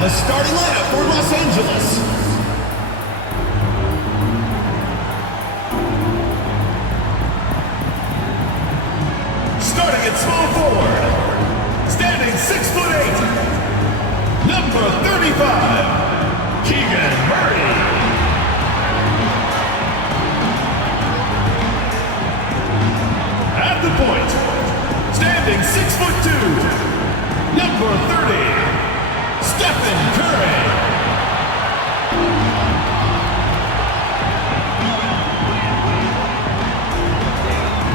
the starting lineup for Los Angeles. Starting at small forward, standing 6'8", number 35, Keegan Murray. At the point, standing 6'2", number 30, Stephen Curry.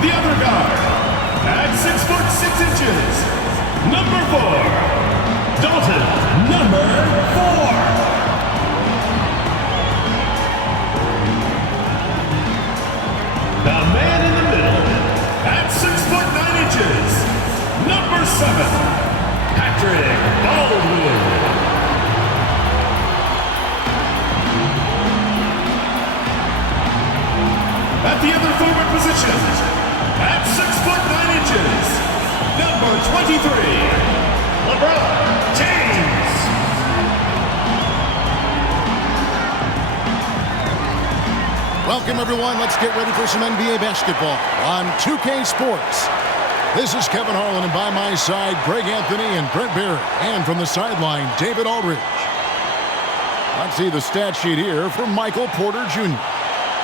The other guard, at 6'6", number 4, Dalton, number 4. The man in the middle, at 6'9", number 7, Patrick Baldwin. At the other forward position, at 6'9", number 23, LeBron James. Welcome, everyone. Let's get ready for some NBA basketball on 2K Sports. This is Kevin Harlan, and by my side, Greg Anthony and Brent Barrett. And from the sideline, David Aldridge. Let's see the stat sheet here from Michael Porter Jr.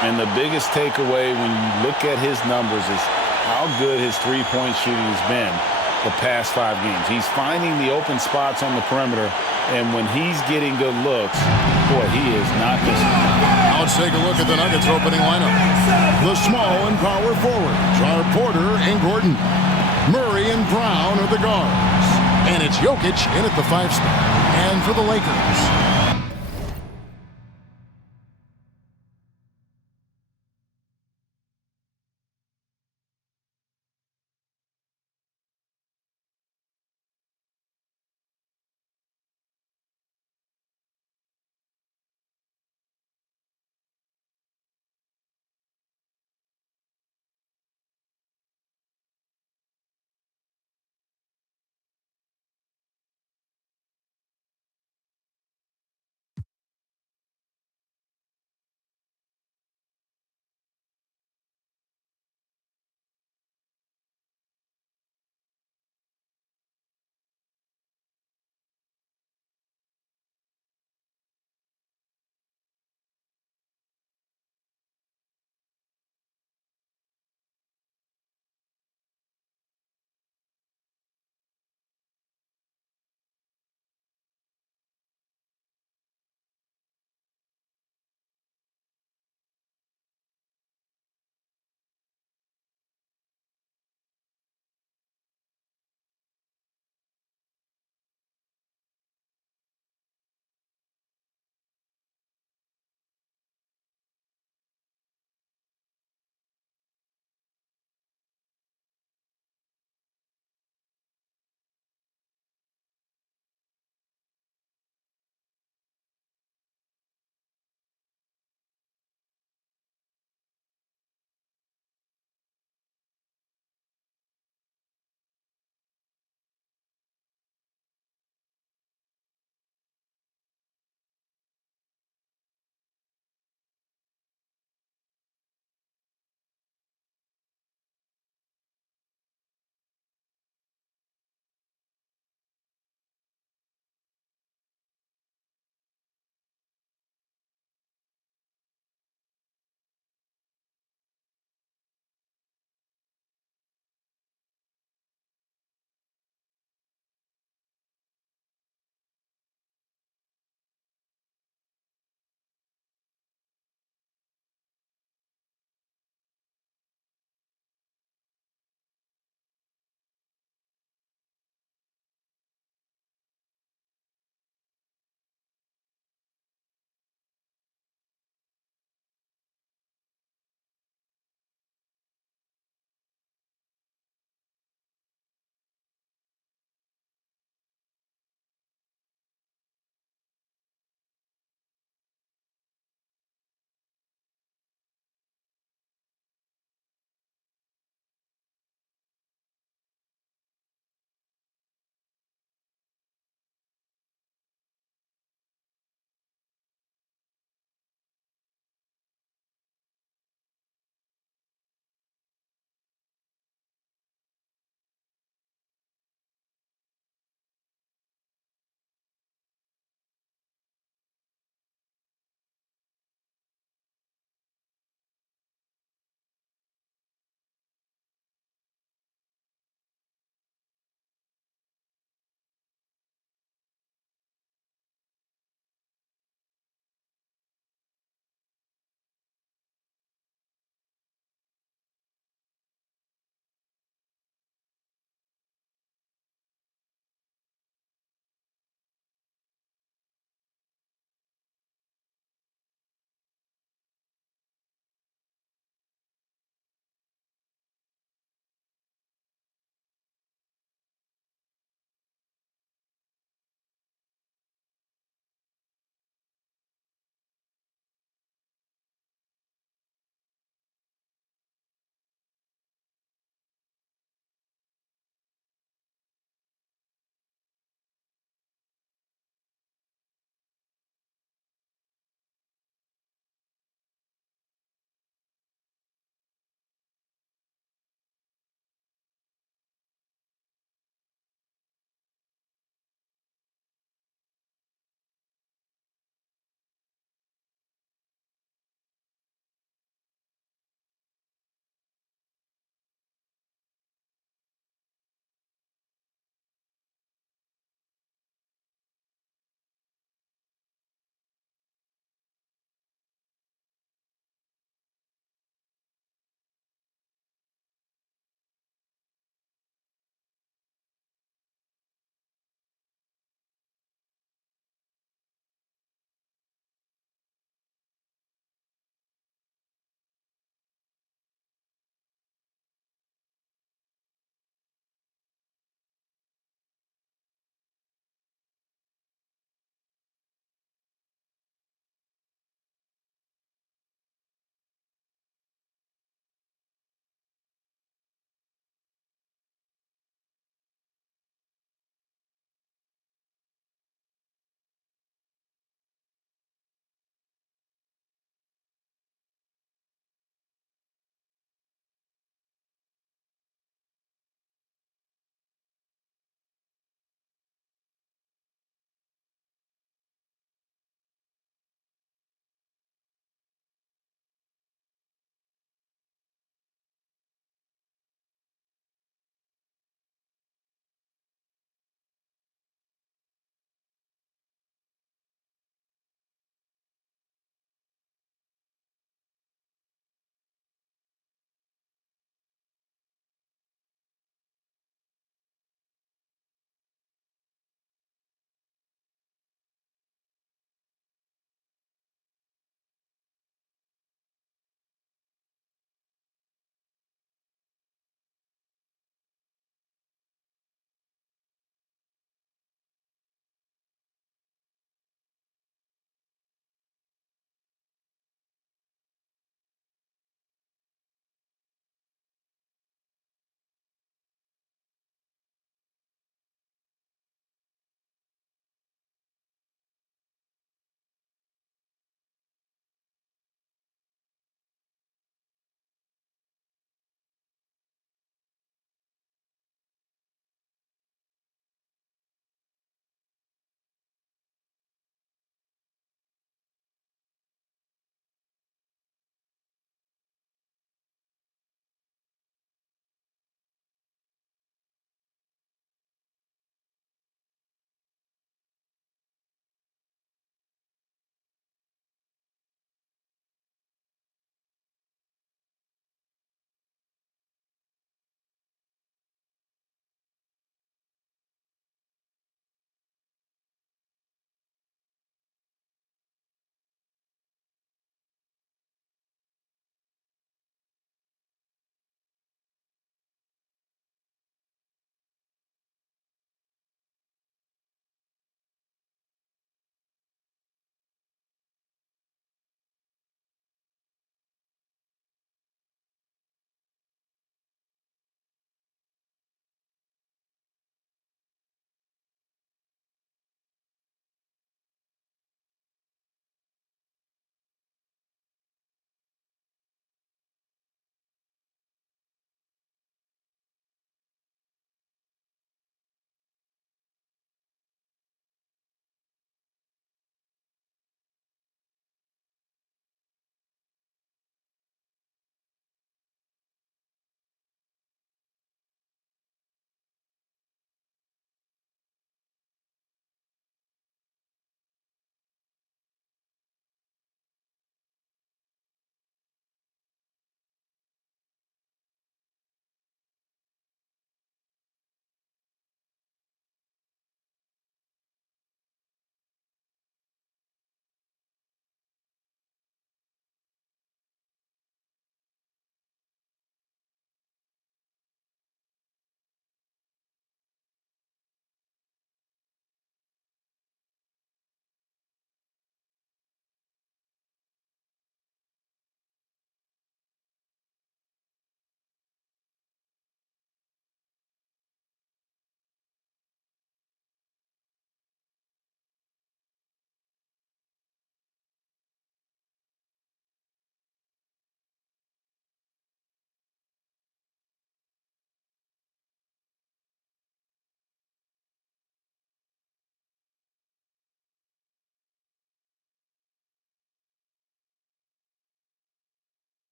And the biggest takeaway when you look at his numbers is how good his three-point shooting has been the past 5 games. He's finding the open spots on the perimeter, and when he's getting good looks, boy, he is not missing. Now let's take a look at the Nuggets opening lineup. The small and power forwards are Porter and Gordon. Murray and Brown are the guards. And it's Jokic in at the 5 spot. And for the Lakers,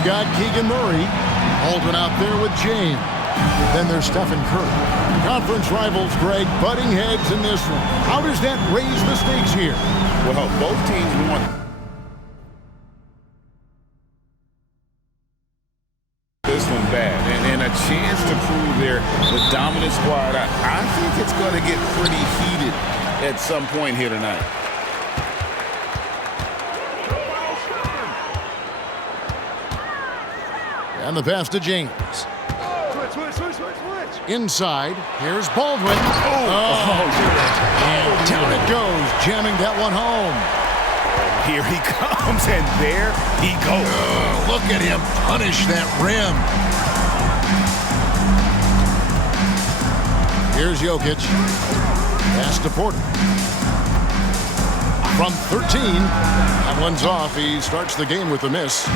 They've got Keegan Murray. Aldrin out there with James. Then there's Stephen Curry. Conference rivals, Greg, butting heads in this one. How does that raise the stakes here? Well, both teams want this one bad. And a chance to prove they're the dominant squad. I think it's going to get pretty heated at some point here tonight. And the pass to James. Inside, here's Baldwin. And down it goes, jamming that one home. Here he comes, and there he goes. Look at him punish that rim. Here's Jokic. Pass to Porter. From 13, that one's off. He starts the game with a miss.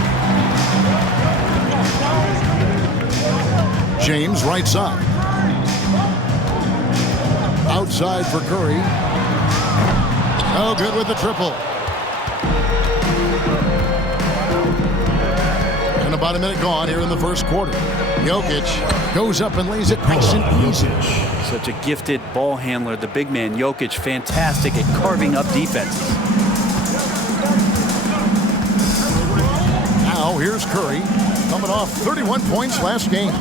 James, right side. Outside for Curry. Oh, good with the triple. And about a minute gone here in the first quarter. Jokic goes up and lays it nice and easy. Such a gifted ball handler. The big man, Jokic, fantastic at carving up defenses. Now here's Curry, coming off 31 points last game.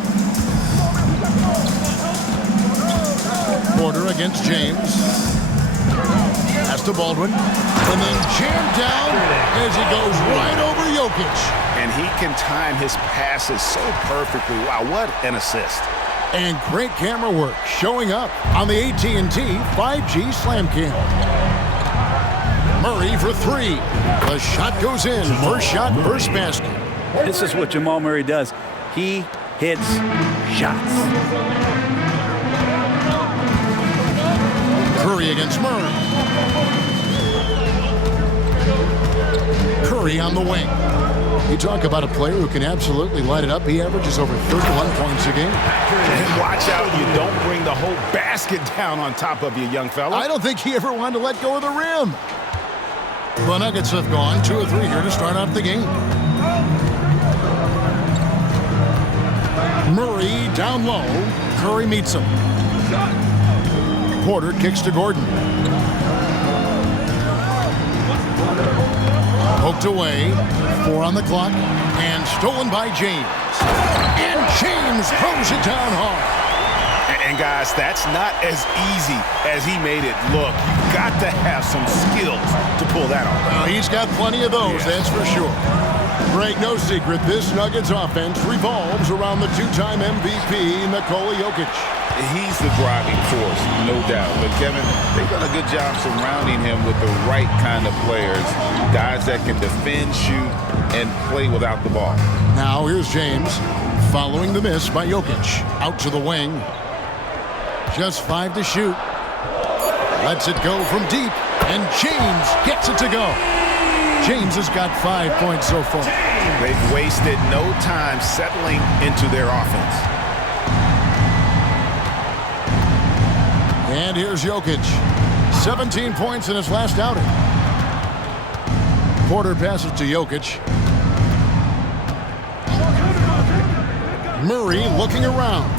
Porter against James. Pass to Baldwin. And then jammed down as he goes right over Jokic. And he can time his passes so perfectly. Wow, what an assist. And great camera work showing up on the AT&T 5G Slam Cam. Murray for three. The shot goes in. First shot, first basket. This is what Jamal Murray does. He hits shots. Curry against Murray. Curry on the wing. You talk about a player who can absolutely light it up. He averages over 31 points a game. And watch out, you don't bring the whole basket down on top of you, young fella. I don't think he ever wanted to let go of the rim. The Nuggets have gone 2 of 3 here to start out the game. Murray down low. Curry meets him. Porter kicks to Gordon. Poked away. 4 on the clock. And stolen by James. And James throws it down hard. And guys, that's not as easy as he made it look. You've got to have some skills to pull that off. Well, he's got plenty of those, that's for sure. Greg, no secret, this Nuggets offense revolves around the 2-time MVP, Nikola Jokic. He's the driving force, no doubt. But, Kevin, they've done a good job surrounding him with the right kind of players, guys that can defend, shoot, and play without the ball. Now here's James following the miss by Jokic. Out to the wing. Just 5 to shoot. Lets it go from deep, and James gets it to go. James has got 5 points so far. They've wasted no time settling into their offense. And here's Jokic. 17 points in his last outing. Porter passes to Jokic. Murray looking around.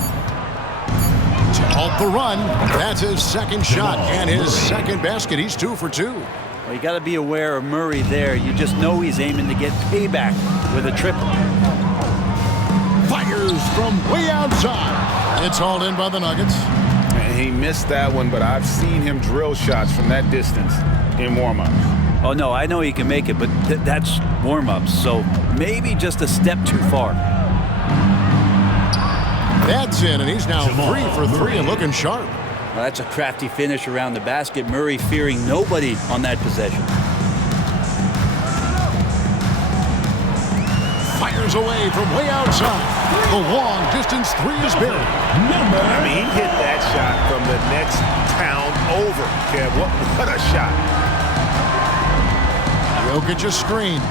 To halt the run. That's his second shot and his second basket. He's 2 for 2. Well, you got to be aware of Murray there. You just know he's aiming to get payback with a triple. Fires from way outside. It's hauled in by the Nuggets. And he missed that one, but I've seen him drill shots from that distance in warm-ups. Oh, no, I know he can make it, but that's warm-ups, so maybe just a step too far. That's in, and he's now 3 for 3 and looking sharp. Well, that's a crafty finish around the basket. Murray fearing nobody on that possession. Fires away from way outside. The long distance 3 is buried. I mean, he hit that shot from the next town over. Kev, what a shot. Jokic a screen.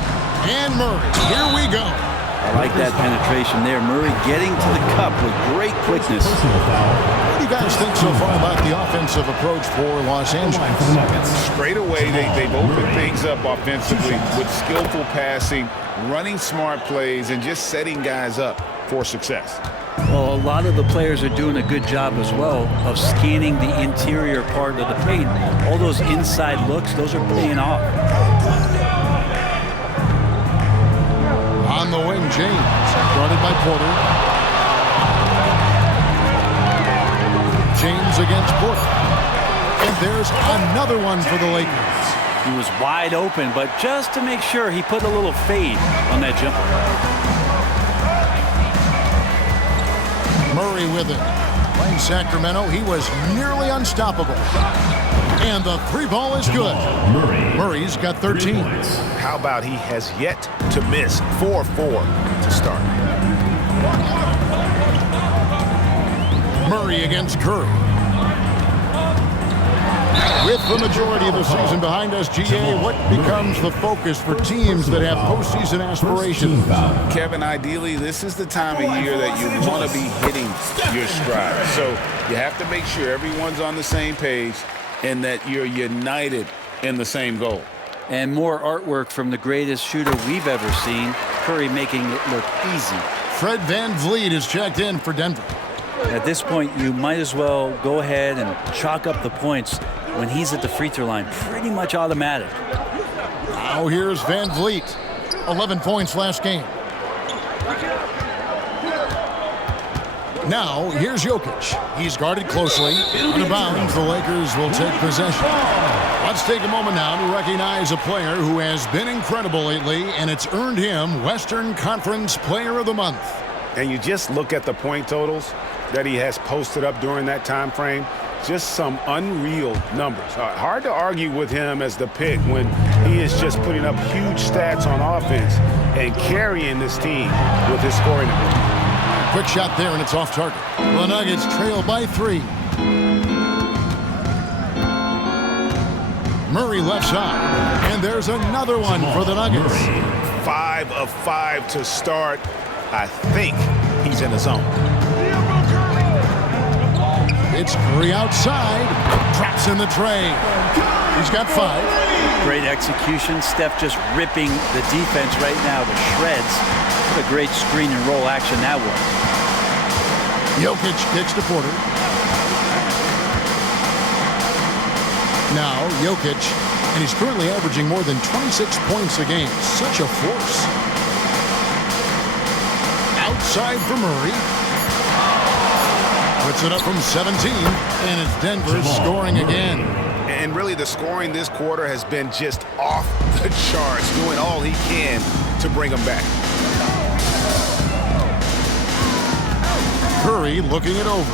And Murray. Here we go. I like that penetration there. Murray getting to the cup with great quickness. What do you guys think so far about the offensive approach for Los Angeles? Straight away, they've opened things up offensively with skillful passing running smart plays, and just setting guys up for success. Well, a lot of the players are doing a good job as well of scanning the interior part of the paint. All those inside looks, those are paying off. On the wing, James, guarded by Porter. James against Porter. And there's another one for the Lakers. He was wide open, but just to make sure, he put a little fade on that jumper. Murray with it. Playing Sacramento, he was nearly unstoppable. And the three ball is good. Murray's got 13. How about he has yet to miss 4-4 to start? Murray against Curry. With the majority of the season behind us, GA, what becomes the focus for teams that have postseason aspirations? Kevin, ideally, this is the time of year that you want to be hitting your stride. So you have to make sure everyone's on the same page and that you're united in the same goal. And more artwork from the greatest shooter we've ever seen, Curry making it look easy. Fred VanVleet is checked in for Denver. At this point, you might as well go ahead and chalk up the points when he's at the free throw line. Pretty much automatic. Now here's VanVleet. 11 points last game. Now here's Jokic. He's guarded closely. Out of bounds, the Lakers will take possession. Let's take a moment now to recognize a player who has been incredible lately, and it's earned him Western Conference Player of the Month. And you just look at the point totals that he has posted up during that time frame. Just some unreal numbers. Hard to argue with him as the pick when he is just putting up huge stats on offense and carrying this team with his scoring ability. Quick shot there, and it's off target. The Nuggets trail by 3. Murray left side, and there's another one for the Nuggets. 5 of 5 to start. I think he's in the zone. It's Curry outside. Drops in the tray. He's got 5. Great execution. Steph just ripping the defense right now to shreds. What a great screen and roll action that was. Jokic kicks to Porter. Now Jokic, and he's currently averaging more than 26 points a game. Such a force. Outside for Murray. Puts it up from 17, and it's Denver scoring again. And really the scoring this quarter has been just off the charts, doing all he can to bring them back. Curry looking it over.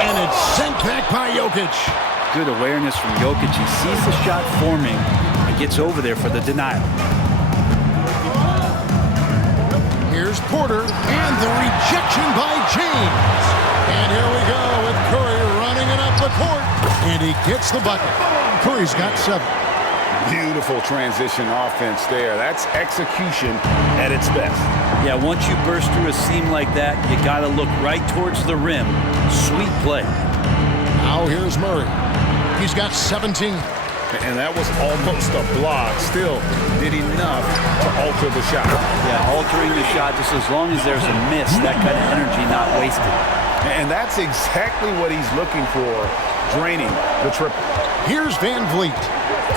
And it's sent back by Jokic. Good awareness from Jokic. He sees the shot forming and gets over there for the denial. Here's Porter, and the rejection by James. And here we go with Curry running it up the court. And he gets the bucket. Curry's got 7. Beautiful transition offense there. That's execution at its best. Yeah, once you burst through a seam like that, you got to look right towards the rim. Sweet play. Now here's Murray. He's got 17. And that was almost a block. Still did enough to alter the shot. Yeah, altering the shot just as long as there's a miss. That kind of energy not wasted. And that's exactly what he's looking for, draining the triple. Here's VanVleet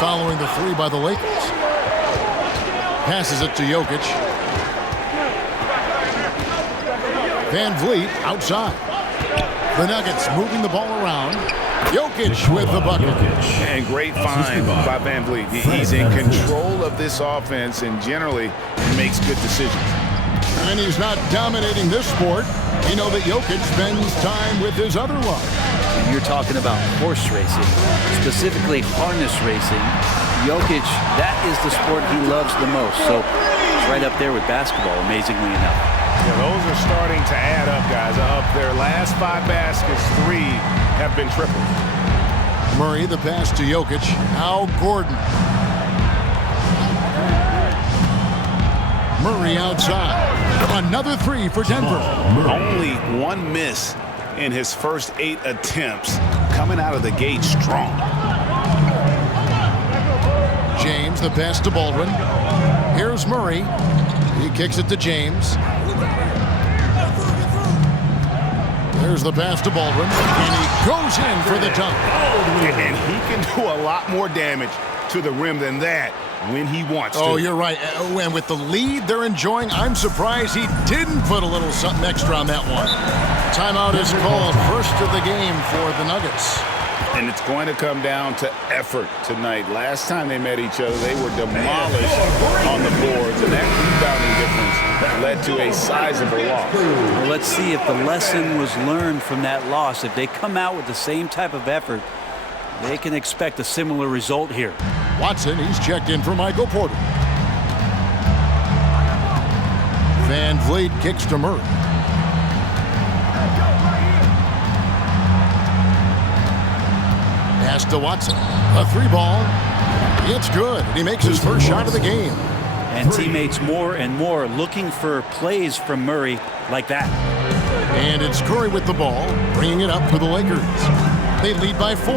following the 3 by the Lakers. Passes it to Jokic. VanVleet outside. The Nuggets moving the ball around. Jokic with the bucket. And great find by VanVleet. He's in control of this offense and generally makes good decisions. And he's not dominating this sport. You know that Jokic spends time with his other love. You're talking about horse racing, specifically harness racing. Jokic, that is the sport he loves the most. So it's right up there with basketball, amazingly enough. Yeah, those are starting to add up, guys. Up their last 5 baskets, 3 have been tripled. Murray, the pass to Jokic. Now Gordon. Murray outside. Another 3 for Denver. Only 1 miss in his first 8 attempts, coming out of the gate strong. James, the pass to Baldwin. Here's Murray. He kicks it to James. There's the pass to Baldwin, and he goes in for the dunk. And he can do a lot more damage to the rim than that when he wants to. Oh, you're right. And with the lead they're enjoying, I'm surprised he didn't put a little something extra on that one. Timeout is called, first of the game for the Nuggets. And it's going to come down to effort tonight. Last time they met each other, they were demolished on the boards, and that rebounding difference led to a sizable loss. Well, let's see if the lesson was learned from that loss. If they come out with the same type of effort, they can expect a similar result here. Watson, he's checked in for Michael Porter. Van Vliet kicks to Murray. Pass to Watson. A 3-ball. It's good. He makes his first shot of the game. And teammates more and more looking for plays from Murray like that. And it's Curry with the ball, bringing it up for the Lakers. They lead by 4.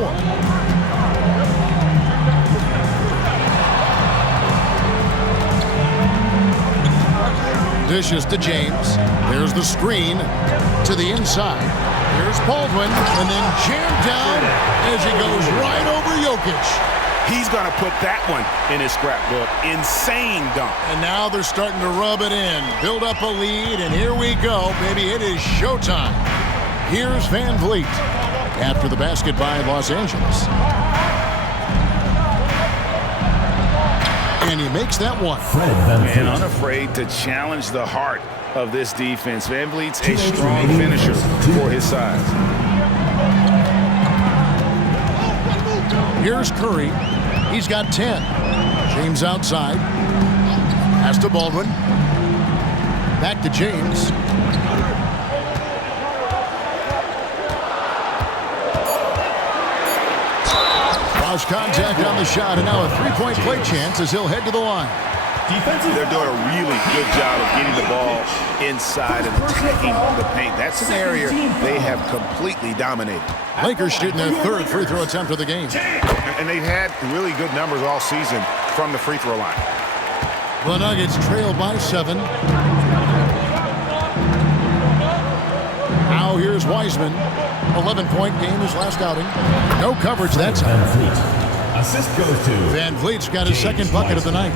Dishes to James. There's the screen to the inside. Here's Baldwin, and then jammed down as he goes right over Jokic. He's going to put that one in his scrapbook. Insane dunk. And now they're starting to rub it in, build up a lead, and here we go, baby. It is showtime. Here's Van Vliet after the basket by Los Angeles. And he makes that one. And unafraid to challenge the heart of this defense. Van Vliet's a strong finisher for his size. Here's Curry. He's got 10. James outside. Pass to Baldwin. Back to James. Lost contact on the shot, and now a three-point play chance as he'll head to the line. They're doing a really good job of getting the ball inside and attacking the paint. That's an area they have completely dominated. Lakers shooting their third free throw attempt of the game. And they've had really good numbers all season from the free throw line. The Nuggets trail by 7. Now here's Wiseman. 11-point game his last outing. No coverage that time. Assist goes to Van Vliet's got his second bucket of the night.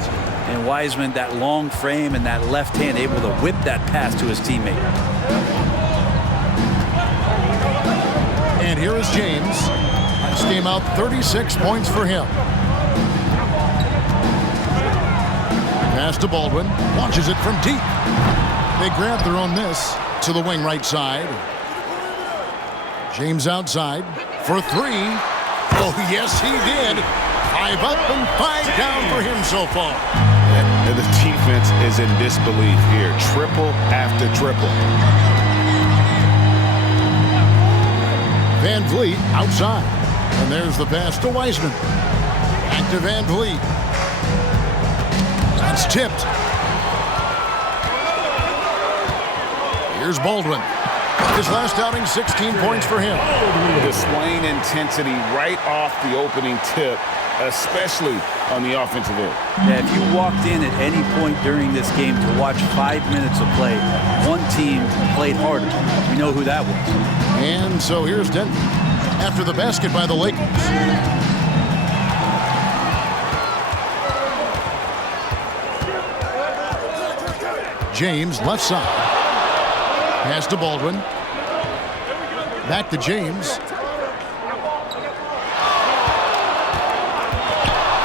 And Wiseman, that long frame and that left hand, able to whip that pass to his teammate. And here is James. This game out 36 points for him. Pass to Baldwin. Launches it from deep. They grab their own miss to the wing right side. James outside for 3. Oh, yes, he did. 5 up and 5 down for him so far. And the defense is in disbelief here. Triple after triple. Van Vliet outside. And there's the pass to Wiseman. Back to Van Vliet. That's tipped. Here's Baldwin. His last outing, 16 points for him. Displaying intensity right off the opening tip, especially on the offensive end. Yeah, if you walked in at any point during this game to watch 5 minutes of play, one team played harder. We know who that was. And so here's Denver after the basket by the Lakers. James left side. Pass to Baldwin. Back to James.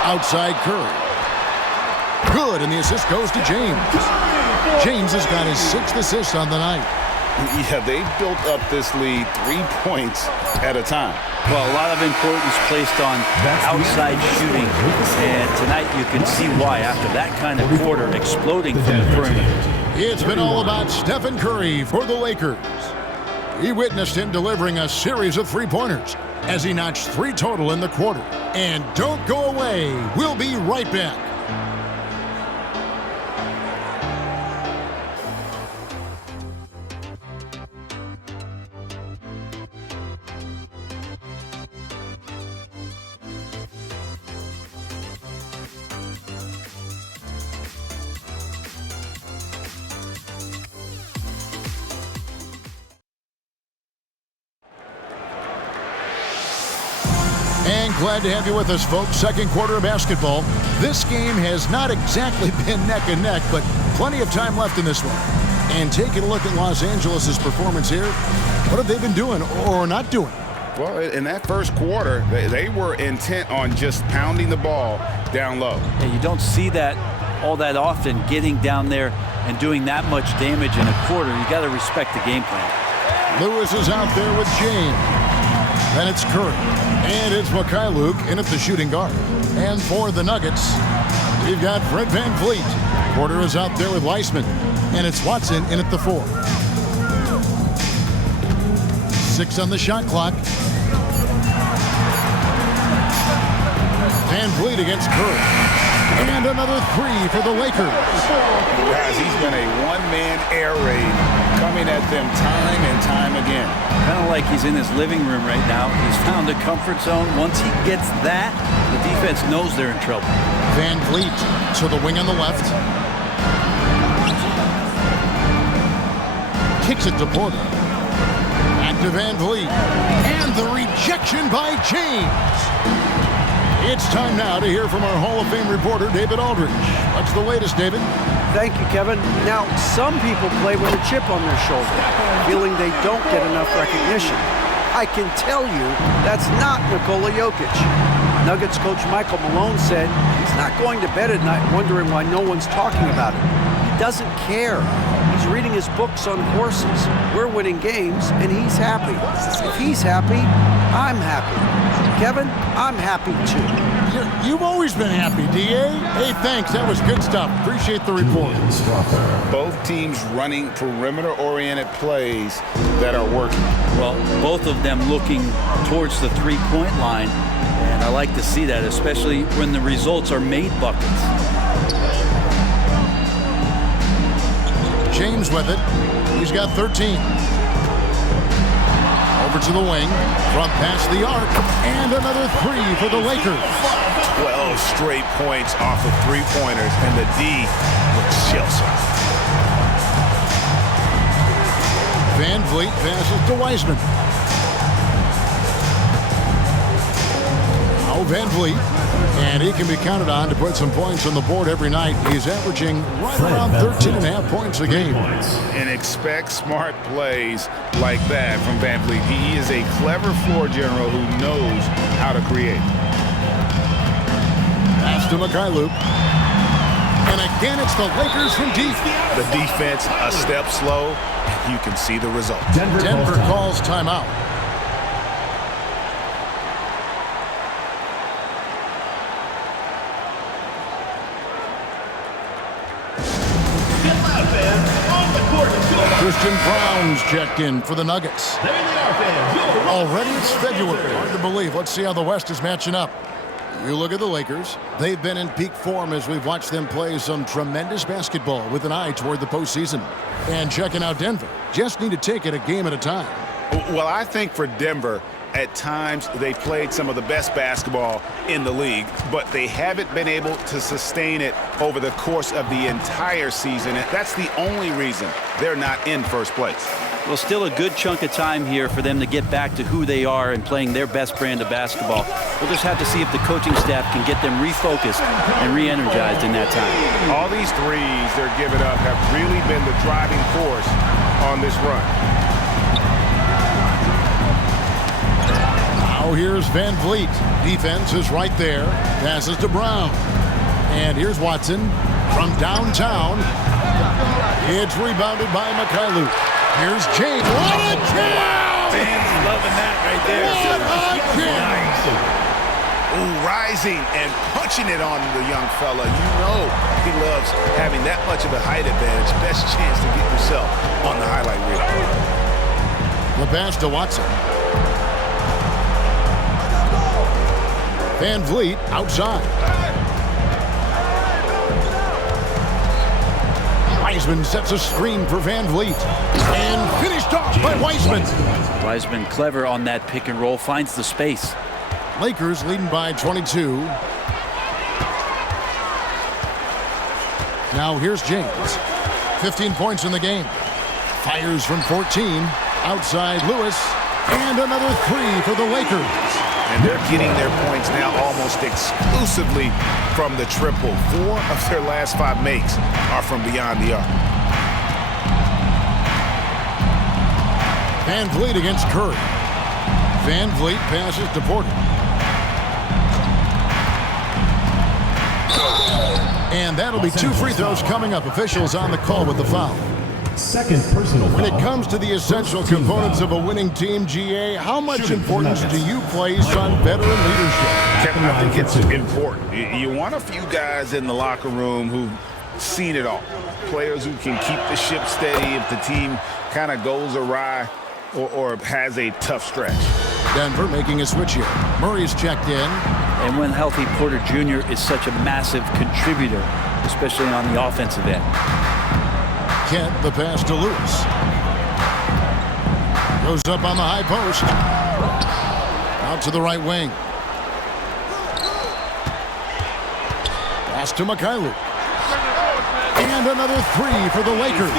Outside Curry. Good, and the assist goes to James. James has got his 6th assist on the night. Yeah, they've built up this lead 3 points at a time. Well, a lot of importance placed on outside shooting. And tonight you can see why after that kind of quarter exploding from the perimeter. It's been all about Stephen Curry for the Lakers. We witnessed him delivering a series of three-pointers as he notched 3 total in the quarter. And don't go away. We'll be right back. Glad to have you with us, folks. Second quarter of basketball. This game has not exactly been neck and neck, but plenty of time left in this one. And taking a look at Los Angeles' performance here, what have they been doing or not doing? Well, in that first quarter, they were intent on just pounding the ball down low. Yeah, you don't see that all that often, getting down there and doing that much damage in a quarter. You got to respect the game plan. Lewis is out there with James. Then it's Curry. And it's Mikhailuk in at the shooting guard. And for the Nuggets, we've got Fred VanVleet. Porter is out there with Weissman. And it's Watson in at the 4. 6 on the shot clock. VanVleet against Curry. And another 3 for the Lakers. Guys, he's been a one-man air raid coming at them time and time again. Kind of like he's in his living room right now. He's found a comfort zone. Once he gets that, the defense knows they're in trouble. VanVleet to the wing on the left. Kicks it to Porter. Back to VanVleet. And the rejection by James. It's time now to hear from our Hall of Fame reporter, David Aldridge. What's the latest, David? Thank you, Kevin. Now, some people play with a chip on their shoulder, feeling they don't get enough recognition. I can tell you that's not Nikola Jokic. Nuggets coach Michael Malone said he's not going to bed at night wondering why no one's talking about it. He doesn't care. He's reading his books on horses. We're winning games, and he's happy. If he's happy, I'm happy. Kevin, I'm happy too. You've always been happy, D.A. Hey, thanks. That was good stuff. Appreciate the report. Both teams running perimeter-oriented plays that are working. Well, both of them looking towards the three-point line, and I like to see that, especially when the results are made buckets. James with it. He's got 13. Over to the wing, front past the arc, and another 3 for the Lakers. 12 straight points off of three-pointers, and the D looks shell-shocked. VanVleet passes to Weissman. Now VanVleet, and he can be counted on to put some points on the board every night. He's averaging right around 13.5 points a game. And expect smart plays like that from VanVleet. He is a clever floor general who knows how to create. Pass to Mikhailuk. And again, it's the Lakers from deep. The defense a step slow, and you can see the result. Denver calls timeout. Christian Brown's checked in for the Nuggets. There they are, fans. Already it's February. Hard to believe. Let's see how the West is matching up. You look at the Lakers. They've been in peak form as we've watched them play some tremendous basketball with an eye toward the postseason. And checking out Denver. Just need to take it a game at a time. Well, I think for Denver, at times they played some of the best basketball in the league, but they haven't been able to sustain it over the course of the entire season. And that's the only reason they're not in first place. Well, still a good chunk of time here for them to get back to who they are and playing their best brand of basketball. We'll just have to see if the coaching staff can get them refocused and re-energized in that time. All these threes they're giving up have really been the driving force on this run. Now here's VanVleet. Defense is right there. Passes to Brown. And here's Watson from downtown. It's rebounded by Mikhailuk. Here's James. What a jam! Fans loving that right there. What a jam! Ooh, rising and punching it on the young fella. You know he loves having that much of a height advantage. Best chance to get yourself on the highlight reel. The pass to Watson. VanVleet outside. Wiseman sets a screen for VanVleet. And finished off by Weissman. Weissman clever on that pick and roll, finds the space. Lakers leading by 22. Now here's James. 15 points in the game. Fires from 14. Outside Lewis. And another 3 for the Lakers. And they're getting their points now almost exclusively from the triple. 4 of their last 5 makes are from beyond the arc. Van Vliet against Curry. Van Vliet passes to Porter. And that'll be 2 free throws coming up. Officials on the call with the foul. Second personal foul. When it comes to the essential components of a winning team, GA, how much importance do you place on veteran leadership? Kevin, I think it's important. You want a few guys in the locker room who've seen it all. Players who can keep the ship steady if the team kind of goes awry or has a tough stretch. Denver making a switch here. Murray's checked in. And when healthy, Porter Jr. is such a massive contributor, especially on the offensive end. Kent, the pass to Lewis. Goes up on the high post. Out to the right wing. Pass to Mikhailuk. And another 3 for the Lakers.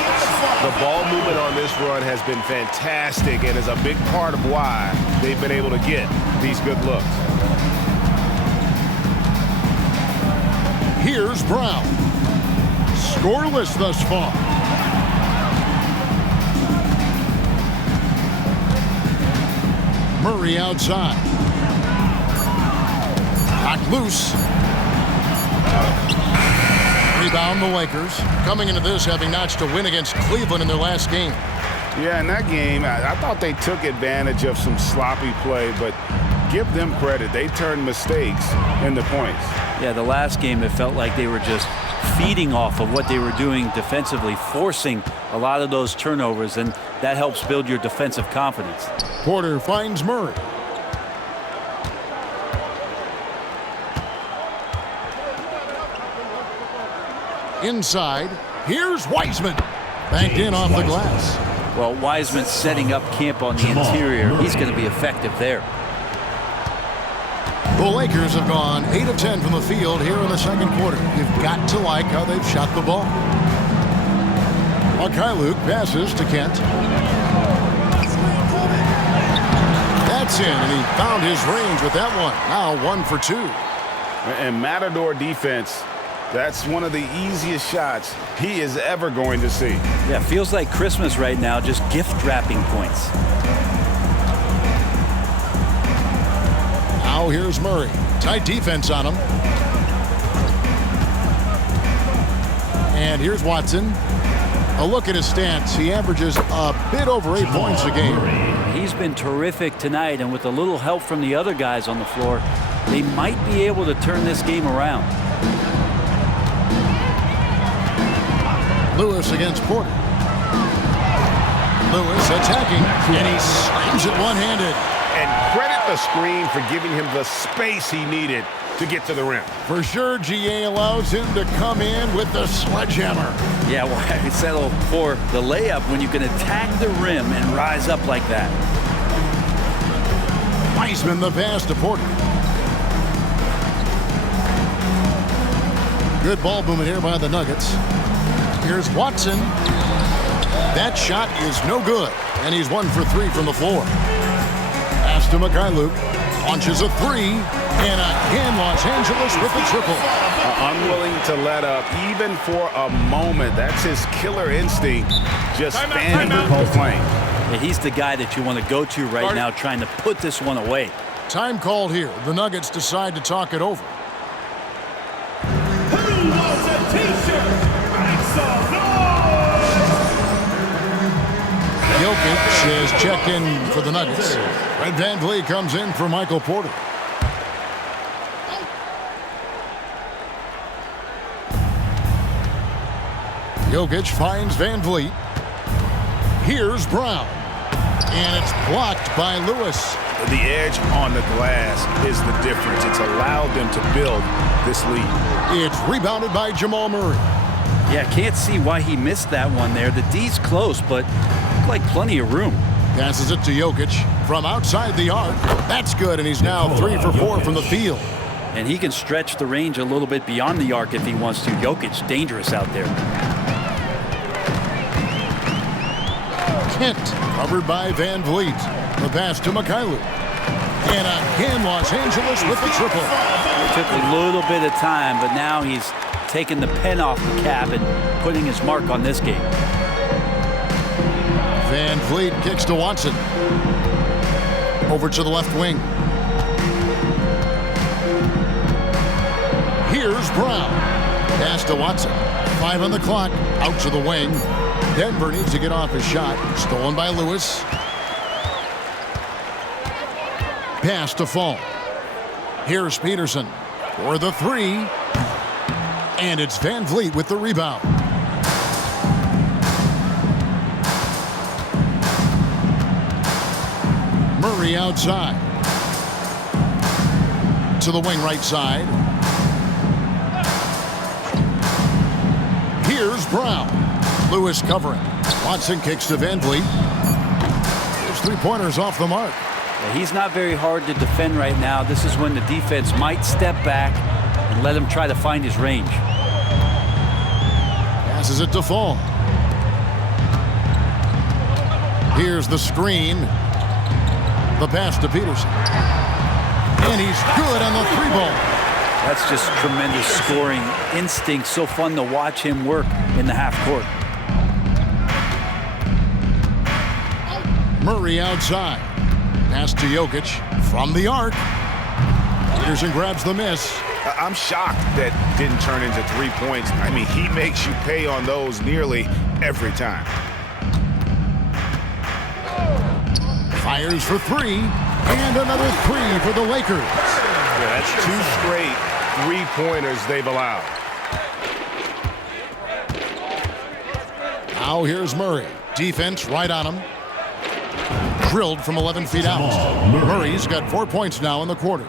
The ball movement on this run has been fantastic and is a big part of why they've been able to get these good looks. Here's Brown. Scoreless thus far. Murray outside. Knocked loose. Rebound the Lakers. Coming into this having notched a win against Cleveland in their last game. Yeah, in that game, I thought they took advantage of some sloppy play, but give them credit. They turned mistakes into points. Yeah, the last game, it felt like they were just feeding off of what they were doing defensively, forcing a lot of those turnovers, and that helps build your defensive confidence. Porter finds Murray. Inside, here's Wiseman. Banked in off the glass. Well, Wiseman setting up camp on the interior. He's going to be effective there. The Lakers have gone 8 of 10 from the field here in the second quarter. You've got to like how they've shot the ball. Mikhailuk passes to Kent. That's in, and he found his range with that one. Now 1 for 2. And Matador defense, that's one of the easiest shots he is ever going to see. Yeah, feels like Christmas right now, just gift wrapping points. Now here's Murray. Tight defense on him. And here's Watson. A look at his stats. He averages a bit over 8 points a game. He's been terrific tonight, and with a little help from the other guys on the floor, they might be able to turn this game around. Lewis against Porter. Lewis attacking, and he slams it one-handed. And credit the screen for giving him the space he needed to get to the rim. For sure, GA allows him to come in with the sledgehammer. Yeah, well, I settle for the layup when you can attack the rim and rise up like that. Wiseman the pass to Porter. Good ball movement here by the Nuggets. Here's Watson. That shot is no good, and he's 1 for 3 from the floor. Pass to Mikhailuk. Launches a 3, and again Los Angeles with the triple. Unwilling to let up even for a moment. That's his killer instinct, just standing playing. Yeah, he's the guy that you want to go to right now, trying to put this one away. Time called here. The Nuggets decide to talk it over. Who wants a t-shirt? Make some noise! Jokic is checked in for the Nuggets. Fred VanVleet comes in for Michael Porter. Jokic finds VanVleet. Here's Brown. And it's blocked by Lewis. The edge on the glass is the difference. It's allowed them to build this lead. It's rebounded by Jamal Murray. Yeah, can't see why he missed that one there. The D's close, but looked like plenty of room. Passes it to Jokic from outside the arc. That's good, and he's now 3 for 4 from the field. And he can stretch the range a little bit beyond the arc if he wants to. Jokic, dangerous out there. Kent, covered by VanVleet. The pass to Mikhailuk. And again, Los Angeles with the triple. It took a little bit of time, but now he's taking the pen off the cap and putting his mark on this game. Van Vliet kicks to Watson. Over to the left wing. Here's Brown. Pass to Watson. 5 on the clock. Out to the wing. Denver needs to get off his shot. Stolen by Lewis. Pass to Fall. Here's Peterson for the 3. And it's Van Vliet with the rebound. Murray outside. To the wing right side. Here's Brown. Lewis covering. Watson kicks to Van Vliet. His three-pointers off the mark. Yeah, he's not very hard to defend right now. This is when the defense might step back and let him try to find his range. Passes it to Fall. Here's the screen. The pass to Peterson. And he's good on the 3-ball. That's just tremendous scoring instinct. So fun to watch him work in the half court. Murray outside. Pass to Jokic from the arc. Peterson grabs the miss. I'm shocked that didn't turn into 3 points. I mean, he makes you pay on those nearly every time. Fires for 3. And another 3 for the Lakers. Yeah, that's 2 straight 3-pointers they've allowed. Now here's Murray. Defense right on him. Drilled from 11 feet out. Murray's got 4 points now in the quarter.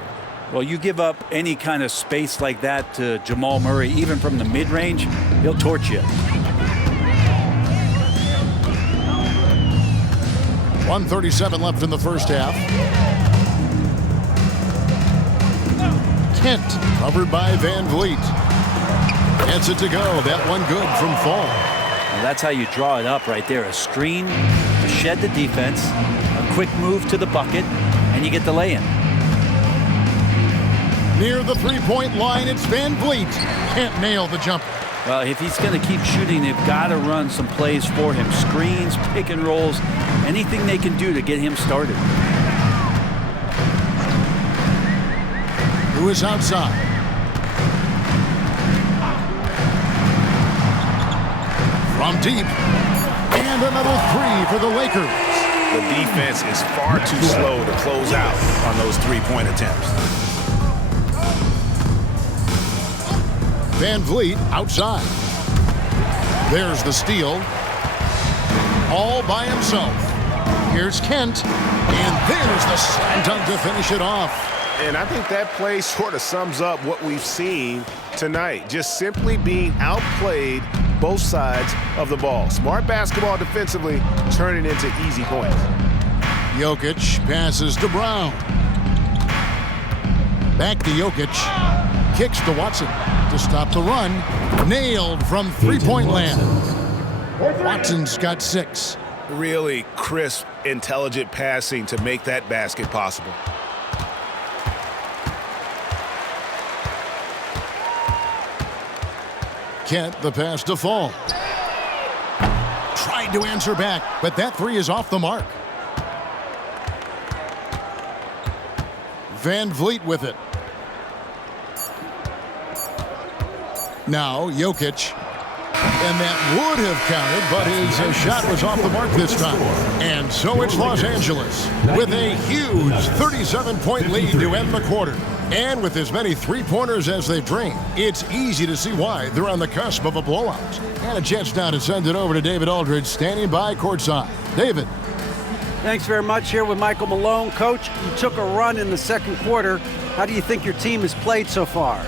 Well, you give up any kind of space like that to Jamal Murray, even from the mid-range, he'll torch you. 1:37 left in the first half. Kent covered by Van Vliet. Gets it to go. That one good from Fall. Well, that's how you draw it up right there. A screen to shed the defense, a quick move to the bucket, and you get the lay-in. Near the three-point line, it's Van Vliet. Can't nail the jumper. Well, if he's going to keep shooting, they've got to run some plays for him. Screens, pick and rolls, anything they can do to get him started. Lewis outside. From deep. And another 3 for the Lakers. The defense is far too slow to close out on those 3-point attempts. Van Vliet outside. There's the steal. All by himself. Here's Kent. And there's the slam dunk to finish it off. And I think that play sort of sums up what we've seen tonight. Just simply being outplayed both sides of the ball. Smart basketball defensively, turning into easy points. Jokic passes to Brown. Back to Jokic. Kicks to Watson to stop the run. Nailed from three-point land. Watson's got 6. Really crisp, intelligent passing to make that basket possible. Kent, the pass to Fall. Tried to answer back, but that 3 is off the mark. Van Vliet with it. Now Jokic. And that would have counted, but his shot was off the mark this time. And so it's Los Angeles with a huge 37-point lead to end the quarter. And with as many three-pointers as they've drained, it's easy to see why they're on the cusp of a blowout. And a chance now to send it over to David Aldridge, standing by courtside. David. Thanks very much. Here with Michael Malone. Coach, you took a run in the second quarter. How do you think your team has played so far?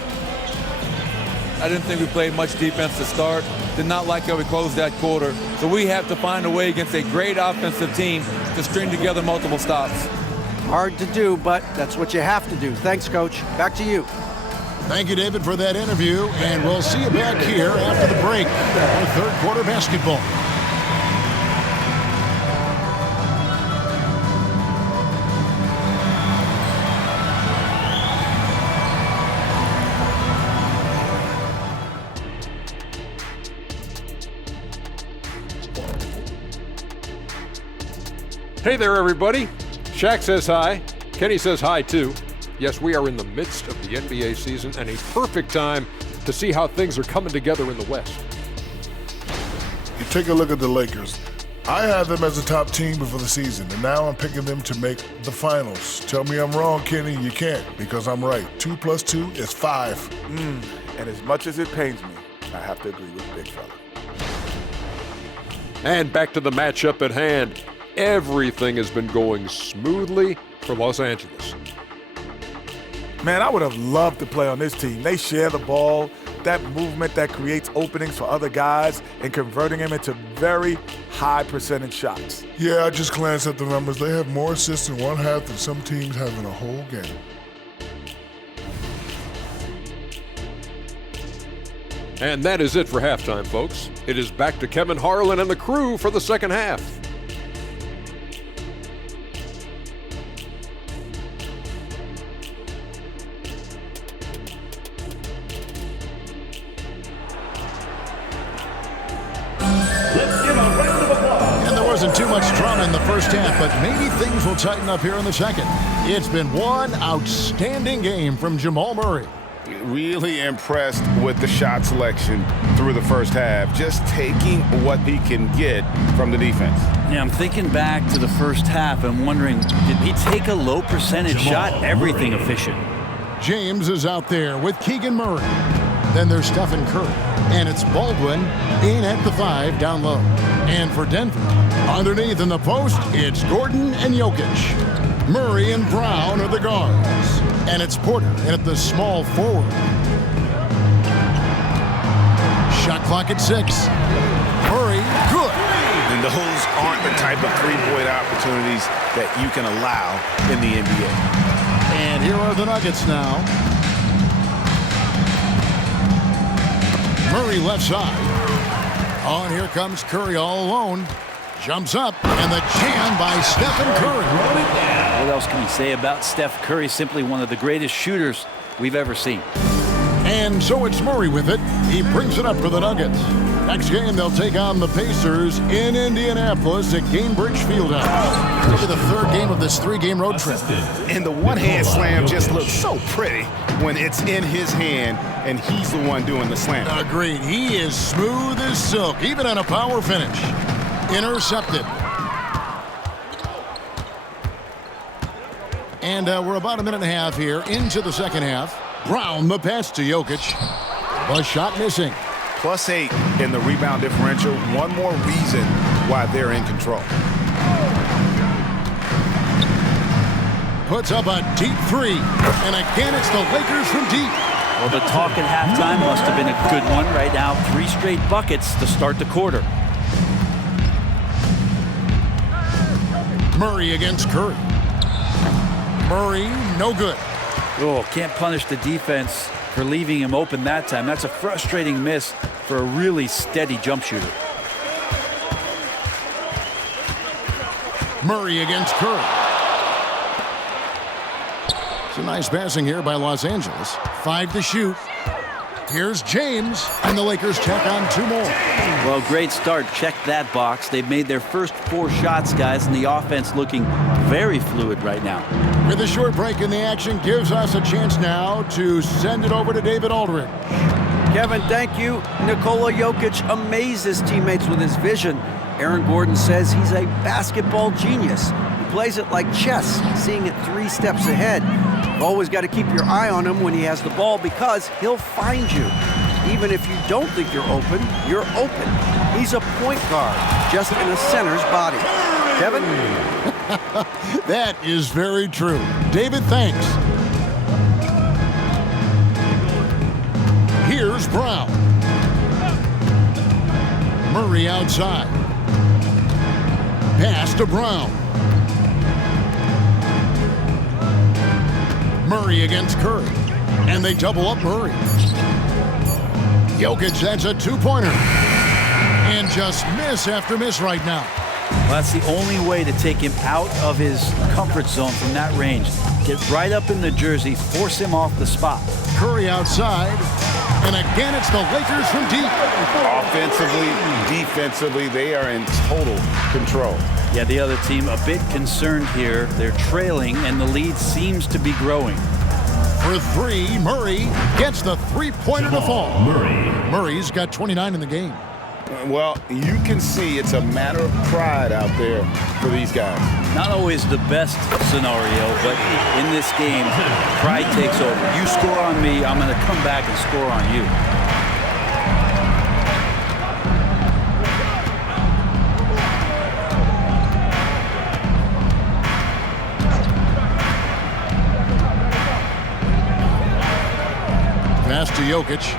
I didn't think we played much defense to start. Did not like how we closed that quarter. So we have to find a way against a great offensive team to string together multiple stops. Hard to do, but that's what you have to do. Thanks, Coach. Back to you. Thank you, David, for that interview, and we'll see you back here after the break for third quarter basketball. Hey there, everybody. Shaq says hi. Kenny says hi, too. Yes, we are in the midst of the NBA season and a perfect time to see how things are coming together in the West. You take a look at the Lakers. I had them as a top team before the season, and now I'm picking them to make the finals. Tell me I'm wrong, Kenny. You can't, because I'm right. 2 + 2 is 5. And as much as it pains me, I have to agree with Big Fella. And back to the matchup at hand. Everything has been going smoothly for Los Angeles. Man, I would have loved to play on this team. They share the ball, that movement that creates openings for other guys and converting them into very high percentage shots. Yeah, I just glanced at the numbers. They have more assists in one half than some teams have in a whole game. And that is it for halftime, folks. It is back to Kevin Harlan and the crew for the second half. Wasn't too much drama in the first half, but maybe things will tighten up here in the second. It's been one outstanding game from Jamal Murray. Really impressed with the shot selection through the first half, just taking what he can get from the defense. Yeah, I'm thinking back to the first half and wondering, did he take a low percentage shot? Everything efficient. James is out there with Keegan Murray. Then there's Stephen Curry. And it's Baldwin in at the 5 down low. And for Denver, underneath in the post, it's Gordon and Jokic. Murray and Brown are the guards. And it's Porter in at the small forward. Shot clock at 6. Murray, good. And those aren't the type of three-point opportunities that you can allow in the NBA. And here are the Nuggets now. Murray left side. Oh, and here comes Curry all alone. Jumps up, and the jam by Stephen Curry. What else can you say about Steph Curry? Simply one of the greatest shooters we've ever seen. And so it's Murray with it. He brings it up for the Nuggets. Next game, they'll take on the Pacers in Indianapolis at Gainbridge Fieldhouse. Look at the third game of this 3-game road trip. And the one-hand slam just looks so pretty when it's in his hand and he's the one doing the slam. Agreed. He is smooth as silk, even on a power finish. Intercepted. And we're about a minute and a half here into the second half. Brown, the pass to Jokic. The shot missing. +8 in the rebound differential. One more reason why they're in control. Puts up a deep 3. And again, it's the Lakers from deep. Well, the talk at halftime must have been a good one. Right now, 3 straight buckets to start the quarter. Murray against Curry. Murray, no good. Oh, can't punish the defense for leaving him open that time. That's a frustrating miss for a really steady jump shooter. Murray against Curry. It's a nice passing here by Los Angeles. 5 to shoot. Here's James, and the Lakers tack on 2 more. Well, great start. Check that box. They've made their first 4 shots, guys, and the offense looking very fluid right now. With a short break in the action, gives us a chance now to send it over to David Aldridge. Kevin, thank you. Nikola Jokic amazes teammates with his vision. Aaron Gordon says he's a basketball genius. He plays it like chess, seeing it 3 steps ahead. You've always got to keep your eye on him when he has the ball because he'll find you. Even if you don't think you're open, you're open. He's a point guard, just in a center's body. Kevin? That is very true. David, thanks. Here's Brown. Murray outside. Pass to Brown. Murray against Curry. And they double up Murray. Jokic, that's a 2-pointer. And just miss after miss right now. Well, that's the only way to take him out of his comfort zone from that range. Get right up in the jersey, force him off the spot. Curry outside. And again, it's the Lakers from deep. Offensively, defensively, they are in total control. Yeah, the other team a bit concerned here. They're trailing, and the lead seems to be growing. For three, Murray gets the three-pointer to fall. Murray's got 29 in the game. Well, you can see it's a matter of pride out there for these guys. Not always the best scenario, but in this game, pride takes over. You score on me, I'm going to come back and score on you. Pass to Jokic.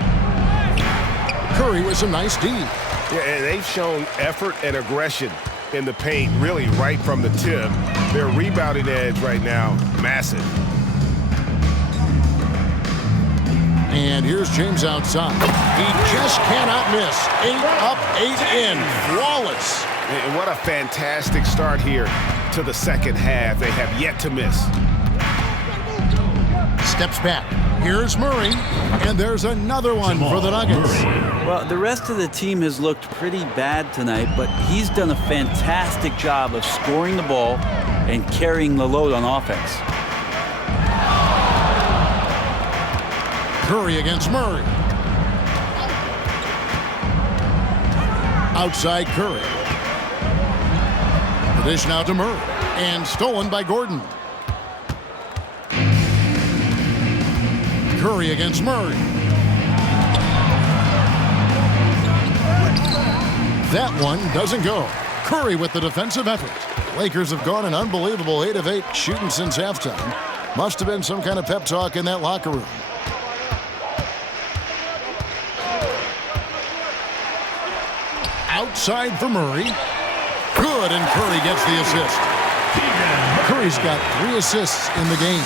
Curry with some nice D. Yeah, and they've shown effort and aggression in the paint, really right from the tip. Their rebounding edge right now, massive. And here's James outside. He just cannot miss. 8 up, 8 in. Flawless. And what a fantastic start here to the second half. They have yet to miss. Steps back. Here's Murray. And there's another one for the Nuggets. Well, the rest of the team has looked pretty bad tonight, but he's done a fantastic job of scoring the ball and carrying the load on offense. Curry against Murray. Outside Curry. The dish now to Murray. And stolen by Gordon. Curry against Murray. That one doesn't go. Curry with the defensive effort. Lakers have gone an unbelievable 8 of 8 shooting since halftime. Must have been some kind of pep talk in that locker room. Outside for Murray. Good, and Curry gets the assist. Curry's got 3 assists in the game.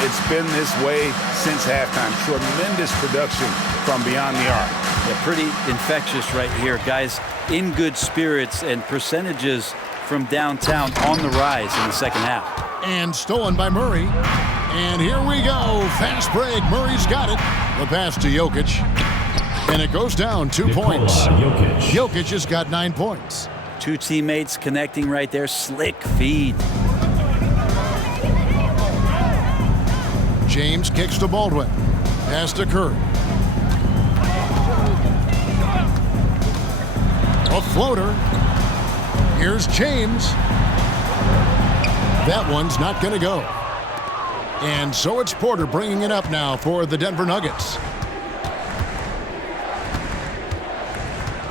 It's been this way since halftime. Tremendous production from beyond the arc. Yeah, pretty infectious right here. Guys in good spirits and percentages from downtown on the rise in the second half. And stolen by Murray. And here we go. Fast break. Murray's got it. The pass to Jokic. And it goes down 2 points. Jokic has got 9 points. 2 teammates connecting right there. Slick feed. James kicks to Baldwin. Pass to Curry. A floater. Here's James. That one's not going to go. And so it's Porter bringing it up now for the Denver Nuggets.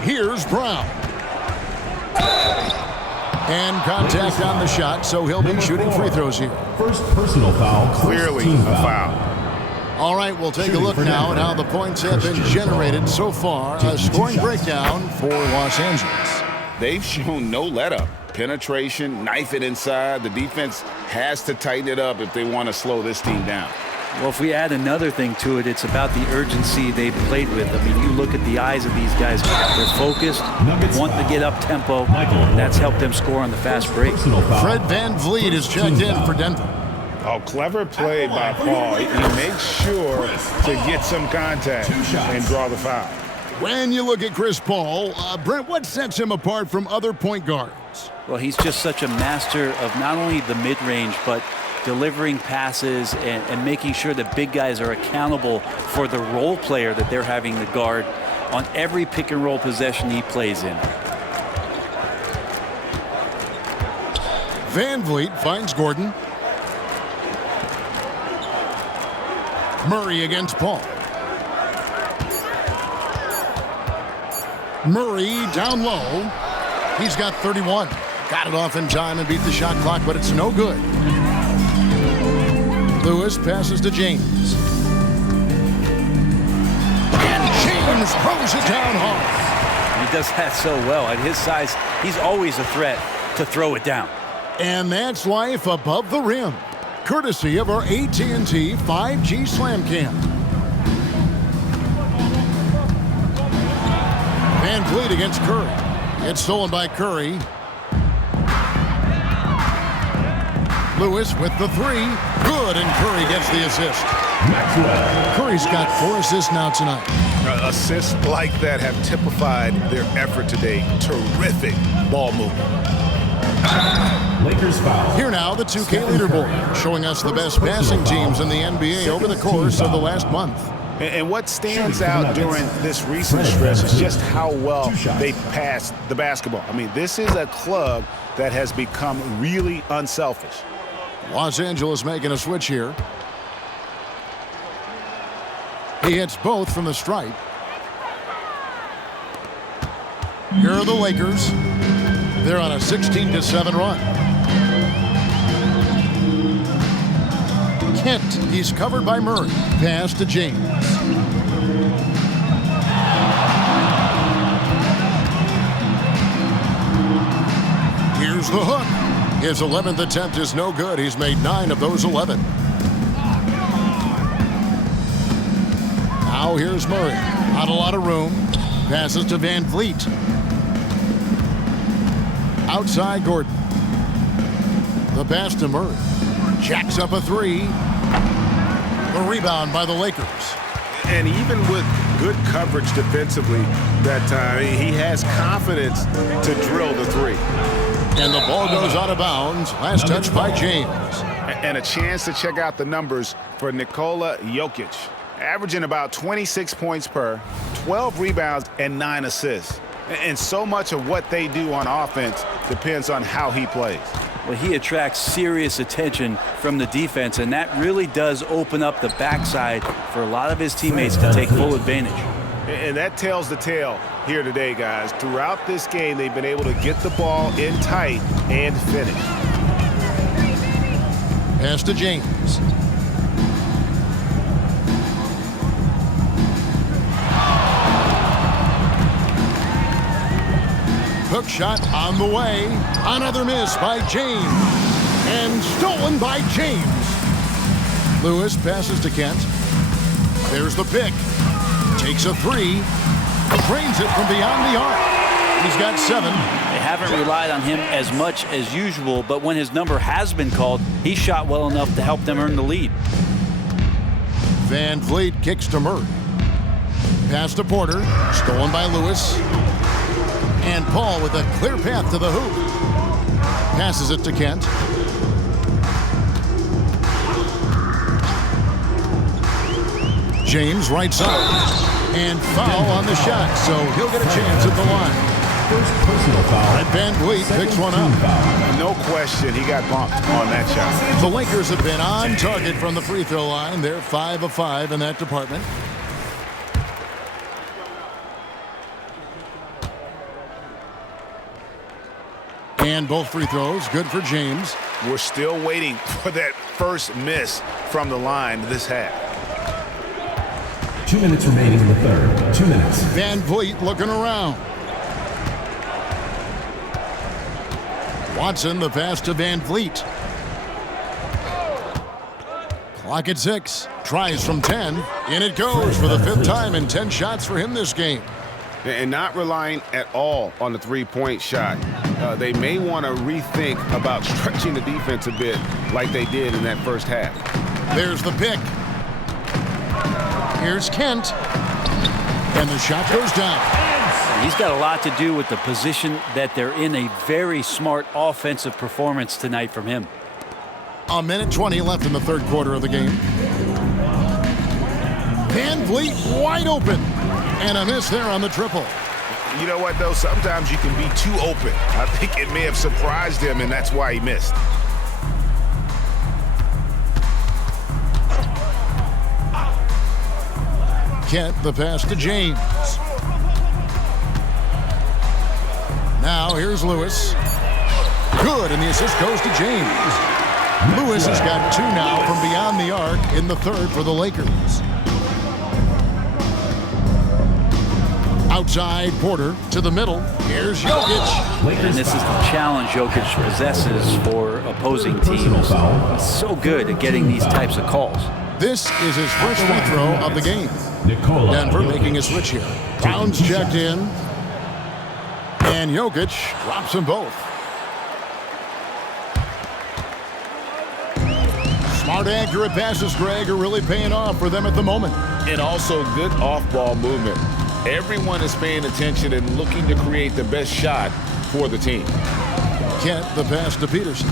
Here's Brown. And contact on the shot, so he'll be shooting free throws here. First personal foul. Clearly a foul. All right, we'll take a look now at how the points have been generated so far. A scoring breakdown for Los Angeles. They've shown no let-up. Penetration, knife it inside. The defense has to tighten it up if they want to slow this team down. Well, if we add another thing to it, it's about the urgency they've played with. I mean, you look at the eyes of these guys. They're focused, want to get up tempo. That's helped them score on the fast break. Fred VanVleet is checked in for Denver. Oh, clever play by Paul. He makes sure to get some contact and draw the foul. When you look at Chris Paul, Brent, what sets him apart from other point guards? Well, he's just such a master of not only the mid-range, but delivering passes and making sure that big guys are accountable for the role player that they're having to guard on every pick and roll possession he plays in. VanVleet finds Gordon. Murray against Paul. Murray down low. He's got 31. Got it off in time and beat the shot clock, but it's no good. Lewis passes to James. And James throws it down hard. He does that so well. At his size, he's always a threat to throw it down. And that's life above the rim, courtesy of our AT&T 5G Slam Cam. VanVleet against Curry. It's stolen by Curry. Lewis with the 3. Good, and Curry gets the assist. Curry's got 4 assists now tonight. Assists like that have typified their effort today. Terrific ball movement. Lakers foul. Here now, the 2K leaderboard, showing us the best passing teams in the NBA over the course of the last month. And what stands out during this recent stretch is just how well they pass the basketball. I mean, this is a club that has become really unselfish. Los Angeles making a switch here. He hits both from the stripe. Here are the Lakers. They're on a 16-7 run. Kent, he's covered by Murray. Pass to James. Here's the hook. His 11th attempt is no good. He's made 9 of those 11. Now here's Murray. Not a lot of room. Passes to Van Vliet. Outside Gordon. The pass to Murray. Jacks up a 3. The rebound by the Lakers. And even with good coverage defensively that time, he has confidence to drill the 3. And the ball goes out of bounds. Last touch by James. And a chance to check out the numbers for Nikola Jokic. Averaging about 26 points per, 12 rebounds, and 9 assists. And so much of what they do on offense depends on how he plays. Well, he attracts serious attention from the defense, and that really does open up the backside for a lot of his teammates to take full advantage. And that tells the tale here today, guys. Throughout this game, they've been able to get the ball in tight and finish. Pass to James. Hook shot on the way. Another miss by James. And stolen by James. Lewis passes to Kent. There's the pick. Takes a 3. Drains it from beyond the arc. He's got 7. They haven't relied on him as much as usual, but when his number has been called, he shot well enough to help them earn the lead. Van Vliet kicks to Murray. Pass to Porter. Stolen by Lewis. And Paul with a clear path to the hoop. Passes it to Kent. James right side. And foul on the shot, so he'll get a chance at the line. First personal foul. And Van Vliet picks one up. No question, he got bumped on that shot. The Lakers have been on target from the free throw line. They're 5 of 5 in that department. And both free throws good for James. We're still waiting for that first miss from the line this half. 2 minutes remaining in the third. 2 minutes. Van Vliet looking around. Watson, the pass to Van Vliet. Clock at 6. Tries from 10. In it goes for the 5th time, and 10 shots for him this game. And not relying at all on the three-point shot. They may want to rethink about stretching the defense a bit like they did in that first half. There's the pick. Here's Kent. And the shot goes down. He's got a lot to do with the position that they're in. A very smart offensive performance tonight from him. A minute 20 left in the third quarter of the game. Van Vliet wide open. And a miss there on the triple. You know what, though? Sometimes you can be too open. I think it may have surprised him, and that's why he missed. Kent, the pass to James. Now here's Lewis. Good, and the assist goes to James. Lewis has got 2 now from beyond the arc in the third for the Lakers. Outside Porter to the middle. Here's Jokic. And this is the challenge Jokic possesses for opposing teams. He's so good at getting these types of calls. This is his first free throw of the game. Denver making a switch here. Towns checked in. And Jokic drops them both. Smart, accurate passes, Greg, are really paying off for them at the moment. And also good off-ball movement. Everyone is paying attention and looking to create the best shot for the team. Kent, the pass to Peterson.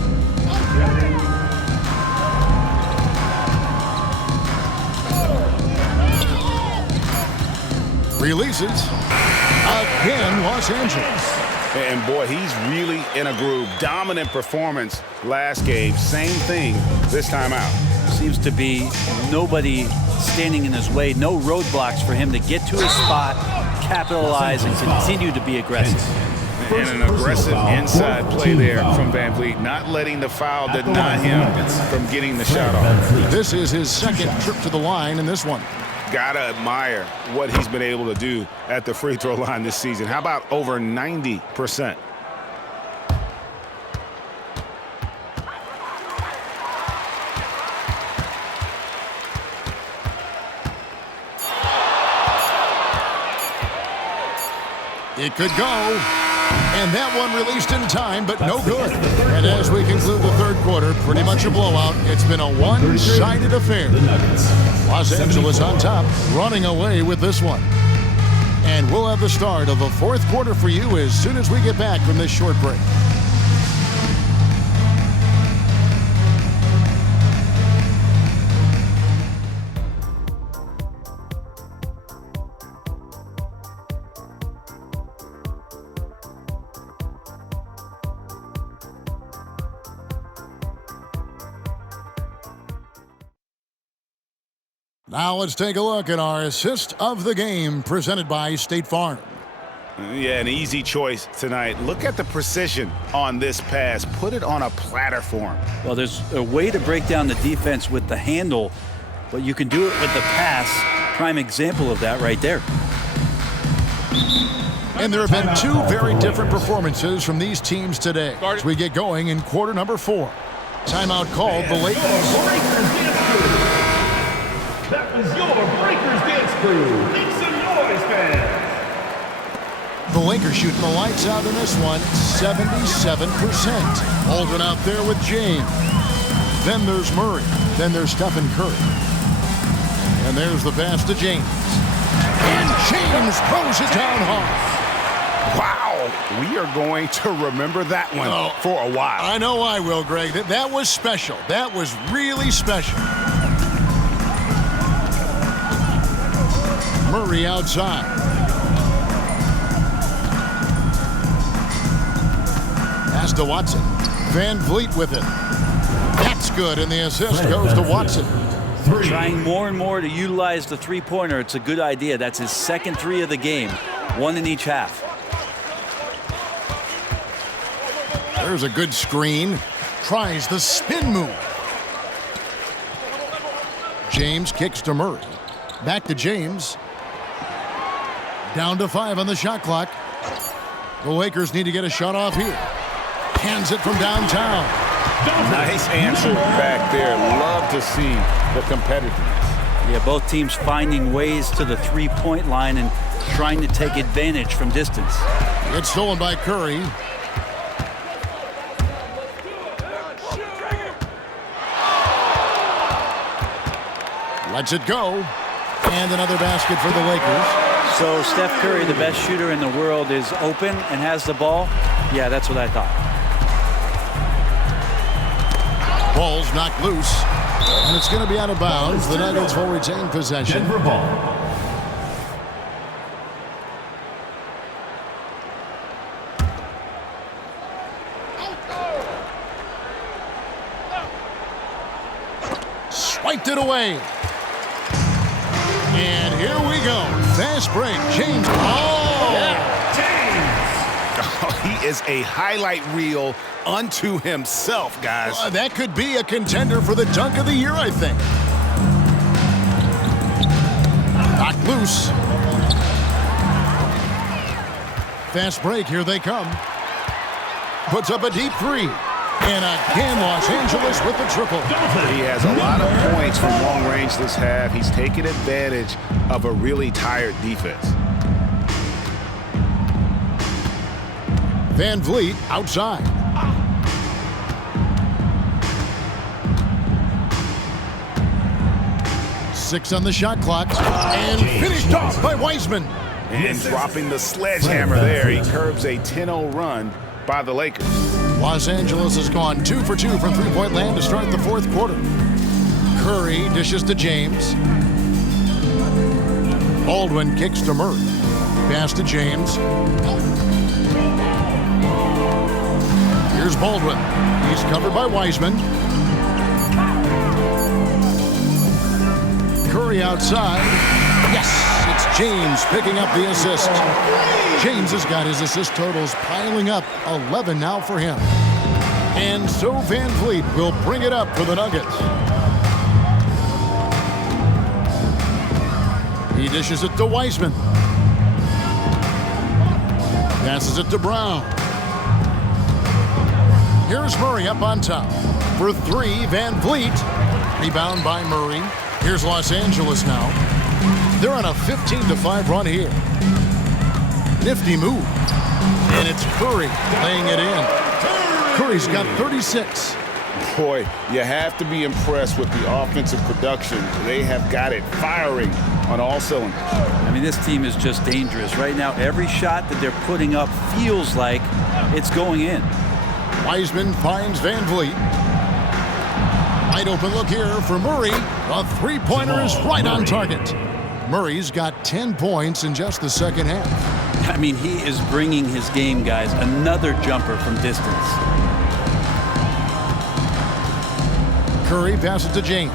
Releases. Again, Los Angeles. And boy, he's really in a groove. Dominant performance last game. Same thing this time out. Seems to be nobody standing in his way. No roadblocks for him to get to his spot, capitalize, and continue to be aggressive. And an aggressive inside play there from Van Vliet, not letting the foul deny him from getting the shot off. This is his second trip to the line in this one. Gotta admire what he's been able to do at the free throw line this season. How about over 90%? It could go. And that one released in time, but no good. And as we conclude the third quarter, pretty much a blowout. It's been a one-sided affair. Los Angeles on top, running away with this one. And we'll have the start of the fourth quarter for you as soon as we get back from this short break. Now let's take a look at our assist of the game presented by State Farm. Yeah, an easy choice tonight. Look at the precision on this pass. Put it on a platter for him. Well, there's a way to break down the defense with the handle, but you can do it with the pass. Prime example of that right there. And there have been two very different performances from these teams today as we get going in quarter number 4. Timeout called the Lakers. That was your Breakers Dance Crew. Make some noise, fans. The Lakers shooting the lights out in this one, 77%. Aldrin out there with James. Then there's Murray. Then there's Stephen Curry. And there's the pass to James. And James throws it down hard. Wow, we are going to remember that one for a while. I know I will, Greg. That was special. That was really special. Murray outside. Pass to Watson. Van Vliet with it. That's good, and the assist goes to Watson. Trying more and more to utilize the three-pointer. It's a good idea. That's his second three of the game. One in each half. There's a good screen. Tries the spin move. James kicks to Murray. Back to James. Down to 5 on the shot clock. The Lakers need to get a shot off here. Hands it from downtown. Nice answer back there. Love to see the competitiveness. Yeah, both teams finding ways to the three-point line and trying to take advantage from distance. It's stolen by Curry. Lets it go. And another basket for the Lakers. So Steph Curry, the best shooter in the world, is open and has the ball? Yeah, that's what I thought. Ball's knocked loose. And it's going to be out of bounds. The Nuggets will retain possession. Denver ball. Swiped it away. And here we go. Fast break. James. He is a highlight reel unto himself, guys. That could be a contender for the dunk of the year, I think. Knocked loose. Fast break. Here they come. Puts up a deep three. And again, Los Angeles with the triple. He has a lot of points from long range this half. He's taken advantage of a really tired defense. Van Vliet outside. Six on the shot clock. And finished off by Wiseman. And dropping the sledgehammer there. He curbs a 10-0 run by the Lakers. Los Angeles has gone 2 for 2 from three-point land to start the fourth quarter. Curry dishes to James. Baldwin kicks to Murray. Pass to James. Here's Baldwin. He's covered by Wiseman. Curry outside. Yes, it's James picking up the assist. James has got his assist totals piling up, 11 now for him. And so Van Vliet will bring it up for the Nuggets. He dishes it to Wiseman. Passes it to Brown. Here's Murray up on top. For three, Van Vliet. Rebound by Murray. Here's Los Angeles now. They're on a 15-5 run here. Nifty move. And it's Curry laying it in. Curry's got 36. Boy, you have to be impressed with the offensive production. They have got it firing on all cylinders. I mean, this team is just dangerous. Right now, every shot that they're putting up feels like it's going in. Wiseman finds Van Vliet. Wide open look here for Murray. A three-pointer is right on target. Murray's got 10 points in just the second half. I mean, he is bringing his game, guys. Another jumper from distance. Curry passes to James.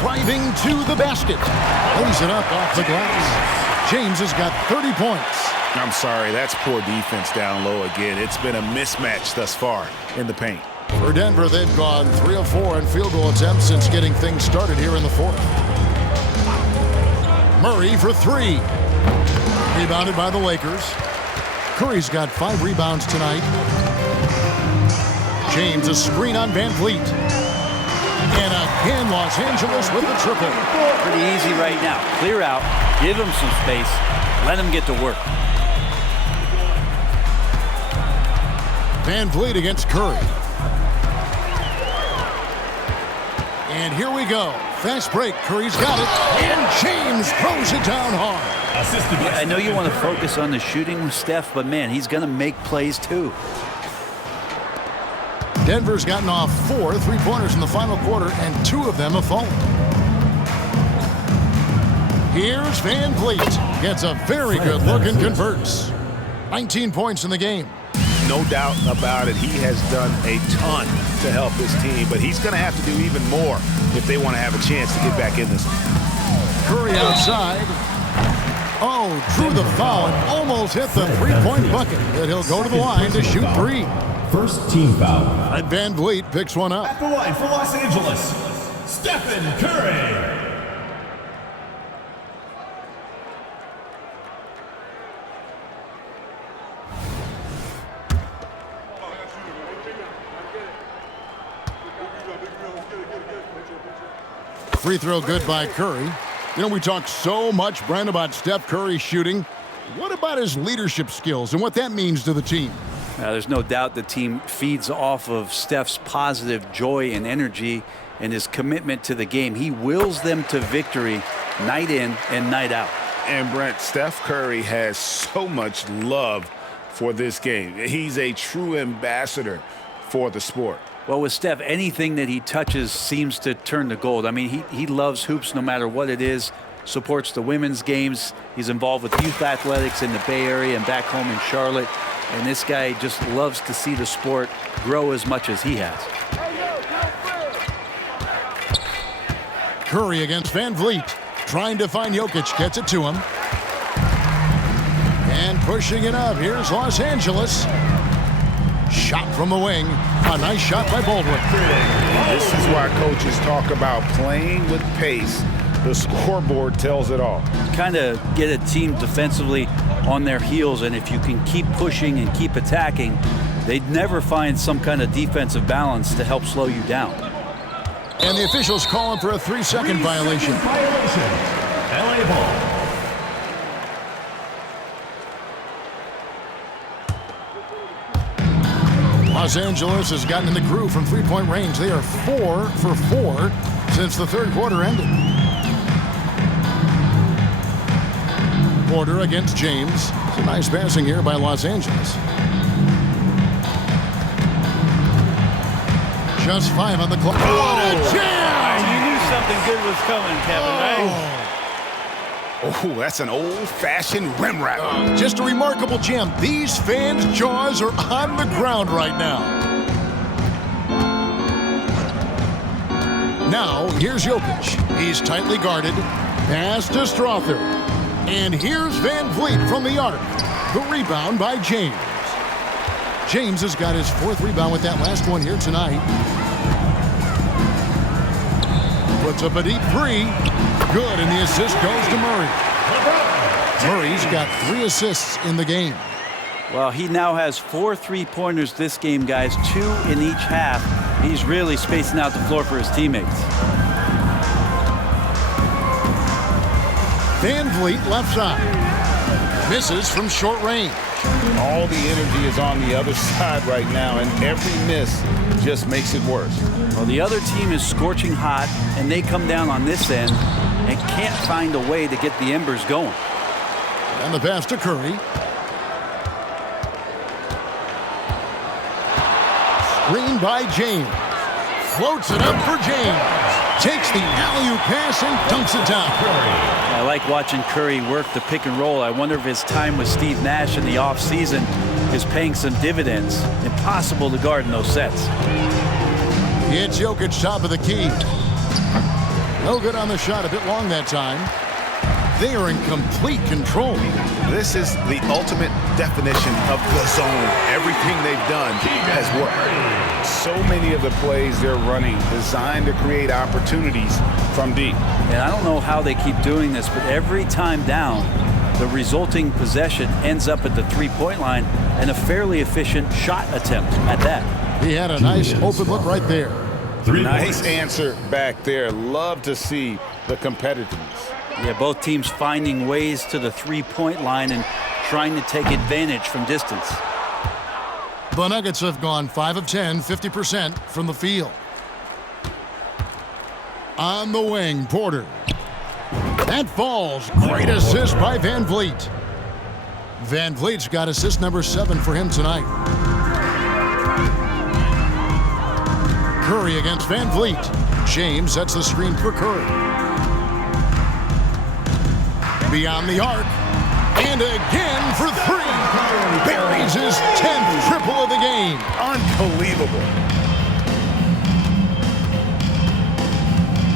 Driving to the basket. Lays it up off the glass. James has got 30 points. I'm sorry, that's poor defense down low again. It's been a mismatch thus far in the paint. For Denver, they've gone 3 of 4 in field goal attempts since getting things started here in the fourth. Murray for three. Rebounded by the Lakers. Curry's got 5 rebounds tonight. James a screen on Van Vliet. And again, Los Angeles with the triple. Pretty easy right now. Clear out. Give him some space. Let him get to work. Van Vliet against Curry. And here we go. Fast break. Curry's got it. And James throws it down hard. I know you want to focus on the shooting with Steph, but man, he's going to make plays too. Denver's gotten off 4 3-pointers in the final quarter, and 2 of them have fallen. Here's Van Vliet. Gets a very good look and converts. 19 points in the game. No doubt about it. He has done a ton to help his team, but he's going to have to do even more if they want to have a chance to get back in this. Curry outside. Oh, drew the foul and almost hit the three-point bucket. But he'll go to the line to shoot 3. First team foul. And Van Vliet picks one up. At the line for Los Angeles, Stephen Curry. Free throw good by Curry. You know, we talk so much, Brent, about Steph Curry shooting. What about his leadership skills and what that means to the team? There's no doubt the team feeds off of Steph's positive joy and energy and his commitment to the game. He wills them to victory night in and night out. And Brent, Steph Curry has so much love for this game. He's a true ambassador for the sport. Well, with Steph, anything that he touches seems to turn to gold. I mean, he loves hoops no matter what it is, supports the women's games. He's involved with youth athletics in the Bay Area and back home in Charlotte. And this guy just loves to see the sport grow as much as he has. Curry against Van Vliet. Trying to find Jokic. Gets it to him. And pushing it up. Here's Los Angeles. Shot from the wing. A nice shot by Baldwin. This is why coaches talk about playing with pace. The scoreboard tells it all. Kind of get a team defensively on their heels, and if you can keep pushing and keep attacking, they'd never find some kind of defensive balance to help slow you down. And the officials calling for a 3-second violation. LA ball. Los Angeles has gotten in the groove from three-point range. They are 4 for 4 since the third quarter ended. Porter against James. It's a nice passing here by Los Angeles. Just 5 on the clock. What a jam! You knew something good was coming, Kevin, right? Oh, that's an old-fashioned rim wrap. Just a remarkable jam. These fans' jaws are on the ground right now. Now, here's Jokic. He's tightly guarded. Pass to Strother. And here's Van Vliet from the arc. The rebound by James. James has got his 4th rebound with that last one here tonight. Puts up a deep 3. Good, and the assist goes to Murray. Murray's got 3 assists in the game. Well, he now has 4 3-pointers this game, guys, 2 in each half. He's really spacing out the floor for his teammates. Van Vliet left side. Misses from short range. All the energy is on the other side right now, and every miss just makes it worse. Well, the other team is scorching hot, and they come down on this end and can't find a way to get the embers going. And the pass to Curry. Screen by James. Floats it up for James. Takes the alley-oop pass and dunks it down. I like watching Curry work the pick and roll. I wonder if his time with Steve Nash in the offseason is paying some dividends. Impossible to guard in those sets. It's Jokic top of the key. No good on the shot, a bit long that time. They are in complete control. This is the ultimate definition of the zone. Everything they've done has worked. So many of the plays they're running designed to create opportunities from deep. And I don't know how they keep doing this, but every time down, the resulting possession ends up at the 3-point line and a fairly efficient shot attempt at that. He had a nice open look right there. Nice answer back there. Love to see the competitiveness. Yeah, both teams finding ways to the 3-point line and trying to take advantage from distance. The Nuggets have gone 5 of 10, 50% from the field. On the wing, Porter. That falls. Great assist by Van Vliet. Van Vliet's got assist number 7 for him tonight. Curry against Van Vliet. James sets the screen for Curry. Beyond the arc. And again for 3. Buries his 10th triple of the game. Unbelievable.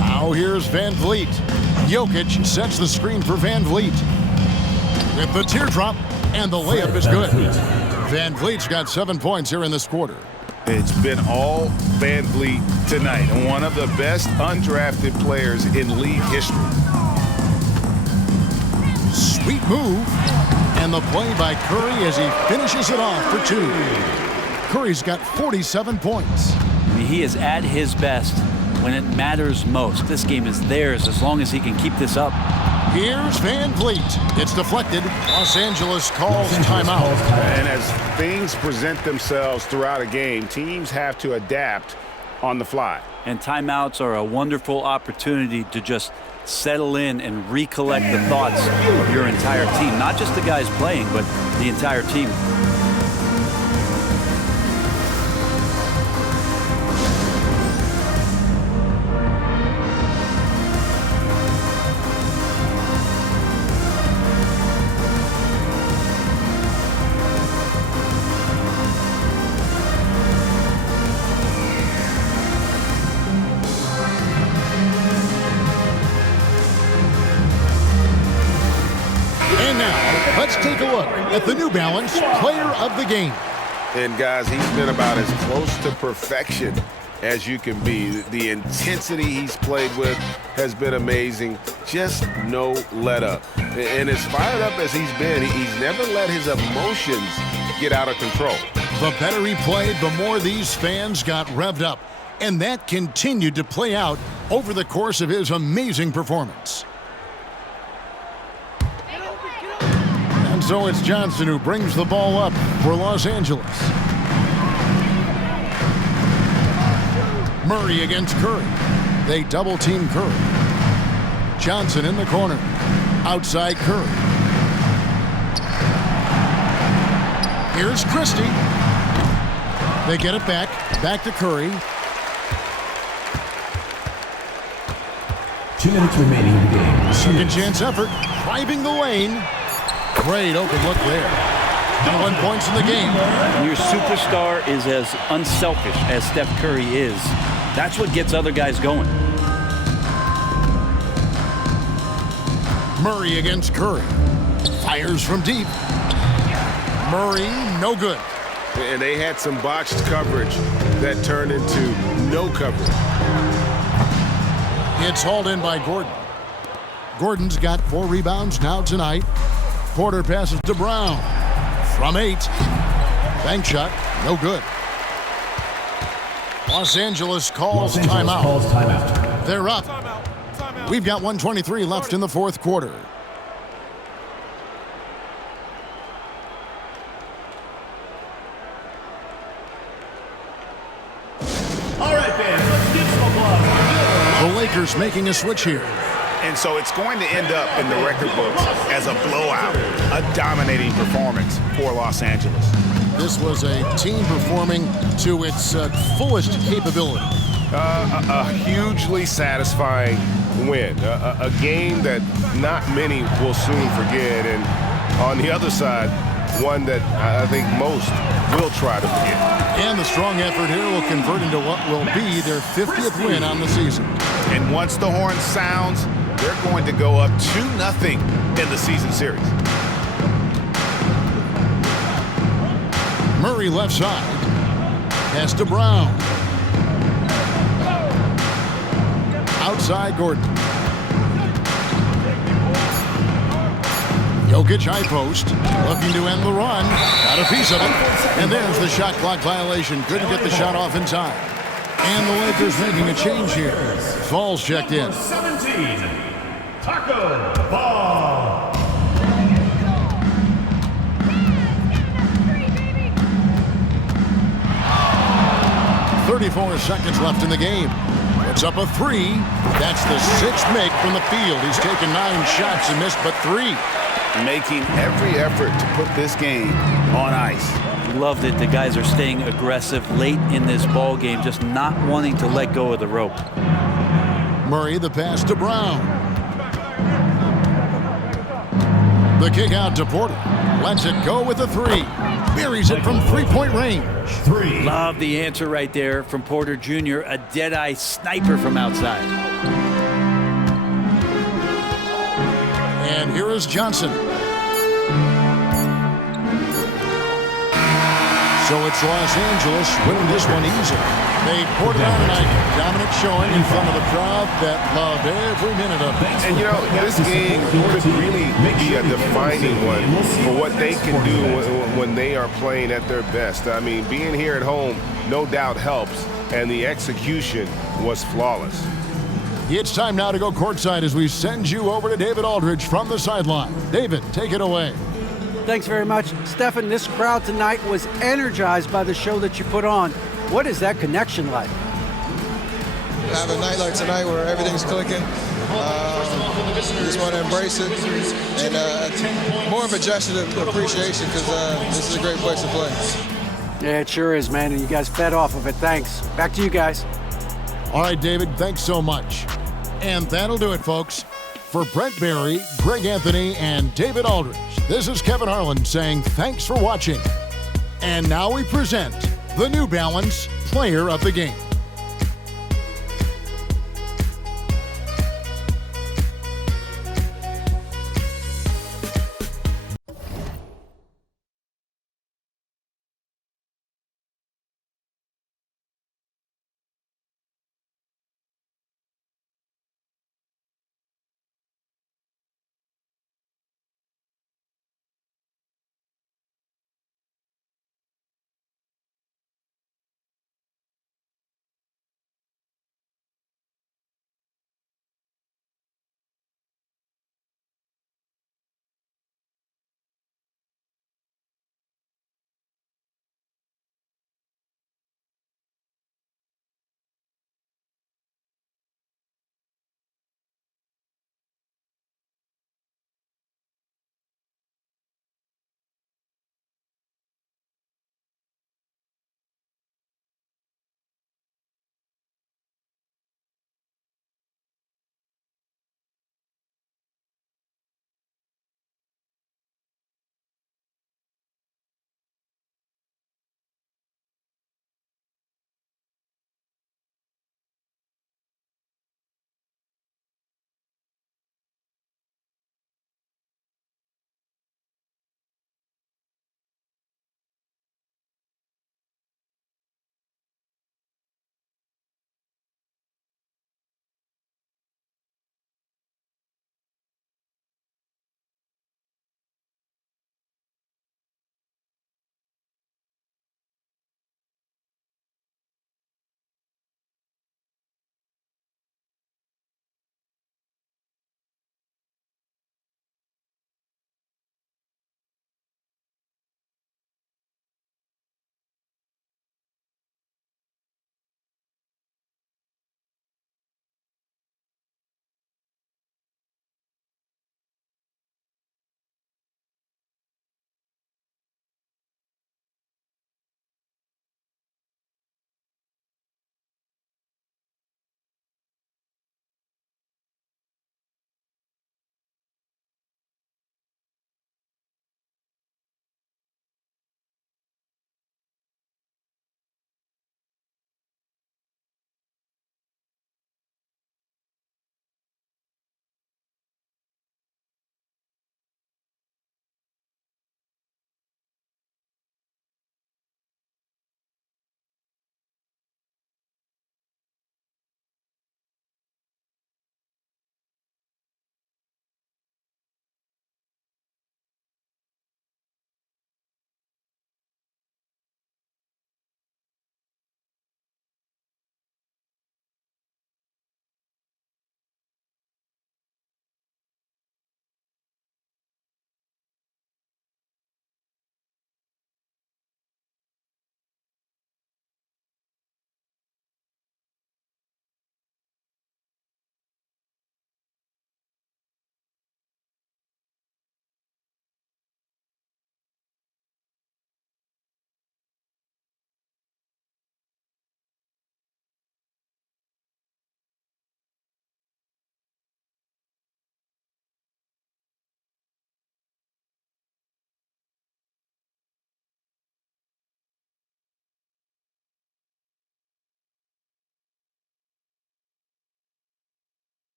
Now here's Van Vliet. Jokic sets the screen for Van Vliet. With the teardrop, and the layup is good. Van Vliet's got 7 points here in this quarter. It's been all Van Vliet tonight. One of the best undrafted players in league history. Sweet move. And the play by Curry as he finishes it off for 2. Curry's got 47 points. I mean, he is at his best when it matters most. This game is theirs as long as he can keep this up. Here's Van Vliet. It's deflected. Los Angeles calls timeout. And as things present themselves throughout a game, teams have to adapt on the fly. And timeouts are a wonderful opportunity to just settle in and recollect the thoughts of your entire team. Not just the guys playing, but the entire team. Let's take a look at the New Balance Player of the Game. And guys, he's been about as close to perfection as you can be. The intensity he's played with has been amazing. Just no let up. And as fired up as he's been, he's never let his emotions get out of control. The better he played, the more these fans got revved up. And that continued to play out over the course of his amazing performance. And so it's Johnson who brings the ball up for Los Angeles. Murray against Curry. They double-team Curry. Johnson in the corner. Outside Curry. Here's Christie. They get it back. Back to Curry. 2 minutes remaining in the game. Second chance effort. Driving the lane. Great open look there. 21 points in the game. Your superstar is as unselfish as Steph Curry is. That's what gets other guys going. Murray against Curry. Fires from deep. Murray, no good. And they had some botched coverage that turned into no coverage. It's hauled in by Gordon. Gordon's got 4 rebounds now tonight. Porter passes to Brown. From 8. Bank shot, no good. Los Angeles calls timeout. They're up. We've got 1:23 left in the fourth quarter. All right, fans, let's give some applause. The Lakers making a switch here. And so it's going to end up in the record books as a blowout, a dominating performance for Los Angeles. This was a team performing to its fullest capability. A hugely satisfying win, a game that not many will soon forget, and on the other side, one that I think most will try to forget. And the strong effort here will convert into what will be their 50th win on the season. And once the horn sounds, they're going to go up 2-0 in the season series. Murray left side. Pass to Brown. Outside Gordon. Jokic high post. Looking to end the run. Got a piece of it. And there's the shot clock violation. Couldn't get the shot off in time. And the Lakers making a change here. Falls checked in. 17. Taco Ball. 34 seconds left in the game. Puts up a 3. That's the 6th make from the field. He's taken 9 shots and missed but 3. Making every effort to put this game on ice. Loved it. The guys are staying aggressive late in this ball game, just not wanting to let go of the rope. Murray, the pass to Brown. The kick out to Porter. Lets it go with a 3. Buries it from 3-point range. 3. Love the answer right there from Porter Jr., a dead-eye sniper from outside. And here is Johnson. So it's Los Angeles winning this one easily. They poured it on tonight. Dominant showing in front of the crowd that loved every minute of it. And, you know, this game could really be a defining one for what they can do when they are playing at their best. I mean, being here at home no doubt helps, and the execution was flawless. It's time now to go courtside as we send you over to David Aldridge from the sideline. David, take it away. Thanks very much. Stephen, this crowd tonight was energized by the show that you put on. What is that connection like? Have a night like tonight where everything's clicking. Just want to embrace it. And more of a gesture of appreciation because this is a great place to play. Yeah, it sure is, man. And you guys fed off of it. Thanks. Back to you guys. All right, David, thanks so much. And that'll do it, folks. For Brent Barry, Greg Anthony, and David Aldridge, this is Kevin Harlan saying thanks for watching. And now we present the New Balance Player of the Game.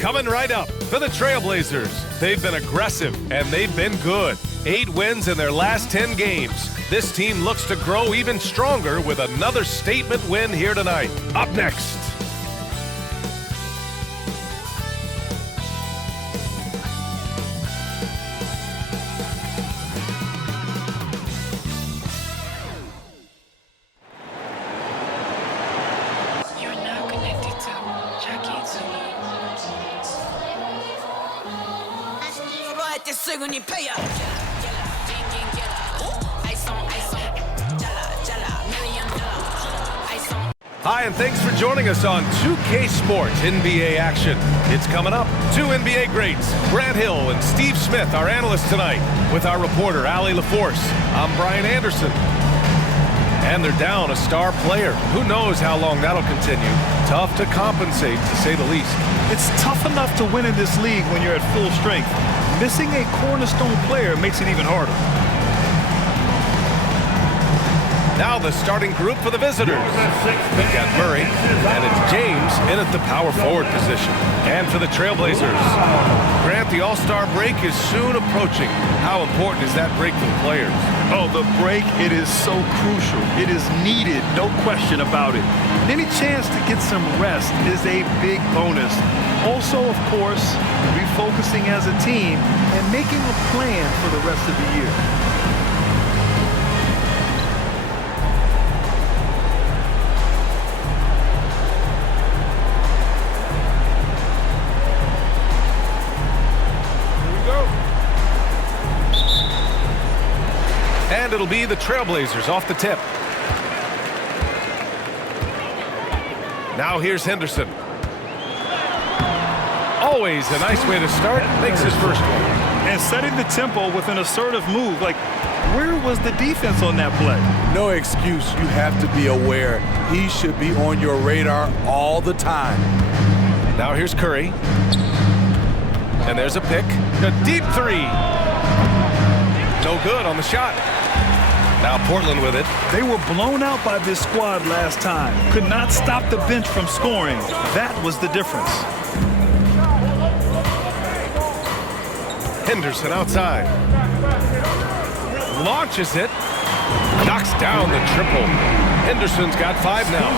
Coming right up for the Trailblazers. They've been aggressive and they've been good. 8 wins in their last 10 games. This team looks to grow even stronger with another statement win here tonight. Up next. Hi, and thanks for joining us on 2K Sports NBA action. It's coming up. 2 NBA greats, Grant Hill and Steve Smith, our analysts tonight, with our reporter, Allie LaForce. I'm Brian Anderson. And they're down a star player. Who knows how long that'll continue. Tough to compensate, to say the least. It's tough enough to win in this league when you're at full strength. Missing a cornerstone player makes it even harder. Now the starting group for the visitors. We've got Murray, and it's James in at the power forward position. And for the Trailblazers, Grant, the All-Star break is soon approaching. How important is that break for the players? Oh, the break, it is so crucial. It is needed, no question about it. Any chance to get some rest is a big bonus. Also, of course, refocusing as a team and making a plan for the rest of the year. And it'll be the Trailblazers off the tip. Now here's Henderson. Always a nice way to start. Makes his first one. And setting the tempo with an assertive move. Like, where was the defense on that play? No excuse. You have to be aware. He should be on your radar all the time. Now here's Curry. And there's a pick. A deep three. No good on the shot. Now Portland with it. They were blown out by this squad last time. Could not stop the bench from scoring. That was the difference. Henderson outside. Launches it. Knocks down the triple. Henderson's got 5 now.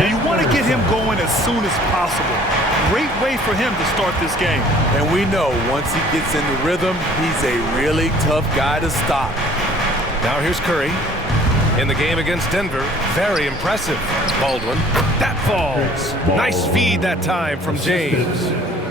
And you want to get him going as soon as possible. Great way for him to start this game. And we know once he gets in the rhythm, he's a really tough guy to stop. Now here's Curry. In the game against Denver, very impressive. Baldwin. That falls. Nice feed that time from James.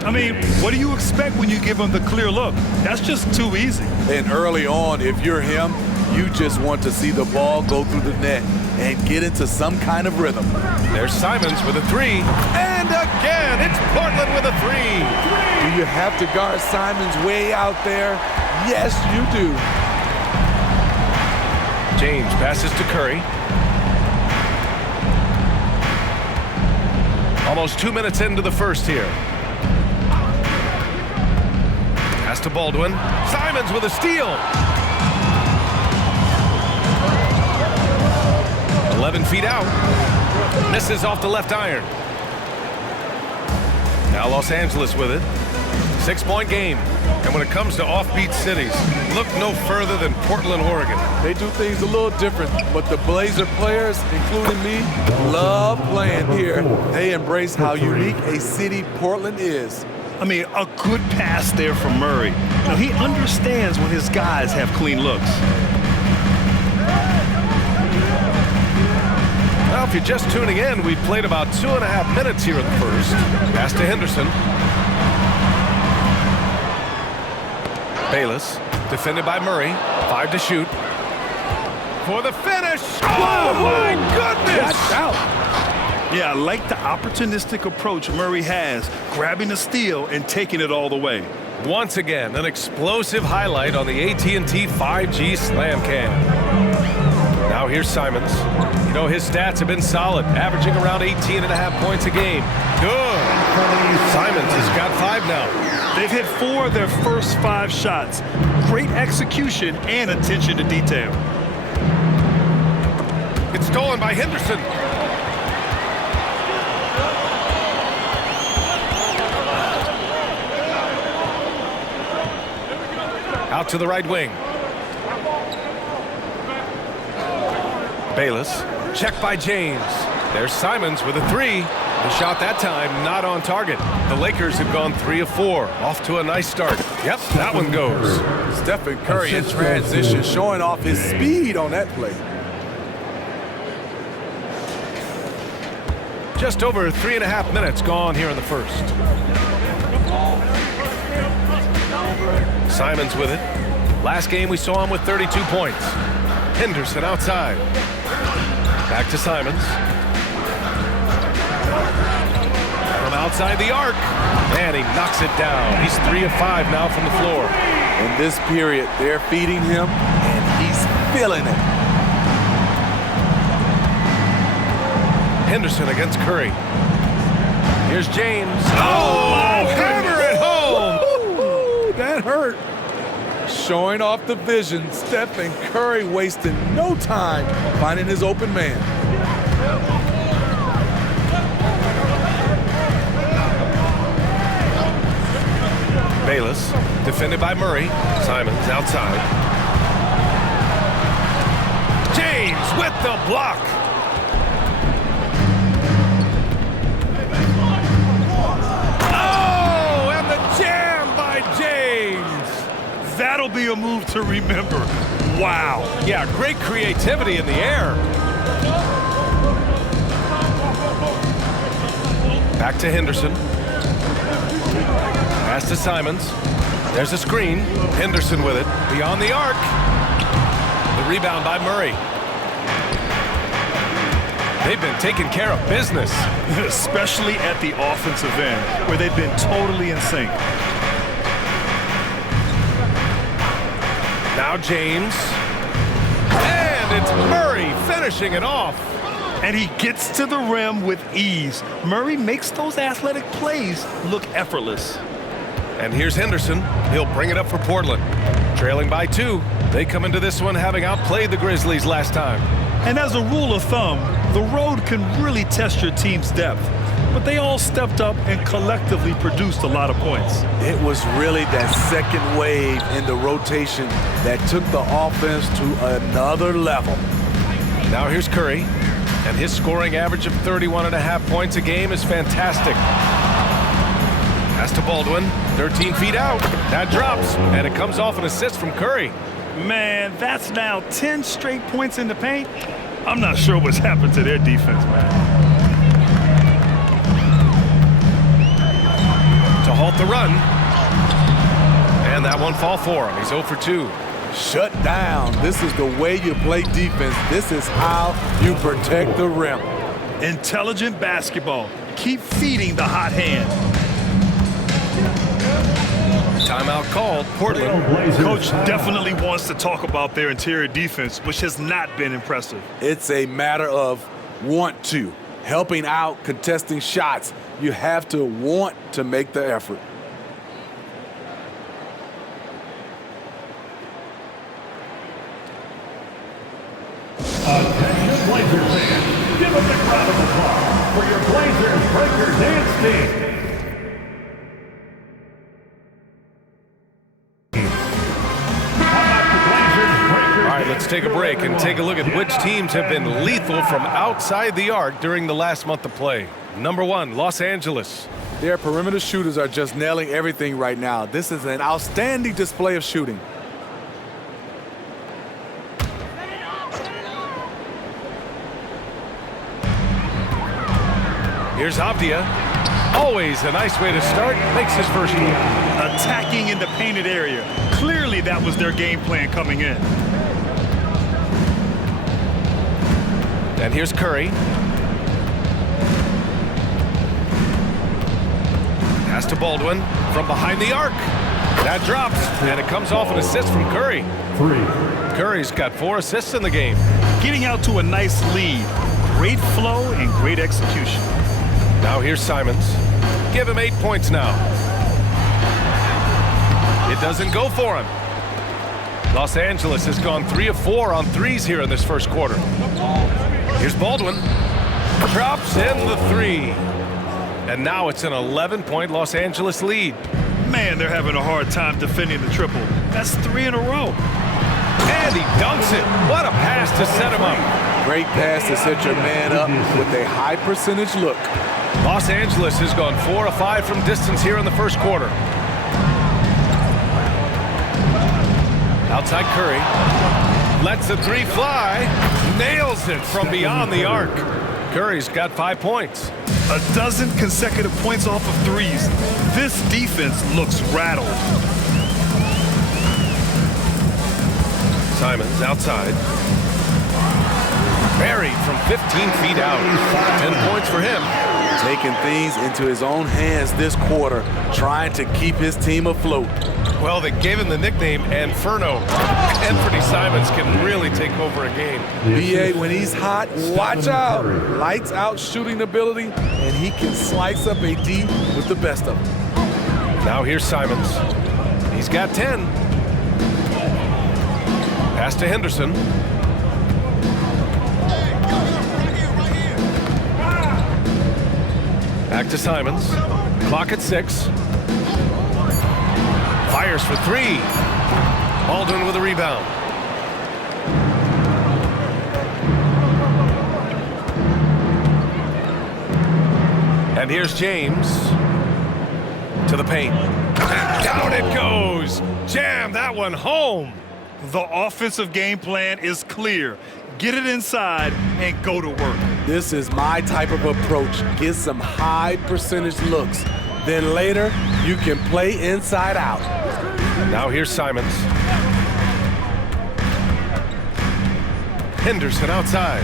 I mean, what do you expect when you give him the clear look? That's just too easy. And early on, if you're him, you just want to see the ball go through the net and get into some kind of rhythm. There's Simons with a 3. And again, it's Portland with a 3. Do you have to guard Simons way out there? Yes, you do. James passes to Curry. Almost 2 minutes into the first here. Pass to Baldwin. Simons with a steal. 11 feet out. Misses off the left iron. Now Los Angeles with it. 6-point game. And when it comes to offbeat cities, look no further than Portland, Oregon. They do things a little different, but the Blazer players, including me, love playing here. They embrace how unique a city Portland is. I mean, a good pass there from Murray. Now, he understands when his guys have clean looks. Well, if you're just tuning in, we've played about 2.5 minutes here in the first. Pass to Henderson. Bayless, defended by Murray. 5 to shoot. For the finish. Oh, my goodness! Watch out. Yeah, I like the opportunistic approach Murray has, grabbing the steal and taking it all the way. Once again, an explosive highlight on the AT&T 5G Slam Cam. Now here's Simons. You know, his stats have been solid, averaging around 18.5 points a game. Good. Simons has got 5 now. They've hit 4 of their first 5 shots. Great execution and attention to detail. It's stolen by Henderson. Out to the right wing. Bayless, checked by James. There's Simons with a 3. The shot that time not on target. The Lakers have gone 3 of 4. Off to a nice start. Yep, that one goes. Stephen Curry in transition, showing off his speed on that play. Just over 3.5 minutes gone here in the first. Simons with it. Last game we saw him with 32 points. Henderson outside. Back to Simons. From outside the arc. And he knocks it down. He's 3 of 5 now from the floor. In this period, they're feeding him, and he's feeling it. Henderson against Curry. Here's James. Oh, hammer it home. Ooh, that hurt. Showing off the vision, Stephen Curry wasting no time finding his open man. Bayless, defended by Murray. Simons outside. with the block. Oh, and the jam by James. That'll be a move to remember. Wow. Yeah, great creativity in the air. Back to Henderson. Pass to Simons. There's a screen. Henderson with it. Beyond the arc. The rebound by Murray. They've been taking care of business. Especially at the offensive end, where they've been totally in sync. Now James. And it's Murray finishing it off. And he gets to the rim with ease. Murray makes those athletic plays look effortless. And here's Henderson. He'll bring it up for Portland. Trailing by 2. They come into this one having outplayed the Grizzlies last time. And as a rule of thumb, the road can really test your team's depth. But they all stepped up and collectively produced a lot of points. It was really that second wave in the rotation that took the offense to another level. Now here's Curry. And his scoring average of 31.5 points a game is fantastic. Pass to Baldwin, 13 feet out. That drops, and it comes off an assist from Curry. Man, that's now 10 straight points in the paint. I'm not sure what's happened to their defense, man. To halt the run. And that one fall for him. He's 0 for 2. Shut down. This is the way you play defense. This is how you protect the rim. Intelligent basketball. Keep feeding the hot hand. Timeout called. Portland. Coach definitely wants to talk about their interior defense, which has not been impressive. It's a matter of want to. Helping out, contesting shots. You have to want to make the effort. Attention Blazers fans, give a big round of applause for your Blazers Breaker Dance Team. All right, let's take a break and take a look at which teams have been lethal from outside the arc during the last month of play. Number 1, Los Angeles. Their perimeter shooters are just nailing everything right now. This is an outstanding display of shooting. Here's Avdia. Always a nice way to start. Makes his first one. Attacking in the painted area. Clearly that was their game plan coming in. And here's Curry. Pass to Baldwin from behind the arc. That drops, and it comes off an assist from Curry. 3. Curry's got 4 assists in the game. Getting out to a nice lead. Great flow and great execution. Now here's Simons. Give him 8 points now. It doesn't go for him. Los Angeles has gone 3 of 4 on threes here in this first quarter. Here's Baldwin. Drops in the 3. And now it's an 11-point Los Angeles lead. Man, they're having a hard time defending the triple. That's 3 in a row. And he dunks it. What a pass to set him up. Great pass to set your man up with a high percentage look. Los Angeles has gone 4 of 5 from distance here in the first quarter. Outside Curry. Lets the 3 fly. Nails it from beyond the arc. Curry's got 5 points. A dozen consecutive points off of threes. This defense looks rattled. Simons outside. Buried from 15 feet out. 10 points for him. Taking things into his own hands this quarter, trying to keep his team afloat. Well, they gave him the nickname Inferno. Anthony Simons can really take over a game. BA, when he's hot, watch out. Lights out shooting ability, and he can slice up a D with the best of them. Now here's Simons. He's got 10. Pass to Henderson. Back to Simons. Clock at 6. Fires for 3. Baldwin with a rebound. And here's James to the paint. And down it goes. Jam that one home. The offensive game plan is clear. Get it inside and go to work. This is my type of approach. Get some high percentage looks. Then later, you can play inside out. Now here's Simons. Henderson outside.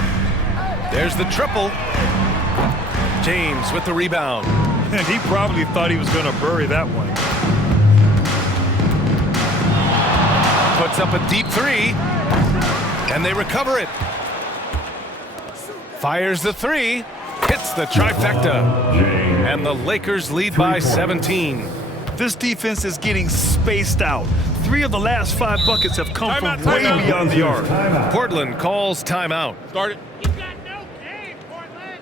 There's the triple. James with the rebound. And he probably thought he was going to bury that one. Puts up a deep three. And they recover it. Fires the three. Hits the trifecta. And the Lakers lead by 17. This defense is getting spaced out. 3 of the last 5 buckets have come from way beyond the arc. Portland calls timeout. Start it. You've got no game, Portland.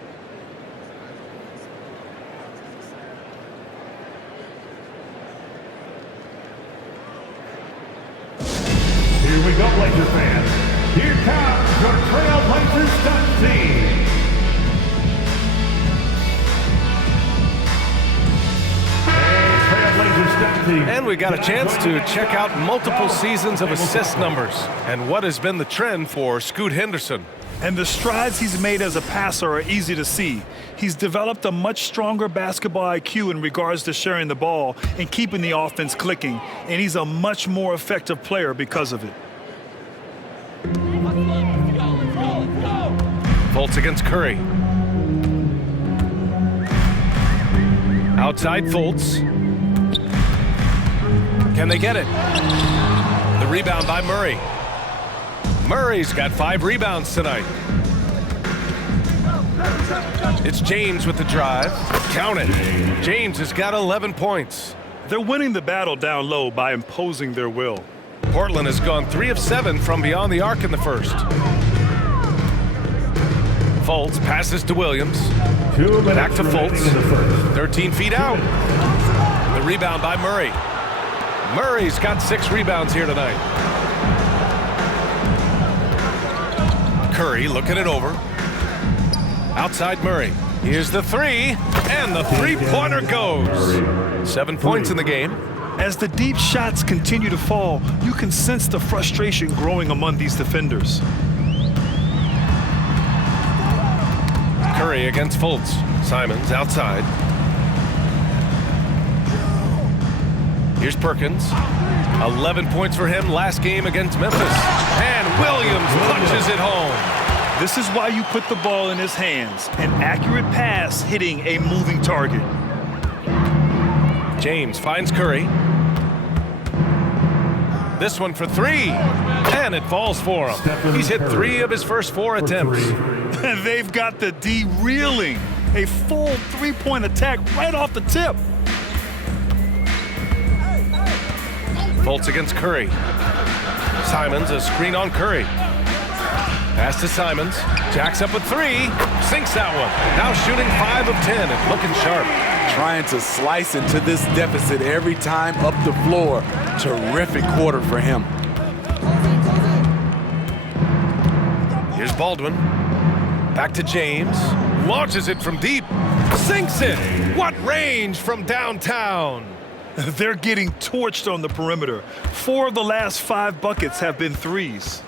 Here we go, Lakers fans. Here comes your Trailblazers stunt team. And we got a chance to check out multiple seasons of assist numbers and what has been the trend for Scoot Henderson. And the strides he's made as a passer are easy to see. He's developed a much stronger basketball IQ in regards to sharing the ball and keeping the offense clicking. And he's a much more effective player because of it. Fultz against Curry. Outside Fultz. Can they get it? The rebound by Murray. Murray's got 5 rebounds tonight. It's James with the drive. Count it. James has got 11 points. They're winning the battle down low by imposing their will. Portland has gone 3 of 7 from beyond the arc in the first. Fultz passes to Williams. Back to Fultz. 13 feet out. The rebound by Murray. Murray's got 6 rebounds here tonight. Curry looking it over. Outside Murray. Here's the three, and the three-pointer goes. 7 points in the game. As the deep shots continue to fall, you can sense the frustration growing among these defenders. Curry against Fultz. Simons outside. Here's Perkins. 11 points for him last game against Memphis. And Williams punches it home. This is why you put the ball in his hands. An accurate pass hitting a moving target. James finds Curry. This one for 3. And it falls for him. He's hit 3 of his first 4 attempts. And they've got the D reeling. A full 3-point attack right off the tip. Fultz against Curry. Simons, a screen on Curry. Pass to Simons. Jacks up a 3. Sinks that one. Now shooting 5 of 10 and looking sharp. Trying to slice into this deficit every time up the floor. Terrific quarter for him. Here's Baldwin. Back to James. Launches it from deep. Sinks it. What range from downtown. They're getting torched on the perimeter. 4 of the last 5 buckets have been threes.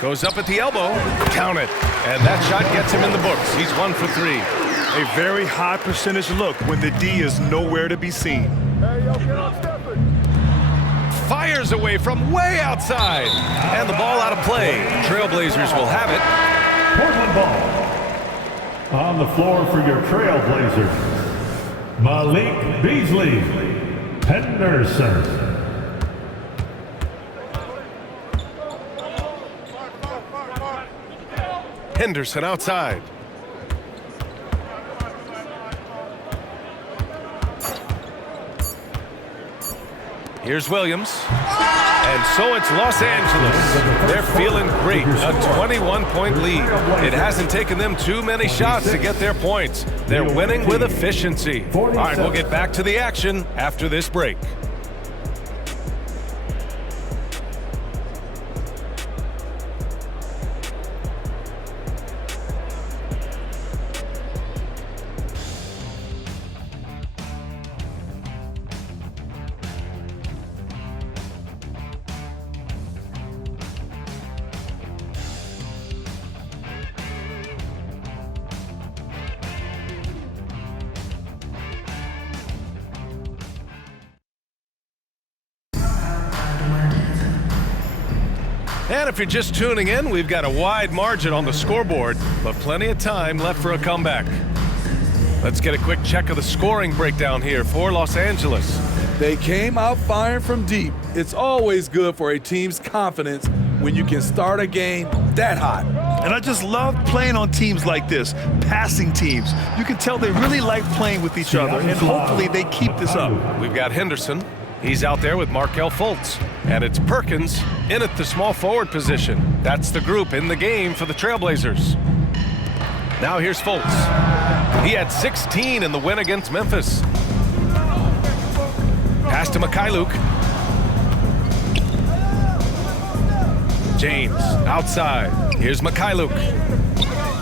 Goes up at the elbow. Count it. And that shot gets him in the books. He's 1 for 3. A very high percentage look when the D is nowhere to be seen. Fires away from way outside. And the ball out of play. Trailblazers will have it. Portland ball. On the floor for your Trailblazers, Malik Beasley Henderson. Henderson outside. Here's Williams. And so it's Los Angeles. They're feeling great. A 21-point lead. It hasn't taken them too many shots to get their points. They're winning with efficiency. All right, we'll get back to the action after this break. And if you're just tuning in, we've got a wide margin on the scoreboard, but plenty of time left for a comeback. Let's get a quick check of the scoring breakdown here for Los Angeles. They came out firing from deep. It's always good for a team's confidence when you can start a game that hot. And I just love playing on teams like this, passing teams. You can tell they really like playing with each other, and hopefully they keep this up. We've got Henderson. He's out there with Markelle Fultz. And it's Perkins in at the small forward position. That's the group in the game for the Trailblazers. Now here's Fultz. He had 16 in the win against Memphis. Pass to Mikhailuk. James outside. Here's Mikhailuk.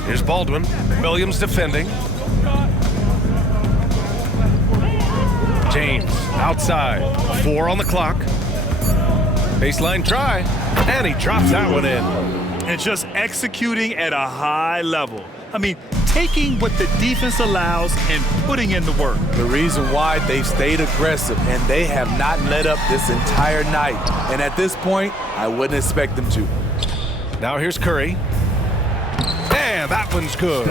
Here's Baldwin. Williams defending. James outside. 4 on the clock. Baseline try. And he drops that one in. And just executing at a high level. I mean, taking what the defense allows and putting in the work. The reason why they've stayed aggressive and they have not let up this entire night. And at this point, I wouldn't expect them to. Now here's Curry. And that one's good.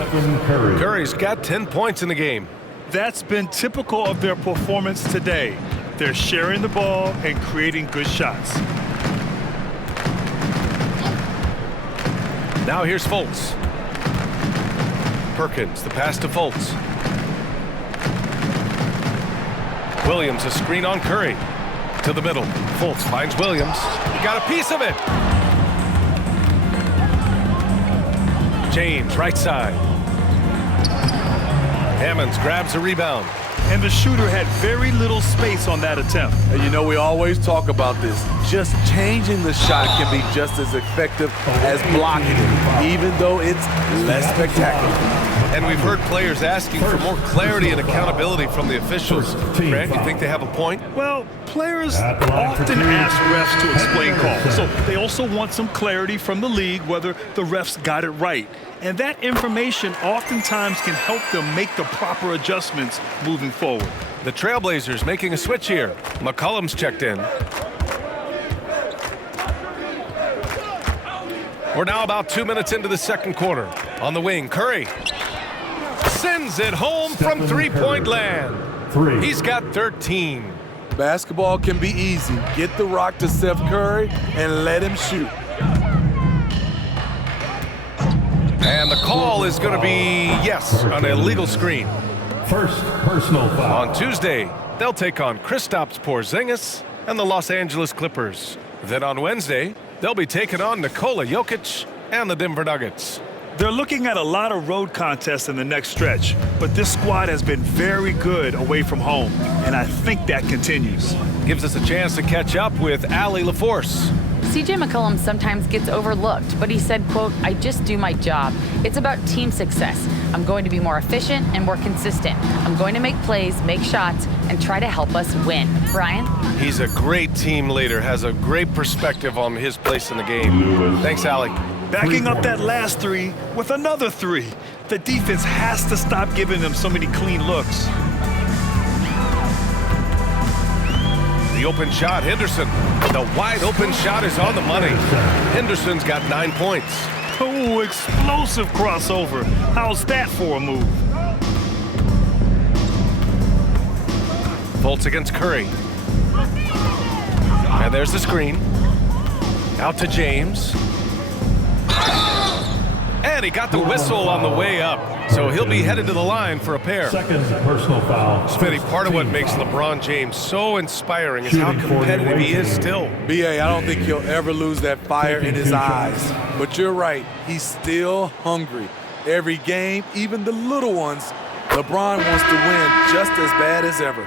Curry's got 10 points in the game. That's been typical of their performance today. They're sharing the ball and creating good shots. Now here's Fultz. Perkins, the pass to Fultz. Williams, a screen on Curry. To the middle. Fultz finds Williams. He got a piece of it. James, right side. Hammonds grabs a rebound. And the shooter had very little space on that attempt. And you know, we always talk about this. Just changing the shot can be just as effective as blocking it, even though it's less spectacular. And we've heard players asking for more clarity and accountability from the officials. Grant, you think they have a point? Well, players often ask refs to explain calls. So they also want some clarity from the league whether the refs got it right. And that information oftentimes can help them make the proper adjustments moving forward. The Trailblazers making a switch here. McCollum's checked in. We're now about 2 minutes into the second quarter. On the wing, Curry sends it home from three-point land. He's got 13. Basketball can be easy. Get the rock to Steph Curry and let him shoot. And the call is going to be, yes, an illegal screen. First personal foul. On Tuesday, they'll take on Kristaps Porzingis and the Los Angeles Clippers. Then on Wednesday, they'll be taking on Nikola Jokic and the Denver Nuggets. They're looking at a lot of road contests in the next stretch, but this squad has been very good away from home, and I think that continues. Gives us a chance to catch up with Allie LaForce. CJ McCollum sometimes gets overlooked, but he said, quote, "I just do my job. It's about team success. I'm going to be more efficient and more consistent. I'm going to make plays, make shots, and try to help us win." Brian? He's a great team leader, has a great perspective on his place in the game. Thanks, Allie. Backing up that last three with another three. The defense has to stop giving them so many clean looks. The open shot, Henderson. The wide open shot is on the money. Henderson's got 9 points. Oh, explosive crossover. How's that for a move? Fultz against Curry. And there's the screen. Out to James. And he got the whistle on the way up. So he'll be headed to the line for a pair. Second personal foul. Smitty, part of what makes LeBron James so inspiring is how competitive he is still. B.A., I don't think he'll ever lose that fire in his eyes. But you're right, he's still hungry. Every game, even the little ones, LeBron wants to win just as bad as ever.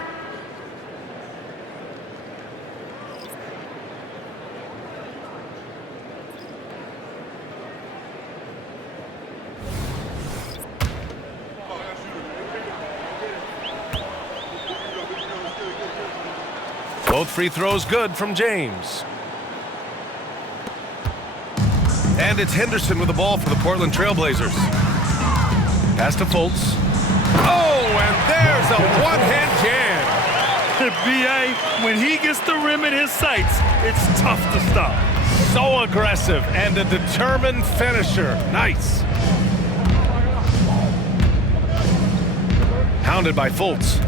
Both free throws good from James. And it's Henderson with the ball for the Portland Trailblazers. Pass to Fultz. Oh, and there's a one-hand jam. B.A., when he gets the rim in his sights, it's tough to stop. So aggressive and a determined finisher. Nice. Hounded by Fultz.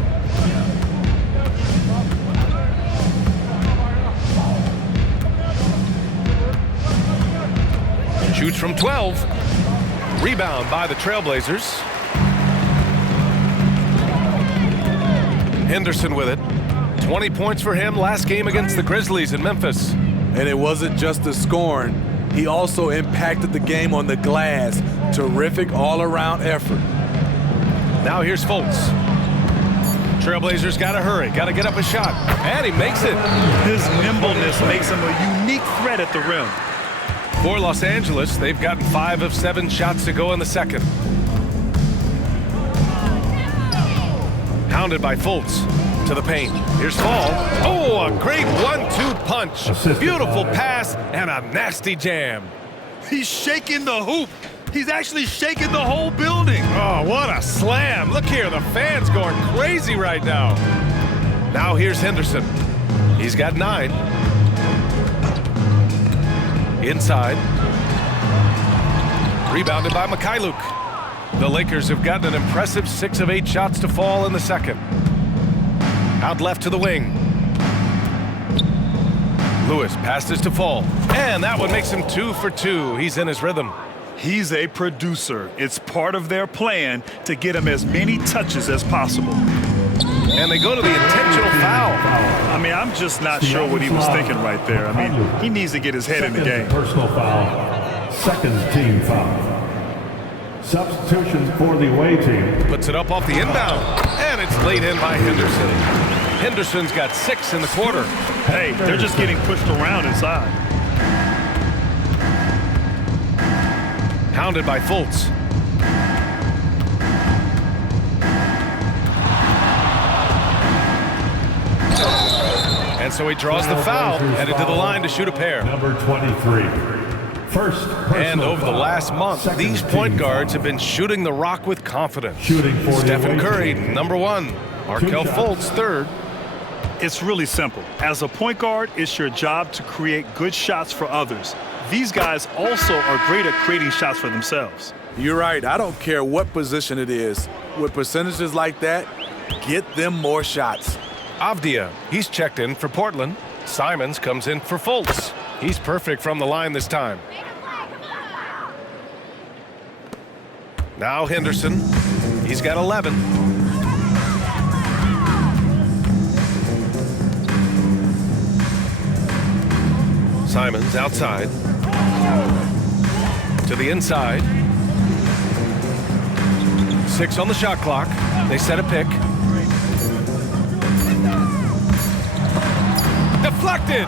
Shoots from 12. Rebound by the Trailblazers. Henderson with it. 20 points for him last game against the Grizzlies in Memphis. And it wasn't just the scoring. He also impacted the game on the glass. Terrific all-around effort. Now here's Fultz. Trailblazers got to hurry, got to get up a shot. And he makes it. His nimbleness makes him a unique threat at the rim. For Los Angeles, they've gotten 5 of 7 shots to go in the second. Hounded by Fultz. To the paint. Here's Fall. Oh, a great 1-2 punch. Beautiful pass and a nasty jam. He's shaking the hoop. He's actually shaking the whole building. Oh, what a slam. Look here, the fans going crazy right now. Now here's Henderson. He's got 9. Inside. Rebounded by Mikhailuk. The Lakers have gotten an impressive 6 of 8 shots to fall in the second. Out left to the wing. Lewis passes to Fall. And that one makes him 2 for 2. He's in his rhythm. He's a producer. It's part of their plan to get him as many touches as possible. And they go to the intentional foul. I mean, I'm just not sure what he was thinking right there. I mean, he needs to get his head in the game. Personal foul. Second team foul. Substitution for the away team. Puts it up off the inbound. And it's laid in by Henderson. Henderson's got 6 in the quarter. Hey, they're just getting pushed around inside. Hounded by Fultz. And so he draws the foul, headed to the line to shoot a pair. Number 23. First and over the last month, these point guards have been shooting the rock with confidence. Shooting for Stephen Curry, number 1. Markelle Fultz, 3rd. It's really simple. As a point guard, it's your job to create good shots for others. These guys also are great at creating shots for themselves. You're right. I don't care what position it is. With percentages like that, get them more shots. Avdia, he's checked in for Portland. Simons comes in for Fultz. He's perfect from the line this time. Now Henderson. He's got 11. Simons outside. To the inside. 6 on the shot clock. They set a pick. Deflected.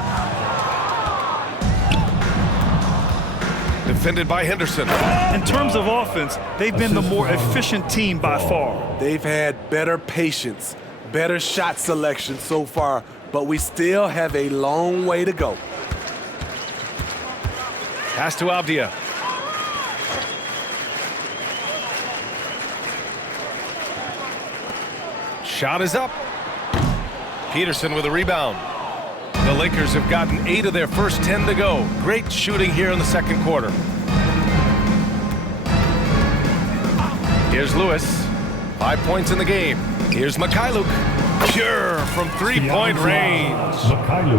Defended by Henderson. In terms of offense, they've been the more efficient team by far. They've had better patience, better shot selection so far, but we still have a long way to go. Pass to Avdia. Shot is up. Peterson with a rebound. The Lakers have gotten 8 of their first 10 to go. Great shooting here in the second quarter. Here's Lewis. 5 points in the game. Here's Mikhailuk. Pure from 3-point range.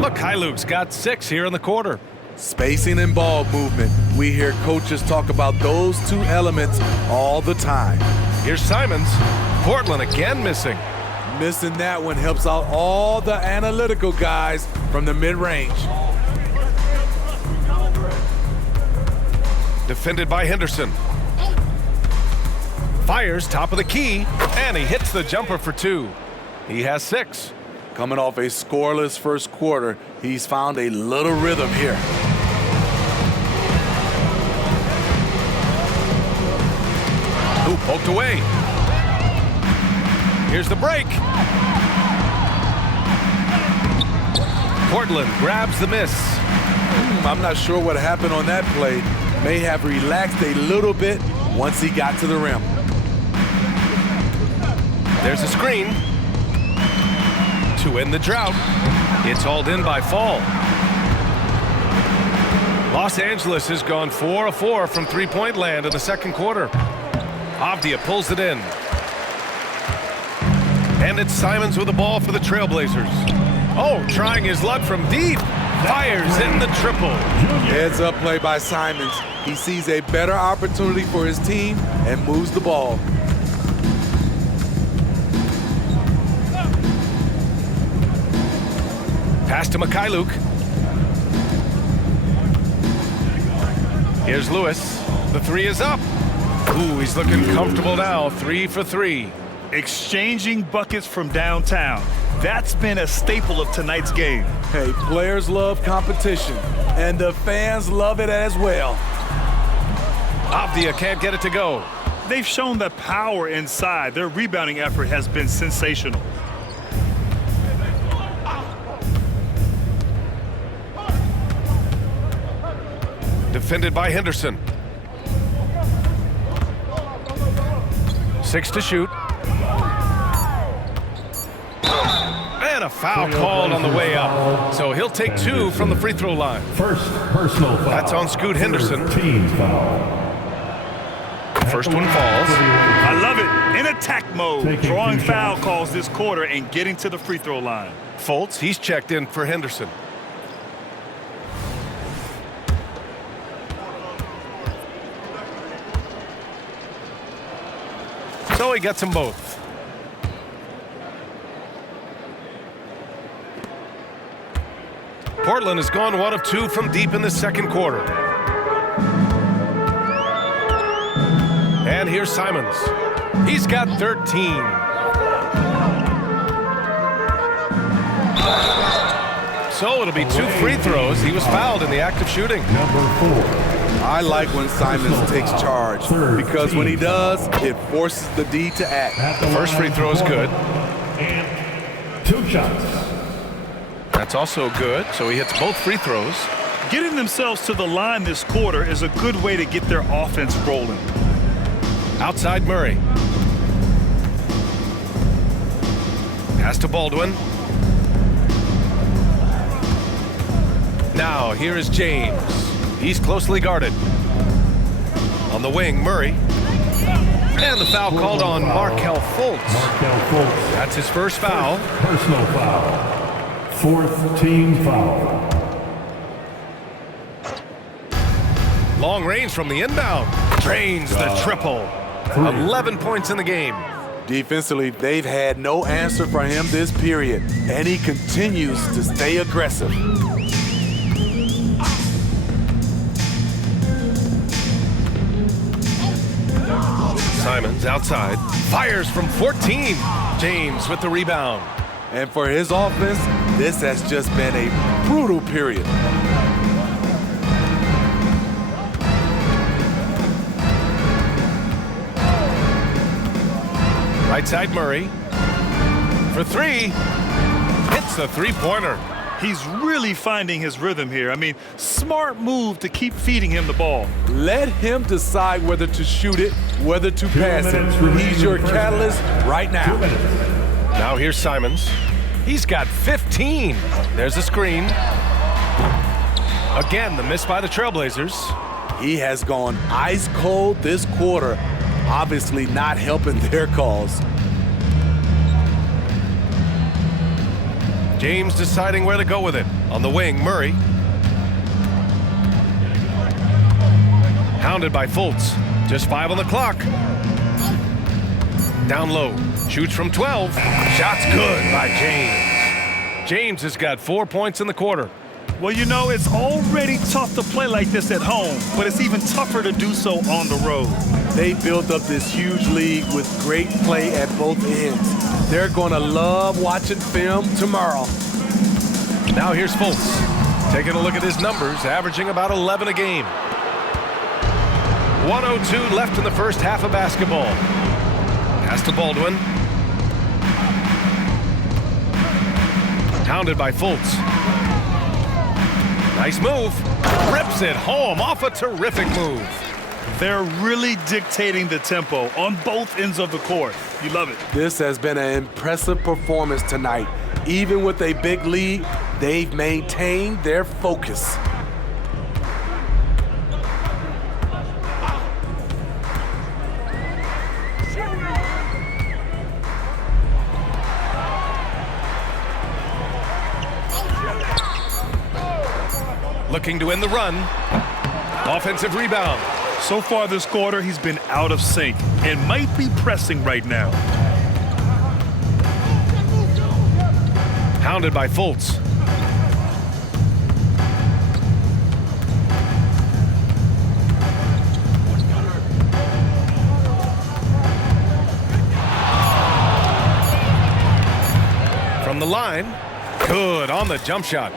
Mikhailuk's got 6 here in the quarter. Spacing and ball movement. We hear coaches talk about those 2 elements all the time. Here's Simons. Portland again missing. Missing that one helps out all the analytical guys from the mid-range. Defended by Henderson. Fires top of the key, and he hits the jumper for 2. He has 6. Coming off a scoreless first quarter, he's found a little rhythm here. Ooh, poked away. Here's the break. Portland grabs the miss. I'm not sure what happened on that play. May have relaxed a little bit once he got to the rim. There's a screen. To end the drought. It's hauled in by Fall. Los Angeles has gone 4 of 4 from three-point land in the second quarter. Avdia pulls it in. And it's Simons with the ball for the Trailblazers. Oh, trying his luck from deep. Fires in the triple. Heads up play by Simons. He sees a better opportunity for his team and moves the ball. Pass to Mikhailuk. Here's Lewis. The three is up. Ooh, he's looking comfortable now. 3 for 3. Exchanging buckets from downtown. That's been a staple of tonight's game. Hey, players love competition, and the fans love it as well. Avdia can't get it to go. They've shown the power inside. Their rebounding effort has been sensational. Defended by Henderson. 6 to shoot. And a foul called on the way up. So he'll take 2 from the free throw line. First personal foul. That's on Scoot Henderson. Team foul. First one falls. I love it. In attack mode. Drawing foul calls this quarter and getting to the free throw line. Fultz, he's checked in for Henderson. So he gets them both. Portland has gone 1 of 2 from deep in the second quarter. And here's Simons. He's got 13. So it'll be 2 free throws. He was fouled in the act of shooting. Number 4. I like when Simons takes charge because when he does, it forces the D to act. The first free throw is good. And 2 shots. That's also good, so he hits both free throws. Getting themselves to the line this quarter is a good way to get their offense rolling. Outside Murray. Pass to Baldwin. Now here is James. He's closely guarded. On the wing, Murray. And the foul called on Markelle Fultz. That's his first foul. Personal foul. 4th team foul. Long range from the inbound. Drains the triple. 11 points in the game. Defensively, they've had no answer for him this period, and he continues to stay aggressive. Simons outside. Fires from 14. James with the rebound. And for his offense, this has just been a brutal period. Right side Murray. For 3. Hits the three-pointer. He's really finding his rhythm here. I mean, smart move to keep feeding him the ball. Let him decide whether to shoot it, whether to pass it. He's your catalyst right now. Now here's Simons. He's got 15. There's a screen. Again, the miss by the Trailblazers. He has gone ice cold this quarter, obviously not helping their cause. James deciding where to go with it. On the wing, Murray. Hounded by Fultz. Just 5 on the clock. Down low. Shoots from 12. Shot's good by James. James has got 4 points in the quarter. Well, you know, it's already tough to play like this at home, but it's even tougher to do so on the road. They built up this huge league with great play at both ends. They're going to love watching film tomorrow. Now here's Fultz. Taking a look at his numbers, averaging about 11 a game. 1:02 left in the first half of basketball. Pass to Baldwin. Hounded by Fultz. Nice move. Rips it home off a terrific move. They're really dictating the tempo on both ends of the court. You love it. This has been an impressive performance tonight. Even with a big lead, they've maintained their focus. looking to win the run. Offensive rebound. So far this quarter, he's been out of sync and might be pressing right now. Hounded by Fultz. From the line, good on the jump shot.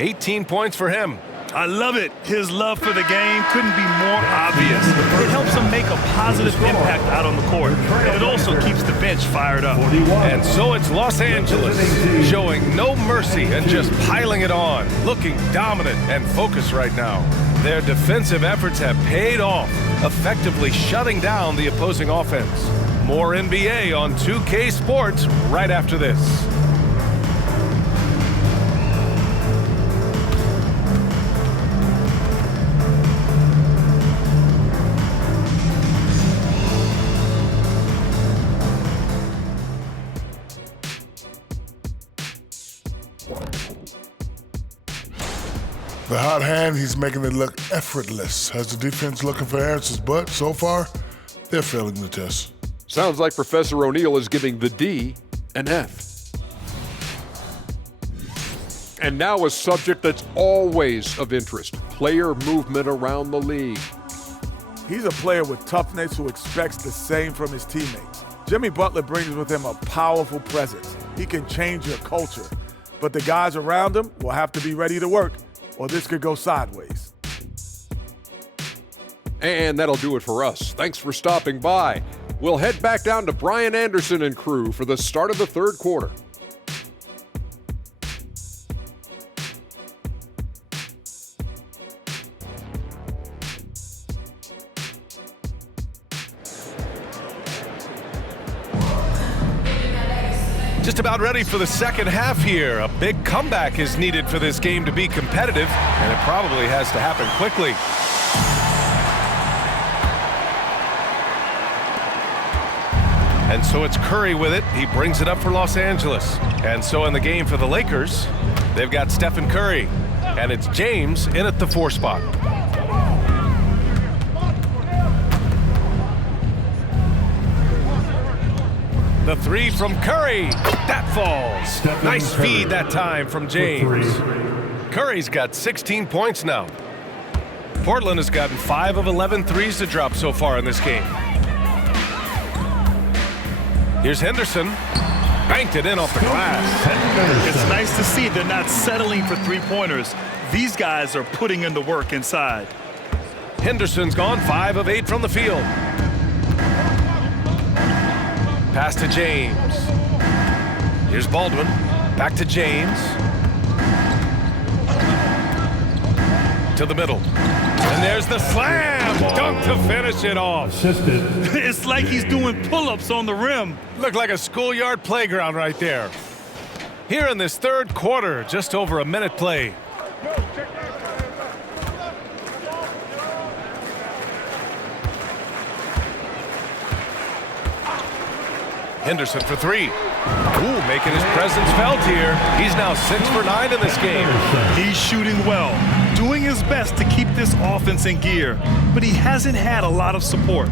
18 points for him. I love it. His love for the game couldn't be more obvious. It helps him make a positive impact out on the court, and it also keeps the bench fired up. And so it's Los Angeles, showing no mercy and just piling it on, looking dominant and focused right now. Their defensive efforts have paid off, effectively shutting down the opposing offense. More NBA on 2K Sports right after this. The hot hand, he's making it look effortless. Has the defense looking for answers, but so far, they're failing the test. Sounds like Professor O'Neal is giving the D an F. And now a subject that's always of interest, player movement around the league. He's a player with toughness who expects the same from his teammates. Jimmy Butler brings with him a powerful presence. He can change your culture, but the guys around him will have to be ready to work, or this could go sideways. And that'll do it for us. Thanks for stopping by. We'll head back down to Brian Anderson and crew for the start of the third quarter. Just about ready for the second half here. A big comeback is needed for this game to be competitive, and it probably has to happen quickly. And so it's Curry with it. He brings it up for Los Angeles. And so in the game for the Lakers, they've got Stephen Curry. And it's James in at the 4 spot. The 3 from Curry. That falls. Nice feed that time from James. Curry's got 16 points now. Portland has gotten 5 of 11 threes to drop so far in this game. Here's Henderson. Banked it in off the glass. It's nice to see they're not settling for three-pointers. These guys are putting in the work inside. Henderson's gone 5 of 8 from the field. Pass to James. Here's Baldwin. Back to James. To the middle. And there's the slam. Dunk to finish it off. It's like he's doing pull-ups on the rim. Looked like a schoolyard playground right there. Here in this third quarter, just over a minute play. Henderson for 3. Ooh, making his presence felt here. He's now 6 for 9 in this game. He's shooting well, doing his best to keep this offense in gear, but he hasn't had a lot of support.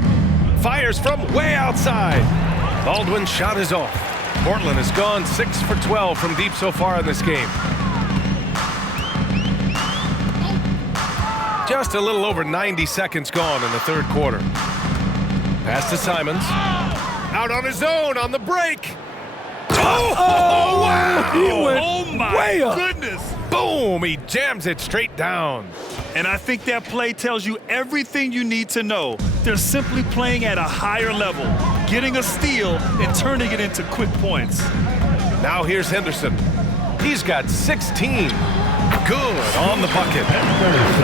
Fires from way outside. Baldwin's shot is off. Portland has gone 6 for 12 from deep so far in this game. Just a little over 90 seconds gone in the third quarter. Pass to Simons. Out on his own on the break. Oh, wow! He went way up. Goodness. Boom! He jams it straight down. And I think that play tells you everything you need to know. They're simply playing at a higher level, getting a steal and turning it into quick points. Now here's Henderson. He's got 16. Good on the bucket.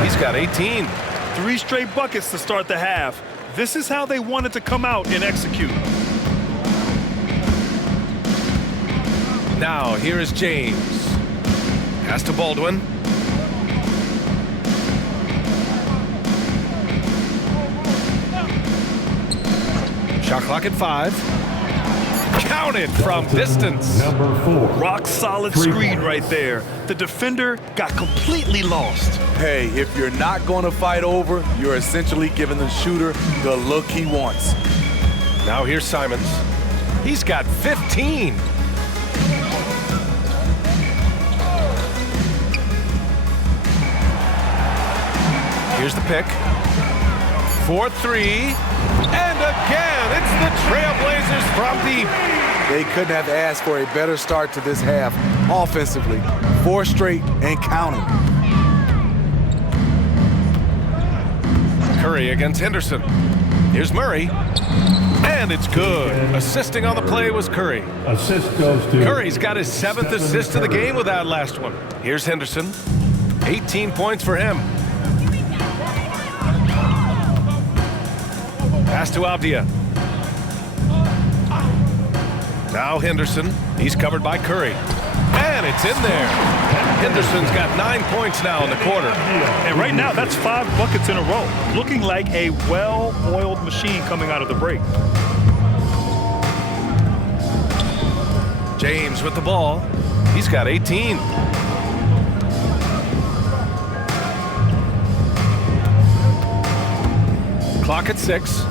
He's got 18. 3 straight buckets to start the half. This is how they wanted to come out and execute. Now, here is James. Pass to Baldwin. Shot clock at 5. Counted from distance. Number 4. Rock solid screen right there. The defender got completely lost. Hey, if you're not going to fight over, you're essentially giving the shooter the look he wants. Now here's Simons. He's got 15. Here's the pick. 4-3. And again, it's the Trailblazers from deep. They couldn't have asked for a better start to this half offensively. 4 straight and counting. Curry against Henderson. Here's Murray. And it's good. Assisting on the play was Curry. Assist goes to Curry's got his 7th assist of the game with that last one. Here's Henderson. 18 points for him. Pass to Avdia. Now Henderson. He's covered by Curry. And it's in there. Henderson's got 9 points now in the quarter. And right now, that's 5 buckets in a row. Looking like a well-oiled machine coming out of the break. James with the ball. He's got 18. Clock at 6.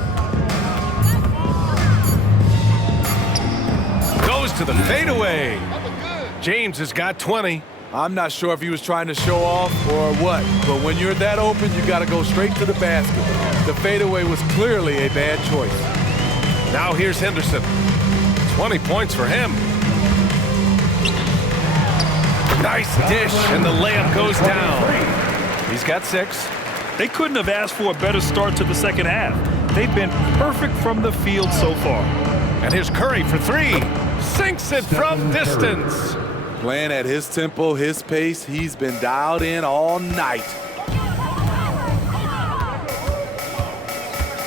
Goes to the fadeaway. James has got 20. I'm not sure if he was trying to show off or what, but when you're that open, you got to go straight to the basket. The fadeaway was clearly a bad choice. Now here's Henderson. 20 points for him. Nice dish, and the layup goes down. He's got 6. They couldn't have asked for a better start to the second half. They've been perfect from the field so far. And here's Curry for 3. Sinks it from distance. Playing at his tempo, his pace, he's been dialed in all night.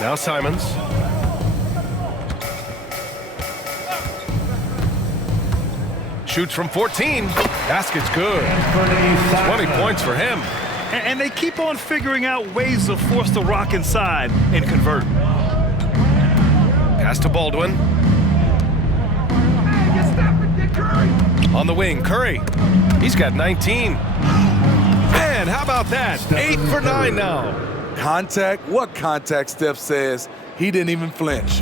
Now Simons. Shoots from 14. Basket's good. 20 points for him. And they keep on figuring out ways to force the Rock inside and convert. Pass to Baldwin. On the wing, Curry. He's got 19. And how about that? 8 for 9 now. Contact? What contact Steph says? He didn't even flinch.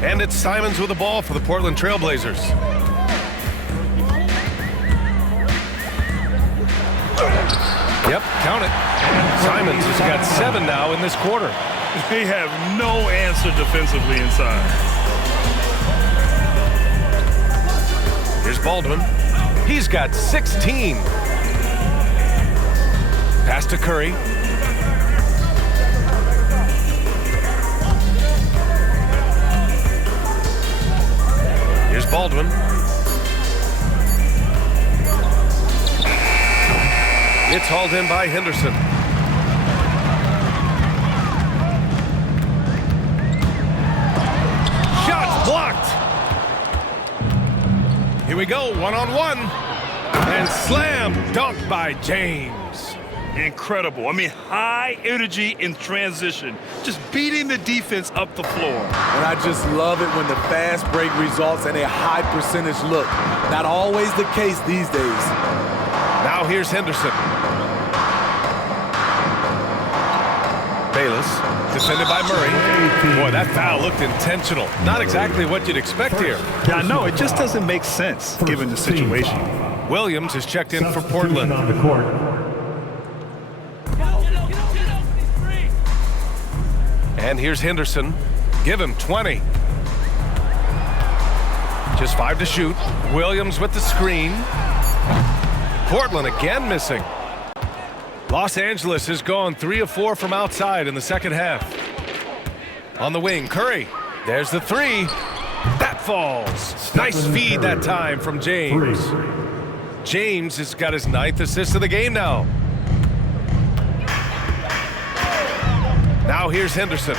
And it's Simons with the ball for the Portland Trailblazers. Yep, count it. Simons has got 7 now in this quarter. They have no answer defensively inside. Here's Baldwin. He's got 16. Pass to Curry. Here's Baldwin. It's hauled in by Henderson. Shots blocked. Here we go, one-on-one. And slam dunk by James. Incredible. I mean, high energy in transition. Just beating the defense up the floor. And I just love it when the fast break results in a high percentage look. Not always the case these days. Now here's Henderson. Bayless, defended by Murray. Boy, that foul looked intentional. Not exactly what you'd expect here. Yeah, no, it just doesn't make sense given the situation. Williams is checked in for Portland. On the court. And here's Henderson. Give him 20. Just 5 to shoot. Williams with the screen. Portland again missing. Los Angeles has gone 3 of 4 from outside in the second half. On the wing, Curry. There's the 3. That falls. Nice feed that time from James. James has got his 9th assist of the game now. Now here's Henderson.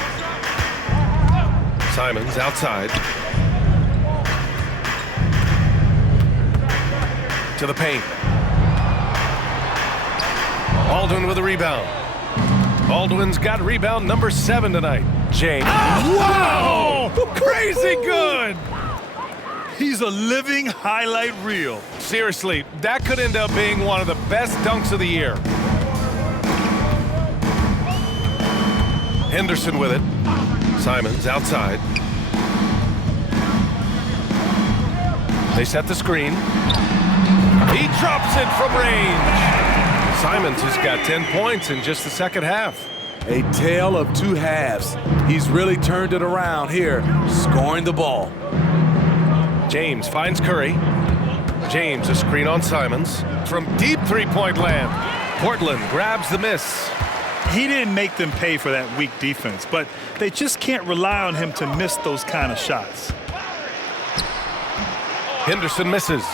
Simons outside. To the paint. Baldwin with a rebound. Baldwin's got rebound number 7 tonight. James. Whoa! Crazy good! He's a living highlight reel. Seriously, that could end up being one of the best dunks of the year. Henderson with it. Simons outside. They set the screen. He drops it from range. Simons has got 10 points in just the second half. A tale of two halves. He's really turned it around here, scoring the ball. James finds Curry. James, a screen on Simons. From deep three-point land. Portland grabs the miss. He didn't make them pay for that weak defense, but they just can't rely on him to miss those kind of shots. Henderson misses.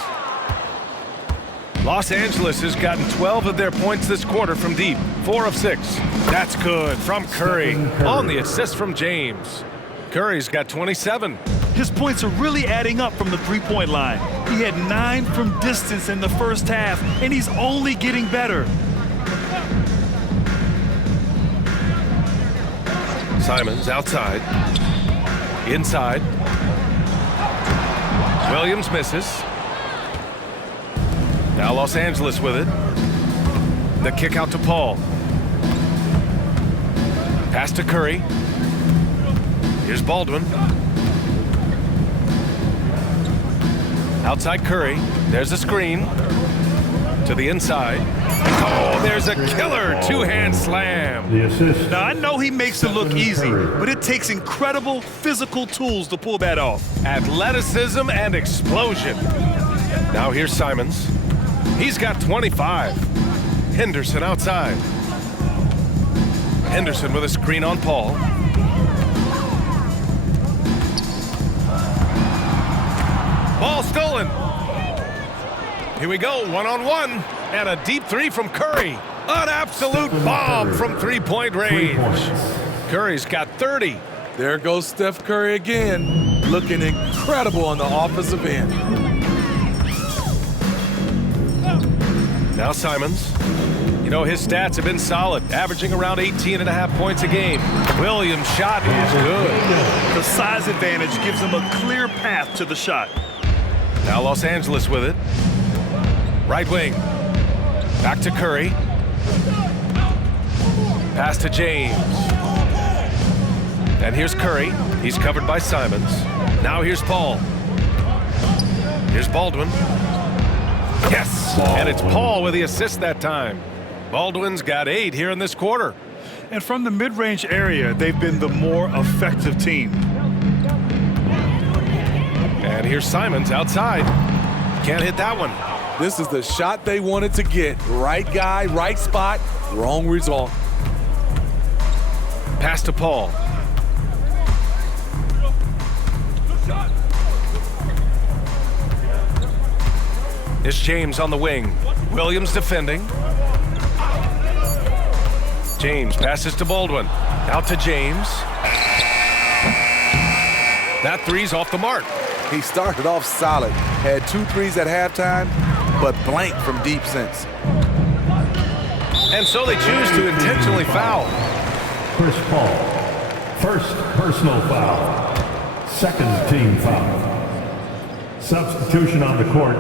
Los Angeles has gotten 12 of their points this quarter from deep. 4 of 6. That's good from Curry on the assist from James. Curry's got 27. His points are really adding up from the three-point line. He had 9 from distance in the first half, and he's only getting better. Simons outside. Inside. Williams misses. Now Los Angeles with it. The kick out to Paul. Pass to Curry. Here's Baldwin. Outside Curry. There's a screen. To the inside. Oh, there's a killer two-hand slam. The assist. Now, I know he makes it look easy, but it takes incredible physical tools to pull that off. Athleticism and explosion. Now here's Simons. He's got 25. Henderson outside. Henderson with a screen on Paul. Ball stolen. Here we go, one-on-one. And a deep three from Curry. An absolute bomb from three-point range. Curry's got 30. There goes Steph Curry again, looking incredible on the offensive end. Now Simons. You know, his stats have been solid, averaging around 18.5 points a game. Williams' shot is good. The size advantage gives him a clear path to the shot. Now Los Angeles with it. Right wing. Back to Curry. Pass to James. And here's Curry. He's covered by Simons. Now here's Paul. Here's Baldwin. Yes! And it's Paul with the assist that time. Baldwin's got 8 here in this quarter. And from the mid-range area, they've been the more effective team. And here's Simons outside. Can't hit that one. This is the shot they wanted to get. Right guy, right spot, wrong result. Pass to Paul. It's James on the wing. Williams defending. James passes to Baldwin. Out to James. That three's off the mark. He started off solid. Had 2 threes at halftime, but blank from deep since. And so they choose to intentionally foul. Chris Paul. First personal foul. Second team foul. Substitution on the court.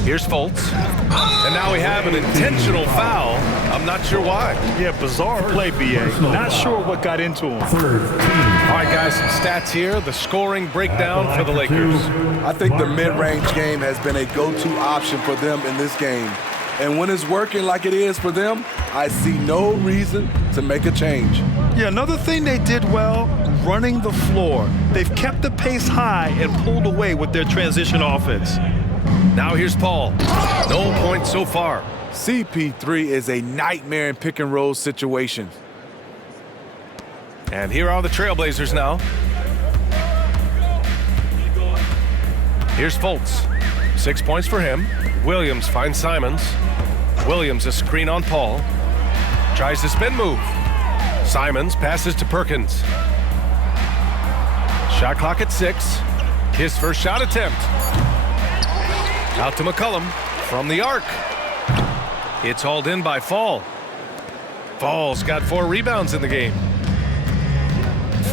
Here's Fultz. And now we have an intentional foul. I'm not sure why. Yeah, bizarre play, B.A. Not sure what got into him. Third team. All right, guys, some stats here. The scoring breakdown for the Lakers. I think the mid-range game has been a go-to option for them in this game. And when it's working like it is for them, I see no reason to make a change. Yeah, another thing they did well, running the floor. They've kept the pace high and pulled away with their transition offense. Now here's Paul. No points so far. CP3 is a nightmare in pick-and-roll situations. And here are the Trailblazers now. Here's Fultz. 6 points for him. Williams finds Simons. Williams a screen on Paul. Tries the spin move. Simons passes to Perkins. Shot clock at 6. His first shot attempt. Out to McCollum from the arc. It's hauled in by Fall. Fall's got 4 rebounds in the game.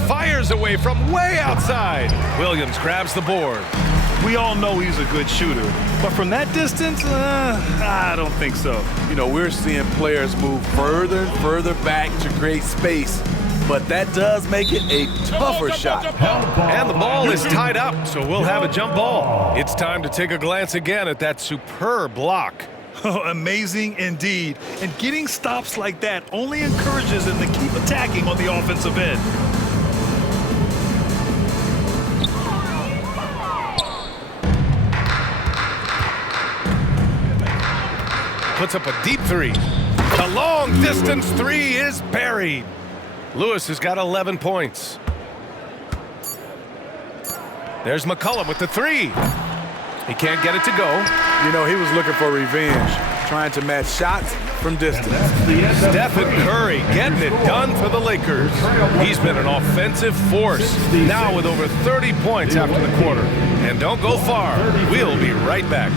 fires away from way outside. Williams grabs the board. We all know he's a good shooter, but from that distance, I don't think so. You know, we're seeing players move further and further back to create space, but that does make it a tougher shot. And the ball is tied up, so we'll have a jump ball. It's time to take a glance again at that superb block. Amazing indeed. And getting stops like that only encourages them to keep attacking on the offensive end. Puts up a deep three. The long distance three is buried. Lewis has got 11 points. There's McCollum with the three. He can't get it to go. You know, he was looking for revenge, trying to match shots from distance. Stephen Curry getting it done for the Lakers. He's been an offensive force, now with over 30 points after the quarter. And don't go far. We'll be right back.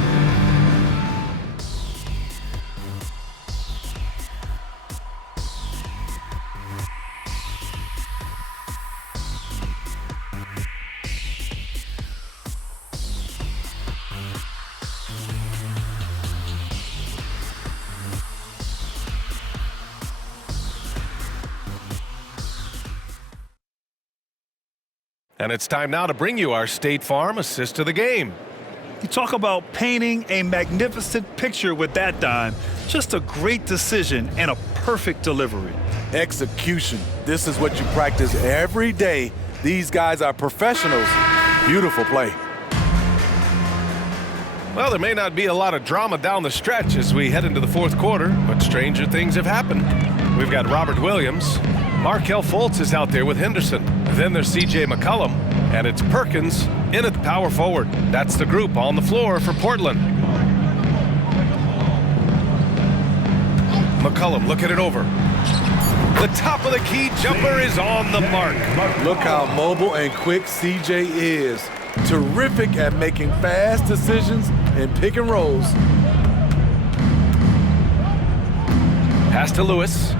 And it's time now to bring you our State Farm assist of the game. You talk about painting a magnificent picture with that dime. Just a great decision and a perfect delivery. Execution. This is what you practice every day. These guys are professionals. Beautiful play. Well, there may not be a lot of drama down the stretch as we head into the fourth quarter, but stranger things have happened. We've got Robert Williams. Markelle Fultz is out there with Henderson. Then there's C.J. McCollum, and it's Perkins in at the power forward. That's the group on the floor for Portland. McCollum looking it over. The top of the key jumper is on the mark. Look how mobile and quick C.J. is. Terrific at making fast decisions and pick and rolls. Pass to Lewis.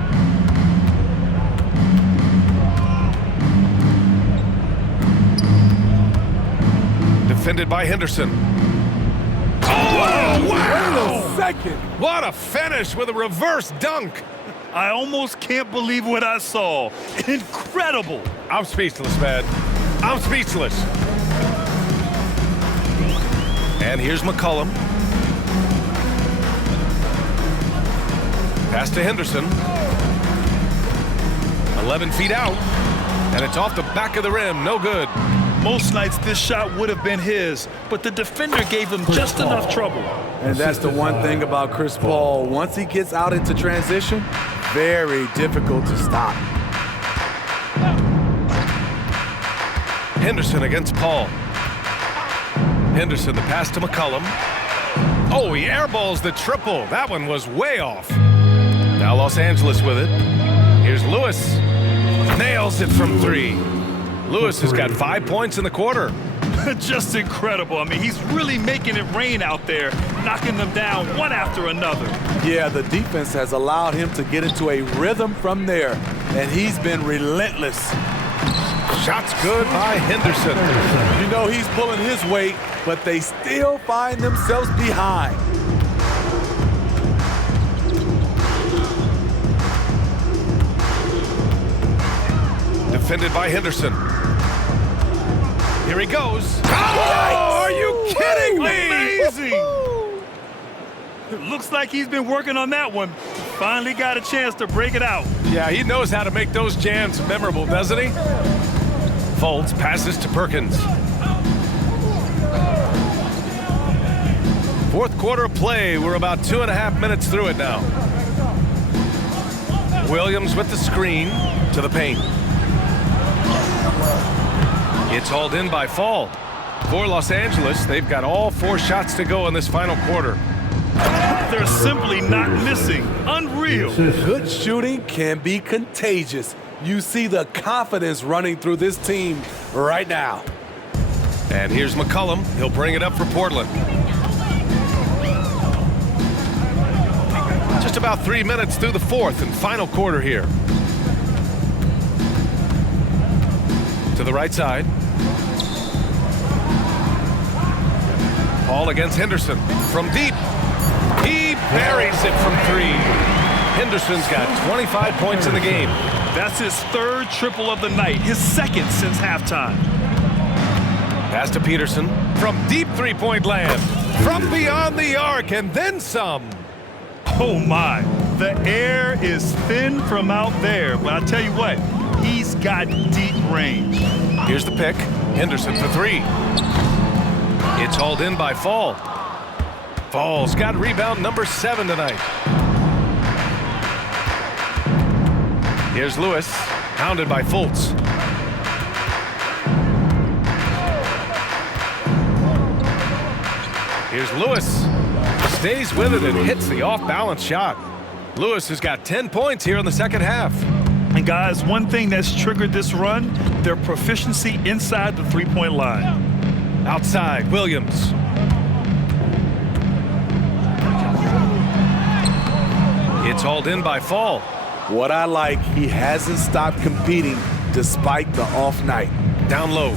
Defended by Henderson. Oh, wow! Wait a second. What a finish with a reverse dunk. I almost can't believe what I saw. Incredible. I'm speechless, man. I'm speechless. And here's McCollum. Pass to Henderson. 11 feet out. And it's off the back of the rim. No good. Most nights this shot would have been his, but the defender gave him just enough trouble. And that's the one thing about Chris Paul. Once he gets out into transition, very difficult to stop. Henderson against Paul. Henderson, the pass to McCollum. Oh, he airballs the triple. That one was way off. Now Los Angeles with it. Here's Lewis. Nails it from three. Lewis has got 5 points in the quarter. Just incredible. I mean, he's really making it rain out there, knocking them down one after another. Yeah, the defense has allowed him to get into a rhythm from there, and he's been relentless. Shots good by Henderson. You know he's pulling his weight, but they still find themselves behind. Defended by Henderson. Here he goes. Oh, are you kidding me? Amazing. It looks like he's been working on that one. Finally got a chance to break it out. Yeah, he knows how to make those jams memorable, doesn't he? Fultz passes to Perkins. Fourth quarter of play. We're about 2.5 minutes through it now. Williams with the screen to the paint. It's hauled in by Fall. For Los Angeles, they've got all 4 shots to go in this final quarter. They're simply not missing. Unreal. Good shooting can be contagious. You see the confidence running through this team right now. And here's McCollum. He'll bring it up for Portland. Just about 3 minutes through the fourth and final quarter here. To the right side. Paul against Henderson. From deep. He buries it from 3. Henderson's got 25 points in the game. That's his 3rd triple of the night, his 2nd since halftime. Pass to Peterson. From deep three-point land. From beyond the arc and then some. Oh my, the air is thin from out there, but I tell you what, he's got deep range. Here's the pick. Henderson for 3. It's hauled in by Fall. Fall's got rebound number 7 tonight. Here's Lewis, pounded by Fultz. Here's Lewis. Stays with it and hits the off-balance shot. Lewis has got 10 points here in the second half. And guys, one thing that's triggered this run, their proficiency inside the three-point line. Outside, Williams. It's hauled in by Fall. What I like, he hasn't stopped competing despite the off night. Down low.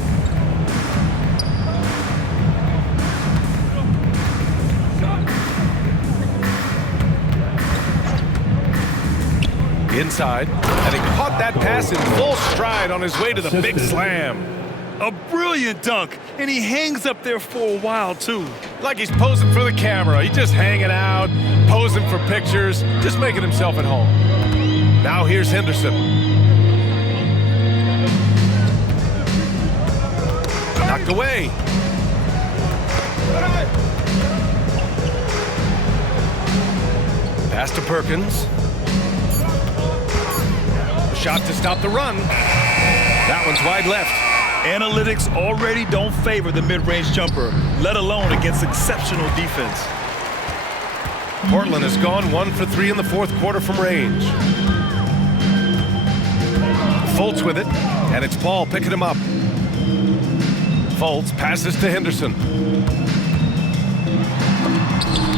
Inside, and he caught that pass in full stride on his way to the big slam. A brilliant dunk, and he hangs up there for a while, too. Like he's posing for the camera. He's just hanging out, posing for pictures, just making himself at home. Now here's Henderson. Knocked away. Pass to Perkins. Shot to stop the run. That one's wide left. Analytics already don't favor the mid-range jumper, let alone against exceptional defense. Portland has gone 1 for 3 in the fourth quarter from range. Fultz with it, and it's Paul picking him up. Fultz passes to Henderson.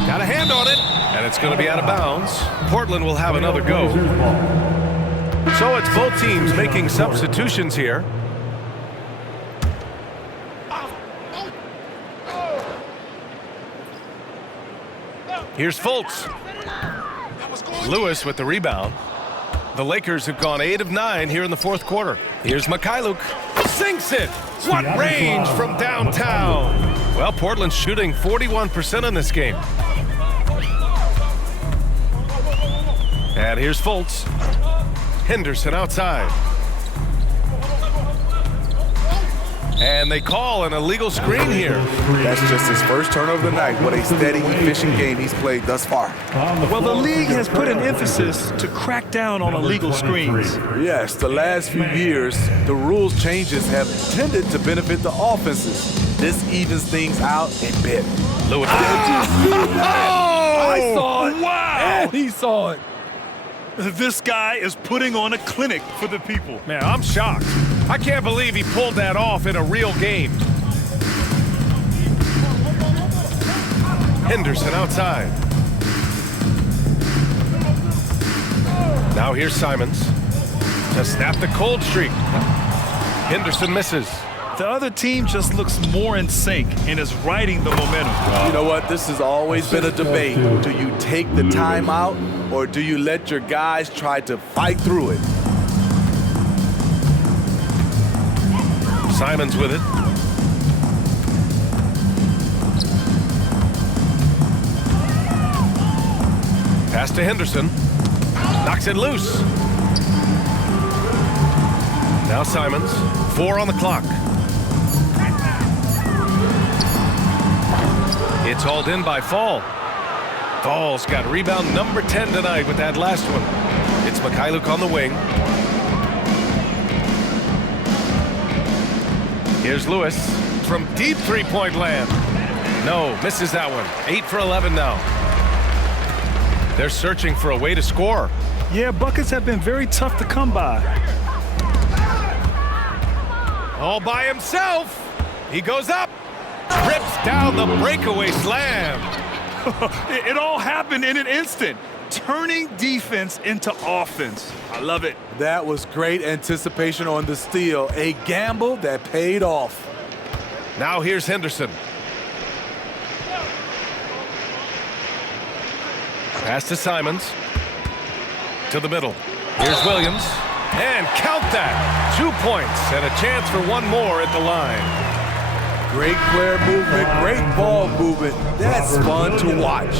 Got a hand on it, and it's going to be out of bounds. Portland will have another go. So it's both teams making substitutions here. Here's Fultz. Lewis with the rebound. The Lakers have gone 8 of 9 here in the fourth quarter. Here's Mikhailuk. Sinks it. What range from downtown. Well, Portland's shooting 41% in this game. And here's Fultz. Henderson outside. And they call an illegal screen here. That's just his first turnover of the night. What a steady, efficient game he's played thus far. Well, the league has put an emphasis to crack down on illegal screens. Yes, the last few years, the rules changes have tended to benefit the offenses. This evens things out a bit. Lewis. I saw it. Wow. And he saw it. This guy is putting on a clinic for the people. Man, I'm shocked. I can't believe he pulled that off in a real game. Henderson outside. Now here's Simons to snap the cold streak. Henderson misses. The other team just looks more in sync and is riding the momentum. You know what? This has always been a debate. Do you take the timeout or do you let your guys try to fight through it? Simons with it. Pass to Henderson. Knocks it loose. Now Simons. 4 on the clock. It's hauled in by Fall. Fall's got rebound number 10 tonight with that last one. It's Mikhailuk on the wing. Here's Lewis from deep three-point land. No, misses that one. 8 for 11 now. They're searching for a way to score. Yeah, buckets have been very tough to come by. All by himself. He goes up. Rips down the breakaway slam. It all happened in an instant. turning defense into offense. I love it. That was great anticipation on the steal. A gamble that paid off. Now here's Henderson. Pass to Simons. To the middle. Here's Williams. And count that. 2 points and a chance for one more at the line. Great player movement, great ball movement. That's fun to watch.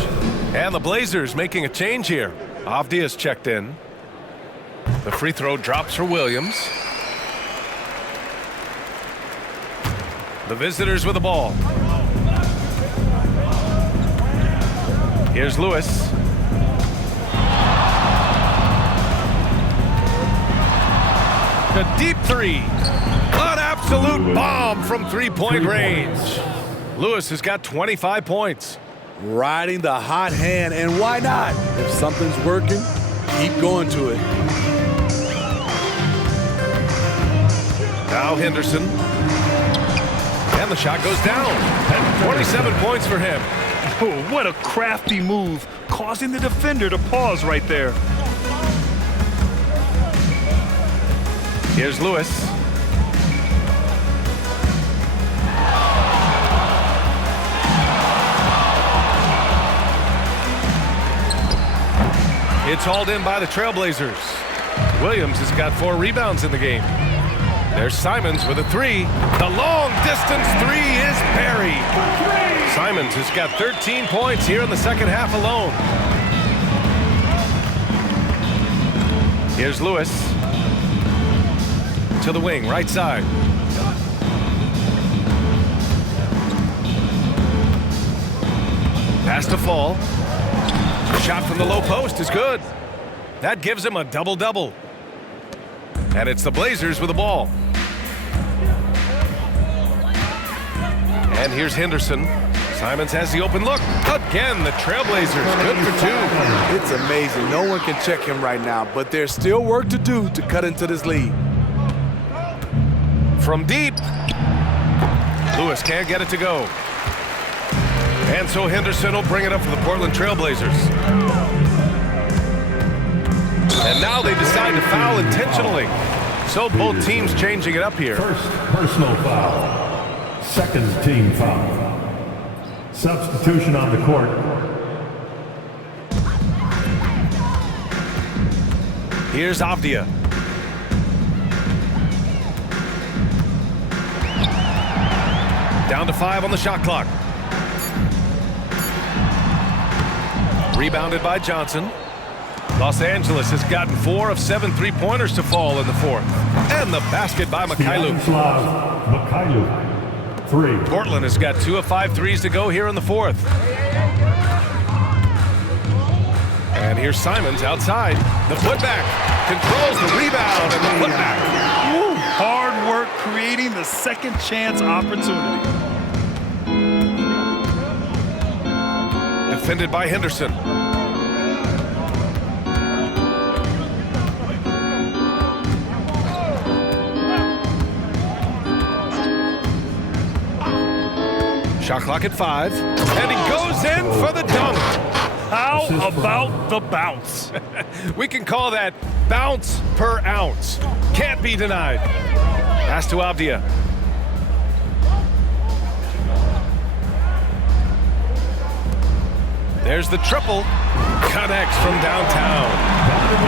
And the Blazers making a change here. Avdia's checked in. The free throw drops for Williams. The visitors with the ball. Here's Lewis. A deep three. An absolute bomb from three-point range. Lewis has got 25 points. Riding the hot hand, and why not? If something's working, keep going to it. Now Henderson. And the shot goes down. 27 points for him. Oh, what a crafty move, causing the defender to pause right there. Here's Lewis. It's hauled in by the Trailblazers. Williams has got 4 rebounds in the game. There's Simons with a 3. The long distance 3 is buried. Simons has got 13 points here in the second half alone. Here's Lewis. To the wing, right side. Pass to Fall. Shot from the low post is good. That gives him a double-double. And it's the Blazers with the ball. And here's Henderson. Simons has the open look. Again, the Trailblazers good for 2. It's amazing. No one can check him right now, but there's still work to do to cut into this lead. From deep. Lewis can't get it to go. And so Henderson will bring it up for the Portland Trailblazers. And now they decide to foul intentionally. So both teams changing it up here. First personal foul. Second team foul. Substitution on the court. Here's Avdia. Down to 5 on the shot clock. Rebounded by Johnson. Los Angeles has gotten 4 of 7 three-pointers to fall in the fourth. And the basket by Mikhailuk. Mikhailuk, 3. Portland has got 2 of 5 threes to go here in the fourth. And here's Simons outside. The putback controls the rebound and the putback. Woo, hard work creating the second chance opportunity. Defended by Henderson. Shot clock at 5. And he goes in for the dunk. How about the bounce? We can call that bounce per ounce. Can't be denied. Pass to Avdia. There's the triple. Connects from downtown.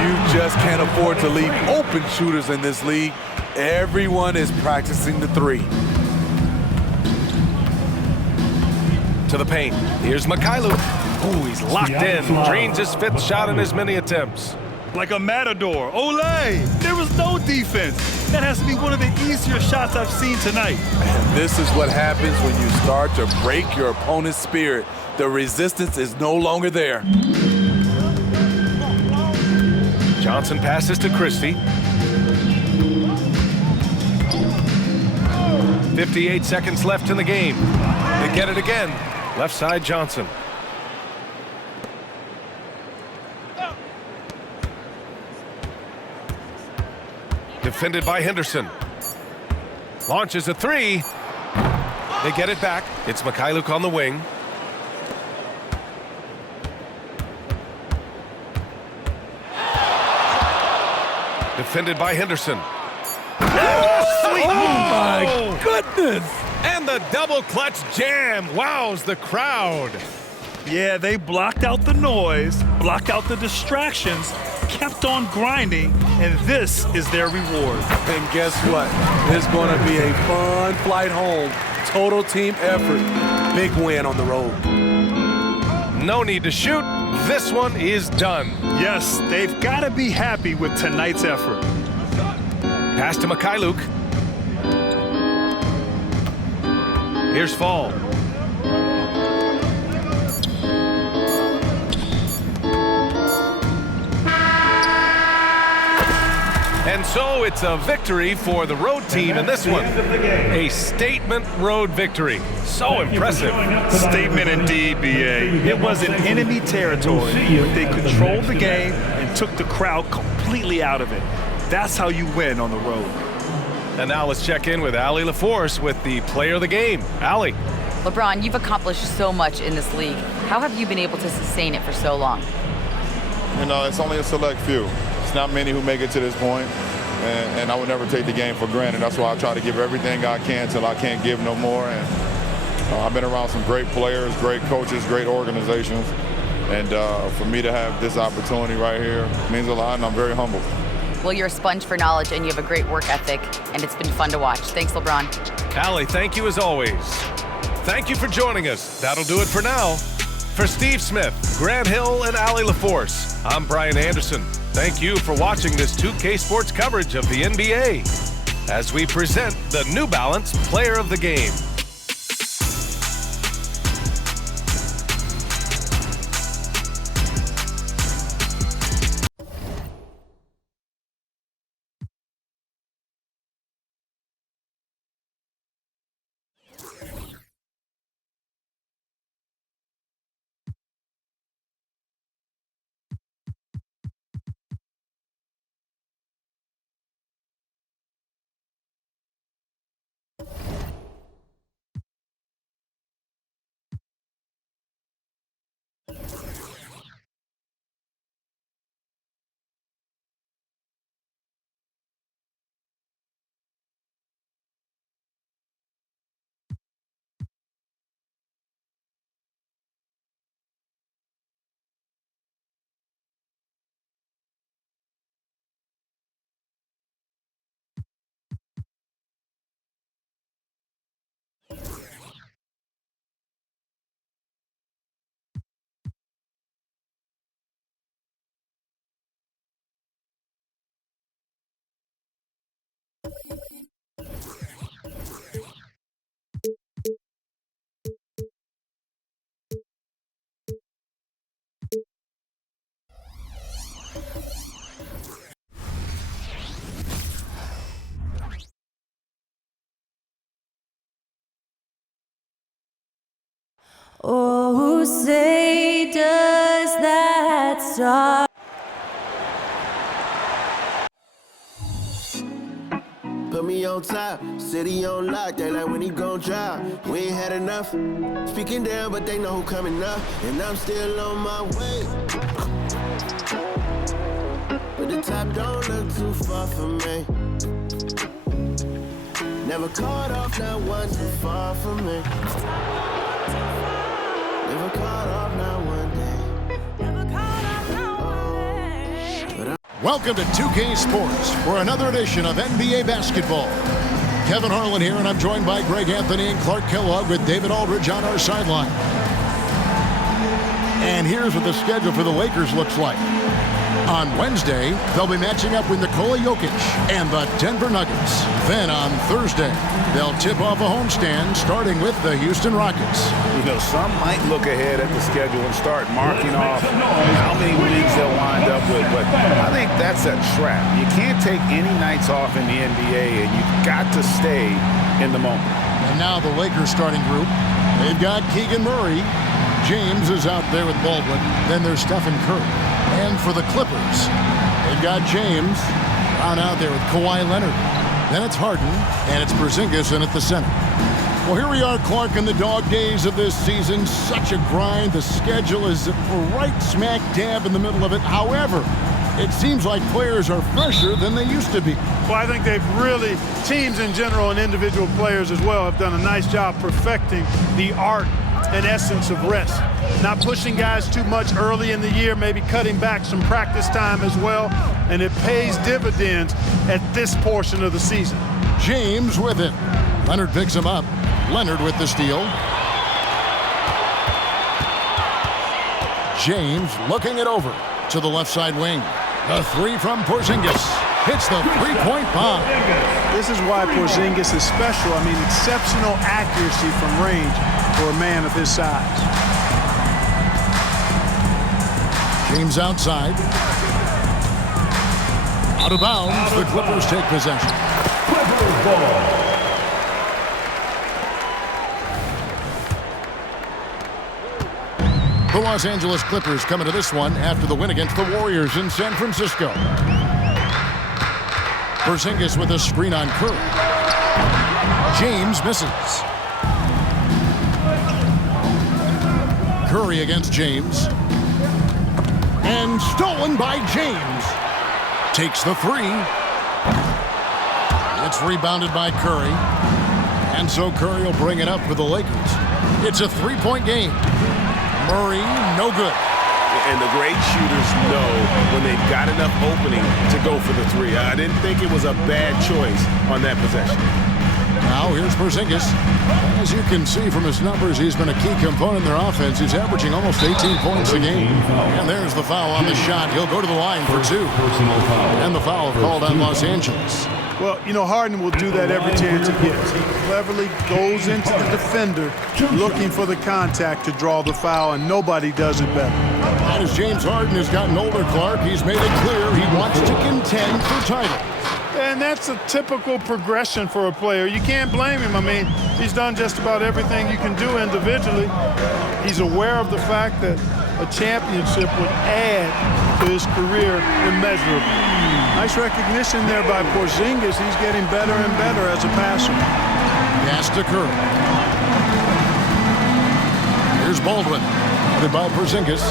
You just can't afford to leave open shooters in this league. Everyone is practicing the 3. To the paint. Here's Mikhailuk. Ooh, he's locked in. Drains his 5th shot in as many attempts. Like a matador. Olay! There was no defense. That has to be one of the easier shots I've seen tonight. And this is what happens when you start to break your opponent's spirit. The resistance is no longer there. Johnson passes to Christie. 58 seconds left in the game. They get it again. Left side, Johnson. Defended by Henderson. Launches a 3. They get it back. It's Mikhailuk on the wing. Defended by Henderson. Oh, my goodness! And the double clutch jam wows the crowd. Yeah, they blocked out the noise, blocked out the distractions, kept on grinding, and this is their reward. And guess what? It's going to be a fun flight home. Total team effort. Big win on the road. No need to shoot. This one is done. Yes, they've got to be happy with tonight's effort. Pass to Mikhailuk. Here's Fall. And so it's a victory for the road team in this one. A statement road victory. So impressive. Statement indeed, BA. It was in enemy territory, but they controlled the game and took the crowd completely out of it. That's how you win on the road. And now let's check in with Allie LaForce with the player of the game. Allie. LeBron, you've accomplished so much in this league. How have you been able to sustain it for so long? You know, it's only a select few. It's not many who make it to this point, and I would never take the game for granted. That's why I try to give everything I can till I can't give no more. And I've been around some great players, great coaches, great organizations, and for me to have this opportunity right here means a lot, and I'm very humbled. Well, you're a sponge for knowledge, and you have a great work ethic, and it's been fun to watch. Thanks, LeBron. Allie, thank you as always. Thank you for joining us. That'll do it for now. For Steve Smith, Grant Hill, and Allie LaForce, I'm Brian Anderson. Thank you for watching this 2K Sports coverage of the NBA as we present the New Balance Player of the Game. Oh, say does that star put me on top, city on lock, they like when he gon' drop. We ain't had enough, speaking down, but they know who coming up, and I'm still on my way. But the top don't look too far from me. Never caught off, not one too far from me. Never caught off, not one day. Never caught off, not one day. Welcome to 2K Sports for another edition of NBA basketball. Kevin Harlan here, and I'm joined by Greg Anthony and Clark Kellogg with David Aldridge on our sideline. And here's what the schedule for the Lakers looks like. On Wednesday, they'll be matching up with Nikola Jokic and the Denver Nuggets. Then on Thursday, they'll tip off a homestand starting with the Houston Rockets. You know, some might look ahead at the schedule and start marking off how many wins they'll wind up with, but I think that's a trap. You can't take any nights off in the NBA, and you've got to stay in the moment. And now the Lakers starting group. They've got Keegan Murray. James is out there with Baldwin. Then there's Stephen Curry. And for the Clippers, they've got James out there with Kawhi Leonard. Then it's Harden, and it's Porzingis in at the center. Well, here we are, Clark, in the dog days of this season. Such a grind. The schedule is right smack dab in the middle of it. However, It seems like players are fresher than they used to be. Well, I think they've really, teams in general and individual players as well, have done a nice job perfecting the art and essence of rest. Not pushing guys too much early in the year, maybe cutting back some practice time as well, and it pays dividends at this portion of the season. James with it. Leonard picks him up. Leonard with the steal. James looking it over to the left side wing. The three from Porzingis hits the three-point bomb. This is why Porzingis is special. I mean, exceptional accuracy from range for a man of his size. James outside. Out of bounds, the Clippers take possession. Clippers ball. The Los Angeles Clippers coming to this one after the win against the Warriors in San Francisco. Porzingis with a screen on Curry. James misses. Curry against James. And stolen by James. Takes the three. It's rebounded by Curry. And so Curry will bring it up for the Lakers. It's a three-point game. Murray, no good. And the great shooters know when they've got enough opening to go for the three. I didn't think it was a bad choice on that possession. Now here's Porzingis. As you can see from his numbers, he's been a key component in their offense. He's averaging almost 18 points a game. And there's the foul on the shot. He'll go to the line for two. And the foul called on Los Angeles. Well, you know, Harden will do that every chance he gets. He cleverly goes into the defender looking for the contact to draw the foul, and nobody does it better. And as James Harden has gotten older, Clark, he's made it clear he wants to contend for titles. And that's a typical progression for a player. You can't blame him. I mean, he's done just about everything you can do individually. He's aware of the fact that a championship would add to his career immeasurably. Nice recognition there by Porzingis. He's getting better and better as a passer. Pass to Curry. Here's Baldwin. Headed by Porzingis.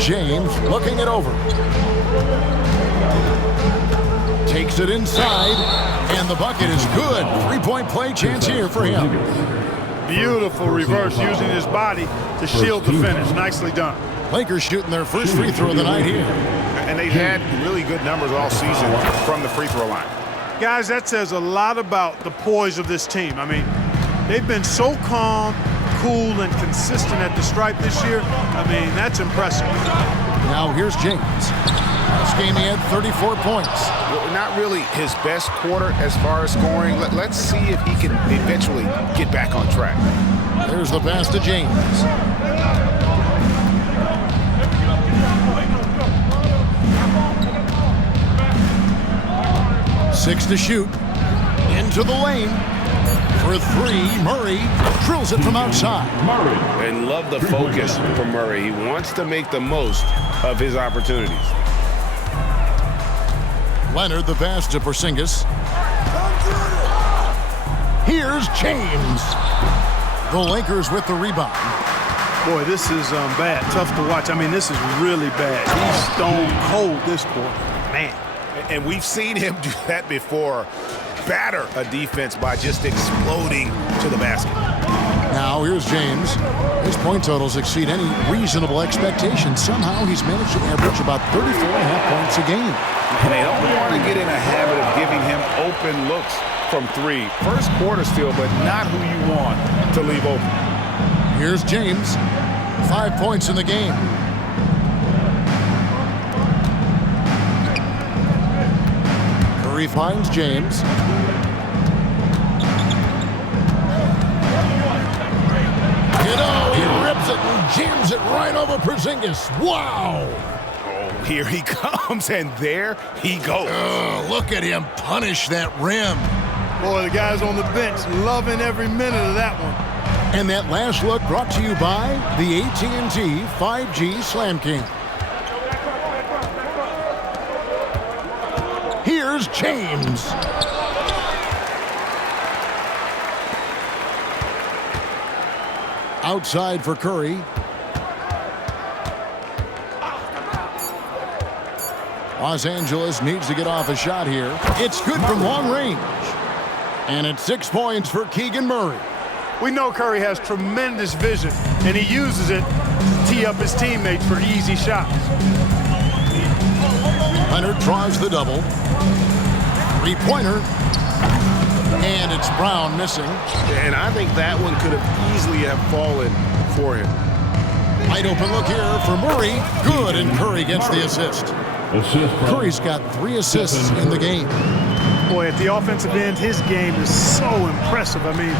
James looking it over. Takes it inside, and the bucket is good. Three-point play chance here for him. Beautiful reverse using his body to shield the finish. Nicely done. Lakers shooting their first free throw of the night here. And they've had really good numbers all season from the free throw line. Guys, that says a lot about the poise of this team. I mean, they've been so calm, cool, and consistent at the stripe this year. I mean, that's impressive. Now here's James. Last game he had 34 points. Well, not really his best quarter as far as scoring. Let's see if he can eventually get back on track. There's the pass to James. Six to shoot. Into the lane. For three, Murray drills it from outside. And love the focus from Murray. He wants to make the most of his opportunities. Leonard, the pass to Porzingis. Here's James. The Lakers with the rebound. Boy, this is bad. Tough to watch. I mean, this is really bad. He's stone cold this quarter. Man. And we've seen him do that before. Batter a defense by just exploding to the basket. Now here's James. His point totals exceed any reasonable expectation. Somehow he's managed to average about 34.5 points a game. And they don't want to get in a habit of giving him open looks from three. First quarter still, but not who you want to leave open. Here's James. 5 points in the game. Curry finds James. He rips it and jams it right over Porzingis. Wow! Oh, here he comes, and there he goes. Look at him punish that rim. Boy, the guys on the bench loving every minute of that one. And that last look brought to you by the AT&T 5G Slam King. Here's James. Outside for Curry. Los Angeles needs to get off a shot here. It's good from long range. And it's 6 points for Keegan Murray. We know Curry has tremendous vision, and he uses it to tee up his teammates for easy shots. Leonard draws the double. Three-pointer. And it's Brown missing. And I think that one could have easily have fallen for him. Wide open look here for Murray. Good, and Curry gets the assist. Curry's got 3 assists in the game. Boy, at the offensive end, his game is so impressive. I mean,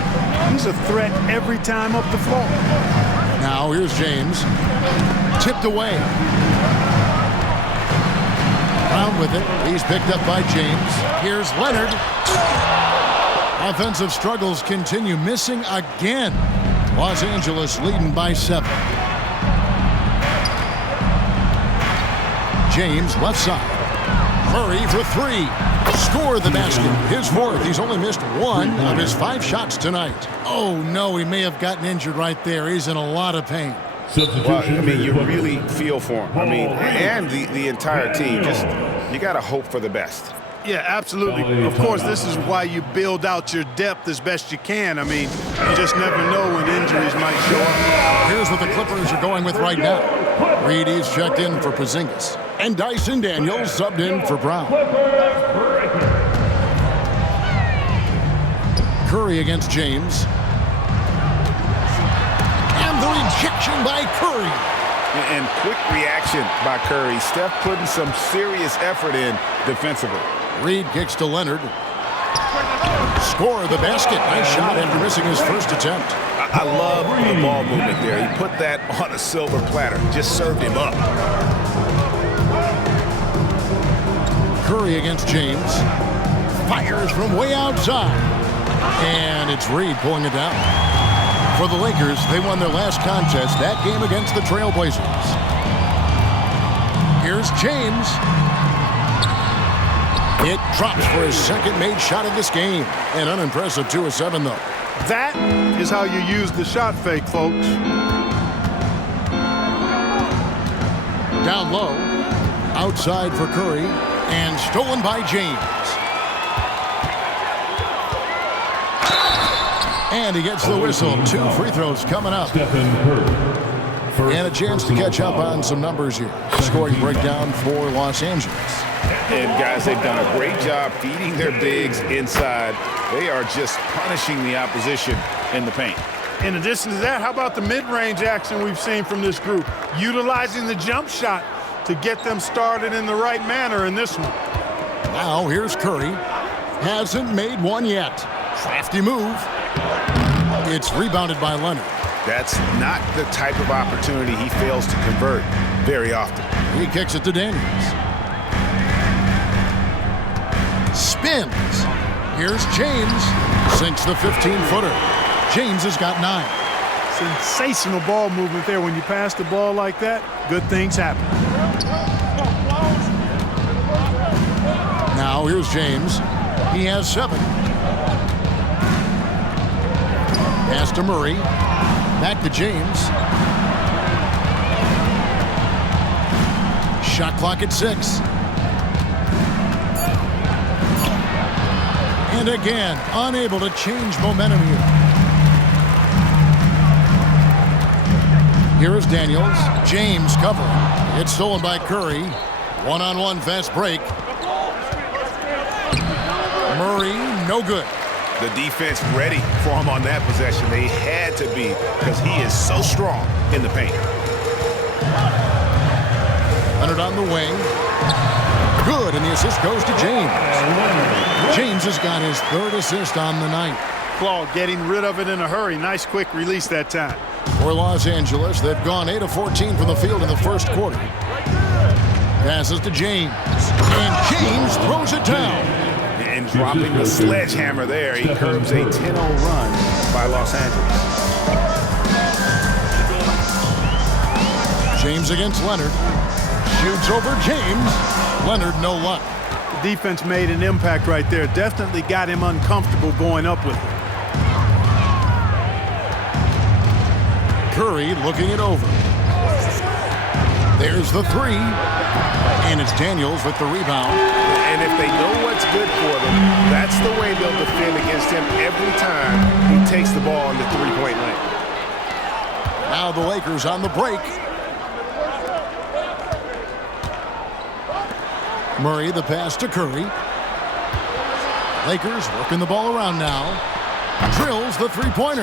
he's a threat every time up the floor. Now here's James. Tipped away. Brown with it. He's picked up by James. Here's Leonard. Offensive struggles continue, missing again. Los Angeles leading by 7. James left side. Murray for 3. Score the basket. His 4th. He's only missed 1 of his 5 shots tonight. Oh no, he may have gotten injured right there. He's in a lot of pain. Well, I mean, you really feel for him. I mean, and the entire team. Just, you got to hope for the best. Yeah, absolutely. Of course, this is why you build out your depth as best you can. I mean, you just never know when injuries might show up. Here's what the Clippers are going with right now. Reed is checked in for Porzingis. And Dyson Daniels subbed in for Brown. Curry against James. And the rejection by Curry. And quick reaction by Curry. Steph putting some serious effort in defensively. Reed kicks to Leonard. Score the basket. Nice shot after missing his first attempt. I love the ball movement there. He put that on a silver platter. Just served him up. Curry against James. Fires from way outside. And it's Reed pulling it down. For the Lakers, they won their last contest, that game against the Trailblazers. Here's James. It drops for his second made shot of this game. An unimpressive 2 of 7, though. That is how you use the shot fake, folks. Down low. Outside for Curry. And stolen by James. And he gets the whistle. 2 free throws coming up. And a chance to catch up on some numbers here. Scoring breakdown for Los Angeles. And guys, they've done a great job feeding their bigs inside. They are just punishing the opposition in the paint. In addition to that, how about the mid-range action we've seen from this group? Utilizing the jump shot to get them started in the right manner in this one. Now here's Curry. Hasn't made one yet. Crafty move. It's rebounded by Leonard. That's not the type of opportunity he fails to convert very often. He kicks it to Daniels. Spins. Here's James. Sinks the 15-footer. James has got 9. Sensational ball movement there. When you pass the ball like that, good things happen. Now here's James. He has 7. Pass to Murray. Back to James. Shot clock at 6. And again, unable to change momentum here. Here is Daniels. James covering. It's stolen by Curry. One-on-one fast break. Murray, no good. The defense ready for him on that possession. They had to be because he is so strong in the paint. Leonard on the wing. Good, and the assist goes to James. James has got his 3rd assist on the night. Claude getting rid of it in a hurry. Nice quick release that time. For Los Angeles, they've gone 8 of 14 from the field in the first quarter. Passes to James. And James throws it down. And dropping the sledgehammer there, he curbs a 10-0 run by Los Angeles. James against Leonard. Shoots over James. Leonard, no luck. The defense made an impact right there. Definitely got him uncomfortable going up with it. Curry looking it over. There's the three. And it's Daniels with the rebound. And if they know what's good for them, that's the way they'll defend against him every time he takes the ball in the three-point lane. Now the Lakers on the break. Murray, the pass to Curry. Lakers working the ball around now. Drills the three-pointer.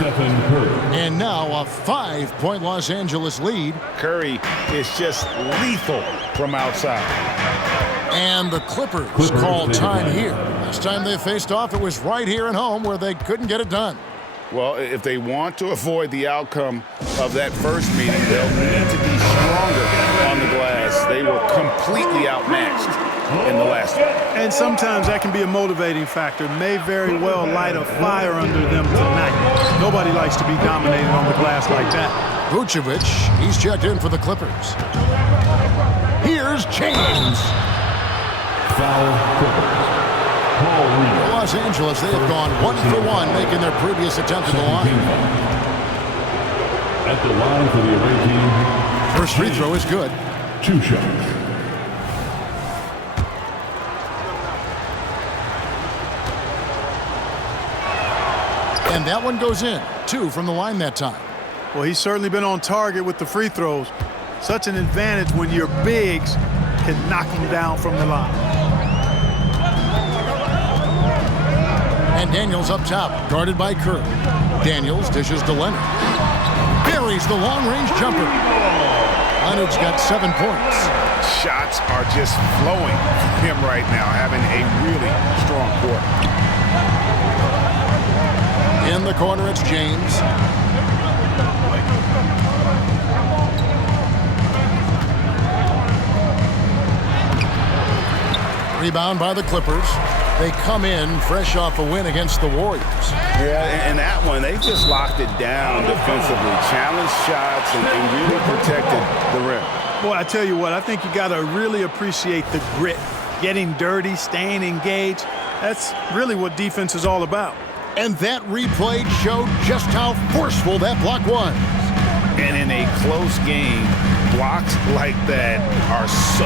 And now a 5-point Los Angeles lead. Curry is just lethal from outside. And the Clippers call time here. Last time they faced off, it was right here at home where they couldn't get it done. Well, if they want to avoid the outcome of that first meeting, they'll need to be stronger on the glass. They were completely outmatched in the last one. And sometimes that can be a motivating factor. May very well light a fire under them tonight. Nobody likes to be dominated on the glass like that. Vucevic, he's checked in for the Clippers. Here's James. Foul Clippers. Los Angeles, they have gone 1-for-1, making their previous attempt at the line. At the line for the away team. First free throw is good. 2 shots. And that one goes in. 2 from the line that time. Well, he's certainly been on target with the free throws. Such an advantage when your bigs can knock them down from the line. And Daniels up top, guarded by Curry. Daniels dishes to Leonard. Buries the long-range jumper. Leonard's got 7 points. Shots are just flowing from him right now, having a really strong quarter. In the corner, it's James. Rebound by the Clippers. They come in fresh off a win against the Warriors. Yeah, and that one, they just locked it down defensively. Challenged shots and really protected the rim. Boy, I tell you what, I think you got to really appreciate the grit. Getting dirty, staying engaged. That's really what defense is all about. And that replay showed just how forceful that block was. And in a close game, blocks like that are so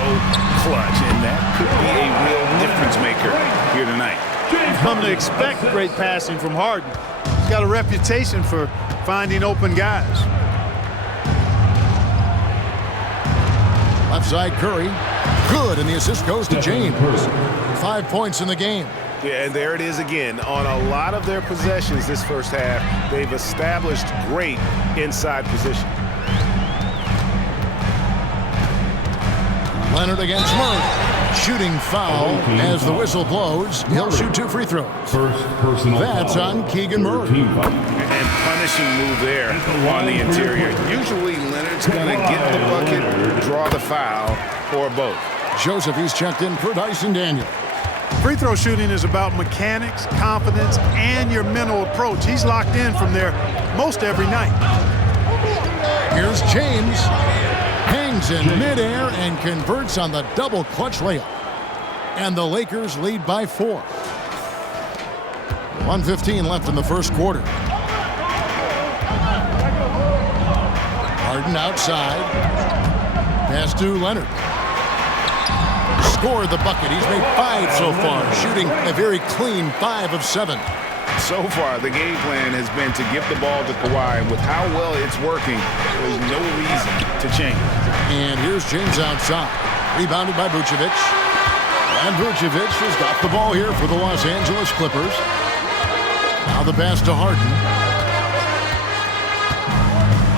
clutch, and that could be a real difference maker here tonight. Come to expect great passing from Harden. He's got a reputation for finding open guys. Left side Curry. Good, and the assist goes to James. 5 points in the game. Yeah, and there it is again. On a lot of their possessions this first half, they've established great inside position. Leonard against Murray. Shooting foul as the whistle blows. He'll shoot 2 free throws. First personal That's foul. on Keegan Murray. And punishing move there on the interior. Usually Leonard's going to get the bucket, draw the foul, or both. Joseph, he's checked in for Dyson Daniel. Free throw shooting is about mechanics, confidence, and your mental approach. He's locked in from there most every night. Here's James. Hangs in midair and converts on the double clutch layup. And the Lakers lead by 4. 1:15 left in the first quarter. Harden outside. Pass to Leonard. Scored the bucket. He's made 5 so far, shooting a very clean 5 of 7. So far, the game plan has been to give the ball to Kawhi, and with how well it's working, there's no reason to change. And here's James outside. Rebounded by Vucevic. And Vucevic has got the ball here for the Los Angeles Clippers. Now the pass to Harden.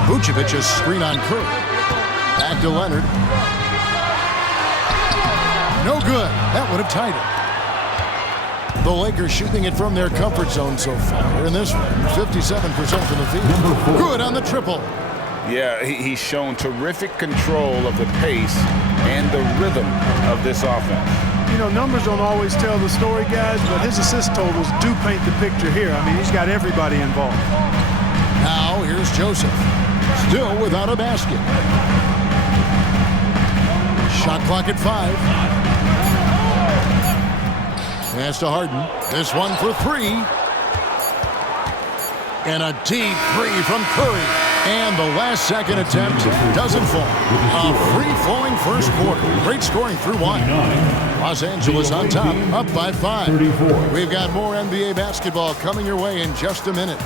Vucevic is screen on Curry. Back to Leonard. No good. That would have tied it. The Lakers shooting it from their comfort zone so far in this one. 57% from the field. Good on the triple. Yeah, he's shown terrific control of the pace and the rhythm of this offense. You know, numbers don't always tell the story, guys, but his assist totals do paint the picture here. I mean, he's got everybody involved. Now here's Joseph. Still without a basket. Shot clock at 5. Pass to Harden. This one for 3. And a deep 3 from Curry. And the last second attempt doesn't fall. A free-flowing first quarter. Great scoring through one. Los Angeles on top, up by 5. We've got more NBA basketball coming your way in just a minute.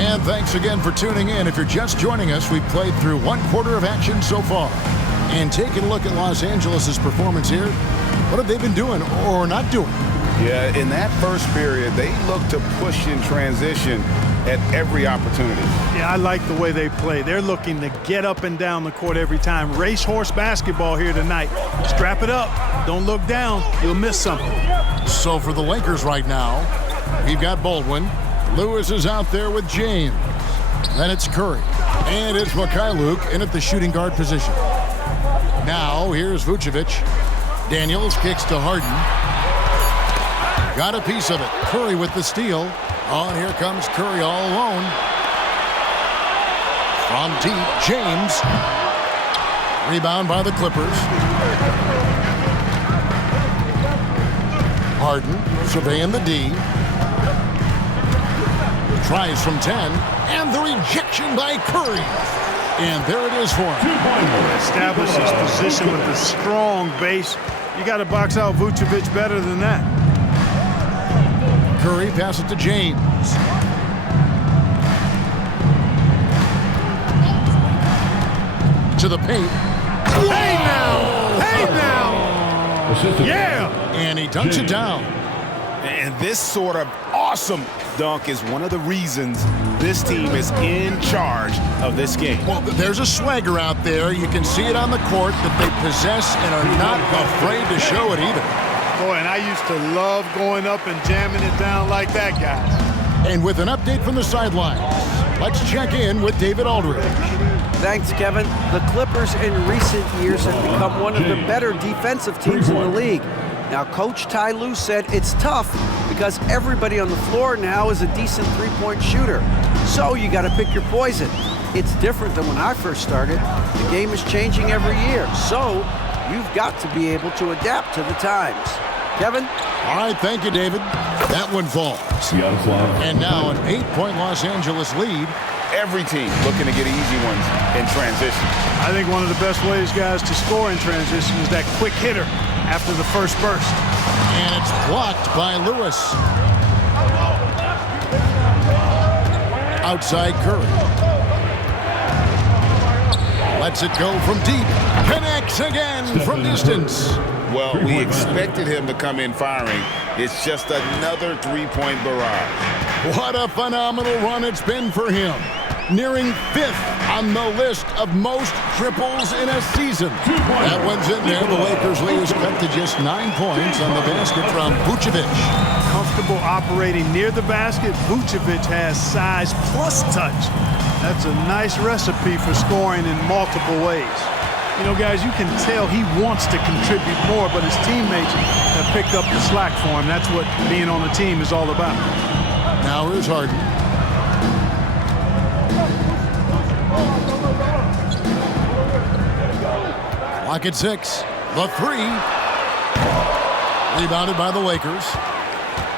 And thanks again for tuning in. If you're just joining us, we've played through one quarter of action so far. And taking a look at Los Angeles' performance here, what have they been doing or not doing? Yeah, in that first period, they looked to push in transition at every opportunity. Yeah, I like the way they play. They're looking to get up and down the court every time. Racehorse basketball here tonight. Strap it up. Don't look down. You'll miss something. So for the Lakers right now, we've got Baldwin. Lewis is out there with James. Then it's Curry. And it's Mikhailuk in at the shooting guard position. Now here's Vucevic. Daniels kicks to Harden. Got a piece of it. Curry with the steal. Oh, and here comes Curry all alone. From deep, James. Rebound by the Clippers. Harden surveying the D. Tries from 10, and the rejection by Curry. And there it is for him. Establishes position with a strong base. You got to box out Vucevic better than that. Curry passes to James. To the paint. Hey now! Hey now! Yeah! And he dunks it down. And this sort of awesome dunk is one of the reasons this team is in charge of this game. Well, there's a swagger out there. You can see it on the court that they possess and are not afraid to show it either. Boy, and I used to love going up and jamming it down like that, guys. And with an update from the sidelines, let's check in with David Aldridge. Thanks, Kevin. The Clippers in recent years have become one of the better defensive teams in the league. Now, Coach Ty Lue said it's tough because everybody on the floor now is a decent three-point shooter. So you got to pick your poison. It's different than when I first started. The game is changing every year. So you've got to be able to adapt to the times. Kevin? All right, thank you, David. That one falls. And now an 8-point Los Angeles lead. Every team looking to get easy ones in transition. I think one of the best ways, guys, to score in transition is that quick hitter after the first burst. And it's blocked by Lewis. Outside Curry. Lets it go from deep. Connects again from distance. Well, we expected him to come in firing. It's just another three-point barrage. What a phenomenal run it's been for him. Nearing 5th on the list of most triples in a season. That one's in there. The Lakers lead is cut to just 9 points on the basket from Vucevic. Comfortable operating near the basket. Vucevic has size plus touch. That's a nice recipe for scoring in multiple ways. You know, guys, you can tell he wants to contribute more, but his teammates have picked up the slack for him. That's what being on the team is all about. Now here's Harden. Clock at 6. The 3. Rebounded by the Lakers.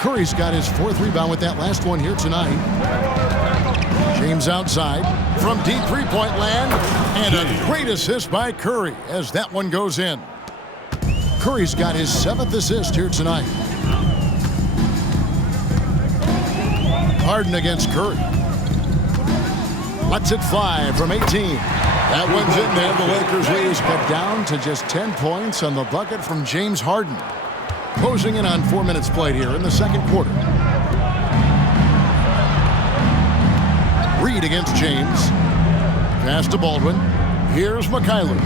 Curry's got his 4th rebound with that last one here tonight. James outside from deep three-point land. And a great assist by Curry as that one goes in. Curry's got his 7th assist here tonight. Harden against Curry. Lets it fly from 18. That one's in there. The Lakers lead is cut down to just 10 points on the bucket from James Harden. Closing in on 4 minutes played here in the second quarter. Reed against James. Pass to Baldwin. Here's Mikhailuk.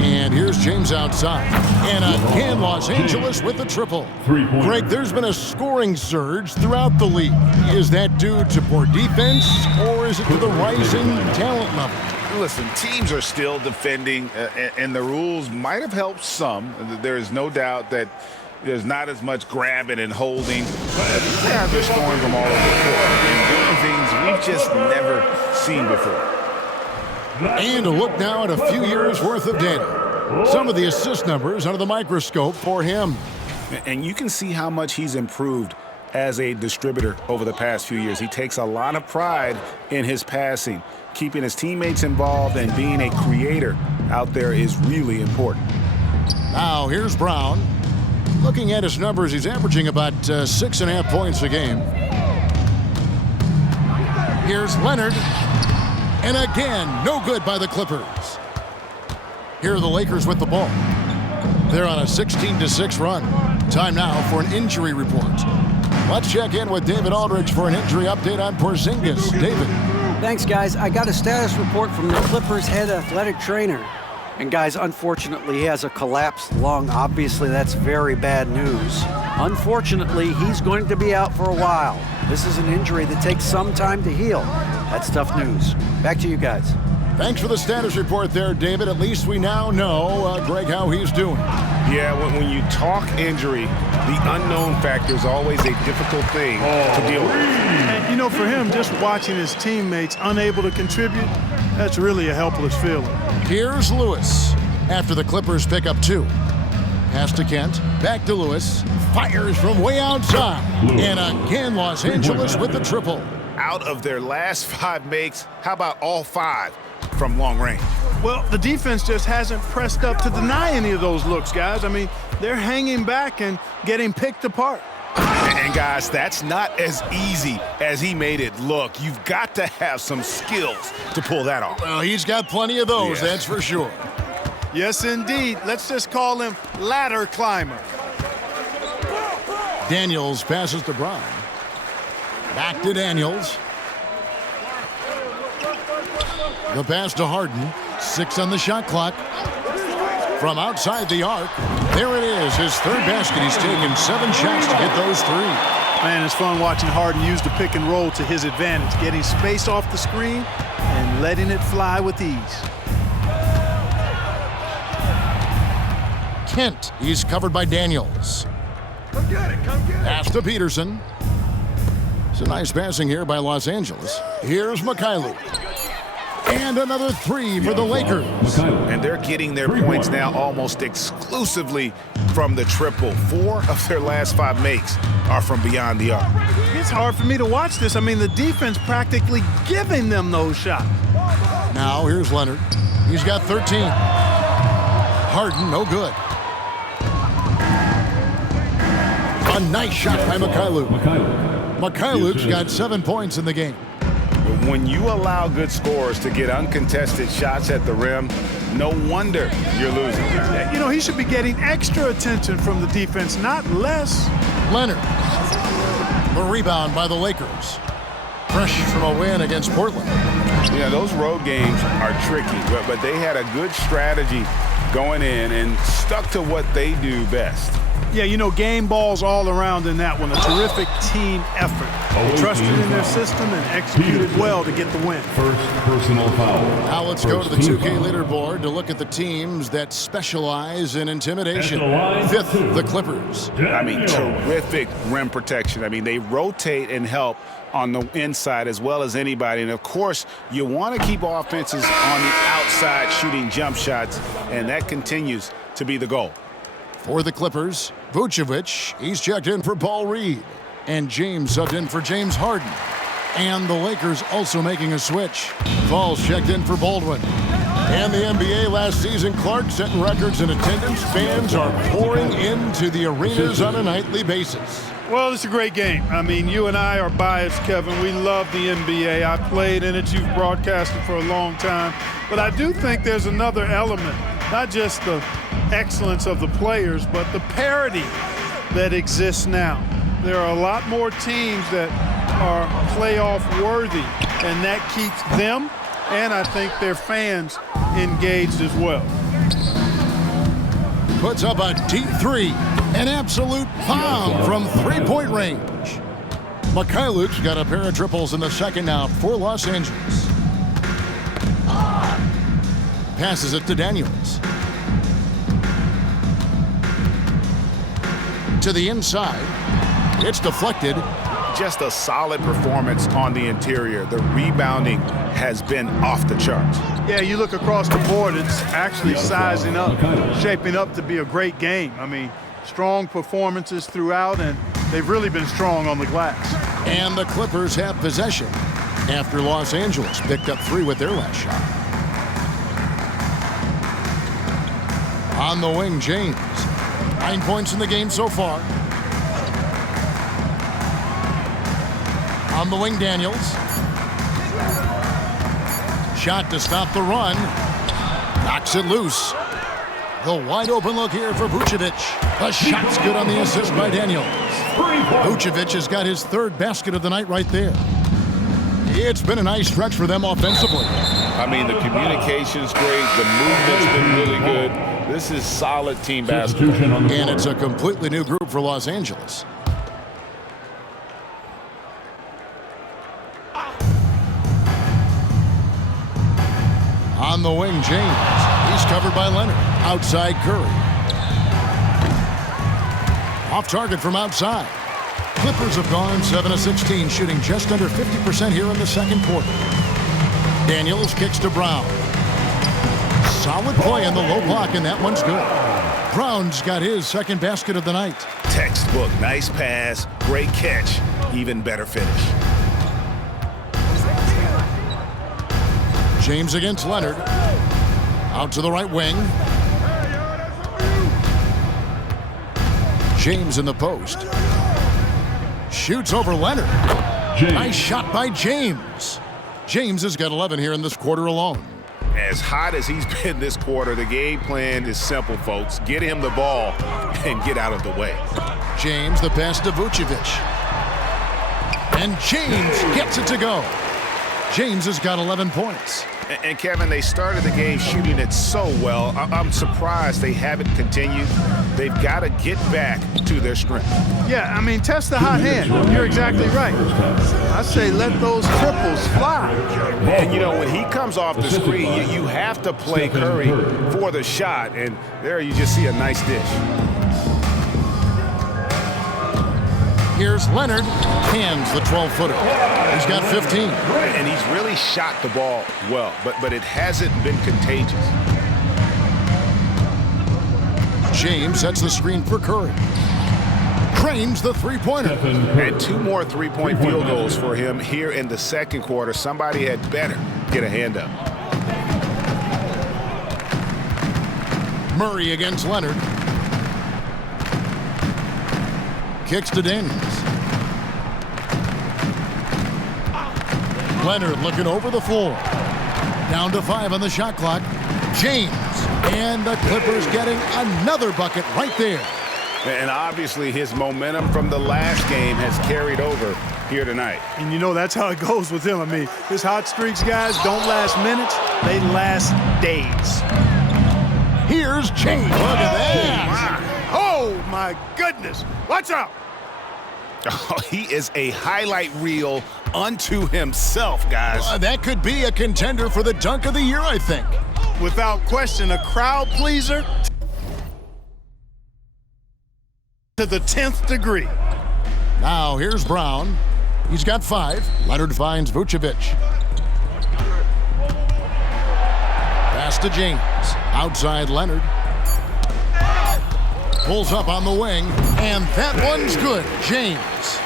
And here's James outside. And again, Los Angeles with the triple. Greg, there's been a scoring surge throughout the league. Is that due to poor defense, or is it to the rising talent level? Listen, teams are still defending, and the rules might have helped some. There is no doubt that there's not as much grabbing and holding. But these guys are scoring from all over the court and doing things we've just never seen before. And a look now at a few years' worth of data. Some of the assist numbers under the microscope for him. And you can see how much he's improved as a distributor over the past few years. He takes a lot of pride in his passing. Keeping his teammates involved and being a creator out there is really important. Now here's Brown. Looking at his numbers, he's averaging about 6.5 points a game. Here's Leonard. And again, no good by the Clippers. Here are the Lakers with the ball. They're on a 16-6 run. Time now for an injury report. Let's check in with David Aldridge for an injury update on Porzingis. David. Thanks, guys. I got a status report from the Clippers head athletic trainer. And, guys, unfortunately, he has a collapsed lung. Obviously, that's very bad news. Unfortunately, he's going to be out for a while. This is an injury that takes some time to heal. That's tough news. Back to you guys. Thanks for the status report there, David. At least we now know, Greg, how he's doing. Yeah, when you talk injury, the unknown factor is always a difficult thing to deal with. And, you know, for him, just watching his teammates unable to contribute, that's really a helpless feeling. Here's Lewis after the Clippers pick up 2. Pass to Kent, back to Lewis, fires from way outside. And again, Los Angeles with the triple. Out of their last 5 makes, how about all 5 from long range? Well, the defense just hasn't pressed up to deny any of those looks, guys. I mean, they're hanging back and getting picked apart. And guys, that's not as easy as he made it look. You've got to have some skills to pull that off. Well, he's got plenty of those, that's for sure. Yes, indeed. Let's just call him ladder climber. Daniels passes to Brown. Back to Daniels. The pass to Harden. 6 on the shot clock. From outside the arc, there it is, his 3rd basket. He's taken 7 shots to get those 3. Man, it's fun watching Harden use the pick and roll to his advantage, getting space off the screen and letting it fly with ease. Kent, he's covered by Daniels. Come get it, come get it. Pass to Peterson. It's a nice passing here by Los Angeles. Here's Mikhailuk. And another 3 for the Lakers. And they're getting their points now almost exclusively from the triple. 4 of their last 5 makes are from beyond the arc. It's hard for me to watch this. I mean, the defense practically giving them those shots. Now here's Leonard. He's got 13. Harden, no good. A nice shot by Mikhailuk. Mikhailuk's got 7 points in the game. When you allow good scorers to get uncontested shots at the rim, no wonder you're losing. You know, he should be getting extra attention from the defense, not less. Leonard. The rebound by the Lakers. Fresh from a win against Portland. Yeah, those road games are tricky, but they had a good strategy going in and stuck to what they do best. Yeah, you know, game balls all around in that one. A terrific team effort. They trusted in their system and executed well to get the win. First personal foul. Now let's go to the 2K leaderboard to look at the teams that specialize in intimidation. 5th, the Clippers. I mean, terrific rim protection. I mean, they rotate and help on the inside as well as anybody. And, of course, you want to keep offenses on the outside shooting jump shots, and that continues to be the goal. For the Clippers, Vucevic, he's checked in for Paul Reed. And James subbed in for James Harden. And the Lakers also making a switch. Falls checked in for Baldwin. And the NBA last season, Clark setting records in attendance. Fans are pouring into the arenas on a nightly basis. Well, it's a great game. I mean, you and I are biased, Kevin. We love the NBA. I played in it. You've broadcasted for a long time. But I do think there's another element, not just the excellence of the players, but the parity that exists now. There are a lot more teams that are playoff worthy, and that keeps them and I think their fans engaged as well. Puts up a deep 3, an absolute bomb from 3-point range. Mikhailuk's got a pair of triples in the second now for Los Angeles. passes it to Daniels. To the inside. It's deflected. Just a solid performance on the interior. The rebounding has been off the charts. Yeah, you look across the board, it's actually sizing up, shaping up to be a great game. I mean, strong performances throughout, and they've really been strong on the glass. And the Clippers have possession after Los Angeles picked up 3 with their last shot. On the wing, James. 9 points in the game so far. On the wing, Daniels. Shot to stop the run. Knocks it loose. The wide open look here for Vucevic. The shot's good on the assist by Daniels. Vucevic has got his 3rd basket of the night right there. It's been a nice stretch for them offensively. I mean, the communication's great. The movement's been really good. This is solid team basketball. And it's a completely new group for Los Angeles. On the wing, James. He's covered by Leonard. Outside, Curry. Off target from outside. Clippers have gone 7 of 16, shooting just under 50% here in the second quarter. Daniels kicks to Brown. Solid play in the low block, and that one's good. Brown's got his 2nd basket of the night. Textbook, nice pass, great catch, even better finish. James against Leonard. Out to the right wing. James in the post. Shoots over Leonard. Nice shot by James. James has got 11 here in this quarter alone. As hot as he's been this quarter, the game plan is simple, folks. Get him the ball and get out of the way. James, the pass to Vucevic. And James gets it to go. James has got 11 points. And Kevin, they started the game shooting it so well. I'm surprised they haven't continued. They've got to get back to their strength. Yeah, I mean, test the hot hand. You're exactly right. I say let those triples fly. And, you know, when he comes off the screen, you have to play Curry for the shot. And there you just see a nice dish. Here's Leonard, hands the 12-footer. He's got 15. And he's really shot the ball well, but it hasn't been contagious. James sets the screen for Curry. Cranes the three-pointer. And 2 more three-point field goals for him here in the second quarter. Somebody had better get a hand up. Murray against Leonard. Kicks to Daniels. Leonard looking over the floor. Down to 5 on the shot clock. James. And the Clippers getting another bucket right there. And obviously his momentum from the last game has carried over here tonight. And you know, that's how it goes with him. I mean, his hot streaks, guys, don't last minutes. They last days. Here's James. Look at that. Oh, my goodness. Watch out. Oh, he is a highlight reel unto himself, guys. That could be a contender for the dunk of the year, I think. Without question, a crowd pleaser to the 10th degree. Now here's Brown. He's got 5. Leonard finds Vucevic. Pass to James. Outside Leonard. Pulls up on the wing, and that one's good. James.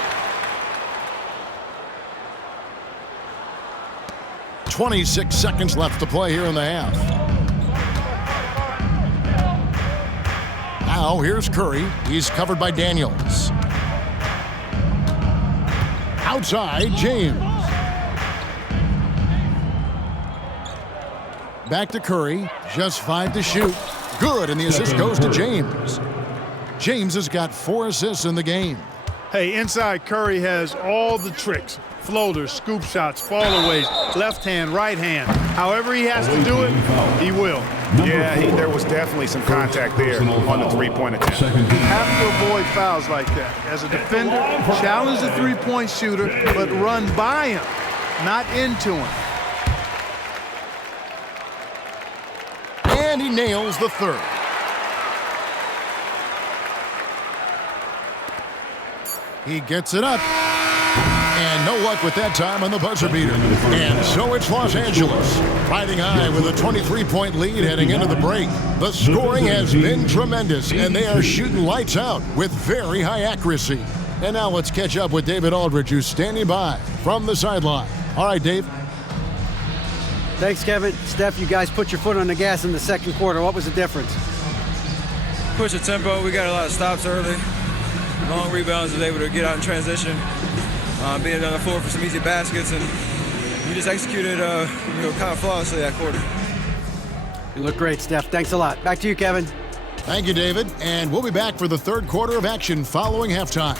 .26 seconds left to play here in the half. Now here's Curry. He's covered by Daniels. Outside, James. Back to Curry. Just 5 to shoot. Good, and the assist goes to James. James has got 4 assists in the game. Hey, inside Curry has all the tricks. Floaters, scoop shots, fallaways, left hand, right hand. However he has to do it, he will. Yeah, there was definitely some contact there on the three-point attempt. Have to avoid fouls like that. As a defender, challenge the three-point shooter, but run by him, not into him. and he nails the third. He gets it up. And no luck with that time on the buzzer beater. And so it's Los Angeles, riding high with a 23-point lead heading into the break. The scoring has been tremendous, and they are shooting lights out with very high accuracy. And now let's catch up with David Aldridge, who's standing by from the sideline. All right, Dave. Thanks, Kevin. Steph, you guys put your foot on the gas in the second quarter. What was the difference? Push the tempo. We got a lot of stops early. Long rebounds, was able to get out in transition. Being on the floor for some easy baskets, and we just executed kind of flawlessly that quarter. You look great, Steph. Thanks a lot. Back to you, Kevin. Thank you, David. And we'll be back for the third quarter of action following halftime.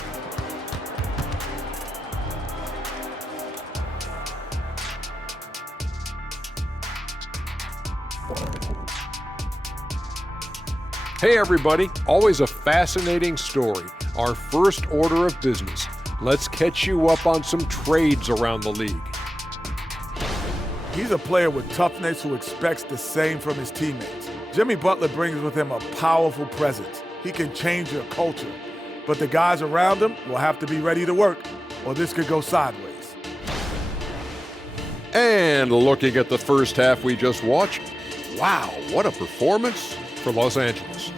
Hey everybody, always a fascinating story. Our first order of business. Let's catch you up on some trades around the league. He's a player with toughness who expects the same from his teammates. Jimmy Butler brings with him a powerful presence. He can change your culture, but the guys around him will have to be ready to work, or this could go sideways. And looking at the first half we just watched, wow, what a performance for Los Angeles.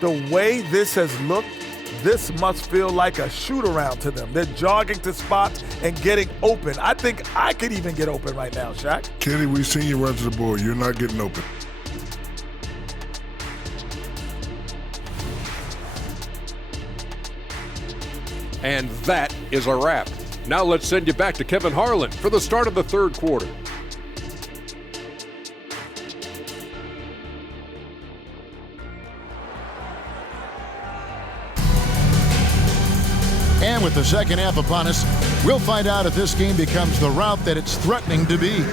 The way this has looked, this must feel like a shoot-around to them. They're jogging to spots and getting open. I think I could even get open right now, Shaq. Kenny, we've seen you run to the board. You're not getting open. And that is a wrap. Now let's send you back to Kevin Harlan for the start of the third quarter. And with the second half upon us, we'll find out if this game becomes the route that it's threatening to be.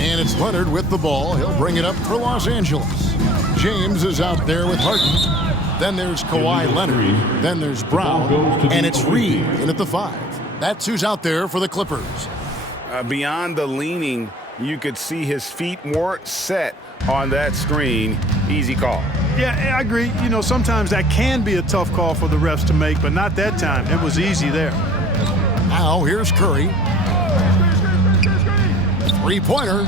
And it's Leonard with the ball. He'll bring it up for Los Angeles. James is out there with Harden. Then there's Kawhi Leonard. Then there's Brown. And it's Reed in at the 5. That's who's out there for the Clippers. Beyond the leaning, you could see his feet weren't set on that screen. Easy call. Yeah, I agree. You know, sometimes that can be a tough call for the refs to make, but not that time. It was easy there. Now here's Curry. Three-pointer.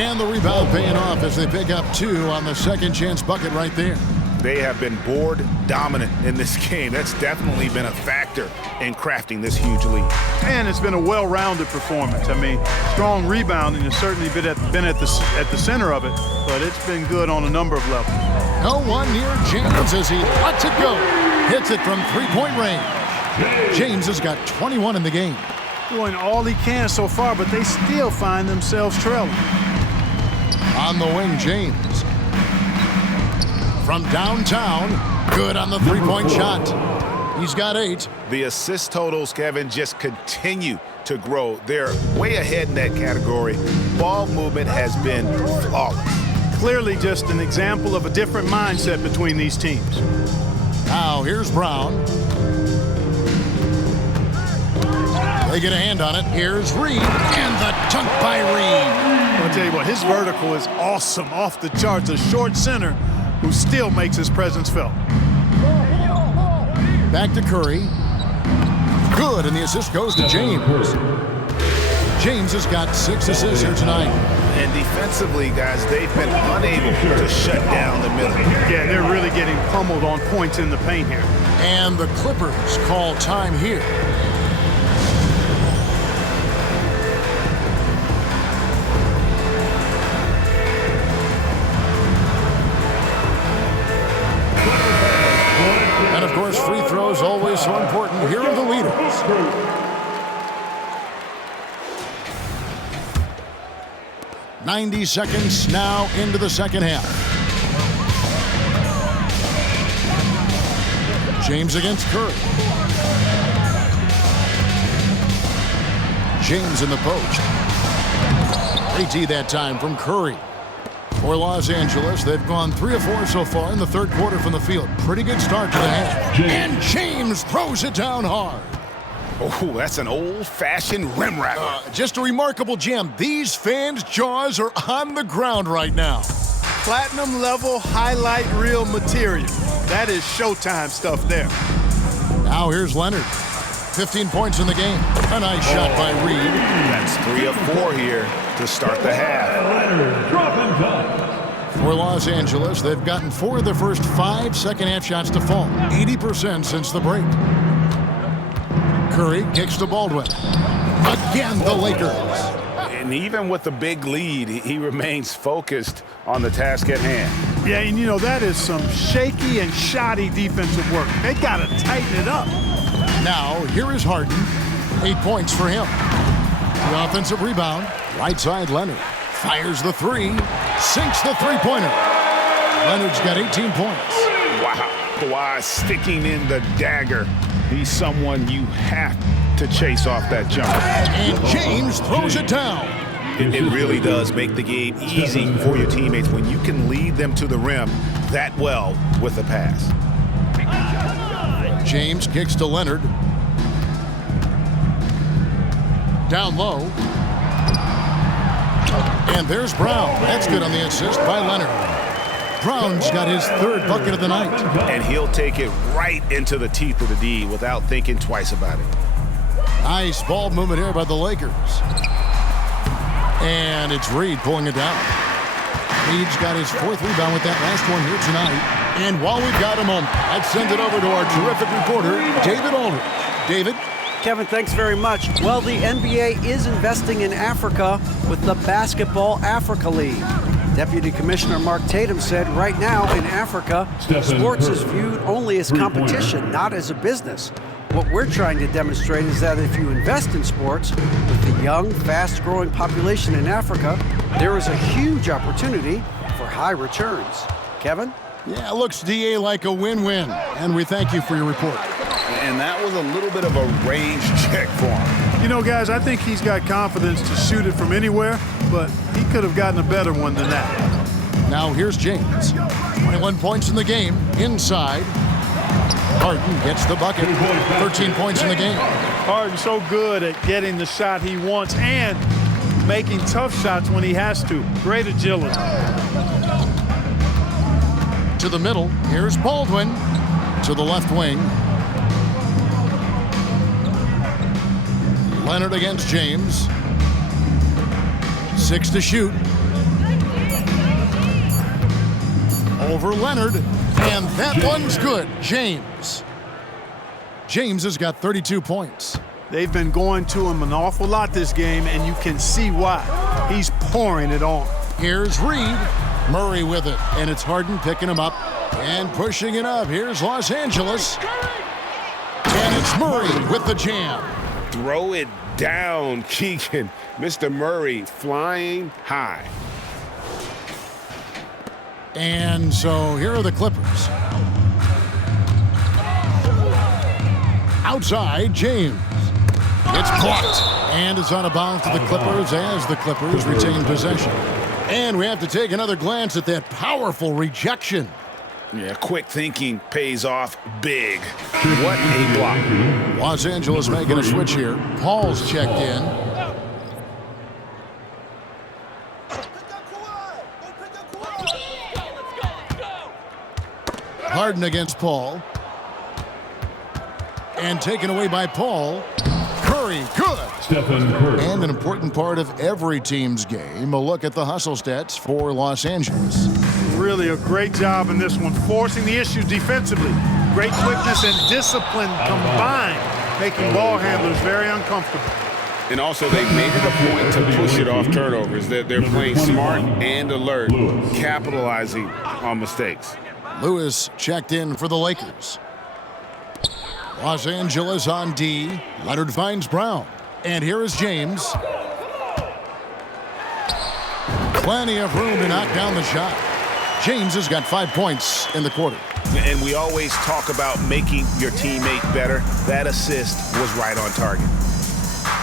And the rebound paying off as they pick up 2 on the second chance bucket right there. They have been board dominant in this game. That's definitely been a factor in crafting this huge lead. And it's been a well-rounded performance. I mean, strong rebounding has certainly been at the center of it, but it's been good on a number of levels. No one near James as he lets it go. Hits it from three-point range. James has got 21 in the game. Doing all he can so far, but they still find themselves trailing. On the wing, James. From downtown, good on the three-point shot. He's got 8. The assist totals, Kevin, just continue to grow. They're way ahead in that category. Ball movement has been flawless. Clearly just an example of a different mindset between these teams. Now here's Brown. They get a hand on it. Here's Reed, and the dunk by Reed. I'll tell you what, his vertical is awesome, off the charts. A short center who still makes his presence felt. Back to Curry. Good, and the assist goes to James. James has got 6 assists here tonight. And defensively, guys, they've been unable to shut down the middle. Yeah, they're really getting pummeled on points in the paint here. And the Clippers call time here. And of course, free throws always so important. Here are the leaders. "90 seconds now into the second half. James against Curry. James in the post. 3T that time from Curry. For Los Angeles, they've gone 3 of 4 so far in the third quarter from the field. Pretty good start to the half. And James throws it down hard. Oh, that's an old-fashioned rim rattler. Just a remarkable jam. These fans' jaws are on the ground right now. Platinum level highlight reel material. That is Showtime stuff there. Now here's Leonard. 15 points in the game. A nice shot by Reed. That's 3 of 4 here to start the half. For Los Angeles, they've gotten 4 of the first 5 second-half shots to fall. 80% since the break. Curry kicks to Baldwin. Again, the Lakers. And even with the big lead, he remains focused on the task at hand. Yeah, and you know, that is some shaky and shoddy defensive work. They got to tighten it up. Now, here is Harden. 8 points for him. The offensive rebound. Right side, Leonard. Fires the 3. Sinks the three-pointer. Leonard's got 18 points. Wow. Kawhi sticking in the dagger. He's someone you have to chase off that jump. And James throws it down. It really does make the game easy for your teammates when you can lead them to the rim that well with the pass. James kicks to Leonard. Down low. And there's Brown. That's good on the assist by Leonard. Brown's got his 3rd bucket of the night. And he'll take it right into the teeth of the D without thinking twice about it. Nice ball movement here by the Lakers. And it's Reed pulling it down. Reed's got his 4th rebound with that last one here tonight. And while we've got a moment, let's send it over to our terrific reporter, David Aldridge. David? Kevin, thanks very much. Well, the NBA is investing in Africa with the Basketball Africa League. Deputy Commissioner Mark Tatum said right now in Africa, sports is viewed only as competition, not as a business. What we're trying to demonstrate is that if you invest in sports, with the young, fast-growing population in Africa, there is a huge opportunity for high returns. Kevin? Yeah, it looks, DA, like a win-win. And we thank you for your report. And that was a little bit of a range check for him. You know, guys, I think he's got confidence to shoot it from anywhere, but he could have gotten a better one than that. Now here's James. 21 points in the game, inside. Harden gets the bucket. 13 points in the game. Harden's so good at getting the shot he wants and making tough shots when he has to. Great agility. To the middle, here's Baldwin. To the left wing. Leonard against James. 6 to shoot. Over Leonard. And that one's good. James. James has got 32 points. They've been going to him an awful lot this game, and you can see why. He's pouring it on. Here's Reed. Murray with it. And it's Harden picking him up and pushing it up. Here's Los Angeles. And it's Murray with the jam. Throw it down, Keegan. Mr. Murray flying high. And so here are the Clippers. Outside, James. It's blocked. And it's out of bounds to the Clippers as the Clippers retain possession. And we have to take another glance at that powerful rejection. Yeah, quick thinking pays off big. What a block. Los Angeles making a switch here. Paul's checked in. Harden against Paul. And taken away by Paul. Curry, good. And an important part of every team's game, a look at the hustle stats for Los Angeles. Really a great job in this one, forcing the issues defensively. Great quickness and discipline combined, making ball handlers very uncomfortable. And also, they've made it a point to push it off turnovers. They're playing smart and alert, capitalizing on mistakes. Lewis checked in for the Lakers. Los Angeles on D. Leonard finds Brown. And here is James. Plenty of room to knock down the shot. James has got 5 points in the quarter. And we always talk about making your teammate better. That assist was right on target.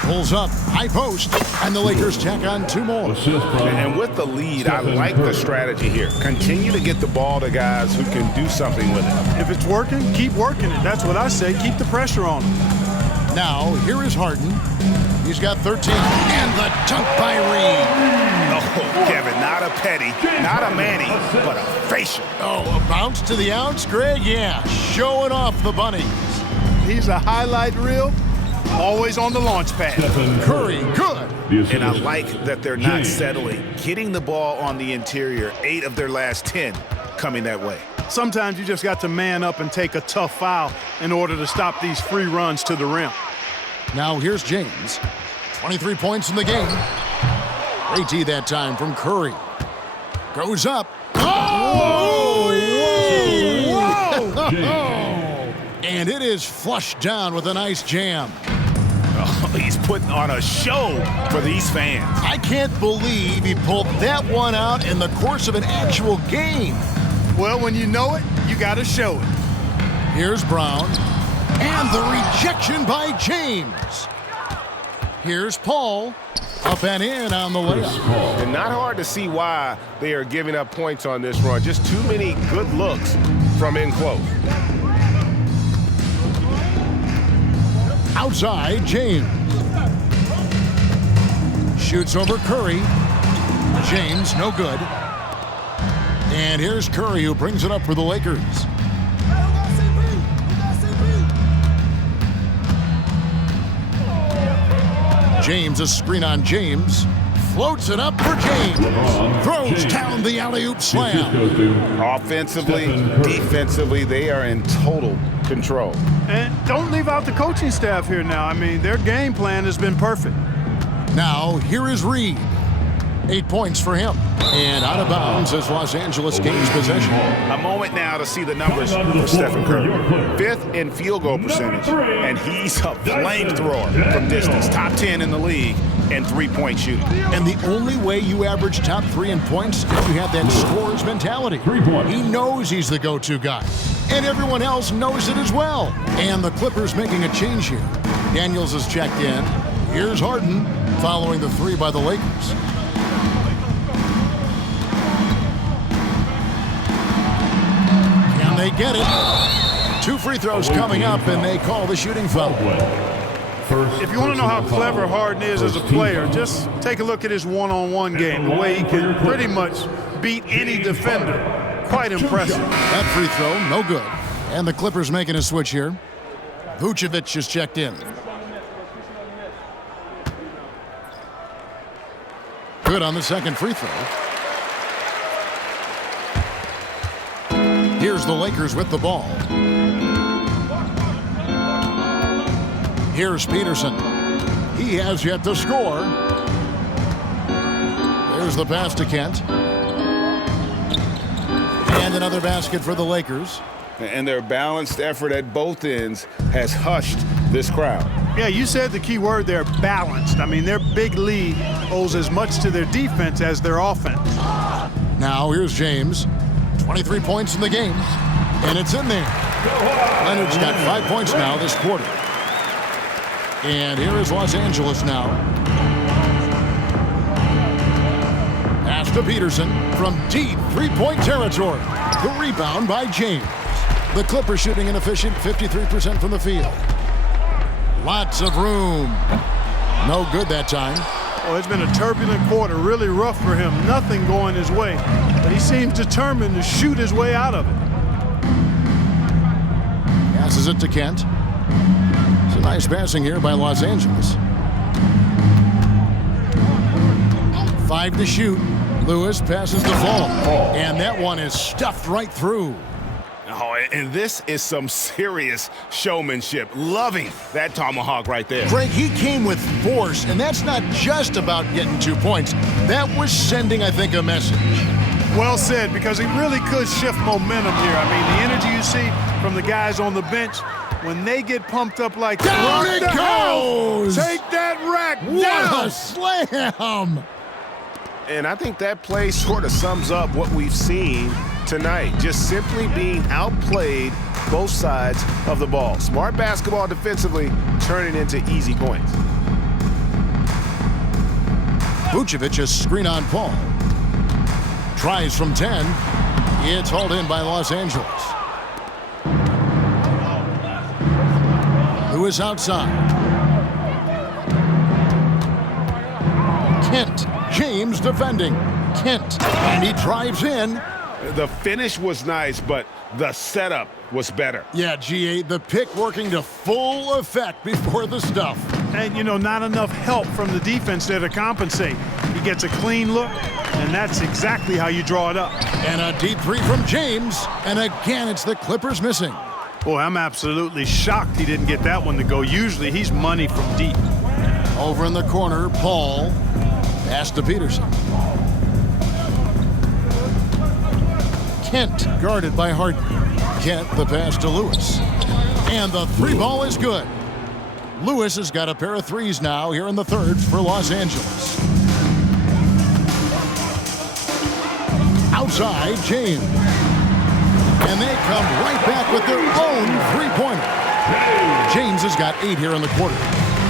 Pulls up, high post, and the Lakers tack on 2 more. And with the lead, I like the strategy here. Continue to get the ball to guys who can do something with it. If it's working, keep working it. That's what I say. Keep the pressure on them. Now, here is Harden. He's got 13. And the dunk by Reed. Oh, Kevin, not a petty, not a Manny, but a facial. Oh, a bounce to the ounce, Greg? Yeah, showing off the bunnies. He's a highlight reel, always on the launch pad. Curry, good. And I like that they're not settling. Getting the ball on the interior, 8 of their last 10 coming that way. Sometimes you just got to man up and take a tough foul in order to stop these free runs to the rim. Now here's James. 23 points in the game. Great D that time from Curry. Goes up. Oh! Whoa! And it is flushed down with a nice jam. Oh, he's putting on a show for these fans. I can't believe he pulled that one out in the course of an actual game. Well, when you know it, you got to show it. Here's Brown. And the rejection by James. Here's Paul. Up and in on the layup. And not hard to see why they are giving up points on this run. Just too many good looks from in close. Outside, James. Shoots over Curry. James, no good. And here's Curry, who brings it up for the Lakers. James, a screen on James. Floats it up for James. Throws down the alley-oop slam. Offensively, defensively, they are in total control. And don't leave out the coaching staff here now. I mean, their game plan has been perfect. Now, here is Reed. 8 points for him. And out of bounds as Los Angeles gains possession. A moment now to see the numbers for Stephen Curry. 5th in field goal percentage, and he's a flamethrower from distance. Top 10 in the league in three-point shooting. And the only way you average top 3 in points is you have that scorer's mentality. He knows he's the go-to guy. And everyone else knows it as well. And the Clippers making a change here. Daniels has checked in. Here's Harden following the 3 by the Lakers. They get it. 2 free throws coming up, and they call the shooting foul. If you want to know how clever Harden is as a player, just take a look at his one-on-one game, the way he can pretty much beat any defender. Quite impressive. That free throw, no good. And the Clippers making a switch here. Vucevic is checked in. Good on the second free throw. Here's the Lakers with the ball. Here's Peterson. He has yet to score. There's the pass to Kent. And another basket for the Lakers. And their balanced effort at both ends has hushed this crowd. Yeah, you said the key word there, balanced. I mean, their big lead owes as much to their defense as their offense. Now here's James. 23 points in the game, and it's in there. Leonard's got 5 points now this quarter. And here is Los Angeles now. Pass to Peterson from deep three-point territory. The rebound by James. The Clippers shooting an efficient 53% from the field. Lots of room. No good that time. Well, it's been a turbulent quarter, really rough for him. Nothing going his way. But he seems determined to shoot his way out of it. Passes it to Kent. It's a nice passing here by Los Angeles. 5 to shoot. Lewis passes the ball. And that one is stuffed right through. Oh, and this is some serious showmanship. Loving that tomahawk right there. Greg, he came with force, and that's not just about getting 2 points. That was sending, I think, a message. Well said, because he really could shift momentum here. I mean, the energy you see from the guys on the bench, when they get pumped up like that. Down it goes! Take that rack what down! A slam! And I think that play sort of sums up what we've seen tonight. Just simply being outplayed both sides of the ball. Smart basketball defensively, turning into easy points. Vucevic a screen on Paul. Tries from 10. It's hauled in by Los Angeles. Lewis outside. Kent. James defending. Kent. And he drives in. The finish was nice, but the setup was better. Yeah, G8, the pick working to full effect before the stuff. And, you know, not enough help from the defense there to compensate. He gets a clean look, and that's exactly how you draw it up. And a deep three from James. And again, it's the Clippers missing. Boy, I'm absolutely shocked he didn't get that one to go. Usually he's money from deep. Over in the corner, Paul. Pass to Peterson. Kent guarded by Harden. Kent the pass to Lewis. And the three ball is good. Lewis has got a pair of threes now here in the third for Los Angeles. Outside, James. And they come right back with their own three-pointer. James has got 8 here in the quarter.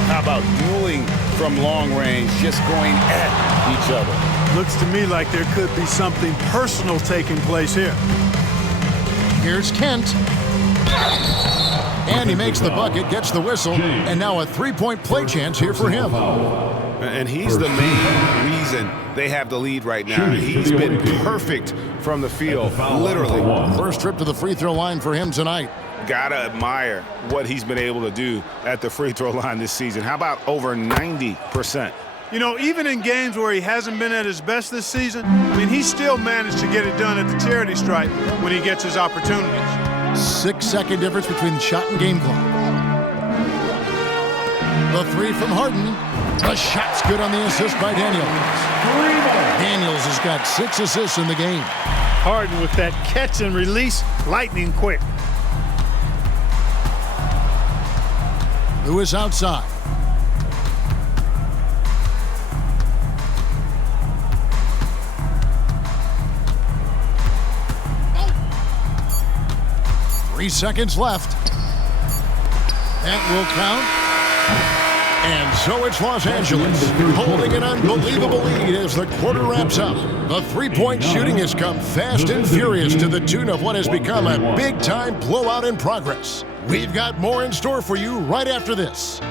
How about dueling from long range, just going at each other? Looks to me like there could be something personal taking place here. Here's Kent. And he makes the bucket, gets the whistle, and now a three-point play chance here for him. And he's the main reason they have the lead right now. He's been perfect from the field, literally. First trip to the free throw line for him tonight. Gotta admire what he's been able to do at the free throw line this season. How about over 90%? You know, even in games where he hasn't been at his best this season, I mean, he still managed to get it done at the charity stripe when he gets his opportunities. 6-second difference between shot and game clock. The three from Harden. The shot's good on the assist by Daniels. Daniels has got 6 assists in the game. Harden with that catch and release, lightning quick. Lewis outside. Three seconds left. That will count. And so it's Los Angeles holding an unbelievable lead as the quarter wraps up. The three-point shooting has come fast and furious to the tune of what has become a big-time blowout in progress. We've got more in store for you right after this.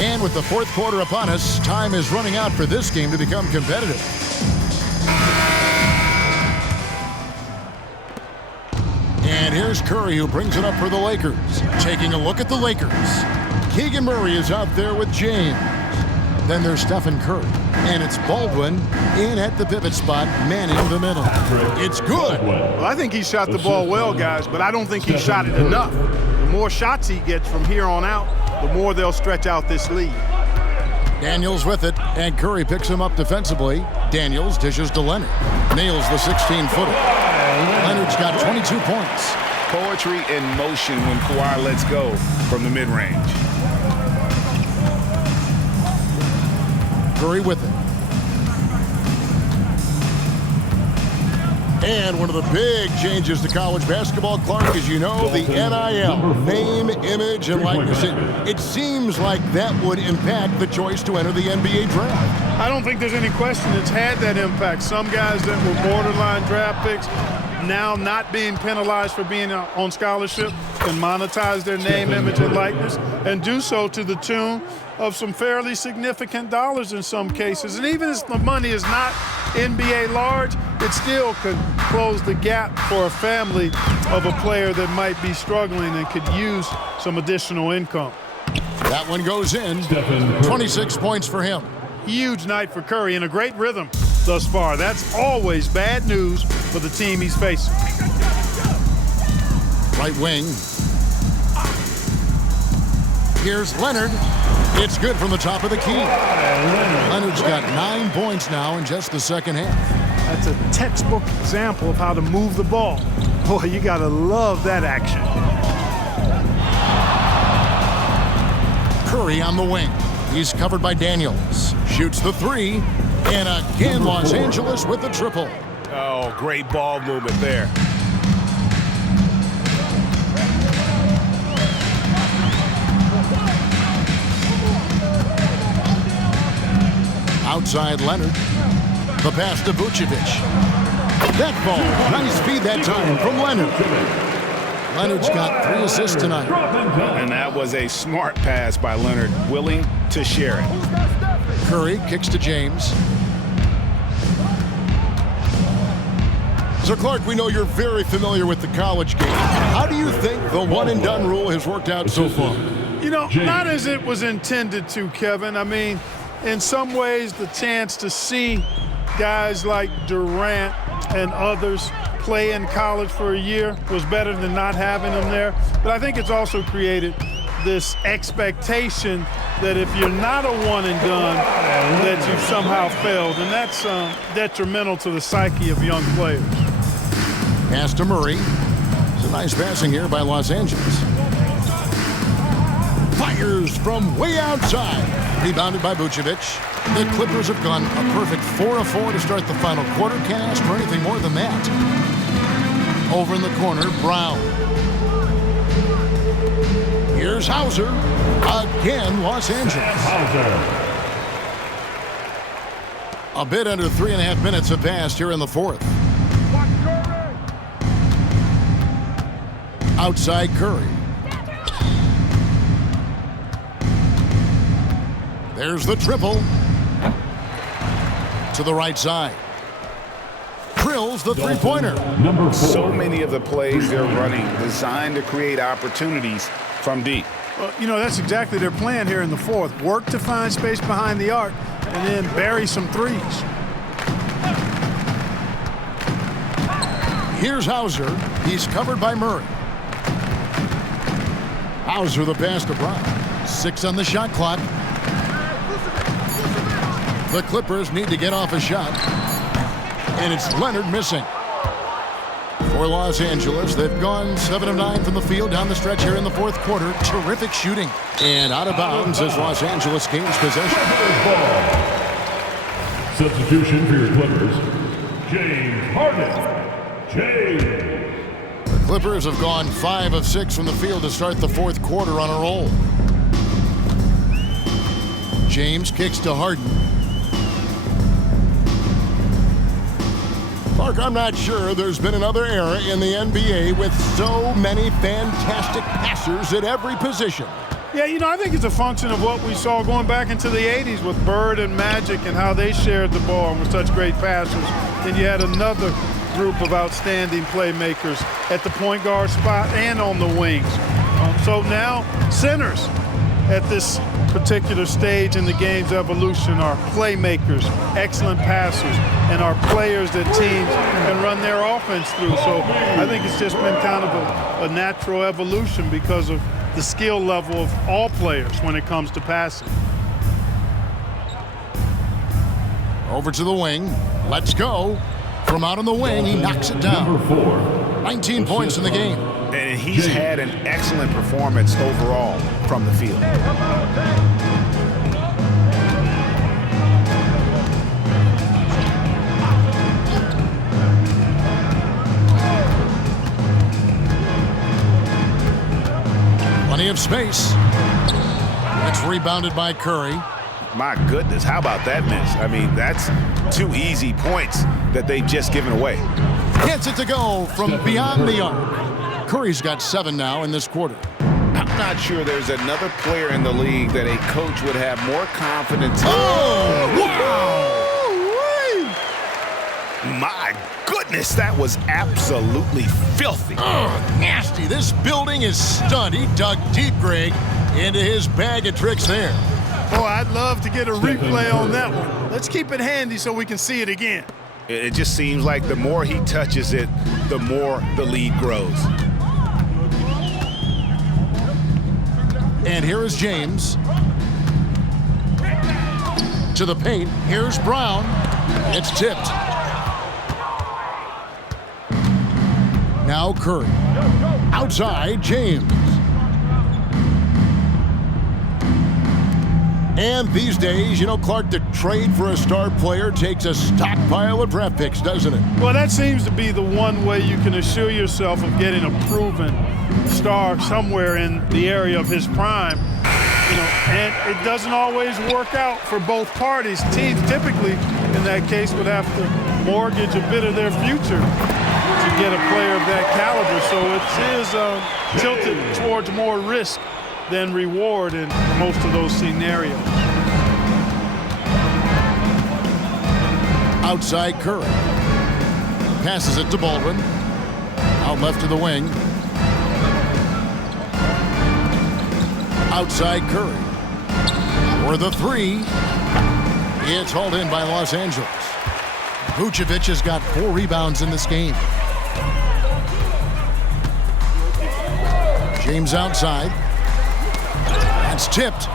And with the fourth quarter upon us, time is running out for this game to become competitive. And here's Curry, who brings it up for the Lakers. Taking a look at the Lakers. Keegan Murray is out there with James. Then there's Stephen Curry. And it's Baldwin in at the pivot spot, manning the middle. It's good. Well, I think he shot the ball well, guys, but I don't think he shot it enough. The more shots he gets from here on out, the more they'll stretch out this lead. Daniels with it, and Curry picks him up defensively. Daniels dishes to Leonard. Nails the 16-footer. Leonard's got 22 points. Poetry in motion when Kawhi lets go from the mid-range. Curry with it. And one of the big changes to college basketball, Clark, as you know, the NIL, name, image, and likeness. It seems like that would impact the choice to enter the NBA draft. I don't think there's any question it's had that impact. Some guys that were borderline draft picks now not being penalized for being on scholarship can monetize their name, image, and likeness and do so to the tune of some fairly significant dollars in some cases. And even if the money is not NBA large, it still could close the gap for a family of a player that might be struggling and could use some additional income. That one goes in. 26 points for him. Huge night for Curry and a great rhythm thus far. That's always bad news for the team he's facing. Right wing. Here's Leonard. It's good from the top of the key. Leonard's got 9 points now in just the second half. That's a textbook example of how to move the ball. Boy, you got to love that action. Curry on the wing. He's covered by Daniels. Shoots the three. And again, Los Angeles with the triple. Oh, great ball movement there. Outside Leonard. The pass to Vucevic. That ball. Nice feed that time from Leonard. Leonard's got 3 assists tonight. And that was a smart pass by Leonard, willing to share it. Curry kicks to James. So, Clark, we know you're very familiar with the college game. How do you think the one-and-done rule has worked out so far? You know, not as it was intended to, Kevin. I mean, in some ways, the chance to see guys like Durant and others play in college for a year was better than not having them there. But I think it's also created this expectation that if you're not a one-and-done, that you've somehow failed. And that's detrimental to the psyche of young players. Pass to Murray. It's a nice passing here by Los Angeles. Fires from way outside. Rebounded by Vucevic. The Clippers have gone a perfect 4 of 4 to start the final quarter. Can't ask for anything more than that. Over in the corner, Brown. Here's Hauser. Again, Los Angeles. A bit under 3.5 minutes have passed here in the fourth. Outside Curry. There's the triple. To the right side. Drills the three-pointer. So many of the plays they're running designed to create opportunities from deep. Well, you know, that's exactly their plan here in the fourth. Work to find space behind the arc and then bury some threes. Here's Hauser. He's covered by Murray. Hauser the pass to Brown. 6 on the shot clock. The Clippers need to get off a shot. And it's Leonard missing. For Los Angeles, they've gone 7 of 9 from the field down the stretch here in the fourth quarter. Terrific shooting. And out of bounds as Los Angeles gains possession. Substitution for your Clippers, James Harden. James. The Clippers have gone 5 of 6 from the field to start the fourth quarter on a roll. James kicks to Harden. Clark, I'm not sure there's been another era in the NBA with so many fantastic passers at every position. Yeah, I think it's a function of what we saw going back into the 80s with Bird and Magic and how they shared the ball and were such great passers. And you had another group of outstanding playmakers at the point guard spot and on the wings. So now centers at this particular stage in the game's evolution are playmakers, excellent passers, and are players that teams can run their offense through. So I think it's just been kind of a natural evolution because of the skill level of all players when it comes to passing. Over to the wing. Let's go. From out on the wing, he knocks it down. 19 points in the game. And he's had an excellent performance overall from the field. Plenty of space. It's rebounded by Curry. My goodness, how about that miss? I mean, that's 2 easy points that they've just given away. Gets it to go from beyond the arc. Curry's got 7 now in this quarter. I'm not sure there's another player in the league that a coach would have more confidence in. Oh, wow! My goodness, that was absolutely filthy. Oh, nasty. This building is stunned. He dug deep, Greg, into his bag of tricks there. Oh, I'd love to get a replay on that one. Let's keep it handy so we can see it again. It just seems like the more he touches it, the more the lead grows. And here is James. To the paint. Here's Brown. It's tipped. Now Curry. Outside, James. And these days, Clark, the trade for a star player takes a stockpile of draft picks, doesn't it? Well, that seems to be the one way you can assure yourself of getting a proven star somewhere in the area of his prime. And it doesn't always work out for both parties. Teams typically, in that case, would have to mortgage a bit of their future to get a player of that caliber. So it is tilted towards more risk than reward in most of those scenarios. Outside Curry. Passes it to Baldwin. Out left to the wing. Outside Curry. For the 3. It's hauled in by Los Angeles. Vucevic has got 4 rebounds in this game. James outside. That's tipped.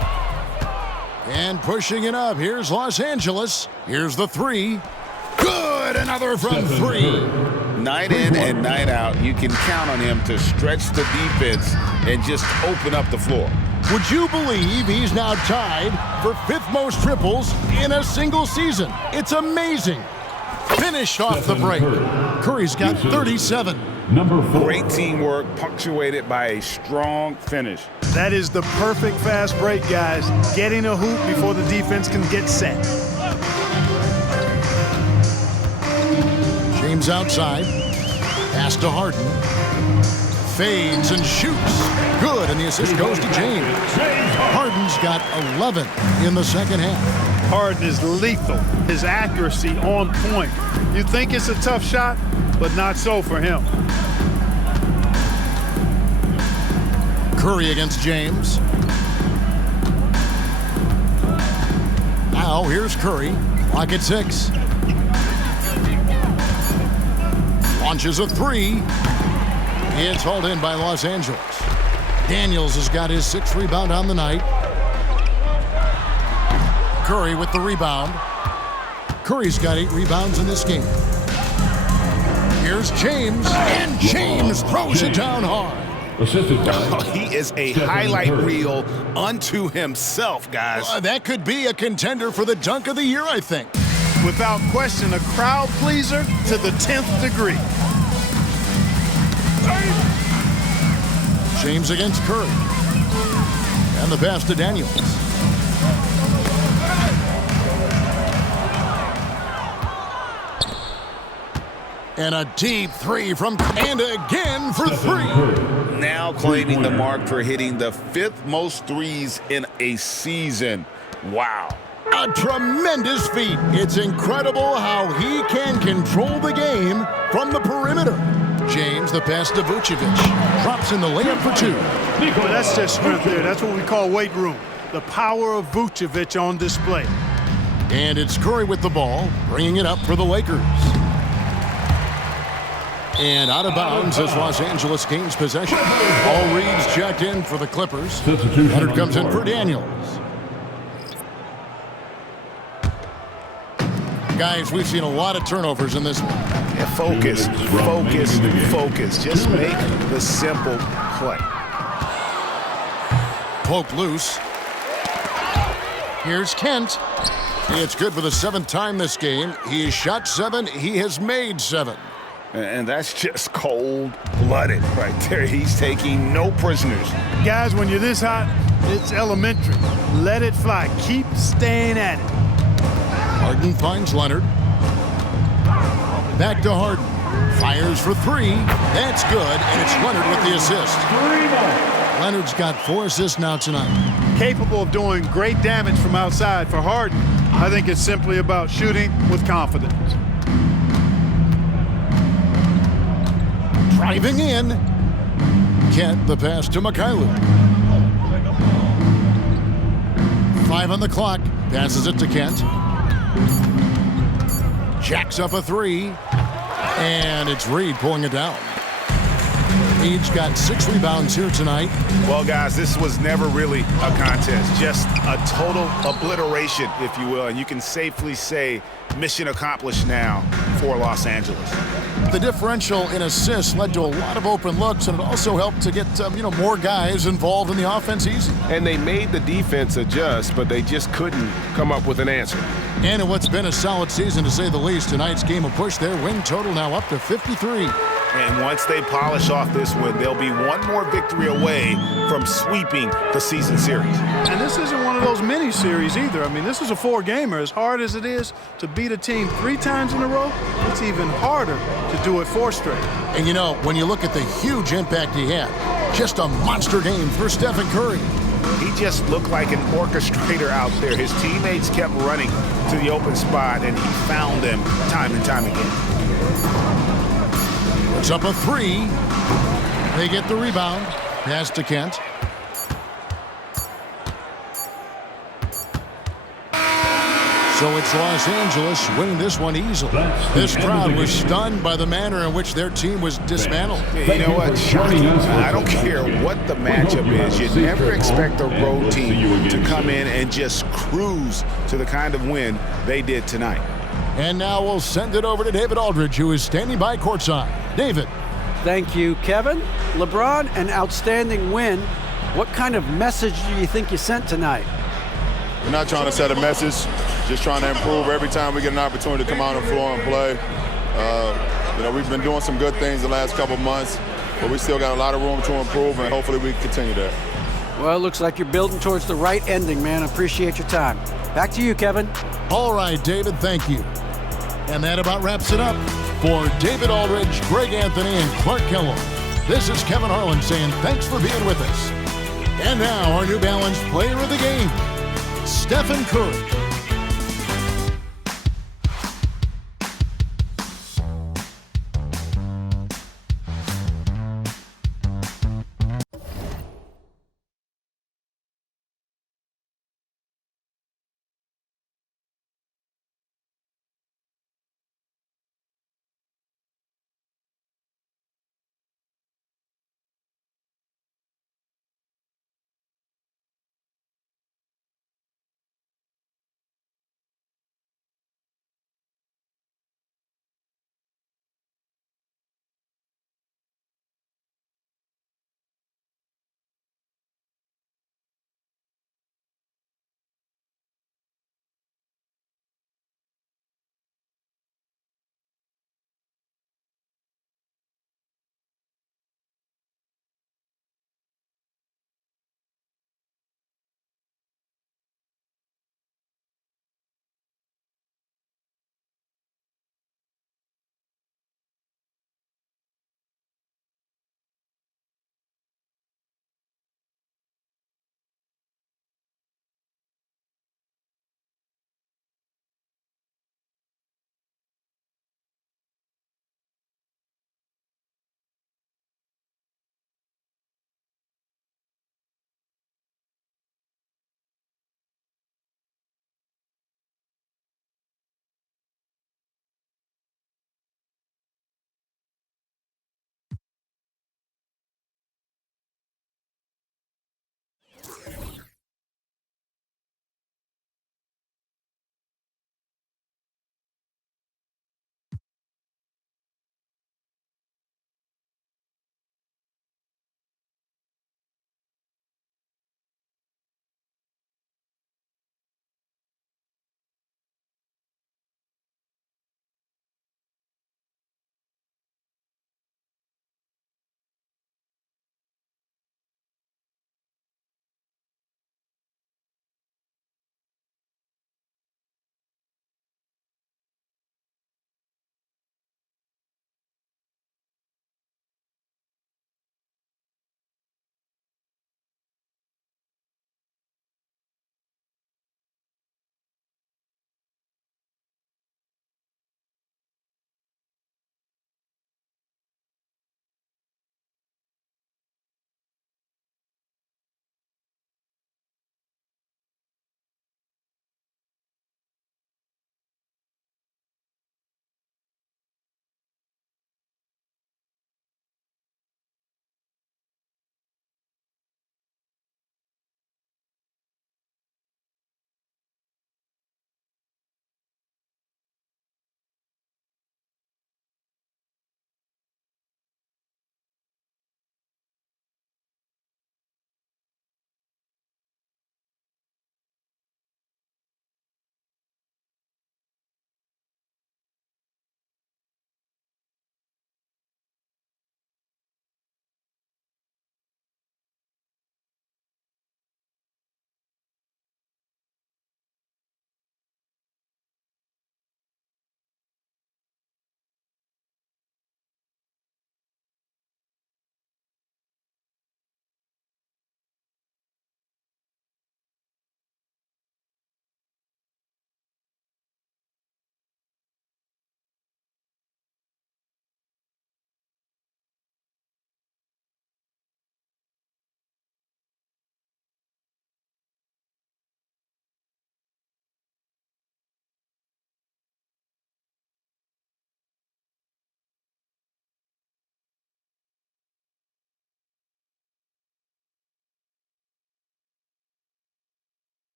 And pushing it up. Here's Los Angeles. Here's the 3. Good. Another from 3. Night in and night out, you can count on him to stretch the defense and just open up the floor. Would you believe he's now tied for 5th most triples in a single season? It's amazing. Finished off the break. Curry's got 37. Number 4. Great teamwork punctuated by a strong finish. That is the perfect fast break, guys. Getting a hoop before the defense can get set. James outside. Pass to Harden. Fades and shoots. Good, and the assist goes to James. Harden's got 11 in the second half. Harden is lethal. His accuracy on point. You think it's a tough shot, but not so for him. Curry against James. Now here's Curry. Clock at 6. Launches a 3. It's hauled in by Los Angeles. Daniels has got his 6th rebound on the night. Curry with the rebound. Curry's got 8 rebounds in this game. Here's James, and James throws it down hard. He is a highlight reel unto himself, guys. That could be a contender for the dunk of the year, I think. Without question, a crowd pleaser to the 10th degree. James against Curry. And the pass to Daniels. And a deep 3 from and again for 3. now claiming the mark for hitting the 5th most threes in a season. Wow. A tremendous feat. It's incredible how he can control the game from the perimeter. James, the pass to Vucevic. Drops in the layup for 2. Boy, that's just strength there. That's what we call weight room. The power of Vucevic on display. And it's Curry with the ball, bringing it up for the Lakers. And out of bounds as Los Angeles gains possession. All reads checked in for the Clippers. Leonard comes in for Daniels. Guys, we've seen a lot of turnovers in this one. Yeah, focus. Just make the simple play. Poke loose. Here's Kent. It's good for the 7th time this game. He has shot 7. He has made 7. And that's just cold-blooded right there. He's taking no prisoners. Guys, when you're this hot, it's elementary. Let it fly. Keep staying at it. Harden finds Leonard. Back to Harden. Fires for 3. That's good, and it's Leonard with the assist. Leonard's got 4 assists now tonight. Capable of doing great damage from outside. For Harden, I think it's simply about shooting with confidence. Driving in. Kent, the pass to Mikhailuk. 5 on the clock. Passes it to Kent. Jacks up a 3. And it's Reed pulling it down. Reed's got 6 rebounds here tonight. Well, guys, this was never really a contest. Just a total obliteration, if you will. And you can safely say mission accomplished now for Los Angeles. The differential in assists led to a lot of open looks, and it also helped to get more guys involved in the offense easy. And they made the defense adjust, but they just couldn't come up with an answer. And in what's been a solid season, to say the least, tonight's game will push their win total now up to 53. And once they polish off this win, they'll be one more victory away from sweeping the season series. And this isn't one of those mini series either. I mean, this is a 4-gamer. As hard as it is to beat a team 3 times in a row, it's even harder to do it 4 straight. And when you look at the huge impact he had, just a monster game for Stephen Curry. He just looked like an orchestrator out there. His teammates kept running to the open spot, and he found them time and time again. Puts up a 3. They get the rebound. Pass to Kent. So it's Los Angeles winning this one easily. This crowd was stunned by the manner in which their team was dismantled. You know what? I don't care what the matchup is. You never expect a road team to come in and just cruise to the kind of win they did tonight. And now we'll send it over to David Aldridge, who is standing by courtside. David. Thank you, Kevin. LeBron, an outstanding win. What kind of message do you think you sent tonight? We're not trying to set a message, just trying to improve every time we get an opportunity to come out on the floor and play. We've been doing some good things the last couple months, but we still got a lot of room to improve, and hopefully we continue that. Well, it looks like you're building towards the right ending, man. Appreciate your time. Back to you, Kevin. All right, David, thank you. And that about wraps it up. For David Aldridge, Greg Anthony, and Clark Kellogg, this is Kevin Harlan saying thanks for being with us. And now our New Balance player of the game, Stephen Curry.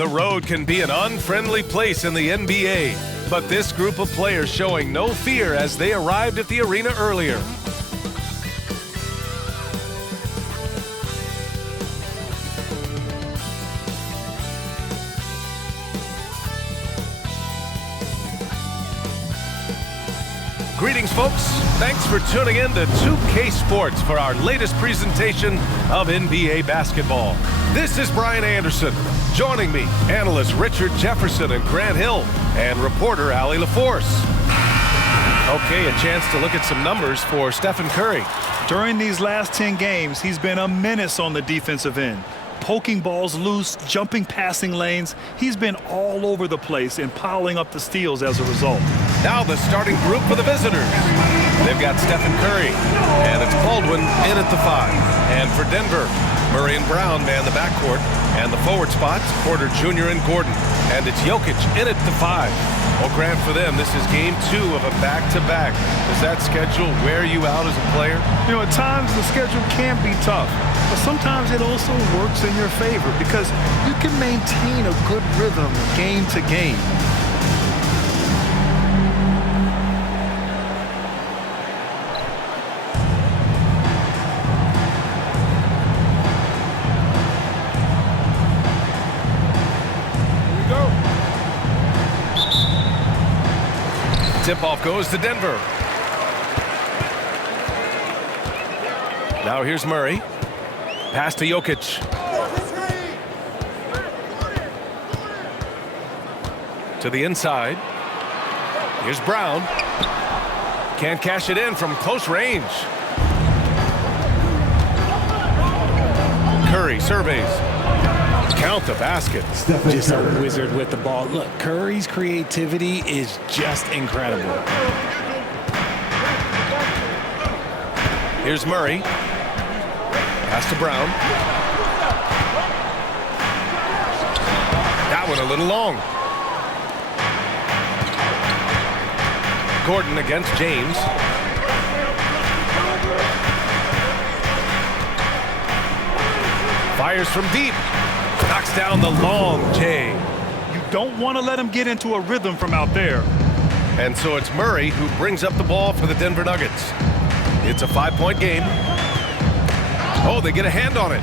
The road can be an unfriendly place in the NBA, but this group of players showing no fear as they arrived at the arena earlier. Greetings, folks. Thanks for tuning in to 2K Sports for our latest presentation of NBA basketball. This is Brian Anderson. Joining me, analysts Richard Jefferson and Grant Hill, and reporter Allie LaForce. Okay, a chance to look at some numbers for Stephen Curry. During these last 10 games, he's been a menace on the defensive end. Poking balls loose, jumping passing lanes. He's been all over the place and piling up the steals as a result. Now the starting group for the visitors. They've got Stephen Curry, and it's Baldwin in at the 5. And for Denver, Murray and Brown man the backcourt, and the forward spots, Porter Jr. and Gordon. And it's Jokic in at the 5. Well, Grant, for them, this is game 2 of a back-to-back. Does that schedule wear you out as a player? You know, at times the schedule can be tough, but sometimes it also works in your favor because you can maintain a good rhythm game to game. Tip-off goes to Denver. Now here's Murray. Pass to Jokic. To the inside. Here's Brown. Can't cash it in from close range. Curry surveys. Count the basket. Just a wizard with the ball. Look, Curry's creativity is just incredible. Here's Murray. Pass to Brown. That one a little long. Gordon against James. Fires from deep. Knocks down the long J. You don't want to let him get into a rhythm from out there. And so it's Murray who brings up the ball for the Denver Nuggets. It's a 5-point game. Oh, they get a hand on it.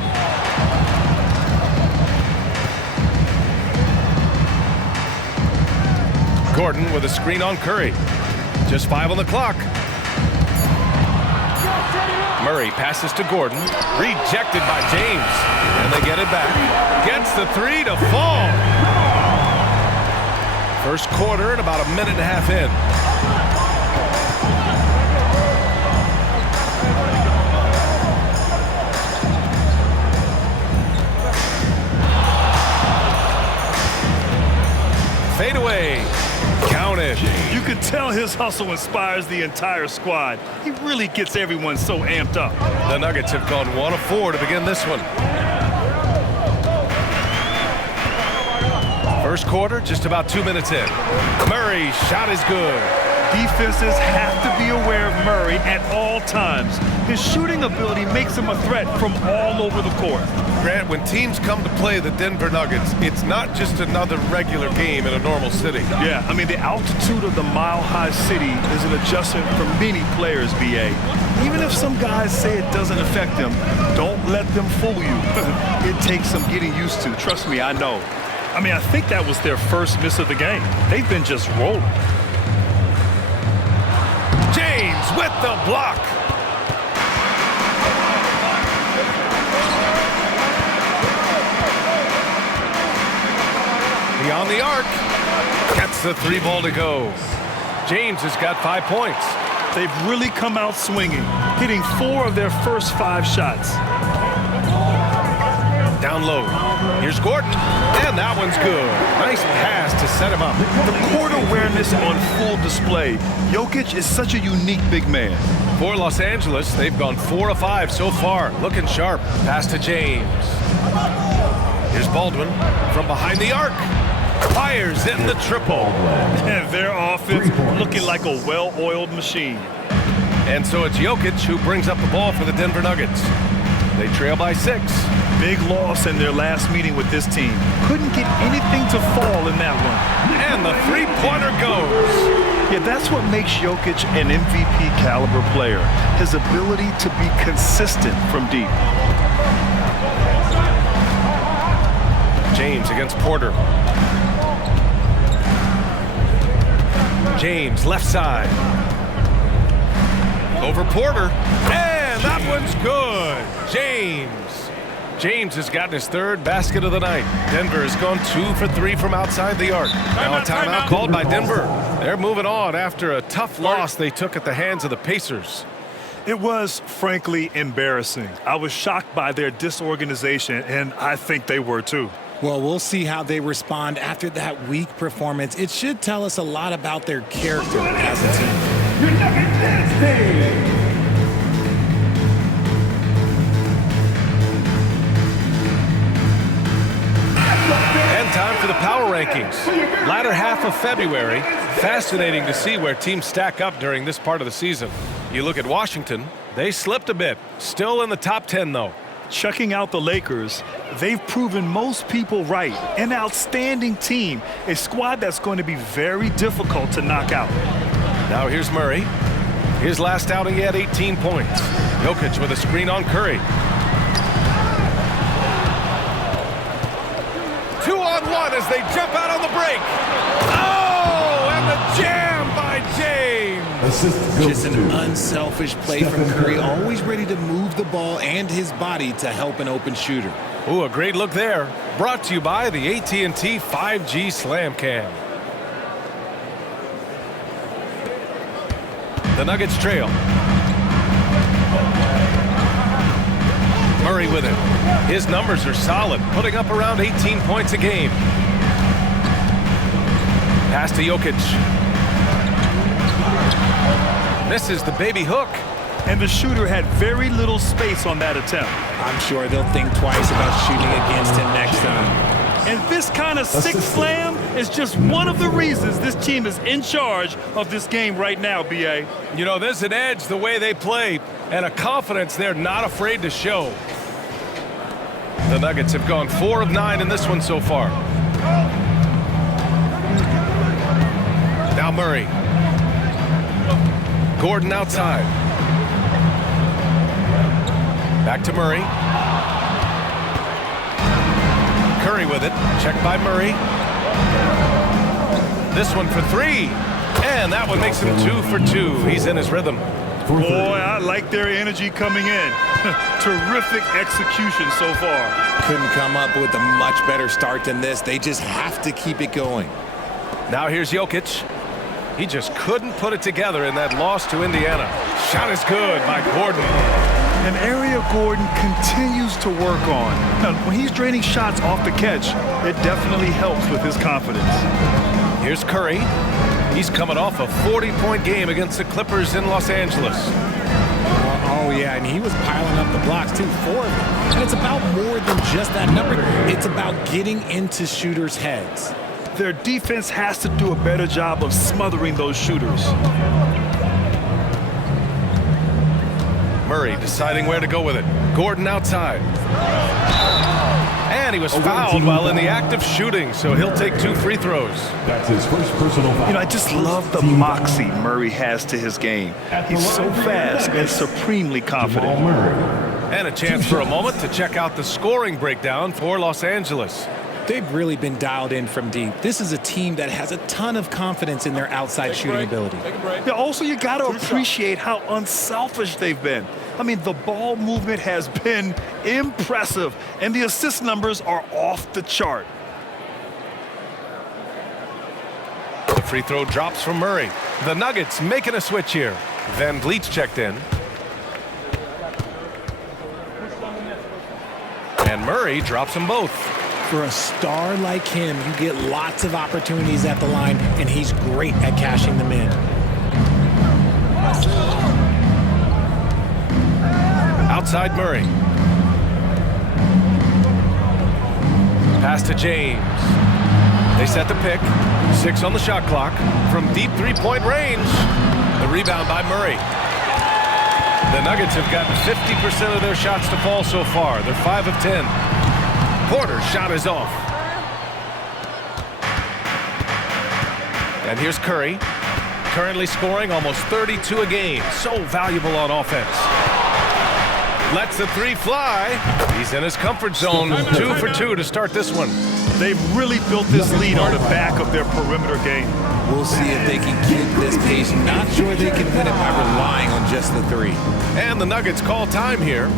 Gordon with a screen on Curry. Just 5 on the clock. Murray passes to Gordon. Rejected by James. And they get it back. Gets the 3 to fall. First quarter and about a minute and a half in. Fade away. Counted. You can tell his hustle inspires the entire squad. He really gets everyone so amped up. The Nuggets have gone 1 of 4 to begin this one. First quarter, just about 2 minutes in. Murray, shot is good. Defenses have to be aware of Murray at all times. His shooting ability makes him a threat from all over the court. Grant, when teams come to play the Denver Nuggets, it's not just another regular game in a normal city. Yeah, I mean, the altitude of the mile-high city is an adjustment for many players, BA. Even if some guys say it doesn't affect them, don't let them fool you. It takes some getting used to. Trust me, I know. I mean, I think that was their first miss of the game. They've been just rolling. James with the block. Beyond the arc. Gets the 3 ball to go. James has got 5 points. They've really come out swinging, hitting 4 of their first 5 shots. Down low. Here's Gordon. And that one's good. Nice pass to set him up. The court awareness on full display. Jokic is such a unique big man. For Los Angeles, they've gone 4 of 5 so far. Looking sharp. Pass to James. Here's Baldwin from behind the arc. Fires in the triple. And their offense looking like a well-oiled machine. And so it's Jokic who brings up the ball for the Denver Nuggets. They trail by 6. Big loss in their last meeting with this team. Couldn't get anything to fall in that one. And the three-pointer goes. Yeah, that's what makes Jokic an MVP caliber player. His ability to be consistent from deep. James against Porter. James, left side. Over Porter. And that one's good. James has gotten his third basket of the night. Denver has gone 2 for 3 from outside the arc. Now a timeout called by Denver. They're moving on after a tough loss they took at the hands of the Pacers. It was, frankly, embarrassing. I was shocked by their disorganization, and I think they were too. Well, we'll see how they respond after that weak performance. It should tell us a lot about their character as a team. And time for the power rankings. Latter half of February. Fascinating to see where teams stack up during this part of the season. You look at Washington, they slipped a bit. Still in the top 10, though. Checking out the Lakers, they've proven most people right. An outstanding team, a squad that's going to be very difficult to knock out. Now here's Murray. His last outing, he had 18 points. Jokic with a screen on Curry. 2-on-1 as they jump out on the break. Oh, and the jam by James. Just an unselfish play from Curry, always ready to move the ball and his body to help an open shooter. Ooh, a great look there. Brought to you by the AT&T 5G Slam Cam. The Nuggets trail. Murray with it. His numbers are solid, putting up around 18 points a game. Pass to Jokic. Misses the baby hook. And the shooter had very little space on that attempt. I'm sure they'll think twice about shooting against him next time. And this kind of sick slam is just one of the reasons this team is in charge of this game right now, B.A. You know, there's an edge the way they play and a confidence they're not afraid to show. The Nuggets have gone 4 of 9 in this one so far. Now Murray. Gordon outside. Back to Murray. Curry with it. Checked by Murray. This one for 3. And that one makes him 2 for 2. He's in his rhythm. Boy, I like their energy coming in. Terrific execution so far. Couldn't come up with a much better start than this. They just have to keep it going. Now here's Jokic. He just couldn't put it together in that loss to Indiana. Shot is good by Gordon. An area Gordon continues to work on. Now, when he's draining shots off the catch, it definitely helps with his confidence. Here's Curry. He's coming off a 40-point game against the Clippers in Los Angeles. Oh, yeah, and he was piling up the blocks, too, 4 of them. And it's about more than just that number. It's about getting into shooters' heads. Their defense has to do a better job of smothering those shooters. Murray deciding where to go with it. Gordon outside. And he was fouled while in the act of shooting, so he'll take 2 free throws. That's his first personal foul. You know, I just love the moxie Murray has to his game. He's so fast and supremely confident. And a chance for a moment to check out the scoring breakdown for Los Angeles. They've really been dialed in from deep. This is a team that has a ton of confidence in their outside shooting ability. Yeah, also, you got to appreciate how unselfish they've been. I mean, the ball movement has been impressive, and the assist numbers are off the chart. The free throw drops from Murray. The Nuggets making a switch here. Van Vliet's checked in. And Murray drops them both. For a star like him, you get lots of opportunities at the line, and he's great at cashing them in. Outside Murray. Pass to James. They set the pick. 6 on the shot clock. From deep three-point range. The rebound by Murray. The Nuggets have gotten 50% of their shots to fall so far. They're 5 of 10. Porter's shot is off. And here's Curry. Currently scoring almost 32 a game. So valuable on offense. Lets the three fly. He's in his comfort zone. 2 for 2 to start this one. They've really built this lead on the back of their perimeter game. We'll see if they can keep this pace. Not sure they can win it by relying on just the three. And the Nuggets call time here.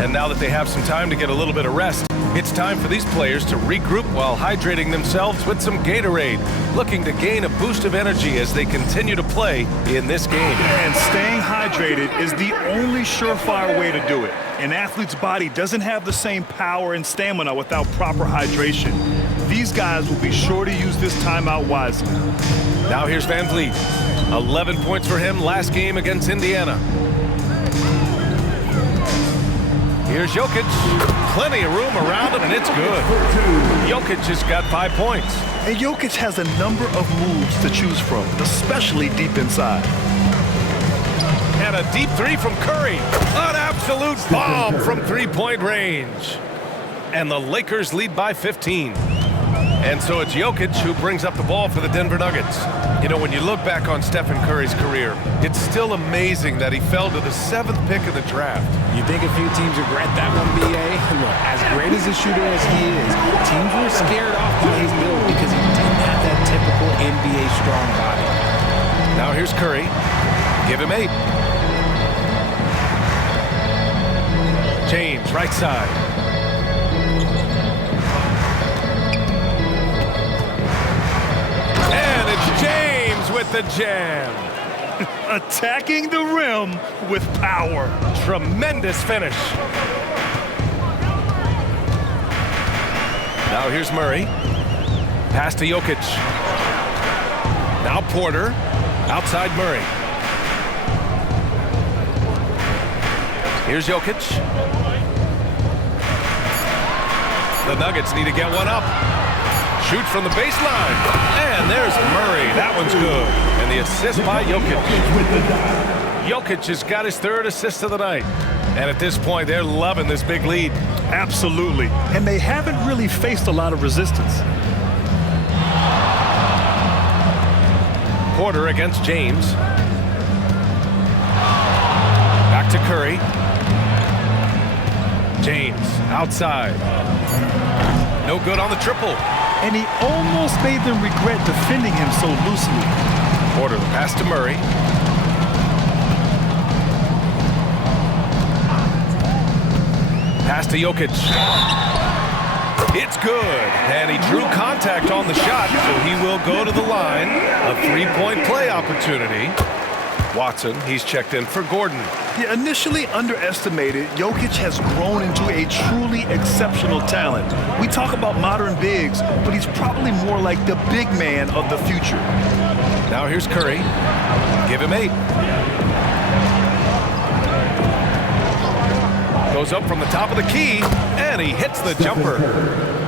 And now that they have some time to get a little bit of rest, it's time for these players to regroup while hydrating themselves with some Gatorade, looking to gain a boost of energy as they continue to play in this game. And staying hydrated is the only surefire way to do it. An athlete's body doesn't have the same power and stamina without proper hydration. These guys will be sure to use this timeout wisely. Now here's Van Vliet. 11 points for him last game against Indiana. Here's Jokic. Plenty of room around him, and it's good. Jokic has got 5 points. And Jokic has a number of moves to choose from, especially deep inside. And a deep three from Curry. An absolute bomb from three-point range. And the Lakers lead by 15. And so it's Jokic who brings up the ball for the Denver Nuggets. You know, when you look back on Stephen Curry's career, it's still amazing that he fell to the 7th pick of the draft. You think a few teams regret that one, B.A.? Look, as great as a shooter as he is, teams were scared off by his build because he didn't have that typical NBA strong body. Now here's Curry. Give him 8. James, right side. And it's James with the jam. Attacking the rim with power. Tremendous finish. Now here's Murray. Pass to Jokic. Now Porter. Outside Murray. Here's Jokic. The Nuggets need to get one up. Shoot from the baseline. And there's Murray. That one's good. And the assist by Jokic. Jokic has got his 3rd assist of the night. And at this point, they're loving this big lead. Absolutely. And they haven't really faced a lot of resistance. Porter against James. Back to Curry. James outside. No good on the triple. And he almost made them regret defending him so loosely. Porter, the pass to Murray. Pass to Jokic. It's good. And he drew contact on the shot, so he will go to the line. A 3-point play opportunity. Watson, he's checked in for Gordon. Yeah, initially underestimated, Jokic has grown into a truly exceptional talent. We talk about modern bigs, but he's probably more like the big man of the future. Now here's Curry. Give him 8. Goes up from the top of the key, and he hits the jumper.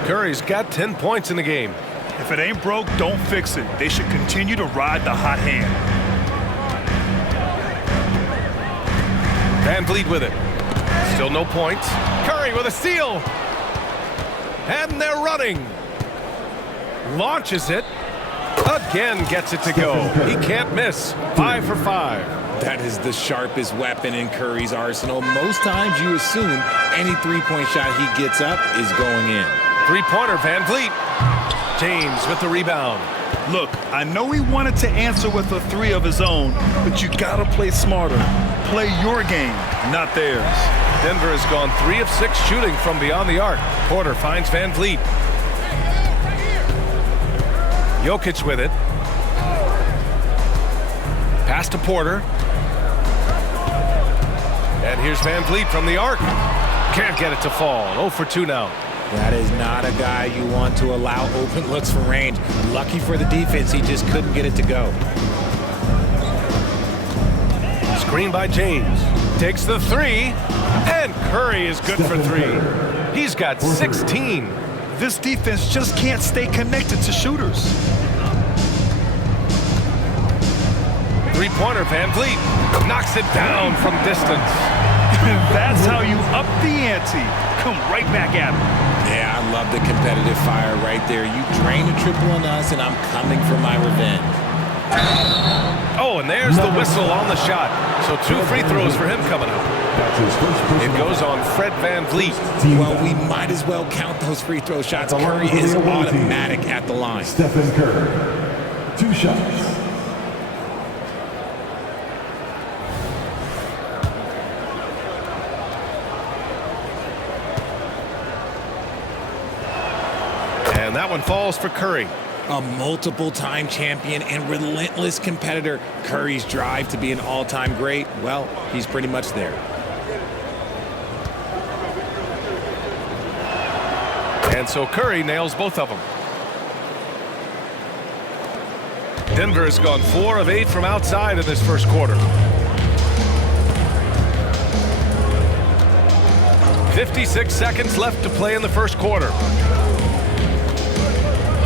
Curry's got 10 points in the game. If it ain't broke, don't fix it. They should continue to ride the hot hand. Van Vliet with it. Still no points. Curry with a steal. And they're running. Launches it. Again gets it to go. He can't miss. 5 for 5. That is the sharpest weapon in Curry's arsenal. Most times you assume any three-point shot he gets up is going in. Three-pointer, Van Vliet. James with the rebound. Look, I know he wanted to answer with a 3 of his own, but you gotta play smarter. Play your game, not theirs. Denver has gone 3 of 6 shooting from beyond the arc. Porter finds Van Vliet. Jokic with it. Pass to Porter. And here's Van Vliet from the arc. Can't get it to fall. 0 for 2 now. That is not a guy you want to allow open looks from range. Lucky for the defense, he just couldn't get it to go. Screen by James. Takes the 3. And Curry is good for 3. He's got 16. This defense just can't stay connected to shooters. Three-pointer, Van Vliet knocks it down from distance. That's how you up the ante. Come right back at him. Yeah, I love the competitive fire right there. You drain a triple on us, and I'm coming for my revenge. Oh, and there's the whistle on the shot. So 2 free throws for him coming up. It goes on Fred VanVleet. Well, we might as well count those free throw shots. Curry is automatic at the line. Stephen Curry, 2 shots. And that one falls for Curry. A multiple-time champion and relentless competitor. Curry's drive to be an all-time great, well, he's pretty much there. And so Curry nails both of them. Denver has gone 4 of 8 from outside in this first quarter. 56 seconds left to play in the first quarter.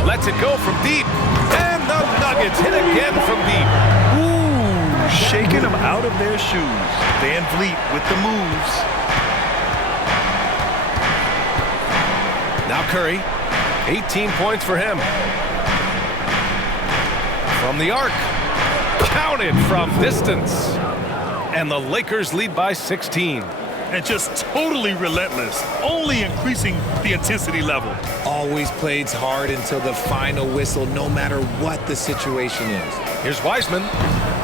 Lets it go from deep. And the Nuggets hit again from deep. Ooh, shaking them out of their shoes. VanVleet with the moves. Now Curry, 18 points for him. From the arc. Counted from distance. And the Lakers lead by 16. And just totally relentless, only increasing the intensity level. Always plays hard until the final whistle, no matter what the situation is. Here's Wiseman.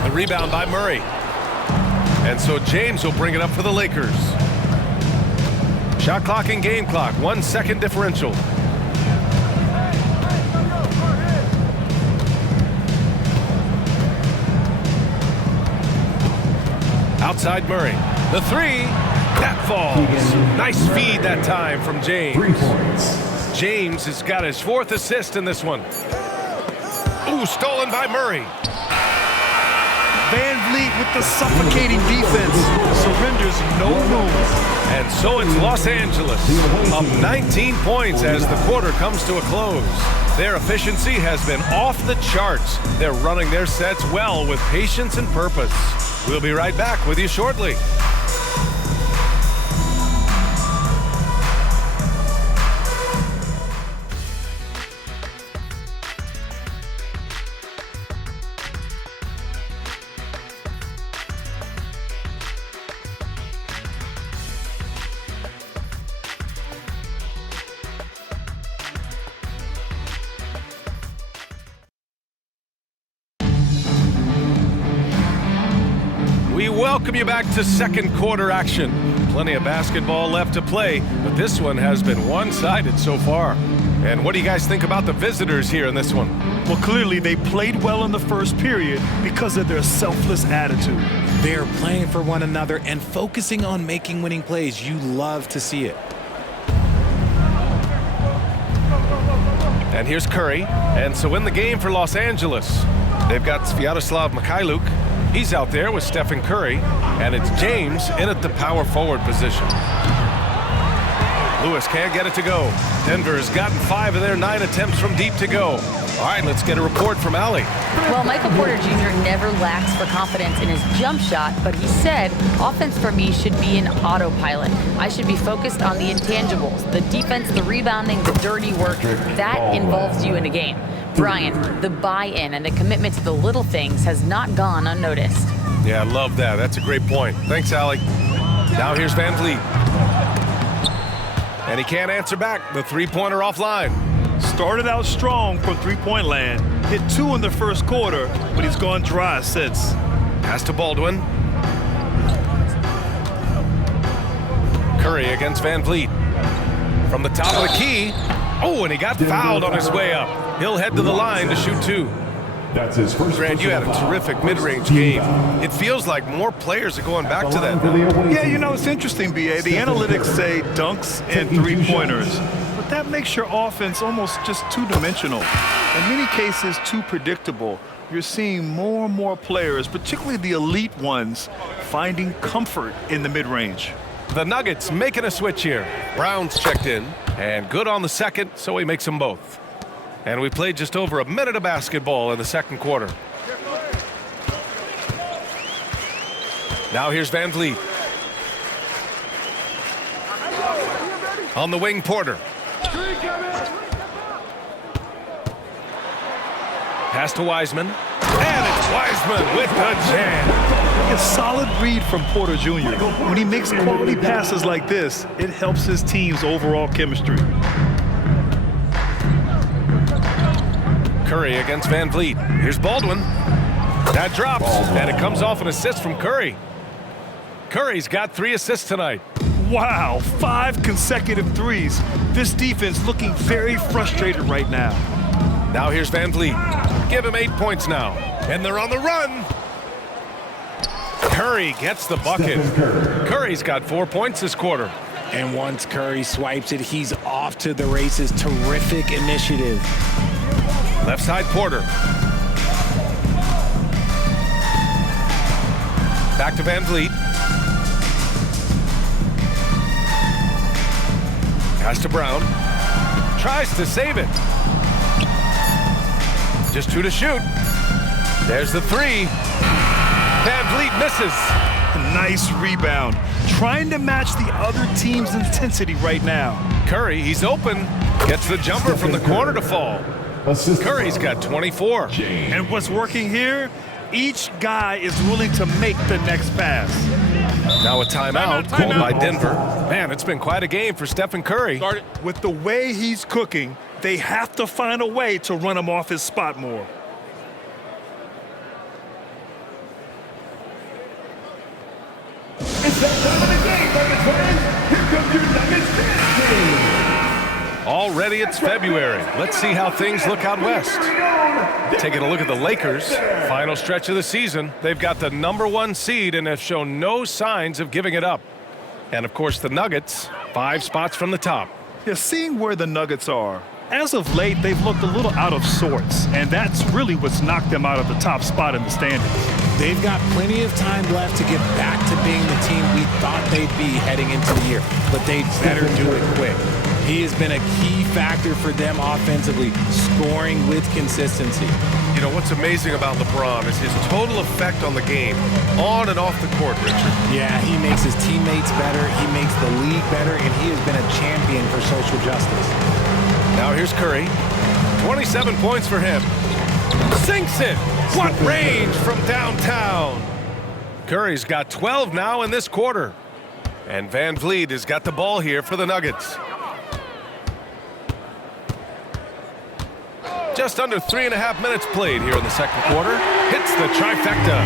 The rebound by Murray. And so James will bring it up for the Lakers. Shot clock and game clock, 1 second differential. Outside Murray. The 3. That falls. Nice feed that time from James. 3 points. James has got his 4th assist in this one. Ooh, stolen by Murray. VanVleet with the suffocating defense. Surrenders no room. And so it's Los Angeles up 19 points as the quarter comes to a close. Their efficiency has been off the charts. They're running their sets well with patience and purpose. We'll be right back with you shortly. We welcome you back to second quarter action. Plenty of basketball left to play, but this one has been one-sided so far. And what do you guys think about the visitors here in this one? Well, clearly they played well in the first period because of their selfless attitude. They're playing for one another and focusing on making winning plays. You love to see it. And here's Curry. And so in the game for Los Angeles, they've got Sviatoslav Mikhailuk. He's out there with Stephen Curry, and it's James in at the power forward position. Lewis can't get it to go. Denver has gotten 5 of their 9 attempts from deep to go. All right, let's get a report from Allie. Well, Michael Porter Jr. never lacks for confidence in his jump shot, but he said, offense for me should be an autopilot. I should be focused on the intangibles, the defense, the rebounding, the dirty work. That involves you in a game. Brian, the buy-in and the commitment to the little things has not gone unnoticed. Yeah, I love that. That's a great point. Thanks, Allie. Now here's VanVleet. And he can't answer back. The three-pointer offline. Started out strong from three-point land. Hit 2 in the first quarter, but he's gone dry since. Pass to Baldwin. Curry against VanVleet. From the top of the key. Oh, and he got fouled on his way up. He'll head to the line to shoot 2. That's his first. Grant, you had a terrific mid-range game. It feels like more players are going back to that now. Yeah, you know, it's interesting, B.A. The analytics say dunks and three-pointers, but that makes your offense almost just two-dimensional. In many cases, too predictable. You're seeing more and more players, particularly the elite ones, finding comfort in the mid-range. The Nuggets making a switch here. Brown's checked in, and good on the second, so he makes them both. And we played just over a minute of basketball in the second quarter. Now here's VanVleet. On the wing, Porter. Pass to Wiseman. And it's Wiseman with the jam. A solid read from Porter Jr. When he makes quality passes like this, it helps his team's overall chemistry. Curry against Van Vliet. Here's Baldwin. That drops, and it comes off an assist from Curry. Curry's got 3 assists tonight. Wow, 5 consecutive threes. This defense looking very frustrated right now. Now here's Van Vliet. Give him 8 points now. And they're on the run. Curry gets the bucket. Curry's got 4 points this quarter. And once Curry swipes it, he's off to the races. Terrific initiative. Left side, Porter. Back to Van Vliet. Pass to Brown. Tries to save it. Just 2 to shoot. There's the 3. Van Vliet misses. Nice rebound. Trying to match the other team's intensity right now. Curry, he's open. Gets the jumper from the corner to fall. Curry's got 24. And what's working here? Each guy is willing to make the next pass. Now a timeout called by Denver. Man, it's been quite a game for Stephen Curry. With the way he's cooking, they have to find a way to run him off his spot more. It's that time of the game, Nuggets fans. Here comes your Nuggets dance team. Already it's February. Let's see how things look out west. Taking a look at the Lakers. Final stretch of the season. They've got the #1 seed and have shown no signs of giving it up. And of course the Nuggets, 5 spots from the top. Yeah, seeing where the Nuggets are, as of late, they've looked a little out of sorts, and that's really what's knocked them out of the top spot in the standings. They've got plenty of time left to get back to being the team we thought they'd be heading into the year, but they better do it quick. He has been a key factor for them offensively, scoring with consistency. You know, what's amazing about LeBron is his total effect on the game, on and off the court, Richard. Yeah, he makes his teammates better, he makes the league better, and he has been a champion for social justice. Now here's Curry. 27 points for him. Sinks it. What range from downtown. Curry's got 12 now in this quarter. And Van Vliet has got the ball here for the Nuggets. Just under 3.5 minutes played here in the second quarter. Hits the trifecta.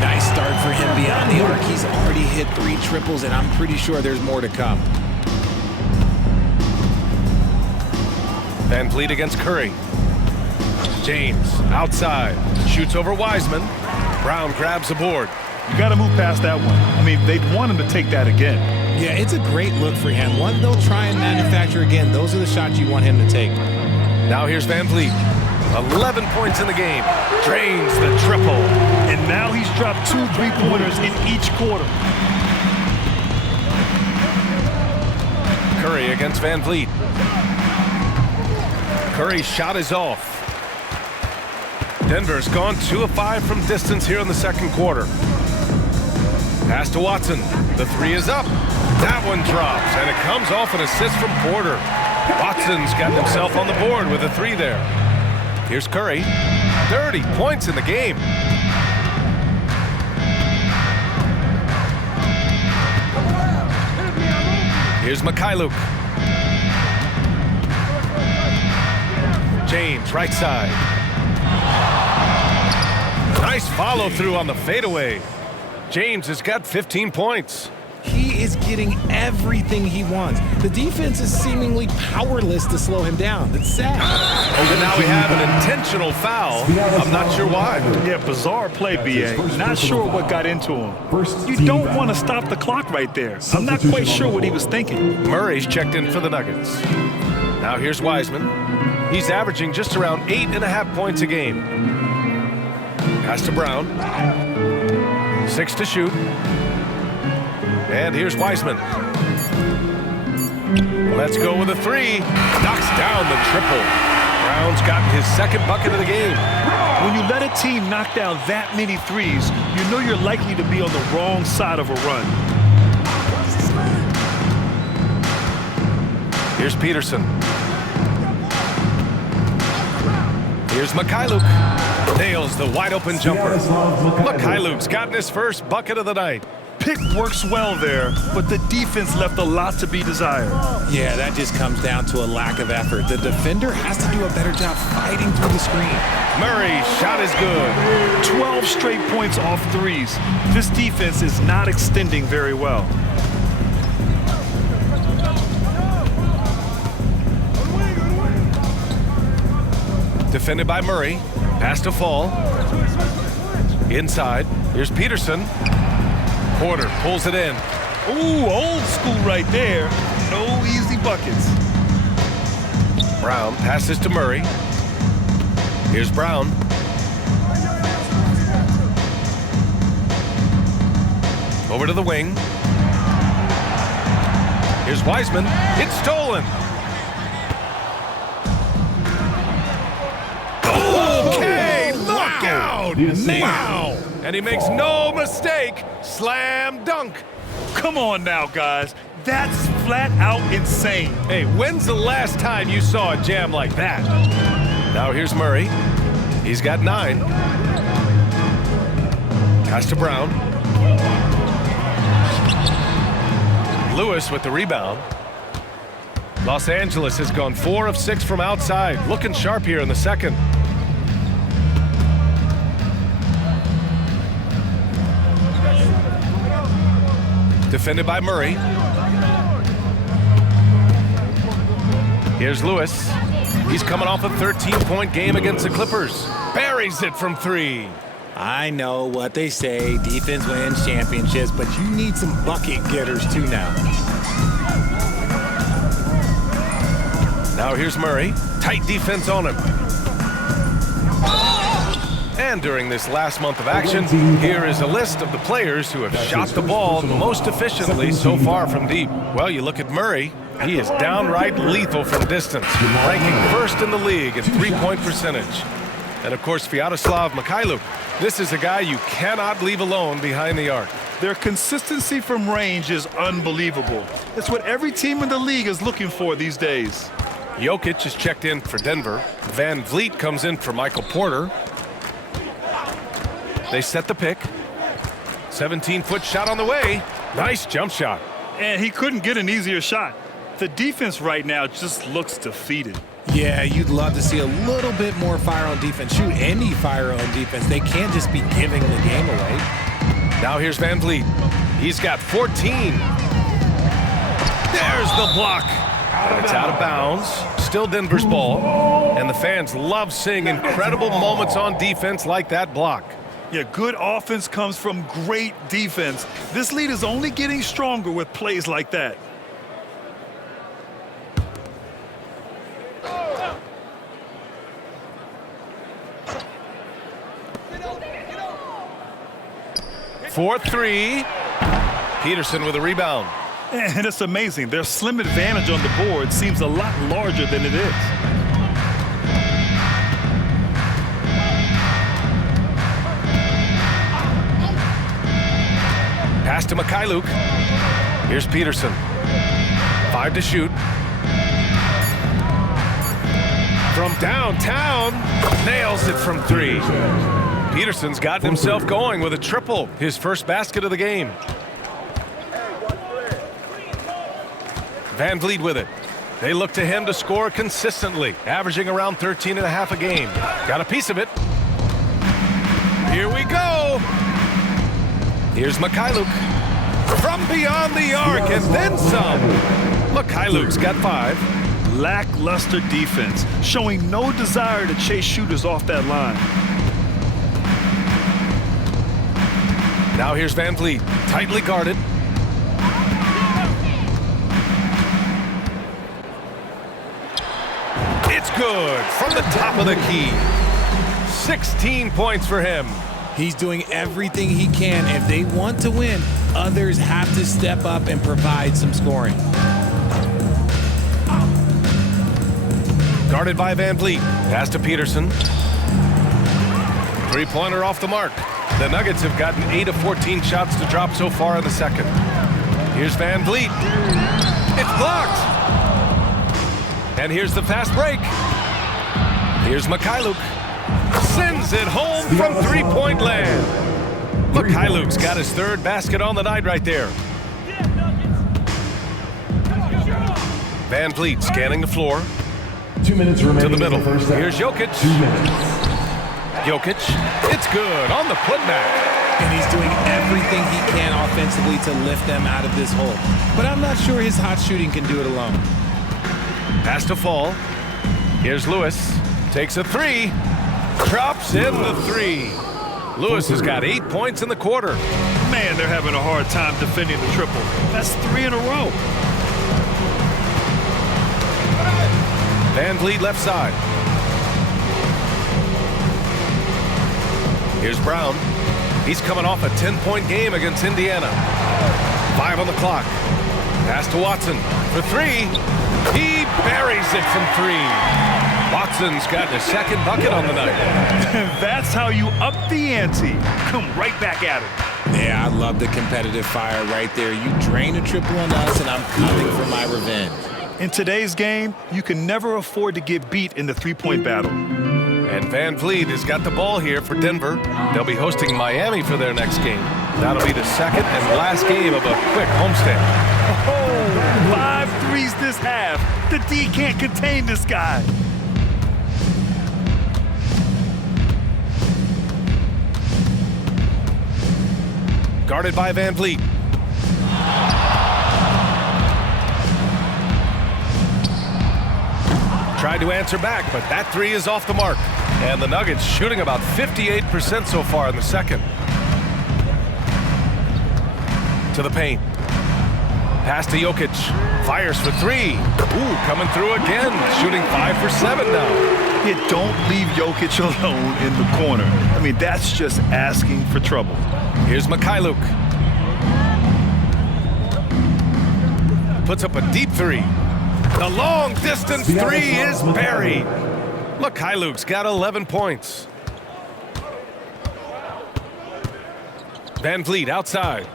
Nice start for him beyond the arc. He's already hit 3 triples, and I'm pretty sure there's more to come. Van Vliet against Curry. James outside. Shoots over Wiseman. Brown grabs the board. You got to move past that one. I mean, they'd want him to take that again. Yeah, it's a great look for him. One they'll try and manufacture again. Those are the shots you want him to take. Now here's Van Vliet. 11 points in the game. Drains the triple. And now he's dropped 2 3-pointers in each quarter. Curry against Van Vliet. Curry's shot is off. Denver's gone 2 of 5 from distance here in the second quarter. Pass to Watson. The 3 is up. That one drops, and it comes off an assist from Porter. Watson's got himself on the board with a 3 there. Here's Curry. 30 points in the game. Here's Mikhailuk. James, right side. Nice follow through on the fadeaway. James has got 15 points. He is getting everything he wants. The defense is seemingly powerless to slow him down. It's sad. And now we have an intentional foul. I'm not sure why. Yeah, bizarre play, B.A. Not sure what got into him. You don't want to stop the clock right there. I'm not quite sure what he was thinking. Murray's checked in for the Nuggets. Now here's Wiseman. He's averaging just around 8.5 points a game. Pass to Brown. 6 to shoot. And here's Wiseman. Let's go with a 3. Knocks down the triple. Brown's got his second bucket of the game. When you let a team knock down that many threes, you know you're likely to be on the wrong side of a run. Here's Peterson. Here's Mikhailuk. Nails the wide-open jumper. Mikhailuk's gotten his first bucket of the night. Pick works well there, but the defense left a lot to be desired. Yeah, that just comes down to a lack of effort. The defender has to do a better job fighting through the screen. Murray's shot is good. 12 straight points off threes. This defense is not extending very well. Defended by Murray. Pass to Fall. Inside. Here's Peterson. Porter pulls it in. Ooh, old school right there. No easy buckets. Brown passes to Murray. Here's Brown. Over to the wing. Here's Wiseman. It's stolen. Okay, look out! Wow! And he makes no mistake. Slam dunk. Come on now, guys. That's flat out insane. Hey, when's the last time you saw a jam like that? Now here's Murray. He's got 9. Pass to Brown. Lewis with the rebound. Los Angeles has gone 4 of 6 from outside. Looking sharp here in the second. Defended by Murray. Here's Lewis. He's coming off a 13-point game against the Clippers. Buries it from 3. I know what they say, defense wins championships, but you need some bucket getters too now. Now here's Murray. Tight defense on him. And during this last month of action, here is a list of the players who have shot the ball most efficiently so far from deep. Well, you look at Murray. He is downright lethal from distance, ranking first in the league in three-point percentage. And, of course, Sviatoslav Mikhailuk. This is a guy you cannot leave alone behind the arc. Their consistency from range is unbelievable. It's what every team in the league is looking for these days. Jokic is checked in for Denver. Van Vliet comes in for Michael Porter. They set the pick. 17-foot shot on the way. Nice jump shot. And he couldn't get an easier shot. The defense right now just looks defeated. Yeah, you'd love to see a little bit more fire on defense. Shoot, any fire on defense. They can't just be giving the game away. Now here's Van Vliet. He's got 14. There's the block. And it's out of bounds. Still Denver's ball. And the fans love seeing incredible moments on defense like that block. Yeah, good offense comes from great defense. This lead is only getting stronger with plays like that. For 3. Peterson with a rebound. And it's amazing. Their slim advantage on the board seems a lot larger than it is. Pass to Mikhailuk. Here's Peterson. 5 to shoot. From downtown, nails it from 3. Peterson's gotten himself going with a triple, his first basket of the game. Van Vliet with it. They look to him to score consistently, averaging around 13.5 a game. Got a piece of it. Here we go. Here's Mikhailuk. From beyond the arc and then some. Mikhailuk's got 5. Lackluster defense, showing no desire to chase shooters off that line. Now here's Van Vliet, tightly guarded. It's good from the top of the key. 16 points for him. He's doing everything he can. If they want to win, others have to step up and provide some scoring. Guarded by Van Vliet. Pass to Peterson. Three-pointer off the mark. The Nuggets have gotten 8 of 14 shots to drop so far in the second. Here's Van Vliet. It's blocked. And here's the fast break. Here's Mikhailuk. Sends it home from three-point land. Luke's got his third basket on the night right there. Van Vliet scanning the floor. 2 minutes remaining. To the middle. In the first half. Here's Jokic. 2 minutes. Jokic. It's good on the putback. And he's doing everything he can offensively to lift them out of this hole. But I'm not sure his hot shooting can do it alone. Pass to Fall. Here's Lewis. Takes a three. Drops in the three. Lewis has got 8 points in the quarter. Man, they're having a hard time defending the triple. That's 3 in a row. Van Vliet left side. Here's Brown. He's coming off a 10-point game against Indiana. 5 on the clock. Pass to Watson for three. He buries it from three. Watson's got the second bucket on the night. That's how you up the ante. Come right back at it. Yeah, I love the competitive fire right there. You drain a triple on us, and I'm coming for my revenge. In today's game, you can never afford to get beat in the three-point battle. And Van Vliet has got the ball here for Denver. They'll be hosting Miami for their next game. That'll be the second and last game of a quick homestand. Oh, 5 threes this half. The D can't contain this guy. Guarded by Van Vliet. Tried to answer back, but that three is off the mark. And the Nuggets shooting about 58% so far in the second. To the paint. Pass to Jokic. Fires for three. Ooh, coming through again. Shooting 5 for 7 now. Yeah, don't leave Jokic alone in the corner. I mean, that's just asking for trouble. Here's Mikhailuk. Puts up a deep three. The long distance three is buried. Mikhailuk's got 11 points. Van Vliet outside.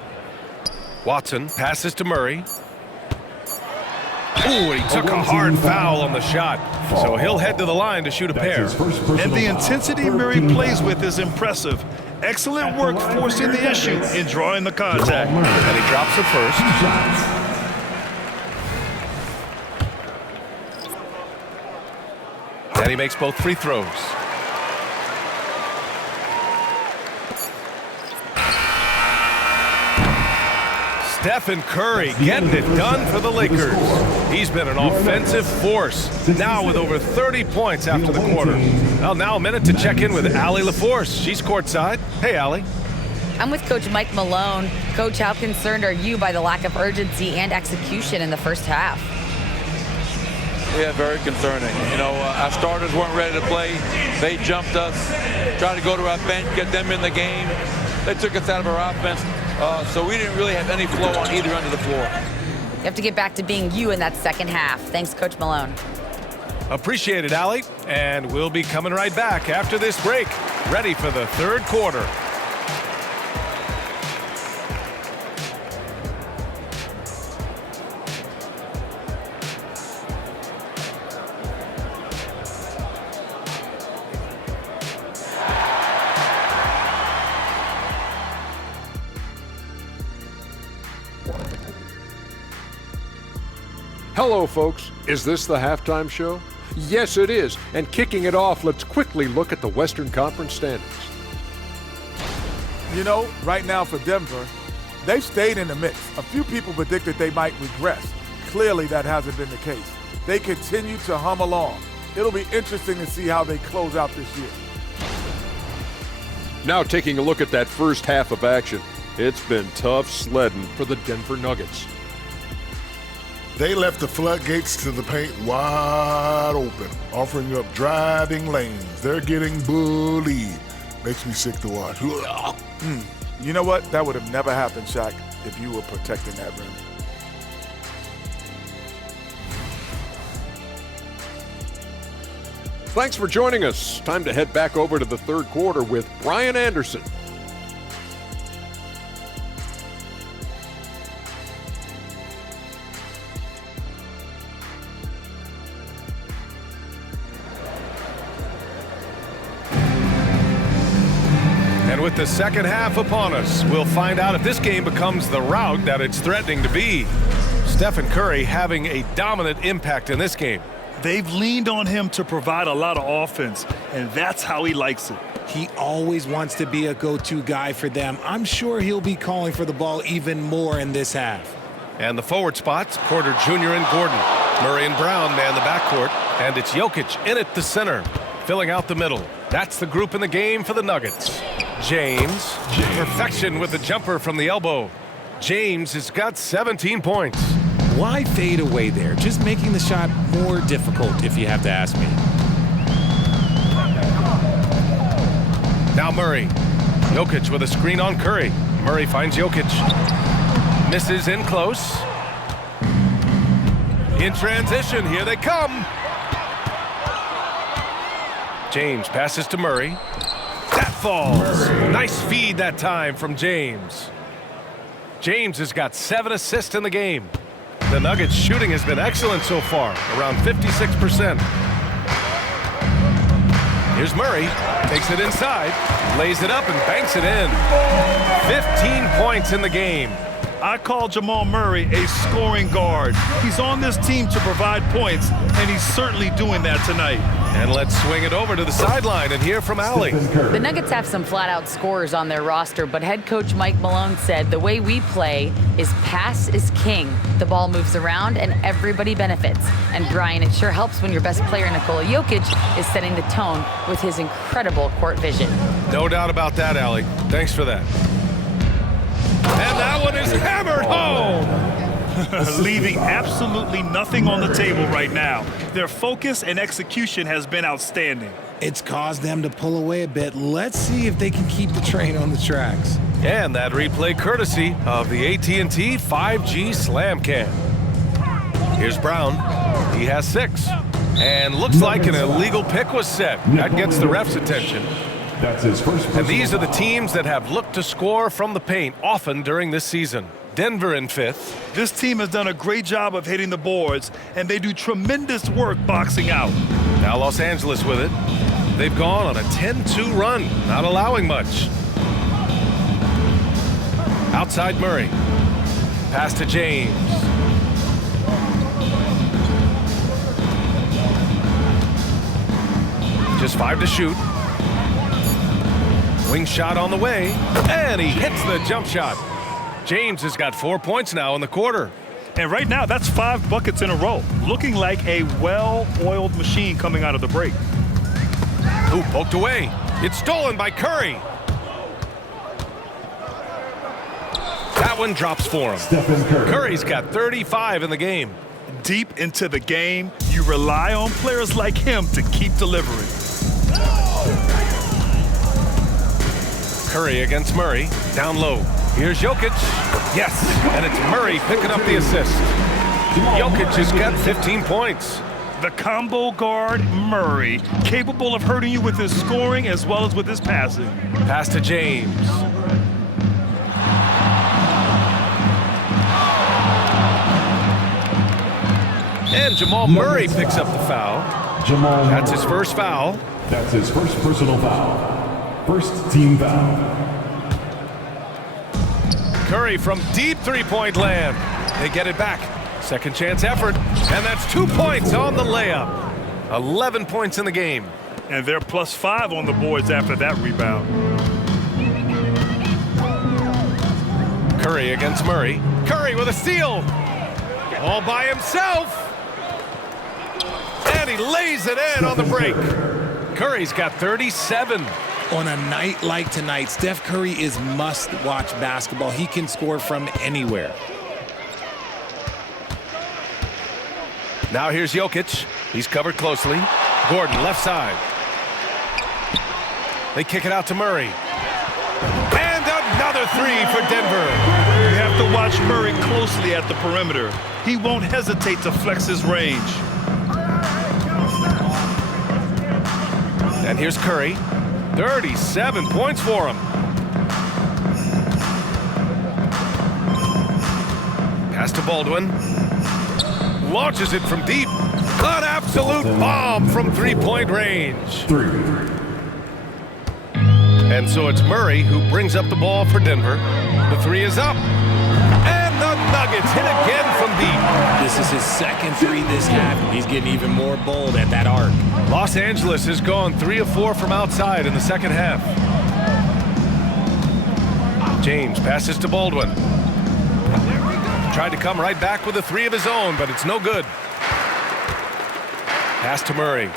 Watson passes to Murray. Ooh, he took a hard foul on the shot. So he'll head to the line to shoot a pair. And the intensity Murray plays with is impressive. Excellent work forcing the issue and drawing the contact. And he drops the first. And he makes both free throws. Stephen Curry getting it done for the Lakers. He's been an offensive force, now with over 30 points after the quarter. Well, now a minute to check in with Allie LaForce. She's courtside. Hey, Allie. I'm with Coach Mike Malone. Coach, how concerned are you by the lack of urgency and execution in the first half? Yeah, very concerning. You know, our starters weren't ready to play. They jumped us, tried to go to our bench, get them in the game. They took us out of our offense, so we didn't really have any flow on either end of the floor. You have to get back to being you in that second half. Thanks, Coach Malone. Appreciate it, Allie. And we'll be coming right back after this break, ready for the third quarter. Hello, folks. Is this the halftime show? Yes, it is. And kicking it off, let's quickly look at the Western Conference standings. You know, right now for Denver, they've stayed in the mix. A few people predicted they might regress. Clearly, that hasn't been the case. They continue to hum along. It'll be interesting to see how they close out this year. Now taking a look at that first half of action. It's been tough sledding for the Denver Nuggets. They left the floodgates to the paint wide open, offering up driving lanes. They're getting bullied. Makes me sick to watch. You know what? That would have never happened, Shaq, if you were protecting that rim. Thanks for joining us. Time to head back over to the third quarter with Brian Anderson. with the second half upon us. We'll find out if this game becomes the rout that it's threatening to be. Stephen Curry having a dominant impact in this game. They've leaned on him to provide a lot of offense, and that's how he likes it. He always wants to be a go-to guy for them. I'm sure he'll be calling for the ball even more in this half. And the forward spots, Porter Jr. and Gordon. Murray and Brown man the backcourt, and it's Jokic in at the center, filling out the middle. That's the group in the game for the Nuggets. James. Perfection with the jumper from the elbow. James has got 17 points. Why fade away there? Just making the shot more difficult, if you have to ask me. Now Murray. Jokic with a screen on Curry. Murray finds Jokic. Misses in close. In transition, here they come. James passes to Murray. That falls. Nice feed that time from James. James has got 7 assists in the game. The Nuggets shooting has been excellent so far, around 56%. Here's Murray, takes it inside, lays it up and banks it in. 15 points in the game. I call Jamal Murray a scoring guard. He's on this team to provide points, and he's certainly doing that tonight. And let's swing it over to the sideline and hear from Allie. The Nuggets have some flat-out scorers on their roster, but head coach Mike Malone said the way we play is pass is king. The ball moves around and everybody benefits. And Brian, it sure helps when your best player, Nikola Jokic, is setting the tone with his incredible court vision. No doubt about that, Allie. Thanks for that. And that one is hammered home. Leaving absolutely nothing on the table right now. Their focus and execution has been outstanding. It's caused them to pull away a bit. Let's see if they can keep the train on the tracks. And that replay courtesy of the AT&T 5G Slam Cam. Here's Brown. He has 6. And looks like an illegal pick was set. That gets the ref's attention. That's his first. And these are the teams that have looked to score from the paint often during this season. Denver in 5th. This team has done a great job of hitting the boards, and they do tremendous work boxing out. Now Los Angeles with it. They've gone on a 10-2 run, not allowing much. Outside Murray. Pass to James. Just 5 to shoot. Wing shot on the way, and he hits the jump shot. James has got 4 points now in the quarter. And right now, that's 5 buckets in a row. Looking like a well-oiled machine coming out of the break. Ooh, poked away. It's stolen by Curry. That one drops for him. Curry's got 35 in the game. Deep into the game, you rely on players like him to keep delivering. Curry against Murray, down low. Here's Jokic. Yes, and it's Murray picking up the assist. Jokic has got 15 points. The combo guard, Murray, capable of hurting you with his scoring as well as with his passing. Pass to James. And Jamal Murray picks up the foul. That's his first foul. That's his first personal foul. First team foul. Curry from deep three-point land. They get it back. Second chance effort. And that's 2 points on the layup. 11 points in the game. And they're +5 on the boards after that rebound. Curry against Murray. Curry with a steal. All by himself. And he lays it in on the break. Curry's got 37. On a night like tonight, Steph Curry is must-watch basketball. He can score from anywhere. Now here's Jokic. He's covered closely. Gordon, left side. They kick it out to Murray. And another 3 for Denver. You have to watch Murray closely at the perimeter. He won't hesitate to flex his range. And here's Curry. 37 points for him. Pass to Baldwin. Launches it from deep. An absolute bomb from three-point range. 3. And so it's Murray who brings up the ball for Denver. The three is up. And the Nuggets hit again from deep. This is his second three this half. He's getting even more bold at that arc. Los Angeles has gone 3 of 4 from outside in the second half. James passes to Baldwin. Tried to come right back with a three of his own, but it's no good. Pass to Murray.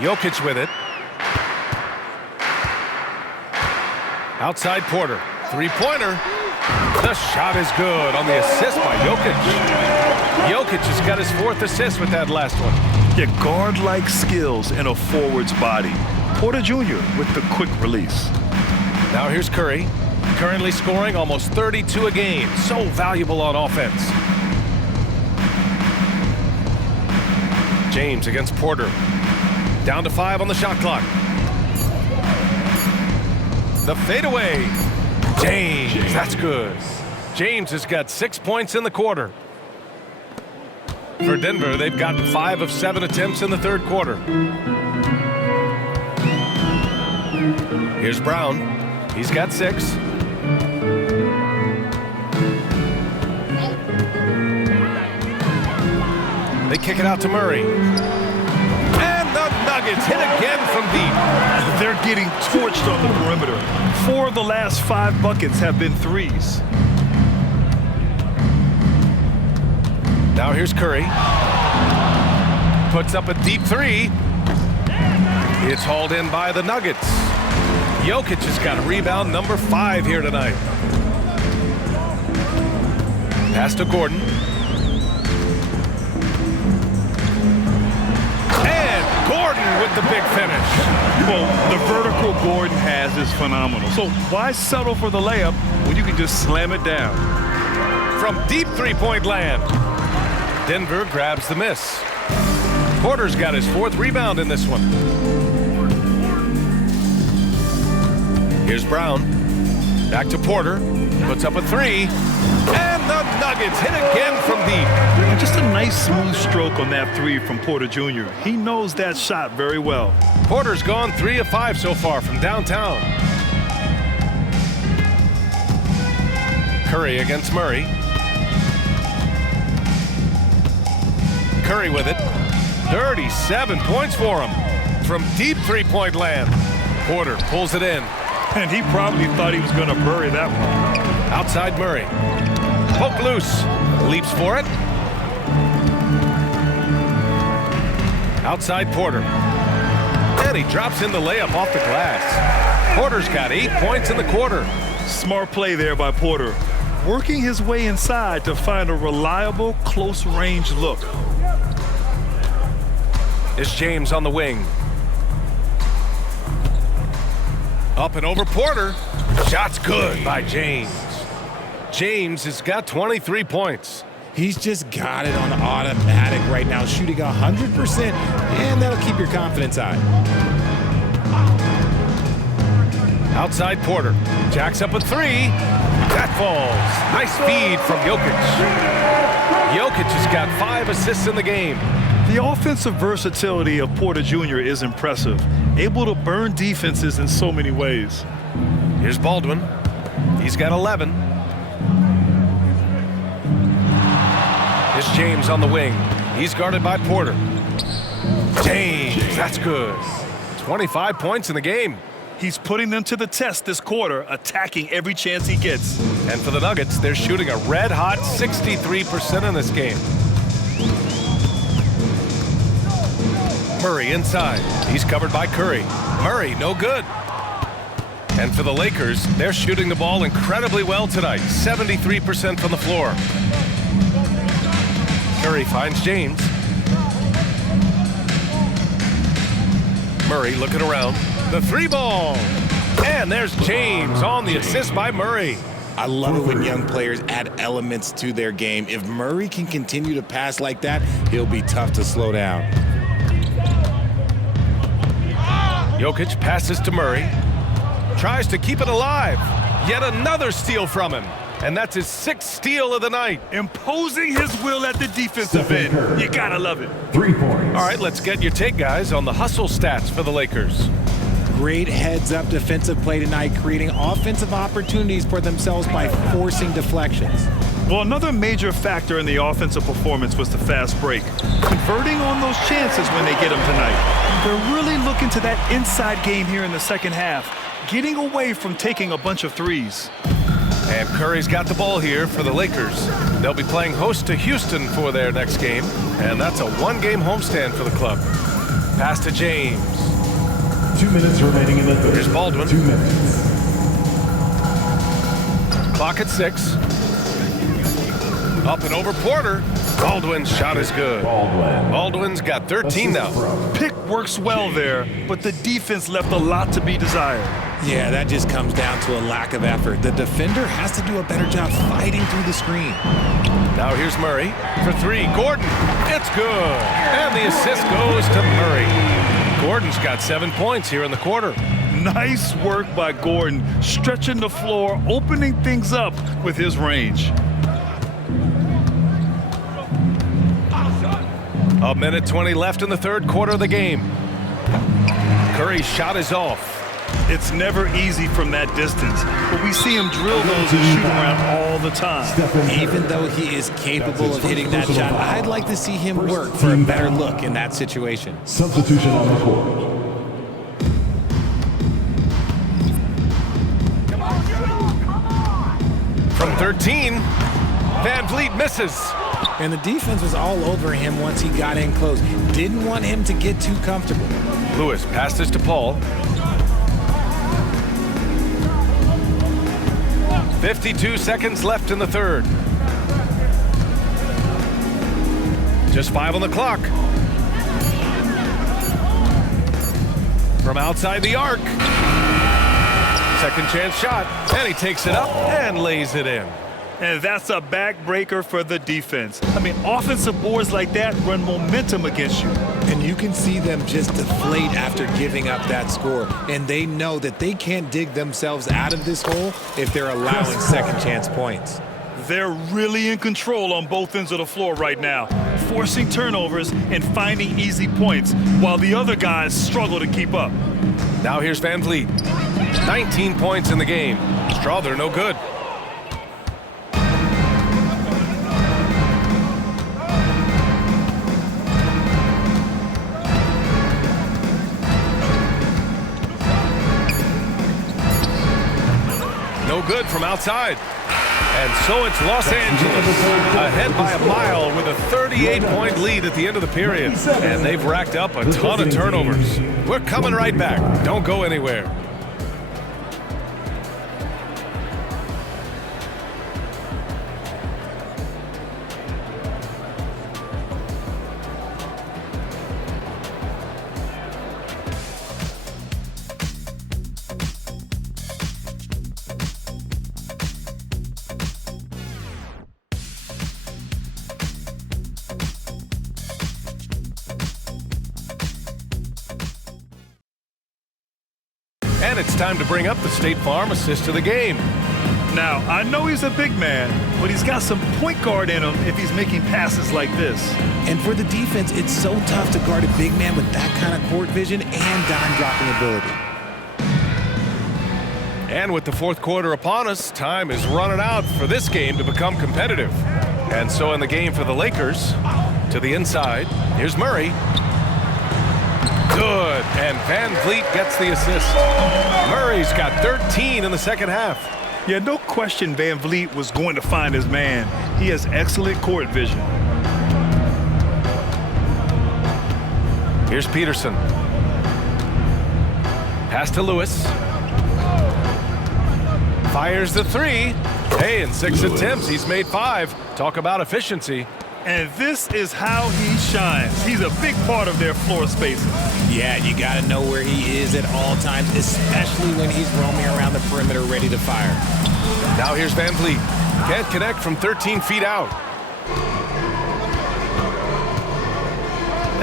Jokic with it. Outside Porter. Three-pointer. The shot is good on the assist by Jokic. Jokic has got his 4th assist with that last one. Yeah, guard-like skills in a forward's body. Porter Jr. with the quick release. Now here's Curry. Currently scoring almost 32 a game. So valuable on offense. James against Porter. Down to 5 on the shot clock. The fadeaway. James, that's good. James has got 6 points in the quarter. For Denver, they've gotten 5 of 7 attempts in the third quarter. Here's Brown. He's got 6. They kick it out to Murray. And the Nuggets hit again from deep. They're getting torched on the perimeter. 4 of the last 5 buckets have been threes. Now here's Curry. Puts up a deep 3. It's hauled in by the Nuggets. Jokic has got rebound number 5 here tonight. Pass to Gordon. And Gordon with the big finish. Well, the vertical Gordon has is phenomenal. So why settle for the layup when you can just slam it down? From deep three-point land. Denver grabs the miss. Porter's got his 4th rebound in this one. Here's Brown. Back to Porter. Puts up a 3. And the Nuggets hit again from deep. Just a nice smooth stroke on that 3 from Porter Jr. He knows that shot very well. Porter's gone 3 of 5 so far from downtown. Curry against Murray. Curry with it. 37 points for him from deep three-point land. Porter pulls it in. And he probably thought he was going to bury that one. Outside Murray. Poke loose. Leaps for it. Outside Porter. And he drops in the layup off the glass. Porter's got 8 points in the quarter. Smart play there by Porter. Working his way inside to find a reliable, close-range look. It's James on the wing. Up and over Porter. Shot's good by James. James has got 23 points. He's just got it on automatic right now, shooting 100%, and that'll keep your confidence high. Outside Porter. Jacks up a 3. That falls. Nice feed from Jokic. Jokic has got 5 assists in the game. The offensive versatility of Porter Jr. is impressive. Able to burn defenses in so many ways. Here's Baldwin. He's got 11. Here's James on the wing. He's guarded by Porter. James, that's good. 25 points in the game. He's putting them to the test this quarter, attacking every chance he gets. And for the Nuggets, they're shooting a red-hot 63% in this game. Murray inside. He's covered by Curry. Murray, no good. And for the Lakers, they're shooting the ball incredibly well tonight. 73% from the floor. Curry finds James. Murray looking around. The 3 ball. And there's James on the assist by Murray. I love it when young players add elements to their game. If Murray can continue to pass like that, he'll be tough to slow down. Jokic passes to Murray. Tries to keep it alive. Yet another steal from him. and that's his 6th steal of the night. Imposing his will at the defensive end. You gotta love it. 3 points. All right, let's get your take, guys, on the hustle stats for the Lakers. Great heads-up defensive play tonight, creating offensive opportunities for themselves by forcing deflections. Well, another major factor in the offensive performance was the fast break. Converting on those chances when they get them tonight. They're really looking to that inside game here in the second half, getting away from taking a bunch of threes. And Curry's got the ball here for the Lakers. They'll be playing host to Houston for their next game, and that's a 1-game homestand for the club. Pass to James. 2 minutes remaining in the third. Here's Baldwin. 2 minutes. Clock at 6. Up and over Porter. Baldwin's shot is good. Baldwin's got 13 now. Pick works well there, but the defense left a lot to be desired. Yeah, that just comes down to a lack of effort. The defender has to do a better job fighting through the screen. Now here's Murray for 3. Gordon, it's good. And the assist goes to Murray. Gordon's got 7 points here in the quarter. Nice work by Gordon, stretching the floor, opening things up with his range. A minute 20 left in the third quarter of the game. Curry's shot is off. It's never easy from that distance, but we see him drill those and shoot around all the time. Even though he is capable of hitting that shot, I'd like to see him work for a better look in that situation. Substitution on the court. From 13, Van Vliet misses. And the defense was all over him once he got in close. Didn't want him to get too comfortable. Lewis passes to Paul. 52 seconds left in the third. Just 5 on the clock. From outside the arc. Second chance shot, and he takes it up and lays it in. And that's a backbreaker for the defense. I mean, offensive boards like that run momentum against you. And you can see them just deflate after giving up that score. And they know that they can't dig themselves out of this hole if they're allowing second chance points. They're really in control on both ends of the floor right now, forcing turnovers and finding easy points while the other guys struggle to keep up. Now here's Van Vliet. 19 points in the game. Strawther no good. No good from outside. And so it's Los Angeles ahead by a mile with a 38-point lead at the end of the period. And they've racked up a ton of turnovers. We're coming right back. Don't go anywhere. And it's time to bring up the State Farm assist of the game. Now, I know he's a big man, but he's got some point guard in him if he's making passes like this. And for the defense, it's so tough to guard a big man with that kind of court vision and dime-dropping ability. And with the fourth quarter upon us, time is running out for this game to become competitive. And so in the game for the Lakers, to the inside, here's Murray. Good, and Van Vliet gets the assist. Murray's got 13 in the second half. Yeah, no question Van Vliet was going to find his man. He has excellent court vision. Here's Peterson. Pass to Lewis. Fires the 3. Hey, in 6 attempts, he's made 5. Talk about efficiency. And this is how he shines. He's a big part of their floor spacing. Yeah, you got to know where he is at all times, especially when he's roaming around the perimeter ready to fire. Now here's Van Vliet. Can't connect from 13 feet out.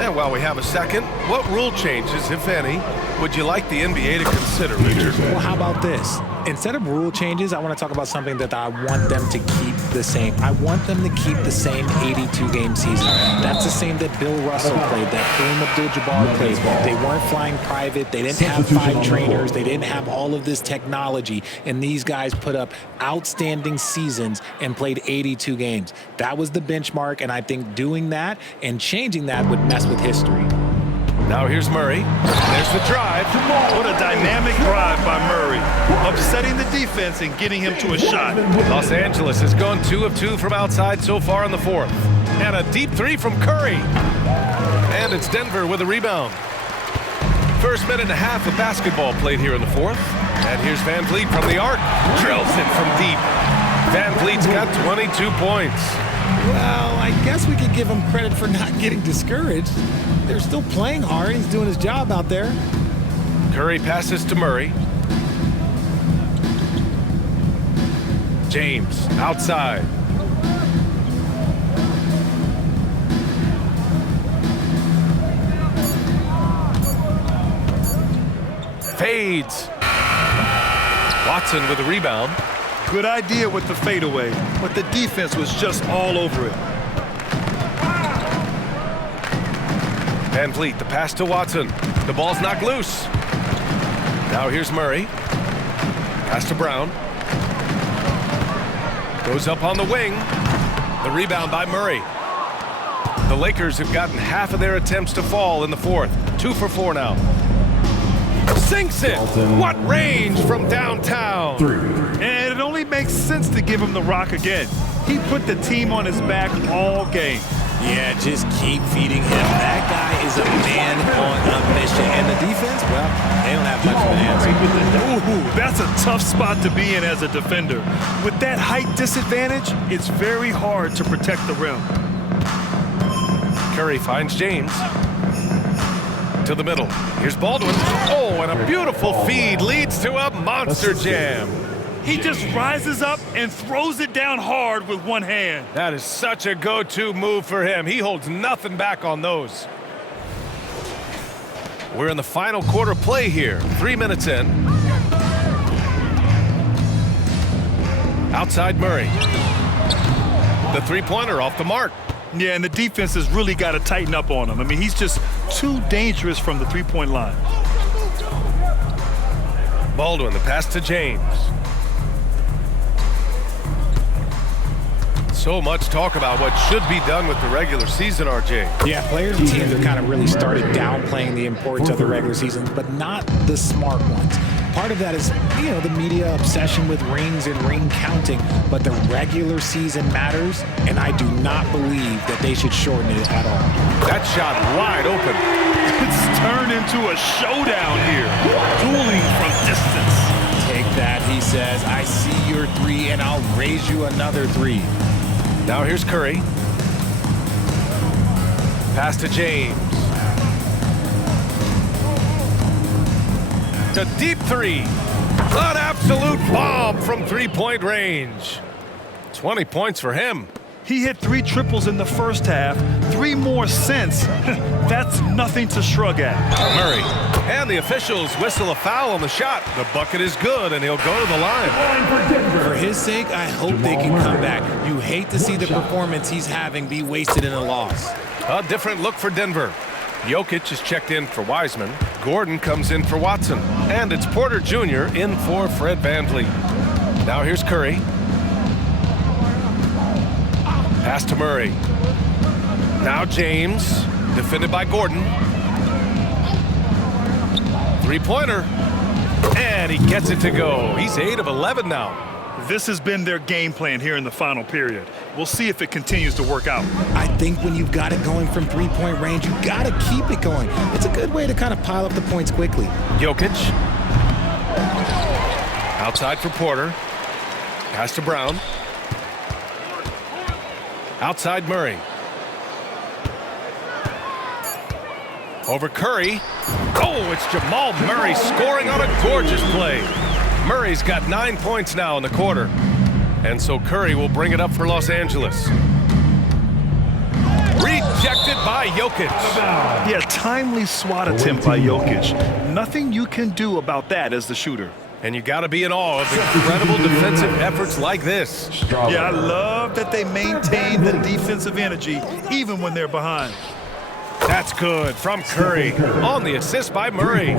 And while we have a second, what rule changes, if any, would you like the NBA to consider, Richard? Well, how about this? Instead of rule changes, I want to talk about something that I want them to keep the same. I want them to keep the same 82-game season. That's the same that Bill Russell played, that Kareem Abdul-Jabbar played. They weren't flying private. They didn't have 5 trainers. They didn't have all of this technology. And these guys put up outstanding seasons and played 82 games. That was the benchmark, and I think doing that and changing that would mess with history. Now here's Murray. There's the drive. What a dynamic drive by Murray. Upsetting the defense and getting him to a shot. Los Angeles has gone 2 of 2 from outside so far in the 4th. And a deep 3 from Curry. And it's Denver with a rebound. First minute and a half of basketball played here in the 4th. And here's Van Vliet from the arc. Drills it from deep. Van Vliet's got 22 points. Well, I guess we could give him credit for not getting discouraged. They're still playing hard. He's doing his job out there. Curry passes to Murray. James outside. Fades. Watson with a rebound. Good idea with the fadeaway, but the defense was just all over it. Van Vliet, the pass to Watson. The ball's knocked loose. Now here's Murray. Pass to Brown. Goes up on the wing. The rebound by Murray. The Lakers have gotten half of their attempts to fall in the 4th. 2 for 4 now. Sinks it. What range from downtown. And it only makes sense to give him the rock again. He put the team on his back all game. Yeah, just keep feeding him. That guy is a man on a mission. And the defense, well, they don't have much of an answer. Ooh, that's a tough spot to be in as a defender. With that height disadvantage, it's very hard to protect the rim. Curry finds James. To the middle. Here's Baldwin. Oh, and a beautiful feed leads to a monster jam. He just rises up and throws it down hard with one hand. That is such a go-to move for him. He holds nothing back on those. We're in the final quarter play here. 3 minutes in. Outside Murray. The three-pointer off the mark. Yeah, and the defense has really got to tighten up on him. I mean, he's just too dangerous from the three-point line. Baldwin, the pass to James. So much talk about what should be done with the regular season, RJ. Yeah, players and teams have kind of really started downplaying the importance of the regular season, but not the smart ones. Part of that is, you know, the media obsession with rings and ring counting, but the regular season matters, and I do not believe that they should shorten it at all. That shot wide open. It's turned into a showdown here. Dueling from distance. Take that, he says. I see your 3, and I'll raise you another 3. Now here's Curry. Pass to James. A deep 3. An absolute bomb from three-point range. 20 points for him. He hit 3 triples in the first half, 3 more since. That's nothing to shrug at. Murray. And the officials whistle a foul on the shot. The bucket is good, and he'll go to the line. For his sake, I hope they can come back. You hate to see the performance he's having be wasted in a loss. A different look for Denver. Jokic is checked in for Wiseman. Gordon comes in for Watson. And it's Porter Jr. in for Fred VanVleet. Now here's Curry. Pass to Murray. Now James, defended by Gordon. Three-pointer. And he gets it to go. He's 8 of 11 now. This has been their game plan here in the final period. We'll see if it continues to work out. I think when you've got it going from three-point range, you got to keep it going. It's a good way to kind of pile up the points quickly. Jokic. Outside for Porter. Pass to Brown. Outside Murray. Over Curry. Oh, it's Jamal Murray scoring on a gorgeous play. Murray's got 9 points now in the quarter. And so Curry will bring it up for Los Angeles. Rejected by Jokic. Yeah, timely swat attempt by Jokic. Nothing you can do about that as the shooter. And you got to be in awe of incredible defensive efforts like this. Yeah, I love that they maintain the defensive energy even when they're behind. That's good from Curry on the assist by Murray.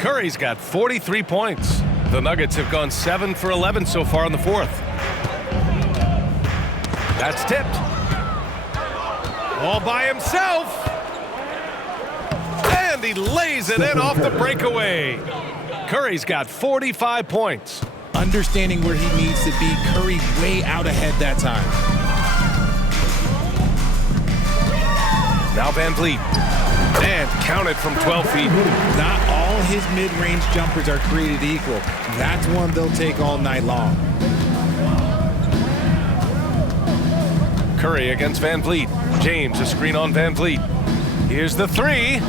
Curry's got 43 points. The Nuggets have gone 7 for 11 so far in the fourth. That's tipped. All by himself. And he lays it in off the breakaway. Curry's got 45 points. Understanding where he needs to be, Curry way out ahead that time. Now Van Vliet. And counted from 12 feet. Not all his mid-range jumpers are created equal. That's one they'll take all night long. Curry against Van Vliet. James, a screen on Van Vliet. Here's the three.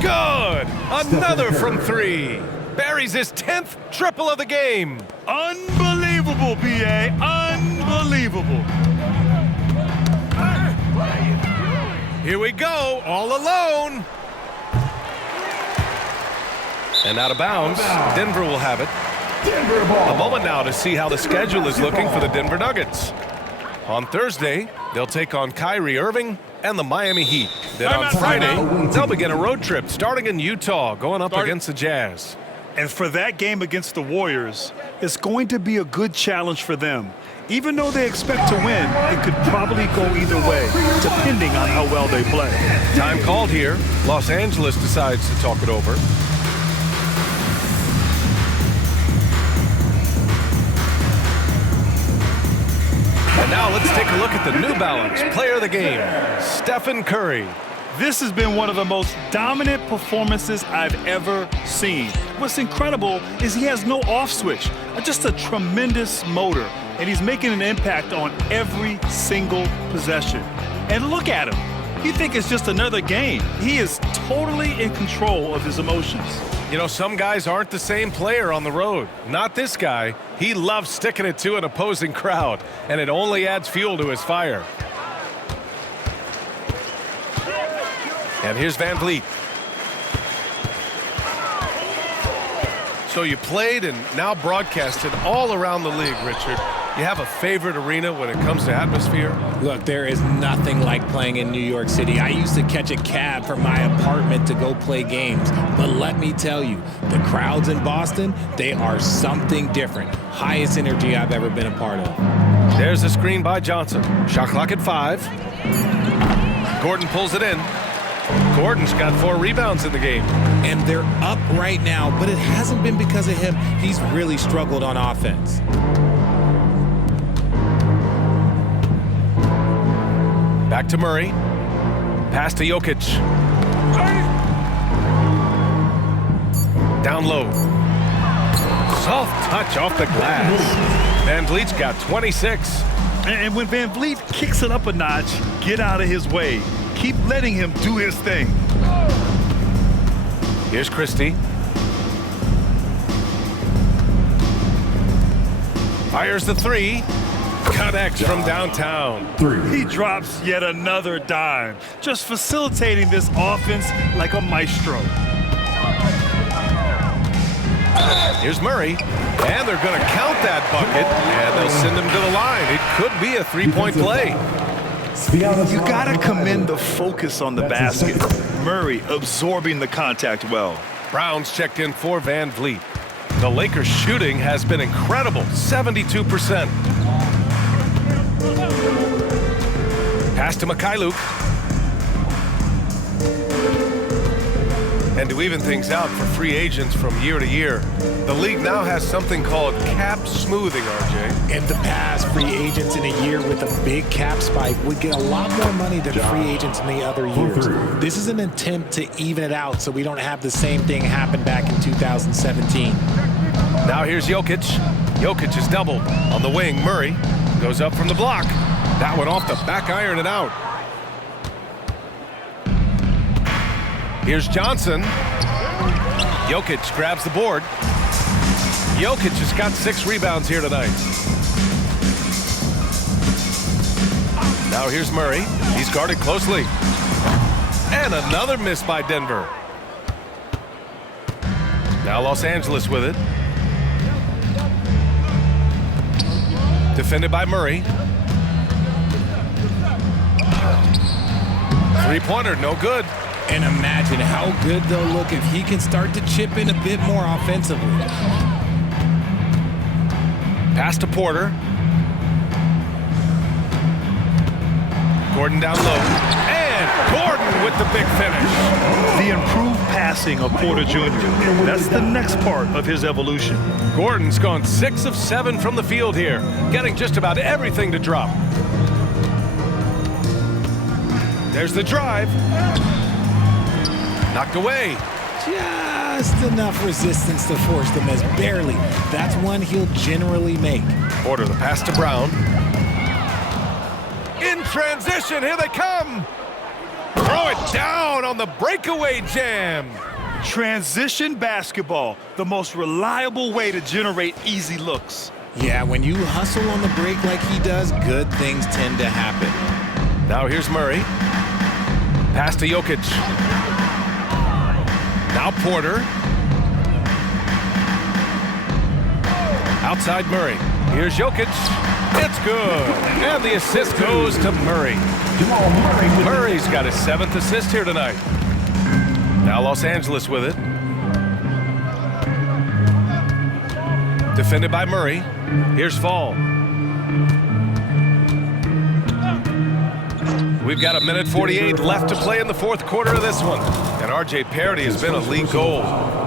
Good! Another from three. Buries his 10th triple of the game. Unbelievable, B.A. Unbelievable. Here we go, all alone. And out of bounds, Denver will have it. A moment now to see how the schedule is looking for the Denver Nuggets. On Thursday, they'll take on Kyrie Irving and the Miami Heat. Then on Friday, they'll begin a road trip starting in Utah, going up against the Jazz. And for that game against the Warriors, it's going to be a good challenge for them. Even though they expect to win, it could probably go either way, depending on how well they play. Time called here. Los Angeles decides to talk it over. And now let's take a look at the New Balance player of the game, Stephen Curry. This has been one of the most dominant performances I've ever seen. What's incredible is he has no off switch, just a tremendous motor, and he's making an impact on every single possession. And look at him. You think it's just another game. He is totally in control of his emotions. You know, some guys aren't the same player on the road. Not this guy. He loves sticking it to an opposing crowd, and it only adds fuel to his fire. And here's Van Vliet. So you played and now broadcasted all around the league, Richard. You have a favorite arena when it comes to atmosphere? Look, there is nothing like playing in New York City. I used to catch a cab from my apartment to go play games. But let me tell you, the crowds in Boston, they are something different. Highest energy I've ever been a part of. There's a screen by Johnson. Shot clock at 5. Gordon pulls it in. Gordon's got 4 rebounds in the game. And they're up right now, but it hasn't been because of him. He's really struggled on offense. Back to Murray. Pass to Jokic. Down low. Soft touch off the glass. Van Vliet's got 26. And when Van Vliet kicks it up a notch, get out of his way. Keep letting him do his thing. Here's Christie. Fires the 3. Connects from downtown. He drops yet another dime, just facilitating this offense like a maestro. Here's Murray, and they're going to count that bucket, and they'll send him to the line. It could be a 3-point play. You got to commend the focus on the basket. Murray absorbing the contact well. Brown's checked in for Van Vliet. The Lakers' shooting has been incredible, 72%. Pass to Mikhailuk. And to even things out for free agents from year to year, the league now has something called cap smoothing, RJ. In the past, free agents in a year with a big cap spike would get a lot more money than free agents in the other years. This is an attempt to even it out so we don't have the same thing happen back in 2017. Now here's Jokic. Jokic is doubled. On the wing, Murray goes up from the block. That one off the back iron and out. Here's Johnson. Jokic grabs the board. Jokic has got 6 rebounds here tonight. Now here's Murray. He's guarded closely. And another miss by Denver. Now Los Angeles with it. Defended by Murray. Three-pointer, no good. And imagine how good they'll look if he can start to chip in a bit more offensively. Pass to Porter. Gordon down low. And Gordon with the big finish. The improved passing of Porter Jr. That's the next part of his evolution. Gordon's gone 6 of 7 from the field here, getting just about everything to drop. There's the drive. Knocked away. Just enough resistance to force the miss. Barely. That's one he'll generally make. Porter, the pass to Brown. In transition, here they come. Throw it down on the breakaway jam. Transition basketball, the most reliable way to generate easy looks. Yeah, when you hustle on the break like he does, good things tend to happen. Now here's Murray. Pass to Jokic. Now Porter. Outside Murray. Here's Jokic. It's good. And the assist goes to Murray. Murray's got his 7th assist here tonight. Now Los Angeles with it. Defended by Murray. Here's Fall. We've got 1:48 left to play in the 4th quarter of this one. And R.J. Parody has been a league goal.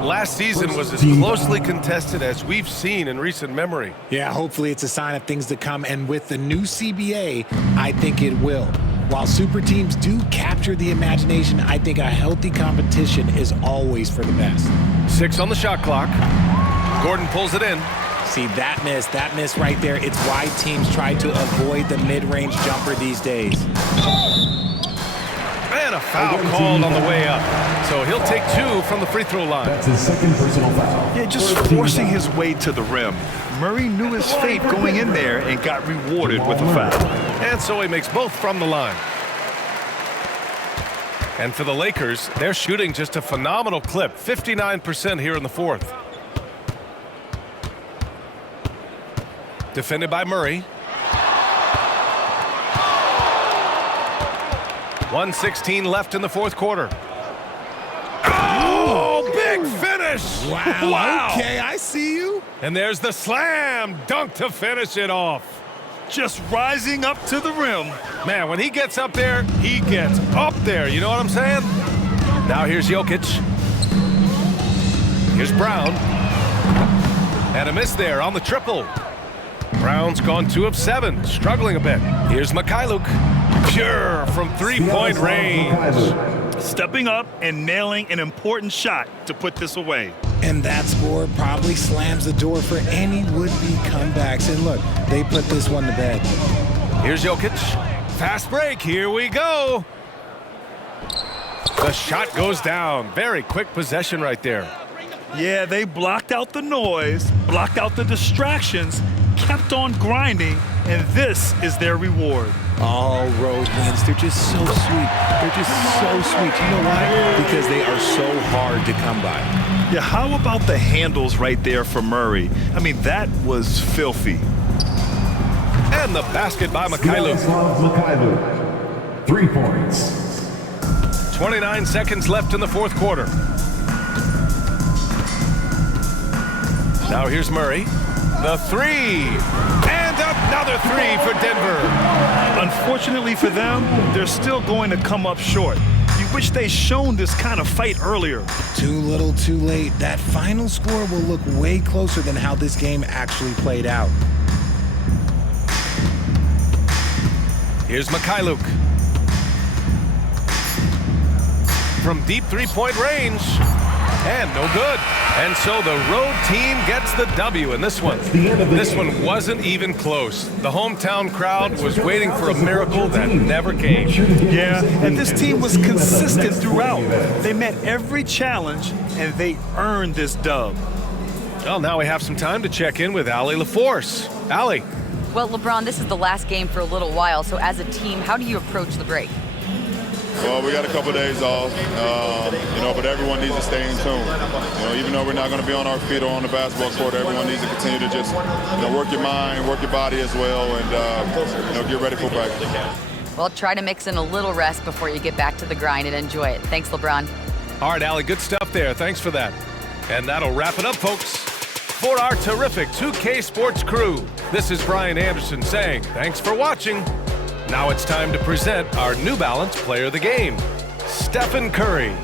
Last season was as closely contested as we've seen in recent memory. Yeah, hopefully it's a sign of things to come. And with the new CBA, I think it will. While super teams do capture the imagination, I think a healthy competition is always for the best. 6 on the shot clock. Gordon pulls it in. See, that miss right there, it's why teams try to avoid the mid-range jumper these days. And a foul called on the way up. So he'll take 2 from the free throw line. That's his 2nd personal foul. Yeah, just forcing his way to the rim. Murray knew his fate going in there and got rewarded with a foul. And so he makes both from the line. And for the Lakers, they're shooting just a phenomenal clip, 59% here in the 4th. Defended by Murray. 1:16 left in the 4th quarter. Oh, big finish! Wow. Okay, I see you. And there's the slam dunk to finish it off. Just rising up to the rim. Man, when he gets up there, he gets up there. You know what I'm saying? Now here's Jokic. Here's Brown. And a miss there on the triple. Brown's gone 2 of 7, struggling a bit. Here's Mikhailuk. Pure from 3-point range. Stepping up and nailing an important shot to put this away. And that score probably slams the door for any would-be comebacks. And look, they put this one to bed. Here's Jokic. Fast break. Here we go. The shot goes down. Very quick possession right there. Yeah, they blocked out the noise, blocked out the distractions, kept on grinding, and this is their reward. All road wins. They're just so sweet. They're just so sweet. You know why? Because they are so hard to come by. Yeah, how about the handles right there for Murray? I mean, that was filthy. And the basket by Mikhailuk. 3 points. 29 seconds left in the 4th quarter. Now here's Murray. The 3. And another 3 for Denver. Unfortunately for them, they're still going to come up short. You wish they'd shown this kind of fight earlier. Too little, too late. That final score will look way closer than how this game actually played out. Here's Mikhailuk. From deep 3-point range. And no good. And so the road team gets the W in this one. This one wasn't even close. The hometown crowd was waiting for a miracle that never came. Yeah, and this team was consistent throughout. They met every challenge, and they earned this dub. Well, now we have some time to check in with Allie LaForce. Allie. Well, LeBron, this is the last game for a little while, so as a team, how do you approach the break? Well, we got a couple days off, but everyone needs to stay in tune. Even though we're not going to be on our feet or on the basketball court, everyone needs to continue to just work your mind, work your body as well, and get ready for practice. Well, try to mix in a little rest before you get back to the grind and enjoy it. Thanks, LeBron. All right, Allie, good stuff there. Thanks for that. And that'll wrap it up, folks. For our terrific 2K Sports crew, this is Brian Anderson saying thanks for watching. Now it's time to present our New Balance Player of the Game, Stephen Curry.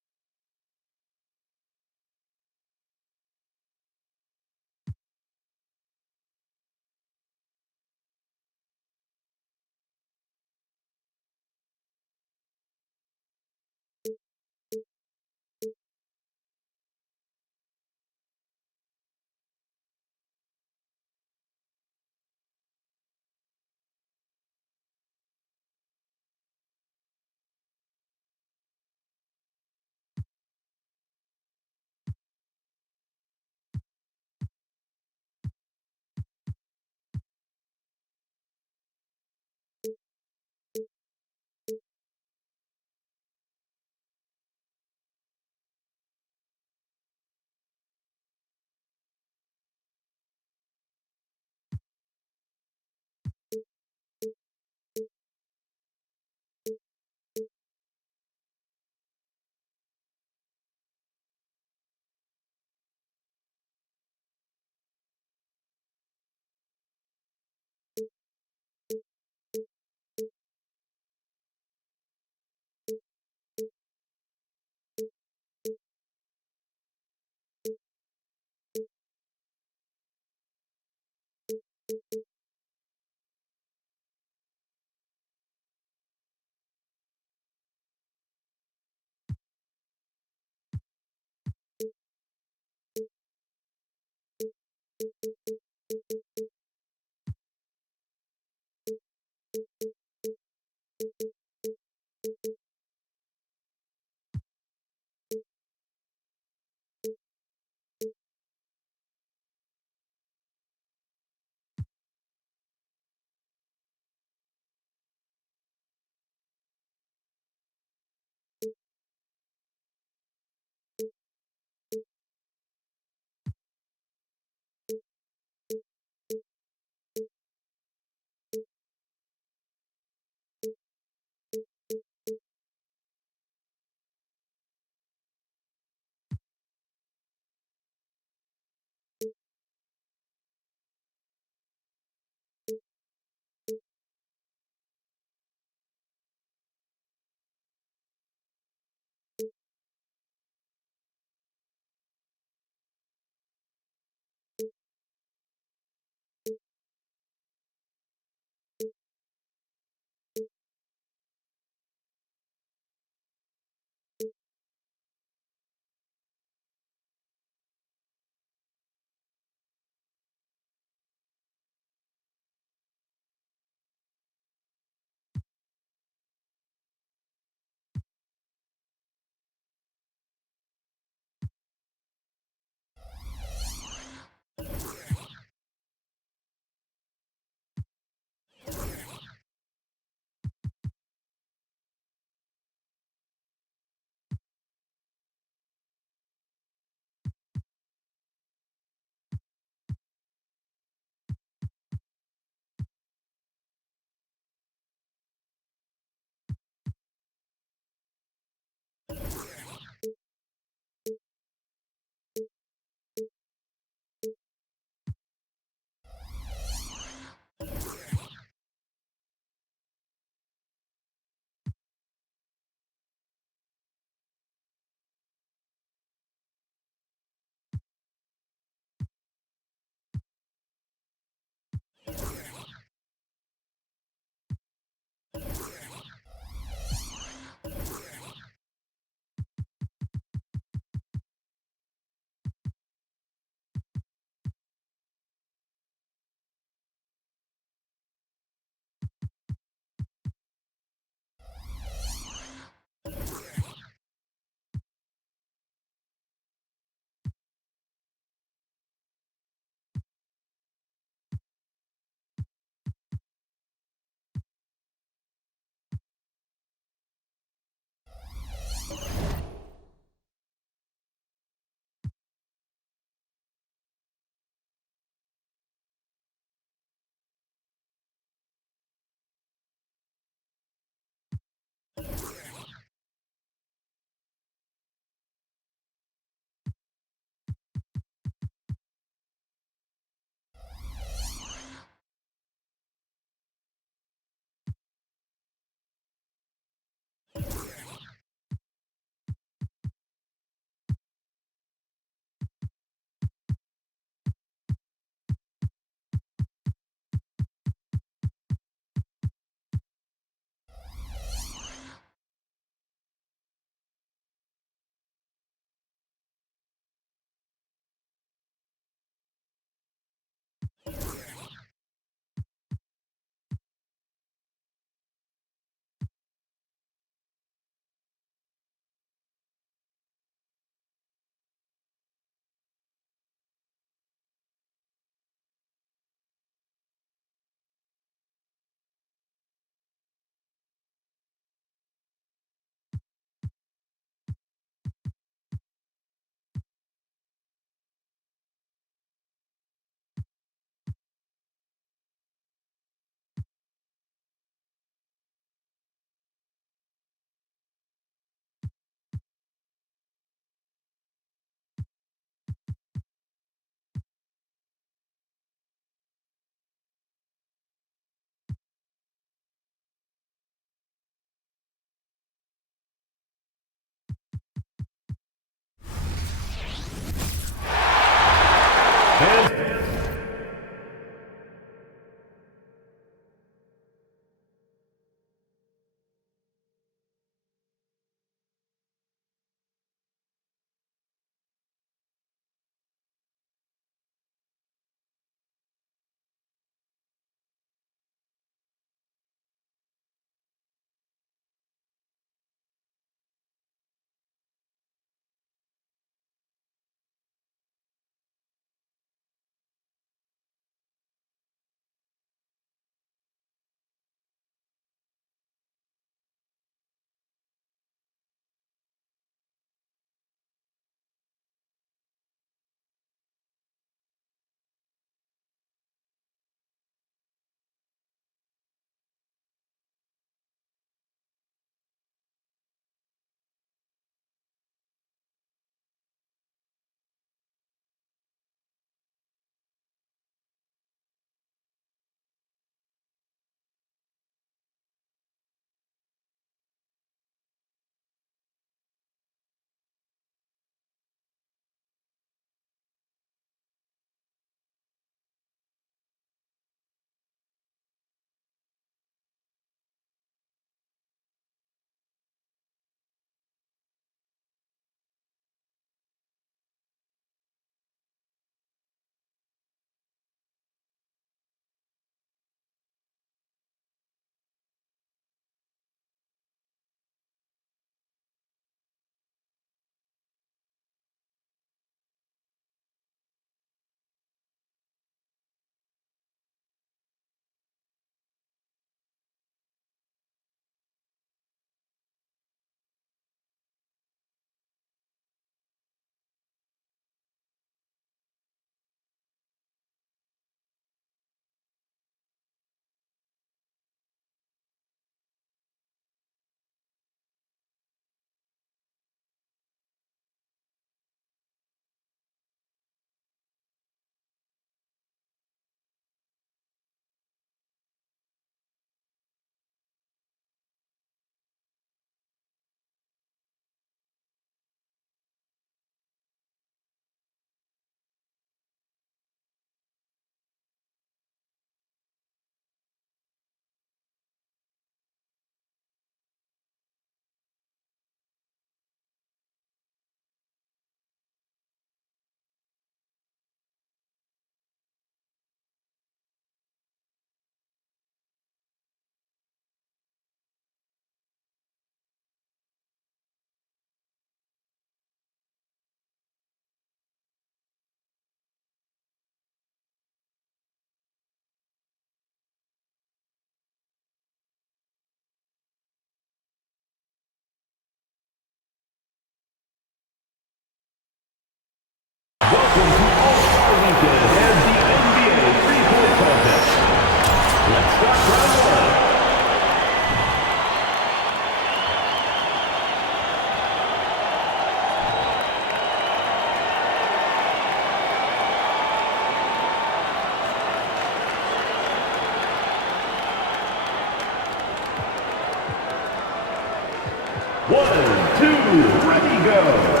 ready, go.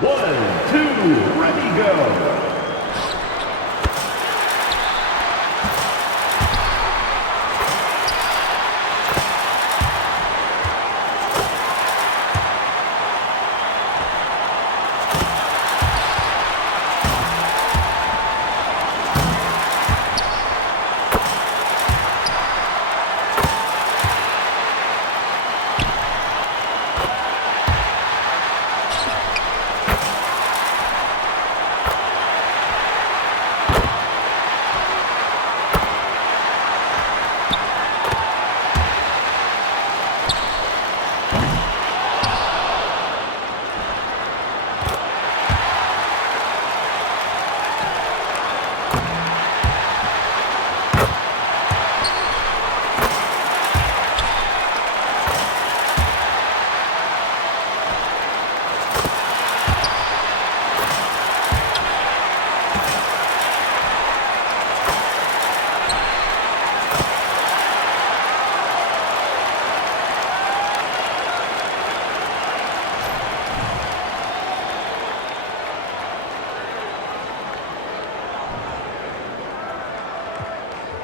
One, two, ready, go.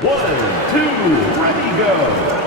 One, two, ready, go.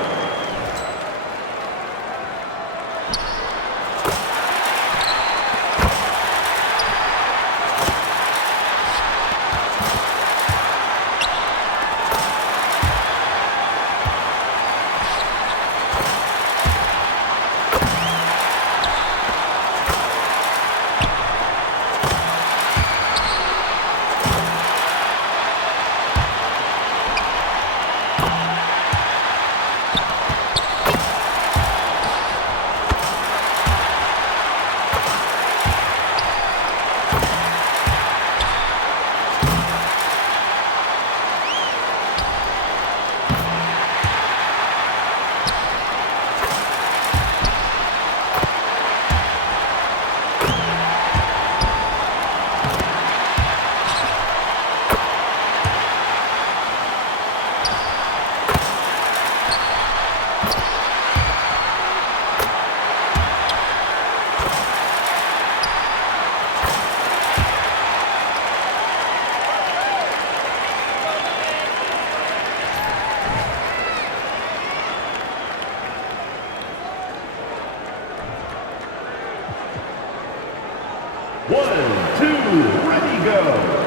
One, two, ready, go.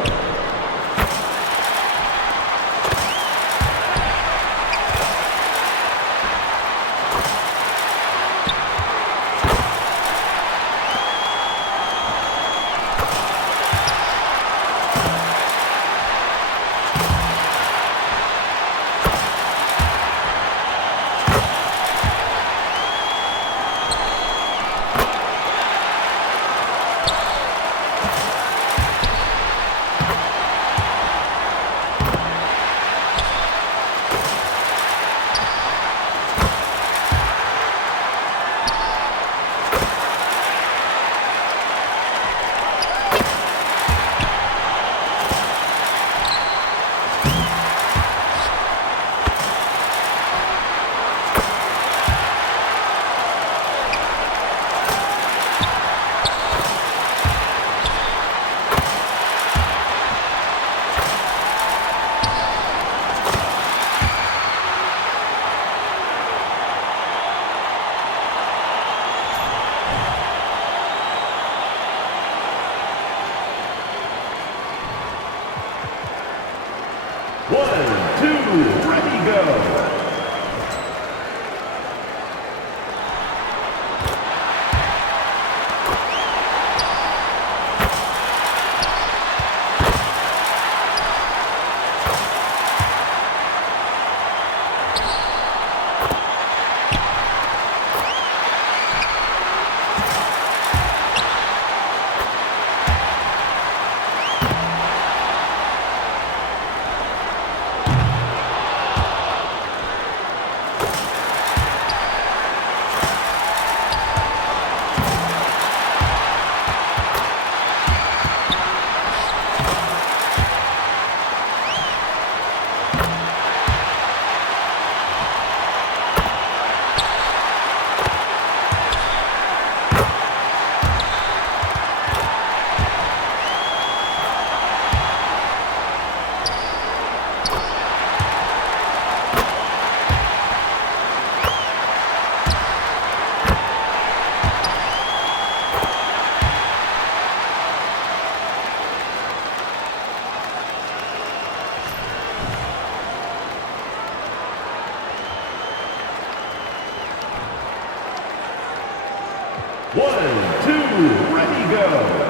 1, 2, ready, go.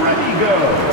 Ready, go.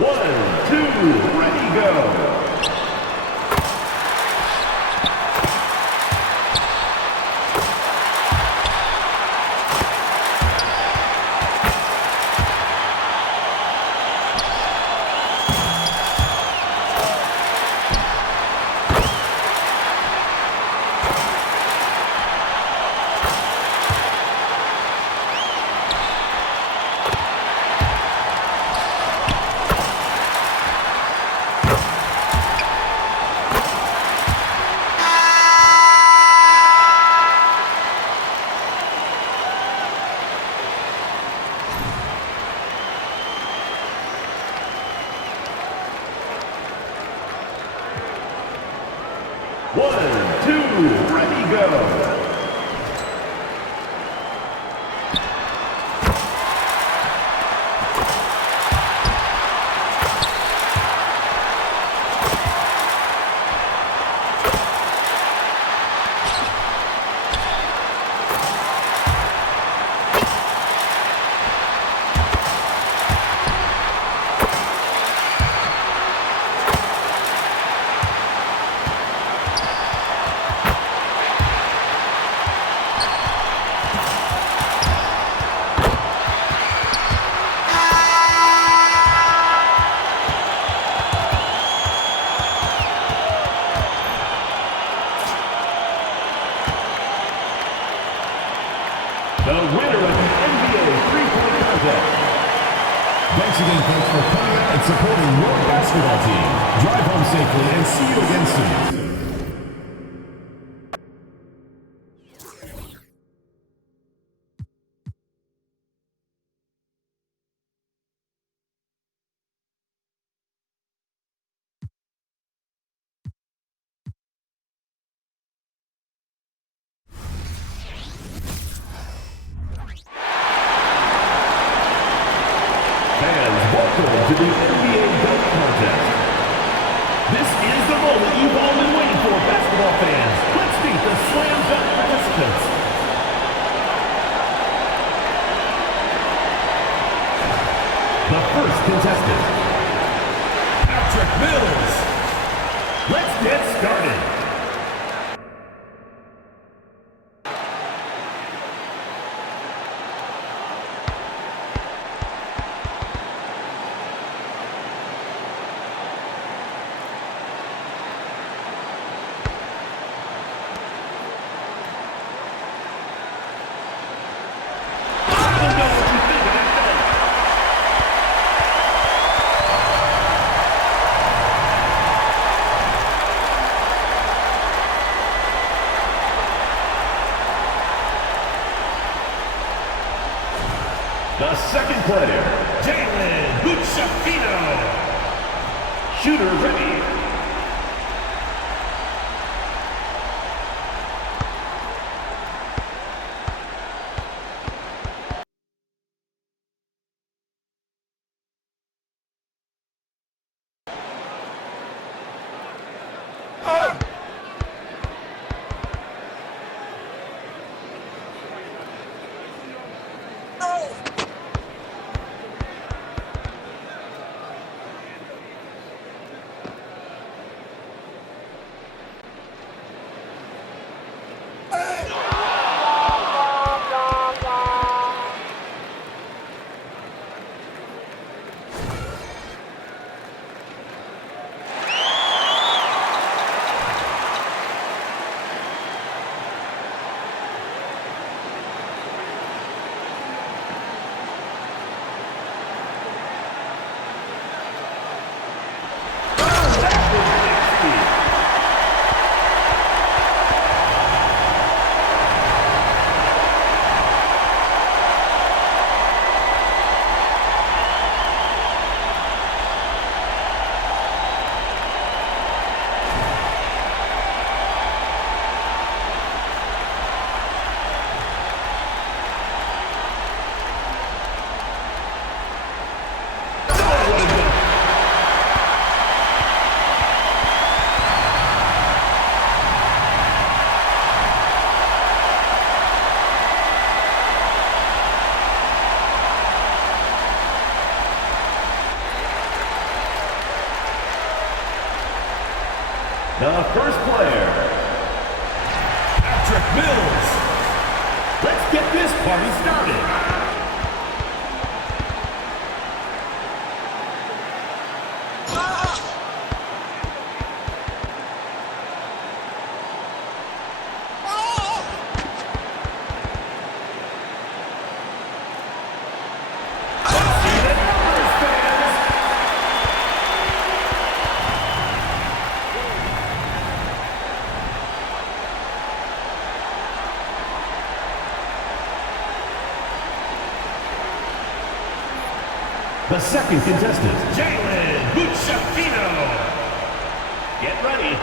1, 2, ready, go. The winner of the NBA three-point contest. Thanks again, folks, for coming out and supporting your basketball team. Drive home safely and see you again soon. To the NBA dunk contest. This is the moment you've all been waiting for, basketball fans. Let's meet the slam dunk participants. The first contestant, Patrick Mills. Let's get started. The second player, Jalen Bucciafino. Shooter ready. The first player, Patrick Mills. Let's get this party started. The second contestant, Jalen Bucciafino. Get ready.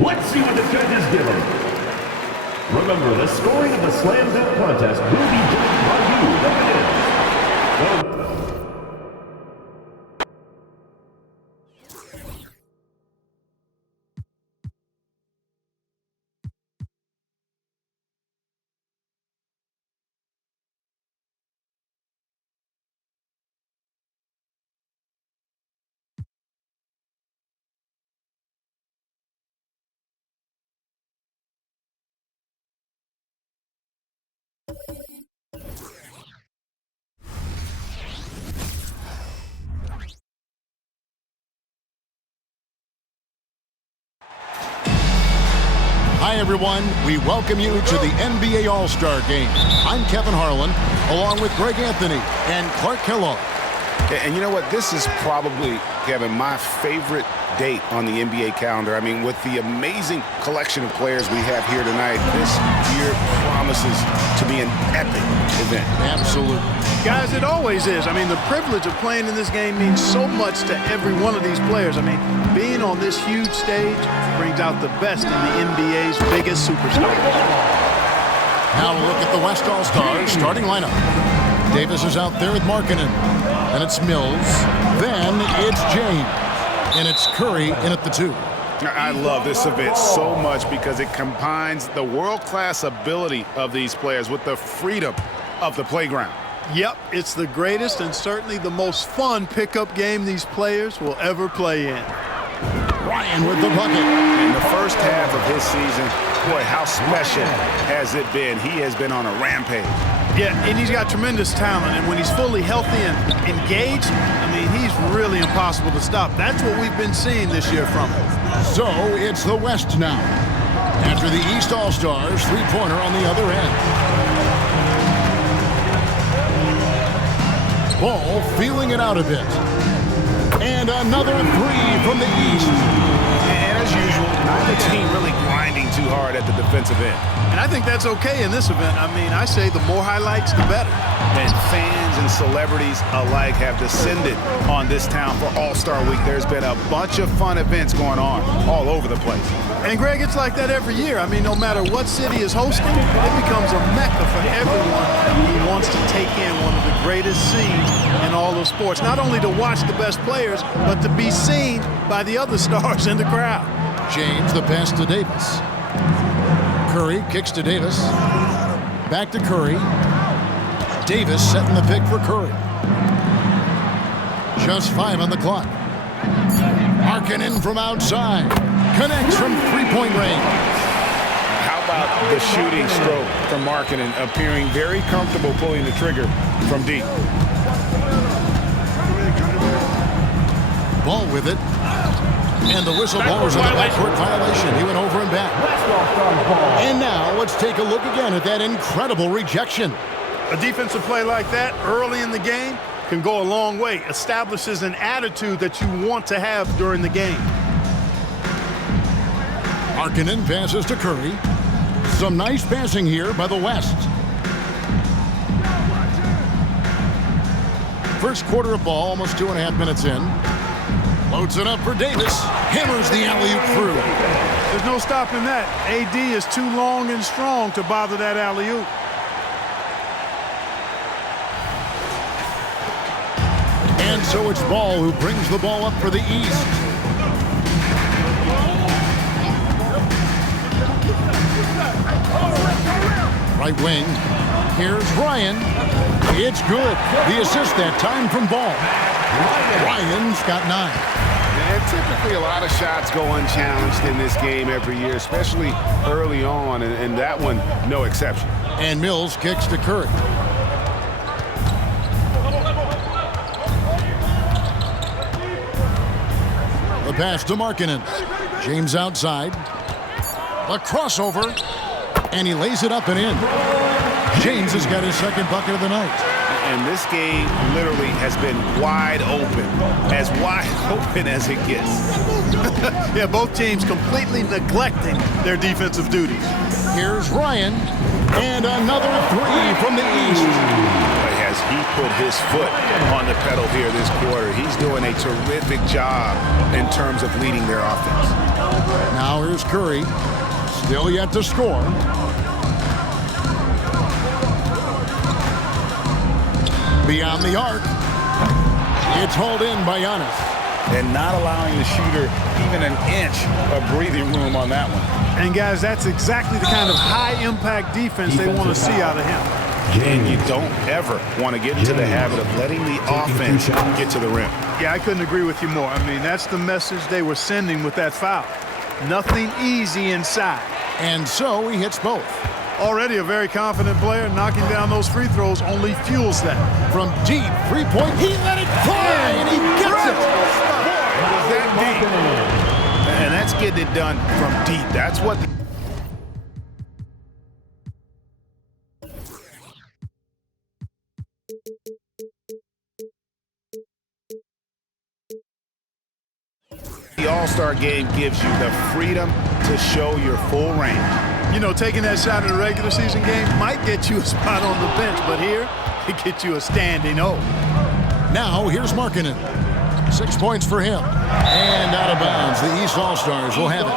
Let's see what the judges give them. Remember, the scoring of the slam dunk contest will be judged by you, the fans. Hi, everyone. We welcome you to the NBA All-Star Game. I'm Kevin Harlan, along with Greg Anthony and Clark Kellogg. And you know what? This is probably, Kevin, my favorite date on the NBA calendar. I mean, with the amazing collection of players we have here tonight, this year promises to be an epic event. Absolutely. Guys, it always is. I mean, the privilege of playing in this game means so much to every one of these players. I mean, being on this huge stage brings out the best in the NBA's biggest superstars. Now a look at the West All-Stars starting lineup. Davis is out there with Markkanen. And it's Mills. Then it's James. And it's Curry in at the 2. I love this event so much because it combines the world-class ability of these players with the freedom of the playground. Yep, it's the greatest and certainly the most fun pickup game these players will ever play in. Ryan with the bucket. In the first half of his season, boy, how special has it been? He has been on a rampage. Yeah, and he's got tremendous talent, and when he's fully healthy and engaged, I mean, he's really impossible to stop. That's what we've been seeing this year from him. So it's the West now. After the East All-Stars, three-pointer on the other end. Ball feeling it out a bit. And another three from the East. And as usual, neither team really grinding too hard at the defensive end. And I think that's okay in this event. I mean, I say the more highlights, the better. And fans and celebrities alike have descended on this town for All-Star Week. There's been a bunch of fun events going on all over the place. And, Greg, it's like that every year. I mean, no matter what city is hosting, it becomes a mecca for everyone who wants to take in one of the greatest scenes in all of sports. Not only to watch the best players, but to be seen by the other stars in the crowd. James, the pass to Davis. Curry kicks to Davis. Back to Curry. Davis setting the pick for Curry. Just 5 on the clock. Markkanen from outside. Connects from three-point range. How about the shooting stroke from Markkanen, appearing very comfortable pulling the trigger from deep. Ball with it. And the whistle blows on the backcourt violation. He went over and back. And now let's take a look again at that incredible rejection. A defensive play like that early in the game can go a long way. Establishes an attitude that you want to have during the game. Markkanen passes to Curry. Some nice passing here by the West. First quarter of ball, almost 2.5 minutes in. Loads it up for Davis. Hammers the alley-oop through. There's no stopping that. AD is too long and strong to bother that alley-oop. And so it's Ball who brings the ball up for the East. Right wing. Here's Ryan. It's good. The assist that time from Ball. Ryan's got 9. And typically a lot of shots go unchallenged in this game every year, especially early on, and that one, no exception. And Mills kicks to Curry. The pass to Markkanen. James outside. A crossover. And he lays it up and in. James has got his second bucket of the night. And this game literally has been wide open. As wide open as it gets. Yeah, both teams completely neglecting their defensive duties. Here's Ryan. And another three from the East. As he put his foot on the pedal here this quarter, he's doing a terrific job in terms of leading their offense. Now here's Curry. Still yet to score. Beyond the arc. It's hauled in by Giannis. And not allowing the shooter even an inch of breathing room on that one. And guys, that's exactly the kind of high-impact defense they want to see out of him. And you don't ever want to get into the habit of letting the offense get to the rim. Yeah, I couldn't agree with you more. I mean, that's the message they were sending with that foul. Nothing easy inside. And so he hits both. Already a very confident player, knocking down those free throws only fuels that. From deep three-point, he let it fly, and he gets it. Was that deep? And that's getting it done from deep. That's what... The All-Star game gives you the freedom to show your full range. You know, taking that shot in a regular season game might get you a spot on the bench, but here, it gets you a standing O. Now, here's Markkanen. 6 points for him. And out of bounds. The East All-Stars will have it.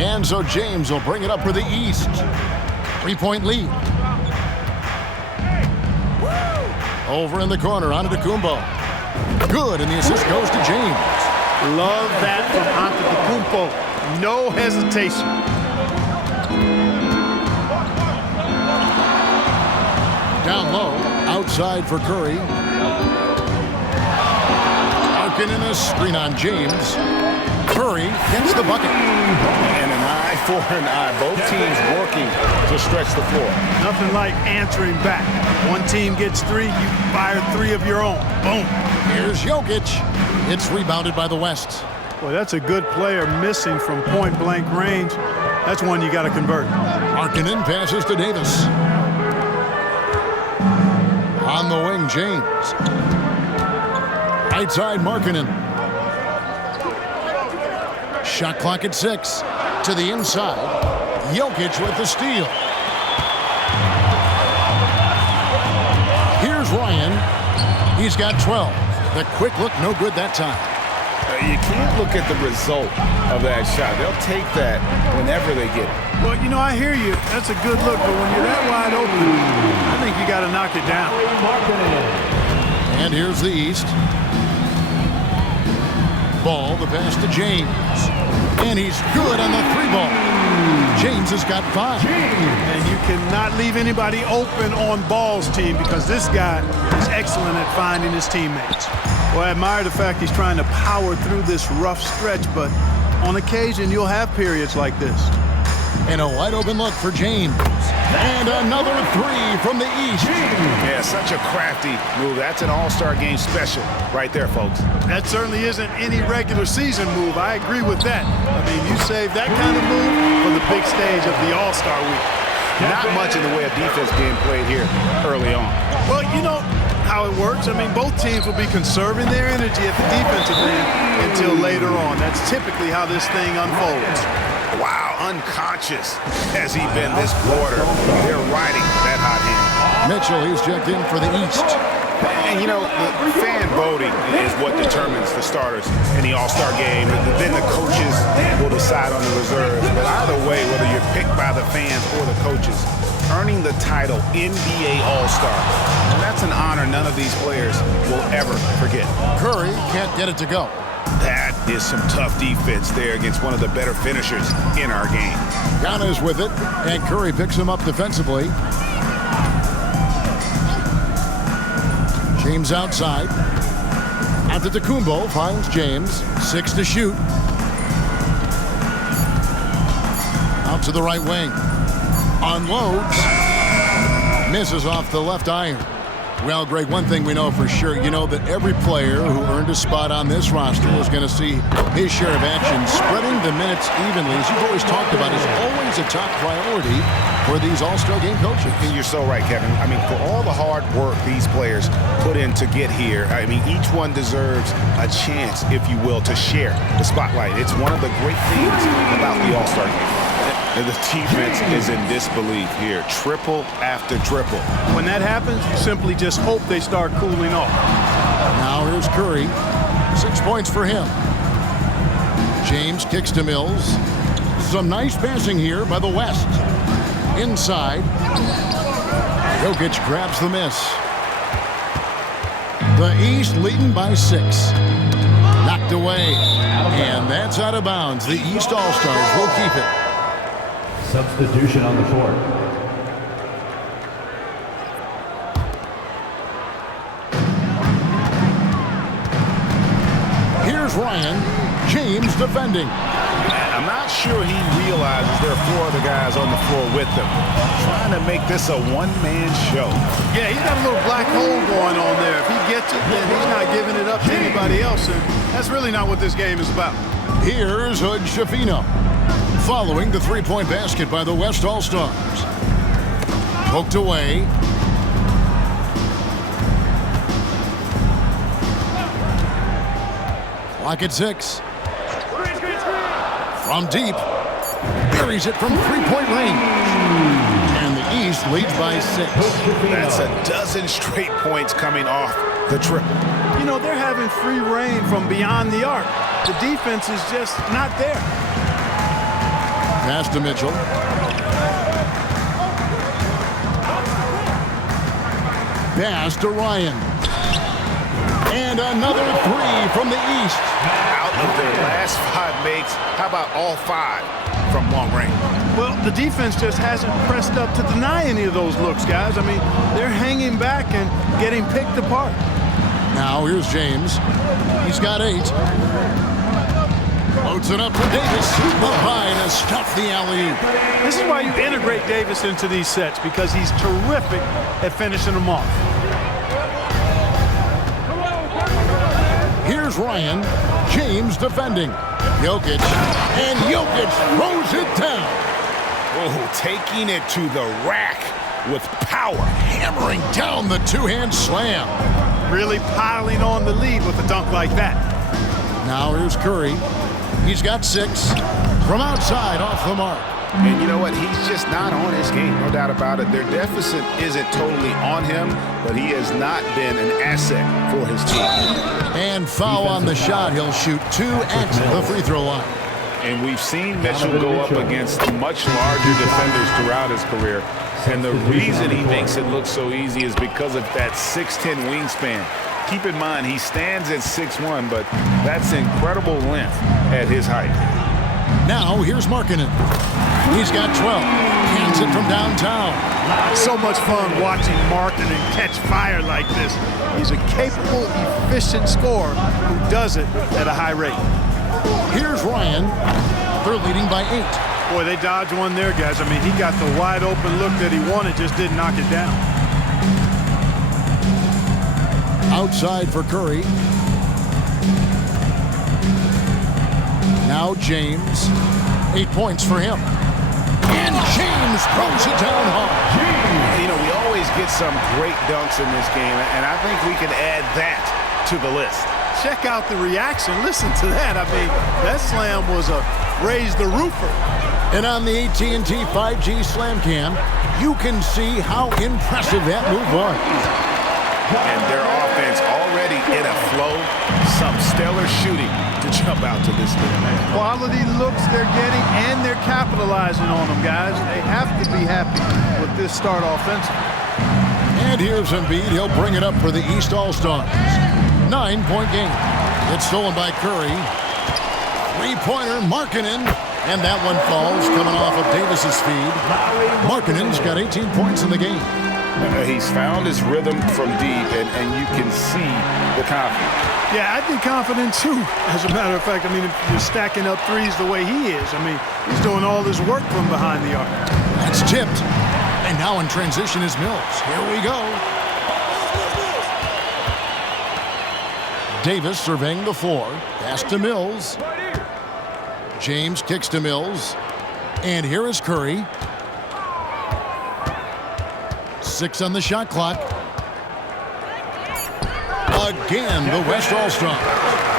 And so James will bring it up for the East. 3-point lead. Over in the corner, onto Kumbo. Good, and the assist goes to James. Love that from Antetokounmpo. No hesitation. Down low, outside for Curry. Markkanen a screen on James. Curry gets the bucket. And an eye for an eye. Both teams working to stretch the floor. Nothing like answering back. One team gets 3, you fire 3 of your own. Boom. Here's Jokic. It's rebounded by the West. Well, that's a good player missing from point-blank range. That's one you got to convert. Markkanen passes to Davis. On the wing, James. Right side, Markkanen. Shot clock at 6. To the inside. Jokic with the steal. Here's Ryan. He's got 12. The quick look, no good that time. You can't look at the result of that shot. They'll take that whenever they get it. Well, you know, I hear you. That's a good look, but when you're that wide open, I think you got to knock it down. And here's the East. Ball, the pass to James. And he's good on the 3-ball. James has got 5. And you cannot leave anybody open on balls, team, because this guy is excellent at finding his teammates. Well, I admire the fact he's trying to power through this rough stretch, but on occasion you'll have periods like this. And a wide open look for James. And another 3 from the East. Yeah, such a crafty move. That's an all-star game special right there, folks. That certainly isn't any regular season move. I agree with that. I mean, you save that kind of move for the big stage of the All-Star week. Not much in the way of defense being played here early on. Well, you know how it works. I mean, both teams will be conserving their energy at the defensive end until later on. That's typically how this thing unfolds. Wow, unconscious has he been this quarter. They're riding that hot hand. Mitchell, he's checked in for the East. And, you know, the fan voting is what determines the starters in the All-Star game. Then the coaches will decide on the reserves. But either way, whether you're picked by the fans or the coaches, earning the title NBA All-Star, and that's an honor none of these players will ever forget. Curry can't get it to go. That is some tough defense there against one of the better finishers in our game. Giannis with it, and Curry picks him up defensively. James outside. Antetokounmpo finds James. 6 to shoot. Out to the right wing. Unloads. Misses off the left iron. Well, Greg, one thing we know for sure, you know that every player who earned a spot on this roster is going to see his share of action. Spreading the minutes evenly, as you've always talked about, is always a top priority for these All-Star game coaches. And you're so right, Kevin. I mean, for all the hard work these players put in to get here, I mean, each one deserves a chance, if you will, to share the spotlight. It's one of the great things about the All-Star game. And the defense is in disbelief here. Triple after triple. When that happens, simply just hope they start cooling off. Now here's Curry. 6 points for him. James kicks to Mills. Some nice passing here by the West. Inside. Jokic grabs the miss. The East leading by 6. Knocked away. And that's out of bounds. The East All-Stars will keep it. Substitution on the court. Here's Ryan. James defending. I'm not sure he realizes there are 4 other guys on the floor with him. Trying to make this a one-man show. Yeah, he's got a little black hole going on there. If he gets it, then he's not giving it up to anybody else. And that's really not what this game is about. Here's Hood Schifino. Following the three-point basket by the West All-Stars. Poked away. Clock at 6. From deep. Buries it from three-point range. And the East leads by 6. That's a dozen straight points coming off the triple. You know, they're having free reign from beyond the arc. The defense is just not there. Pass to Mitchell. Pass to Ryan. And another 3 from the East. Out of their last 5 makes, how about all 5 from long range? Well, the defense just hasn't pressed up to deny any of those looks, guys. I mean, they're hanging back and getting picked apart. Now here's James. He's got 8. Loads it up for Davis. Up high to stop the alley-oop. This is why you integrate Davis into these sets, because he's terrific at finishing them off. Here's Ryan. James defending. Jokic. And Jokic throws it down. Oh, taking it to the rack with power. Hammering down the two-hand slam. Really piling on the lead with a dunk like that. Now here's Curry. He's got 6 from outside off the mark. And you know what? He's just not on his game, no doubt about it. Their deficit isn't totally on him, but he has not been an asset for his team. And foul on the shot. He'll shoot 2 at the free throw line. And we've seen Mitchell go up against much larger defenders throughout his career. And the reason he makes it look so easy is because of that 6'10" wingspan. Keep in mind, he stands at 6'1", but that's incredible length at his height. Now, here's Markkanen. He's got 12. Hands it from downtown. So much fun watching Markkanen catch fire like this. He's a capable, efficient scorer who does it at a high rate. Here's Ryan. They're leading by 8. Boy, they dodged one there, guys. I mean, he got the wide open look that he wanted, just didn't knock it down. Outside for Curry. Now James. 8 points for him. And James throws it down hard. You know, we always get some great dunks in this game, and I think we can add that to the list. Check out the reaction. Listen to that. I mean, that slam was a raise the roofer. And on the AT&T 5G Slam Cam, you can see how impressive that move was. And their offense already in a flow, some stellar shooting to jump out to this thing. Quality looks they're getting, and they're capitalizing on them, guys. They have to be happy with this start offensively. And here's Embiid. He'll bring it up for the East All-Stars. 9-point game. It's stolen by Curry. Three-pointer, Markkanen. And that one falls, coming off of Davis's feed. Markkanen's got 18 points in the game. He's found his rhythm from deep, and you can see the confidence. Yeah, I'd be confident too. As a matter of fact, I mean, if you're stacking up threes the way he is, I mean, he's doing all this work from behind the arc. That's tipped. And now in transition is Mills. Here we go. Davis surveying the floor. Pass to Mills. James kicks to Mills. And here is Curry. 6 on the shot clock. Again, the West All-Stars.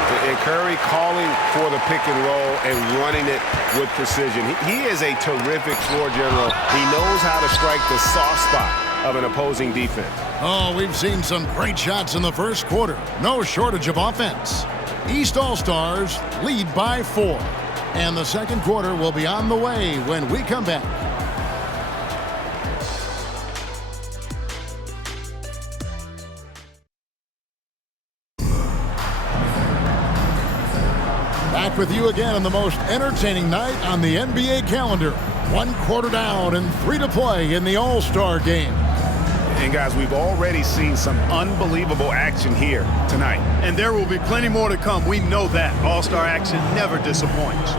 And Curry calling for the pick and roll and running it with precision. He is a terrific floor general. He knows how to strike the soft spot of an opposing defense. Oh, we've seen some great shots in the first quarter. No shortage of offense. East All-Stars lead by 4. And the second quarter will be on the way when we come back. Back with you again on the most entertaining night on the NBA calendar. 1 quarter down and 3 to play in the All-Star game. And guys, we've already seen some unbelievable action here tonight. And there will be plenty more to come. We know that. All-Star action never disappoints.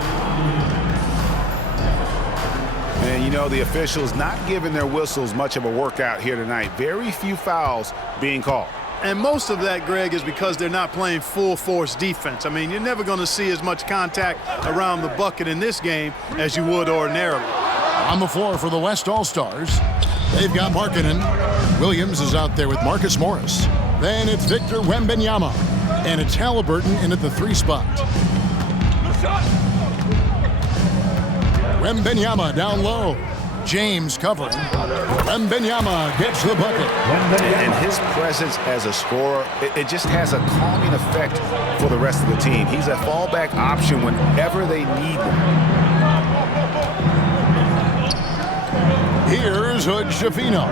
And you know, the officials not giving their whistles much of a workout here tonight. Very few fouls being called. And most of that, Greg, is because they're not playing full-force defense. I mean, you're never going to see as much contact around the bucket in this game as you would ordinarily. On the floor for the West All-Stars, they've got Markkanen. Williams is out there with Marcus Morris. Then it's Victor Wembanyama. And it's Halliburton in at the 3 spot. Wembanyama down low. James covering. Wembanyama gets the bucket. And his presence as a scorer, it just has a calming effect for the rest of the team. He's a fallback option whenever they need one. Here's Hood Schifino,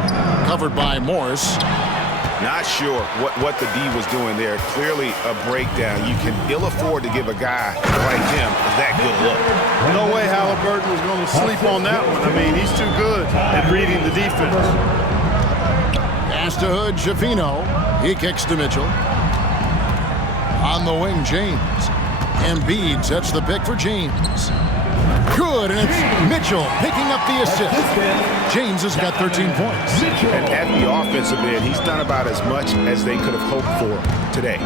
covered by Morris. Not sure what the D was doing there. Clearly a breakdown. You can ill afford to give a guy like him that good look. No way Halliburton was going to sleep on that one. I mean, he's too good at reading the defense. Pass to Hood Schifino. He kicks to Mitchell. On the wing, James. Embiid sets the pick for James. Good, and it's Mitchell picking up the assist. James has got 13 points. And at the offensive end, he's done about as much as they could have hoped for today.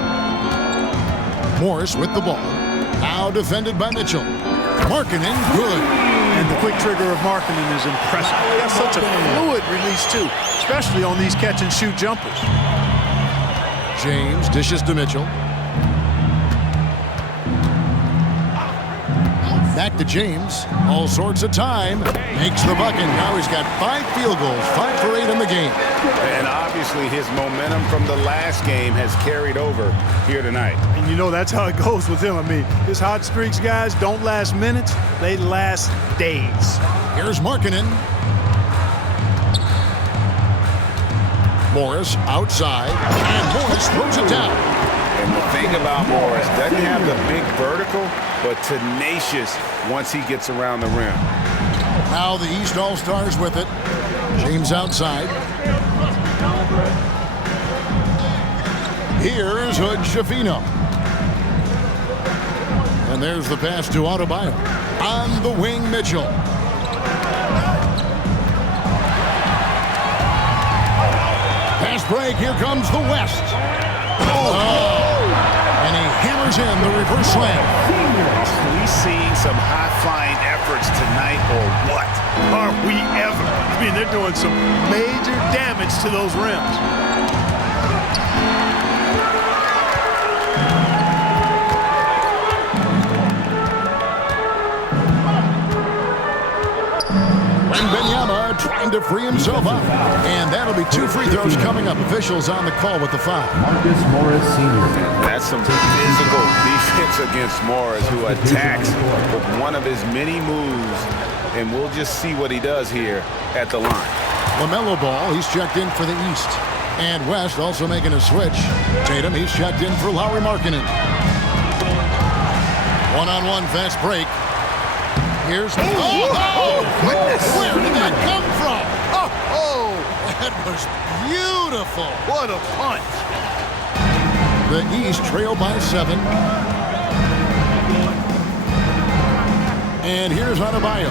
Morris with the ball. Now defended by Mitchell. Markkanen, good. And the quick trigger of Markkanen is impressive. That's such a fluid release, too, especially on these catch-and-shoot jumpers. James dishes to Mitchell. Back to James. All sorts of time. Makes the bucket. Now he's got 5 field goals, 5 for 8 in the game. And obviously his momentum from the last game has carried over here tonight. And you know that's how it goes with him. I mean, his hot streaks, guys, don't last minutes. They last days. Here's Markkanen. Morris outside. And Morris throws it down. And the thing about Morris, doesn't have the big vertical, but tenacious once he gets around the rim. Now the East All-Stars with it. James outside. Here's Hood Schifino. And there's the pass to Adebayo. On the wing, Mitchell. Pass break, here comes the West. Oh! And he hammers in the reverse slam. Are we seeing some high-flying efforts tonight or what? Are we ever? I mean, they're doing some major damage to those rims. Wembanyama trying to free himself up. And that'll be 2 free throws coming up. Officials on the call with the foul. Marcus Morris Sr. That's some physical defense against Morris, who attacks with one of his many moves. And we'll just see what he does here at the line. LaMelo Ball, he's checked in for the East. And West also making a switch. Tatum, he's checked in for Lauri Markkanen. One-on-one fast break. Here's... Oh, goodness! Where did that come from? Oh, that was beautiful. What a punch. The East trail by 7. And here's Adebayo.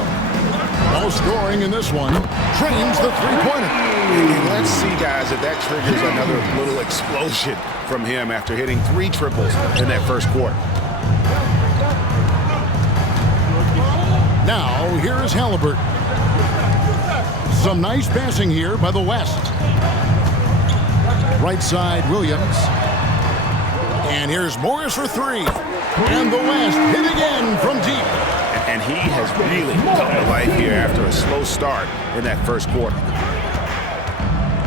No scoring in this one. Trains the three-pointer. And let's see, guys, if that triggers another little explosion from him after hitting 3 triples in that first quarter. Now, here is Halliburton. Some nice passing here by the West. Right side, Williams. And here's Morris for 3. And the West hit again from deep. And he has really come to life here after a slow start in that first quarter.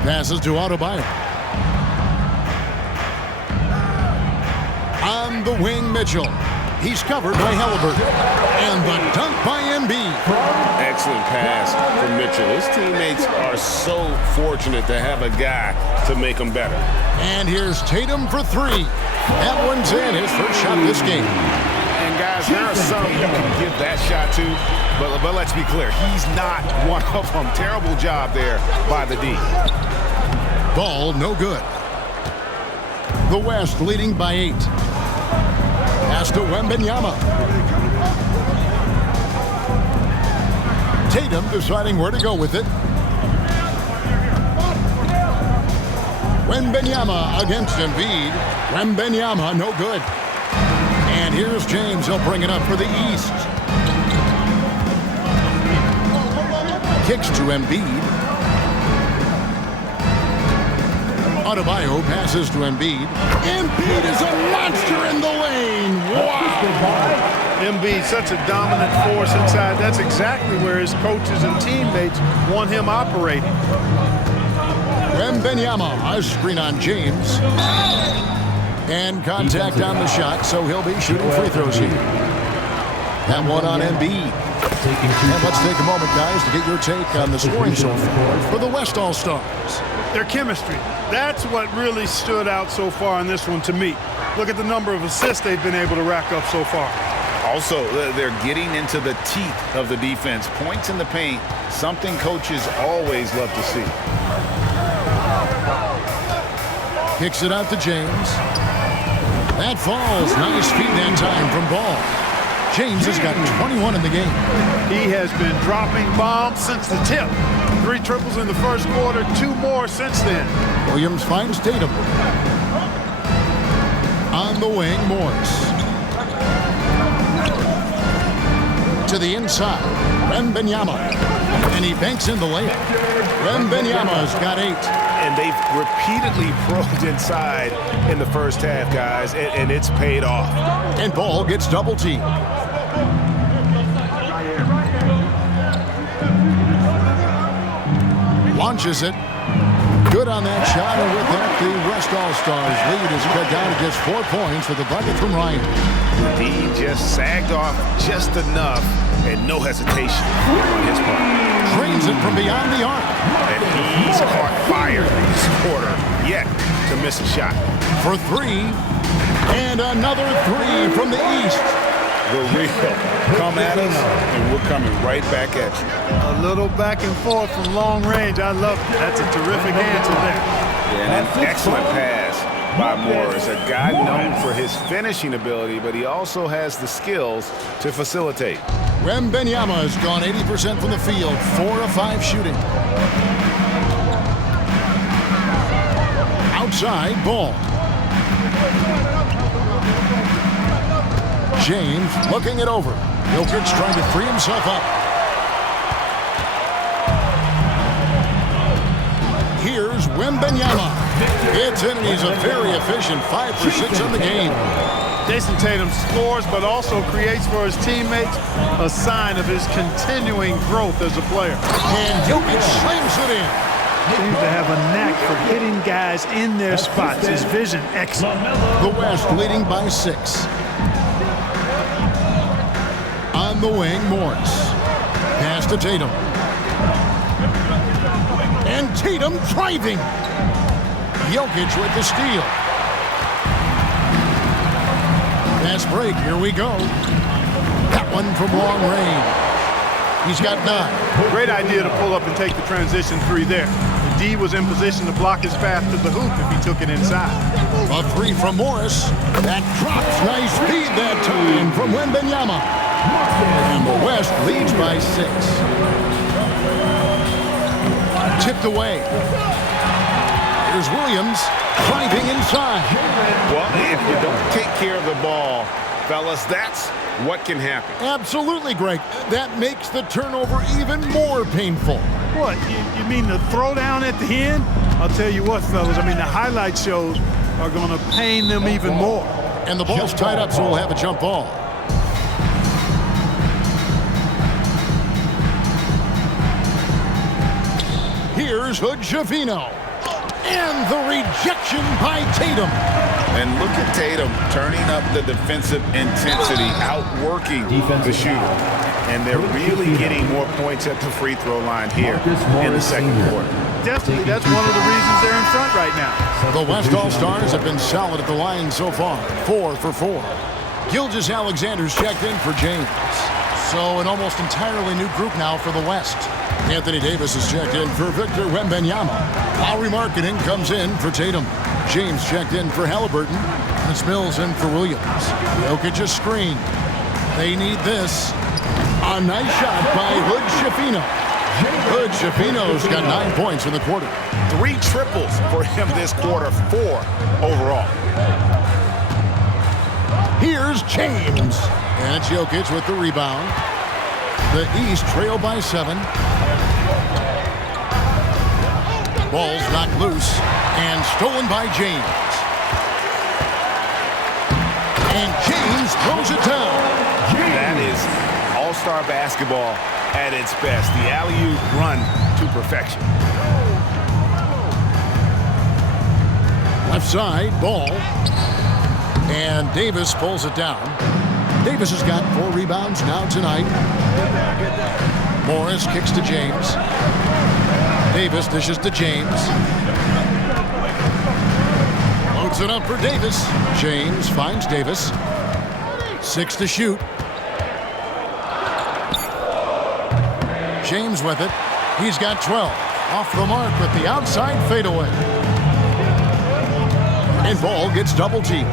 Passes to Adebayo. On the wing, Mitchell. He's covered by Halliburton. And the dunk by Embiid. Excellent pass from Mitchell. His teammates are so fortunate to have a guy to make them better. And here's Tatum for three. That one's in, his first shot this game. And guys, there are some you can give that shot to, but let's be clear, he's not one of them. Terrible job there by the D. Ball no good. The West leading by 8. Pass to Wembanyama. Tatum deciding where to go with it. Wembanyama against Embiid. Wembanyama no good. And here's James. He'll bring it up for the East. Kicks to Embiid. Adebayo passes to Embiid. Embiid is a monster in the lane. Wow! Embiid, such a dominant force inside. That's exactly where his coaches and teammates want him operating. Wembanyama, a screen on James. And contact on the shot, so he'll be shooting free throws here. That one on Embiid. And let's take a moment, guys, to get your take on the scoring so far for the West All-Stars. Their chemistry. That's what really stood out so far in this one to me. Look at the number of assists they've been able to rack up so far. Also, they're getting into the teeth of the defense. Points in the paint, something coaches always love to see. Kicks it out to James. That falls. Nice feed that time from Ball. James has got 21 in the game. He has been dropping bombs since the tip. 3 triples in the first quarter, 2 more since then. Williams finds Tatum. On the wing, Morris. To the inside, Wembanyama. And he banks in the layup. Wembanyama's got 8. And they've repeatedly probed inside in the first half, guys, and it's paid off. And Ball gets double teamed. Launches it. Good on that shot, and with that, the West All-Stars lead is cut down to just 4 points with the bucket from Ryan. D just sagged off just enough, and no hesitation on his part. Trains it from beyond the arc. And he's caught fire this quarter, yet to miss a shot. For 3, and another 3 from the East. The real come at us, and we're coming right back at you. A little back and forth from long range. I love it. That's a terrific answer there. Yeah, and an excellent pass by Morris, a guy known for his finishing ability, but he also has the skills to facilitate. Wembanyama has gone 80% from the field, 4 of 5 shooting. Outside, Ball. James looking it over. Jokic trying to free himself up. Here's Wembanyama. It's in, and he's a very efficient 5 for 6 in the game. Jason Tatum scores, but also creates for his teammates a sign of his continuing growth as a player. And Jokic slams it in. Seems to have a knack for hitting guys in their spots. His vision, excellent. The West leading by 6. On the wing, Morris. Pass to Tatum. And Tatum driving. Jokic with the steal. Fast break, here we go. That one from long range. He's got 9. Great idea to pull up and take the transition 3 there. The D was in position to block his path to the hoop if he took it inside. A 3 from Morris. That drops. Nice speed that time from Wembanyama. And the West leads by 6. Tipped away. Here's Williams driving inside. Well, if you don't take care of the ball, fellas, that's what can happen. Absolutely, Greg. That makes the turnover even more painful. What, you mean the throwdown at the end? I'll tell you what, fellas, I mean, the highlight shows are going to pain them even more. And the ball's tied up, so we'll have a jump ball. Here's Hood-Schifino. And the rejection by Tatum. And look at Tatum turning up the defensive intensity, outworking the shooter. And they're really getting more points at the free throw line here in the second quarter. Definitely, that's one of the reasons they're in front right now. The West All-Stars have been solid at the line so far, 4 for 4. Gilgeous-Alexander's checked in for James. So an almost entirely new group now for the West. Anthony Davis is checked in for Victor Wembanyama. Lowry Markkanen comes in for Tatum. James checked in for Halliburton. Chris Mills in for Williams. Jokic a screen. They need this. A nice shot by Hood-Schifino. Hood-Schifino's got 9 points in the quarter. 3 triples for him this quarter, 4 overall. Here's James. And it's Jokic with the rebound. The East trail by 7. Ball's knocked loose and stolen by James. And James throws it down. That is all-star basketball at its best. The alley-oop run to perfection. Left side, ball. And Davis pulls it down. Davis has got 4 rebounds now tonight. Morris kicks to James. Davis dishes to James. Loads it up for Davis. James finds Davis. 6 to shoot. James with it. He's got 12. Off the mark with the outside fadeaway. And Ball gets double teamed.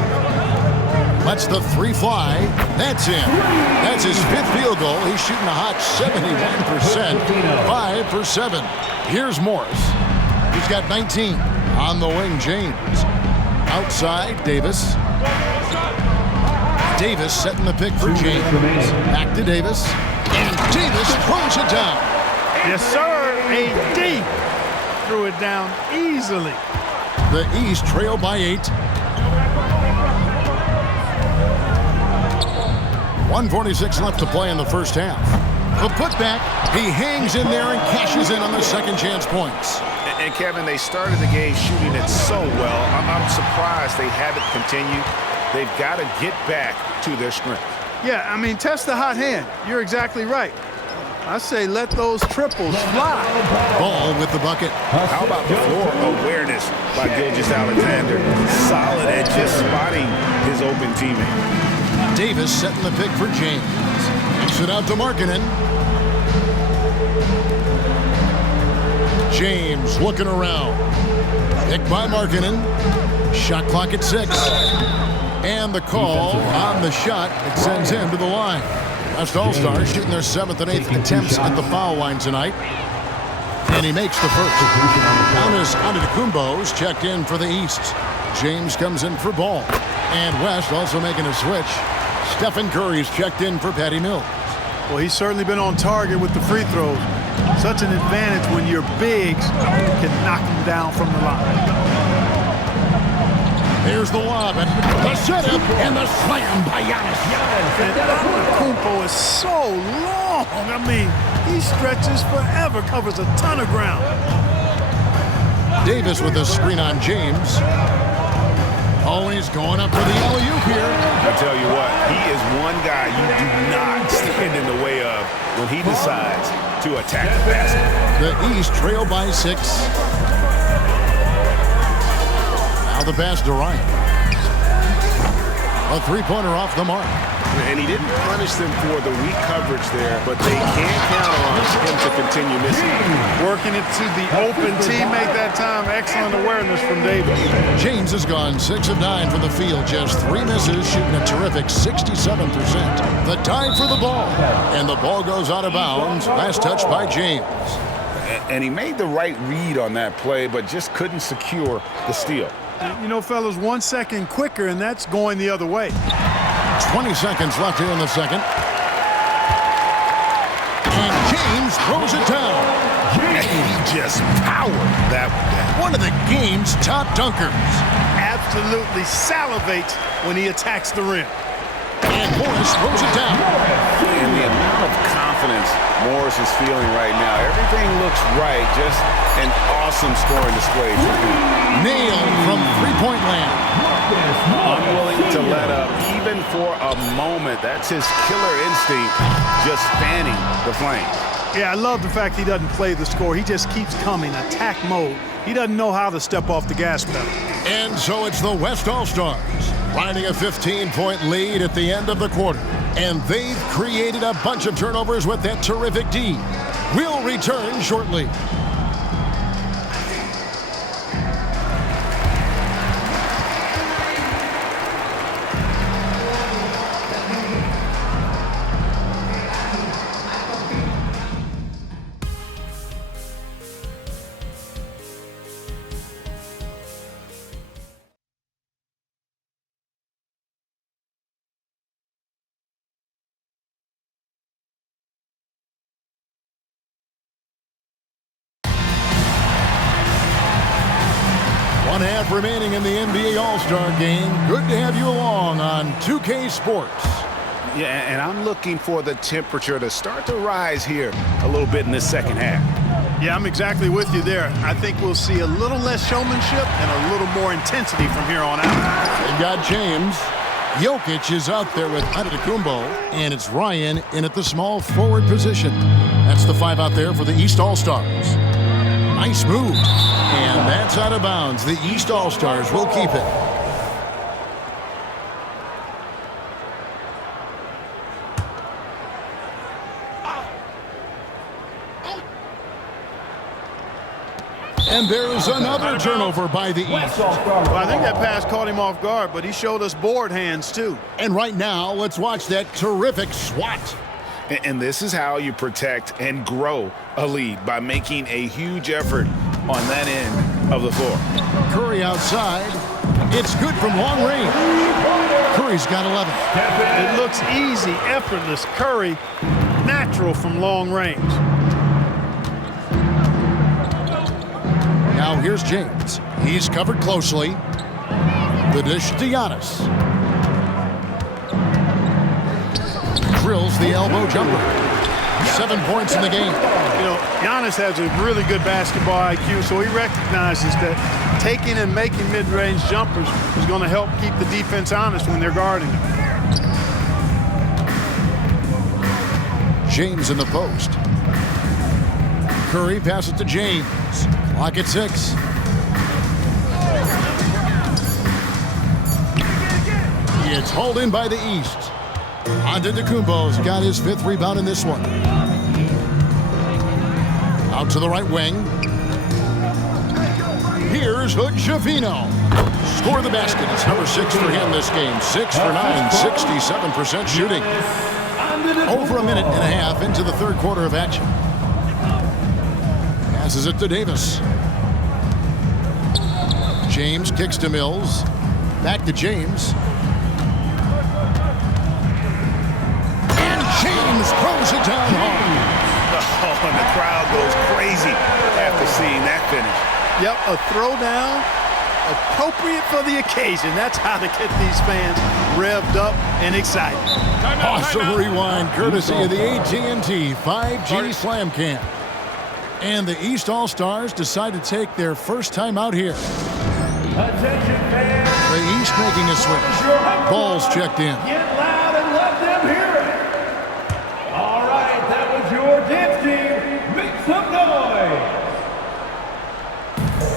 Lets the 3 fly. That's in. That's his 5th field goal. He's shooting a hot 71%. 5 for 7. Here's Morris. He's got 19. On the wing, James. Outside, Davis. Davis setting the pick for James. Back to Davis. And Davis throws it down. Yes, sir. AD threw it down easily. The East trail by 8. 1:46 left to play in the first half. The putback, he hangs in there and cashes in on the second chance points. And Kevin, they started the game shooting it so well. I'm surprised they haven't continued. They've got to get back to their strength. Yeah, I mean, test the hot hand. You're exactly right. I say let those triples fly. Ball with the bucket. How about the floor awareness by Gilgeous-Alexander? Solid at just spotting his open teammate. Davis setting the pick for James. Kicks it out to Markkanen. James looking around. Pick by Markkanen. Shot clock at 6. And the call on the shot. It sends him to the line. West All-Stars shooting their 7th and 8th attempts at the foul line tonight. And he makes the first. Giannis Antetokounmpo's checked in for the East. James comes in for Ball. And West also making a switch. Stephen Curry's checked in for Patty Mills. Well, he's certainly been on target with the free throws. Such an advantage when your bigs can knock him down from the line. Here's the lob and the setup and the slam by Giannis. And Antetokounmpo is so long. I mean, he stretches forever, covers a ton of ground. Davis with a screen on James. Always going up for the alley-oop here. I tell you what, he is one guy you do not stand in the way of when he decides to attack the basket. The East trail by 6. Now the pass to Ryan. A 3-pointer off the mark. And he didn't punish them for the weak coverage there, but they can't count on him to continue missing. Working it to the open teammate that time. Excellent awareness from Davis. James has gone 6 of 9 from the field. Just 3 misses, shooting a terrific 67%. The tie for the ball. And the ball goes out of bounds. Last touch by James. And he made the right read on that play, but just couldn't secure the steal. You know, fellas, 1 second quicker, and that's going the other way. 20 seconds left here in the second. And James throws it down. And he just powered that one. One of the game's top dunkers. absolutely salivates when he attacks the rim. And Morris throws it down. And the amount of confidence Morris is feeling right now, everything looks right. Just an awesome scoring display. Nailed from three-point land. Unwilling to let up, even for a moment. That's his killer instinct, just fanning the flames. Yeah, I love the fact he doesn't play the score. He just keeps coming, attack mode. He doesn't know how to step off the gas pedal. And so it's the West All-Stars riding a 15-point lead at the end of the quarter. And they've created a bunch of turnovers with that terrific D. We'll return shortly. One half remaining in the NBA All-Star game. Good to have you along on 2K Sports. Yeah, and I'm looking for the temperature to start to rise here a little bit in this second half. Yeah, I'm exactly with you there. I think we'll see a little less showmanship and a little more intensity from here on out. They've got James. Jokic is out there with Antetokounmpo, and it's Ryan in at the small forward position. That's the five out there for the East All-Stars. Nice move. And that's out of bounds. The East All-Stars will keep it. And there's another turnover by the East. Well, I think that pass caught him off guard, but he showed us board hands too. And right now, let's watch that terrific swat. And this is how you protect and grow a lead, by making a huge effort on that end of the floor. Curry outside. It's good from long range. Curry's got 11. It looks easy, effortless. Curry, natural from long range. Now here's James. He's covered closely. The dish to Giannis. Drills the elbow jumper. 7 points in the game. You know, Giannis has a really good basketball IQ, so he recognizes that taking and making mid-range jumpers is going to help keep the defense honest when they're guarding him. James in the post. Curry passes to James. Clock at 6. It's hauled in by the East. Antetokounmpo's got his 5th rebound in this one. Out to the right wing. Here's Hood-Schifino. Score the basket. It's number 6 for him this game. 6 for 9, 67% shooting. Over a minute and a half into the third quarter of action. Passes it to Davis. James kicks to Mills. Back to James. And James throws it down hard. Oh, and the crowd goes crazy after seeing that finish. Yep, a throwdown, appropriate for the occasion. That's how to get these fans revved up and excited. Awesome rewind, courtesy of the AT&T 5G Slam Cam. And the East All-Stars decide to take their first time out here. Attention fans. The East making a switch. Ball's checked in. Get loud and let them hear it. All right, that was your dance team. Make some noise.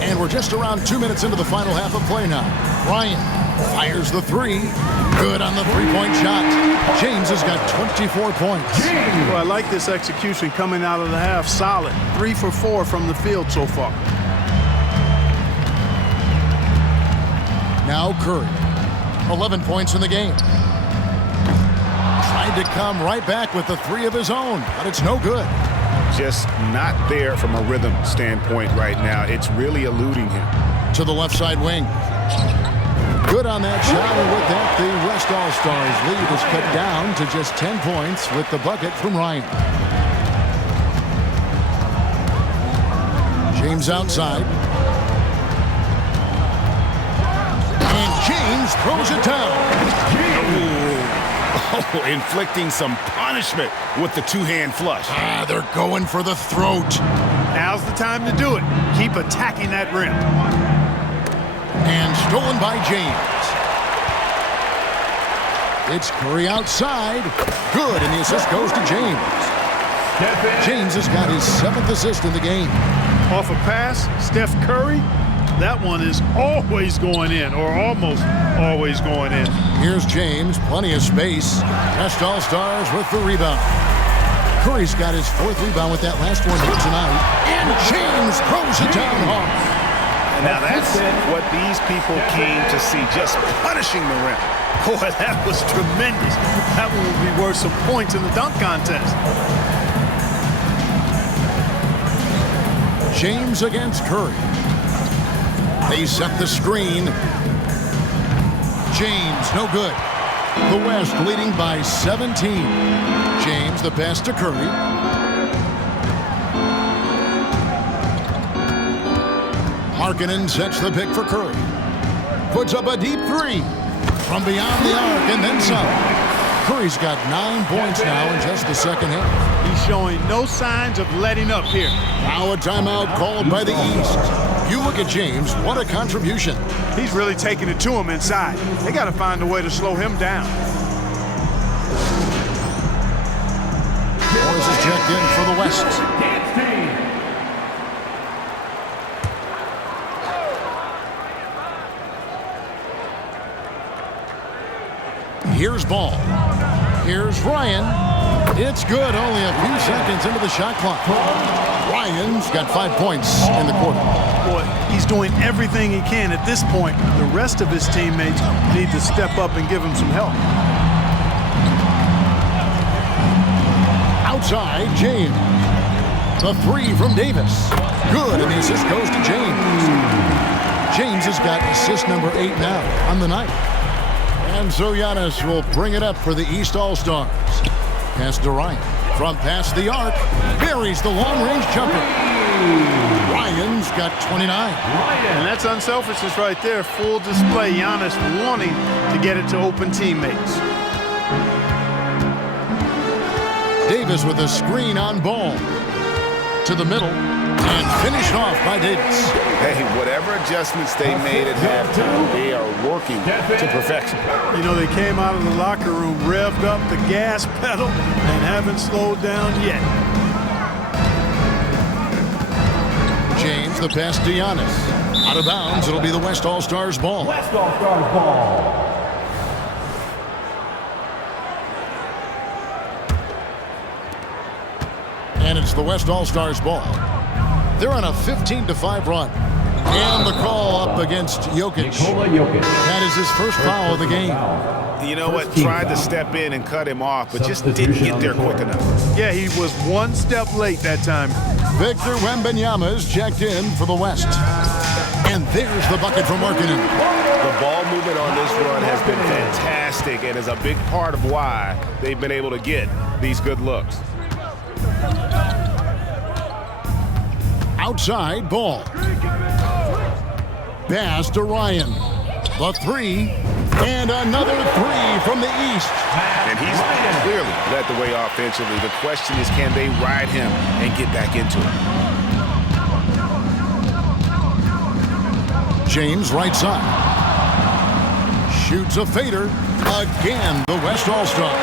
And we're just around 2 minutes into the final half of play now. Ryan fires the 3. Good on the three-point shot. James has got 24 points. Well, I like this execution coming out of the half. Solid. 3 for 4 from the field so far. Now Curry. 11 points in the game. Tried to come right back with the 3 of his own, but it's no good. Just not there from a rhythm standpoint right now. It's really eluding him. To the left side wing. Good on that shot, and with that, the West All-Stars lead is cut down to just 10 points with the bucket from Ryan. James outside. And James throws it down. Oh, inflicting some punishment with the two-hand flush. They're going for the throat. Now's the time to do it. Keep attacking that rim. And stolen by James. It's Curry outside. Good, and the assist goes to James. James has got his 7th assist in the game. Off a pass, Steph Curry, that one is always going in, or almost always going in. Here's James, plenty of space. Best All-Stars with the rebound. Curry's got his 4th rebound with that last one here tonight. And James throws it down hard. Now that's what these people came to see, just punishing the rim. Boy, that was tremendous. That one will be worth some points in the dunk contest. James against Curry. They set the screen. James, no good. The West leading by 17. James, the pass to Curry. Markkanen sets the pick for Curry. Puts up a deep 3 from beyond the arc and then some. Curry's got 9 points now in just the second half. He's showing no signs of letting up here. Now a timeout called by the East. You look at James, what a contribution. He's really taking it to him inside. They got to find a way to slow him down. Morris is checked in for the West. Here's Ball. Here's Ryan. It's good, only a few seconds into the shot clock. Ryan's got 5 points in the quarter. Boy, he's doing everything he can at this point. The rest of his teammates need to step up and give him some help. Outside, James. The 3 from Davis. Good, and the assist goes to James. James has got assist number 8 now on the night. And so Giannis will bring it up for the East All-Stars. Pass to Ryan. From past the arc, buries the long-range jumper. Ryan's got 29. And that's unselfishness right there. Full display. Giannis wanting to get it to open teammates. Davis with a screen on Ball. To the middle. And finished off by Davis. Hey, whatever adjustments they made at halftime, they are working to perfection. You know, they came out of the locker room, revved up the gas pedal, and haven't slowed down yet. James, the pass to Giannis. Out of bounds, it'll be the West All-Stars ball. West All-Stars ball. And it's the West All-Stars ball. They're on a 15-5 run. And the call up against Jokic. That is his first foul of the game. You know what? Tried to step in and cut him off, but just didn't get there quick enough. Yeah, he was one step late that time. Victor Wembanyama is checked in for the West. And there's the bucket from Markkanen. The ball movement on this run has been fantastic and is a big part of why they've been able to get these good looks. Outside, Ball. Pass to Ryan. The 3, and another 3 from the East. And he's clearly led the way offensively. The question is, can they ride him and get back into it? James, right side. Shoots a fader. Again, the West All-Stars.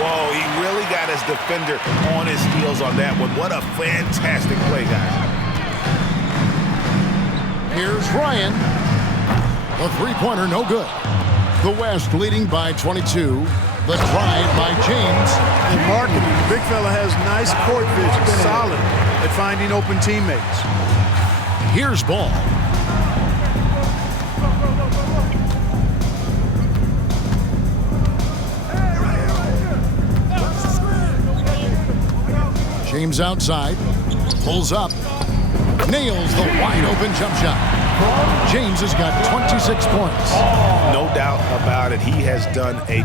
Whoa, he really got his defender on his heels on that one. What a fantastic play, guys. Here's Ryan. The three-pointer, no good. The West leading by 22. The drive by James. And Markkanen, the big fella, has nice court vision, solid at finding open teammates. Here's Ball. James outside, pulls up, nails the wide-open jump shot. James has got 26 points. No doubt about it. He has done a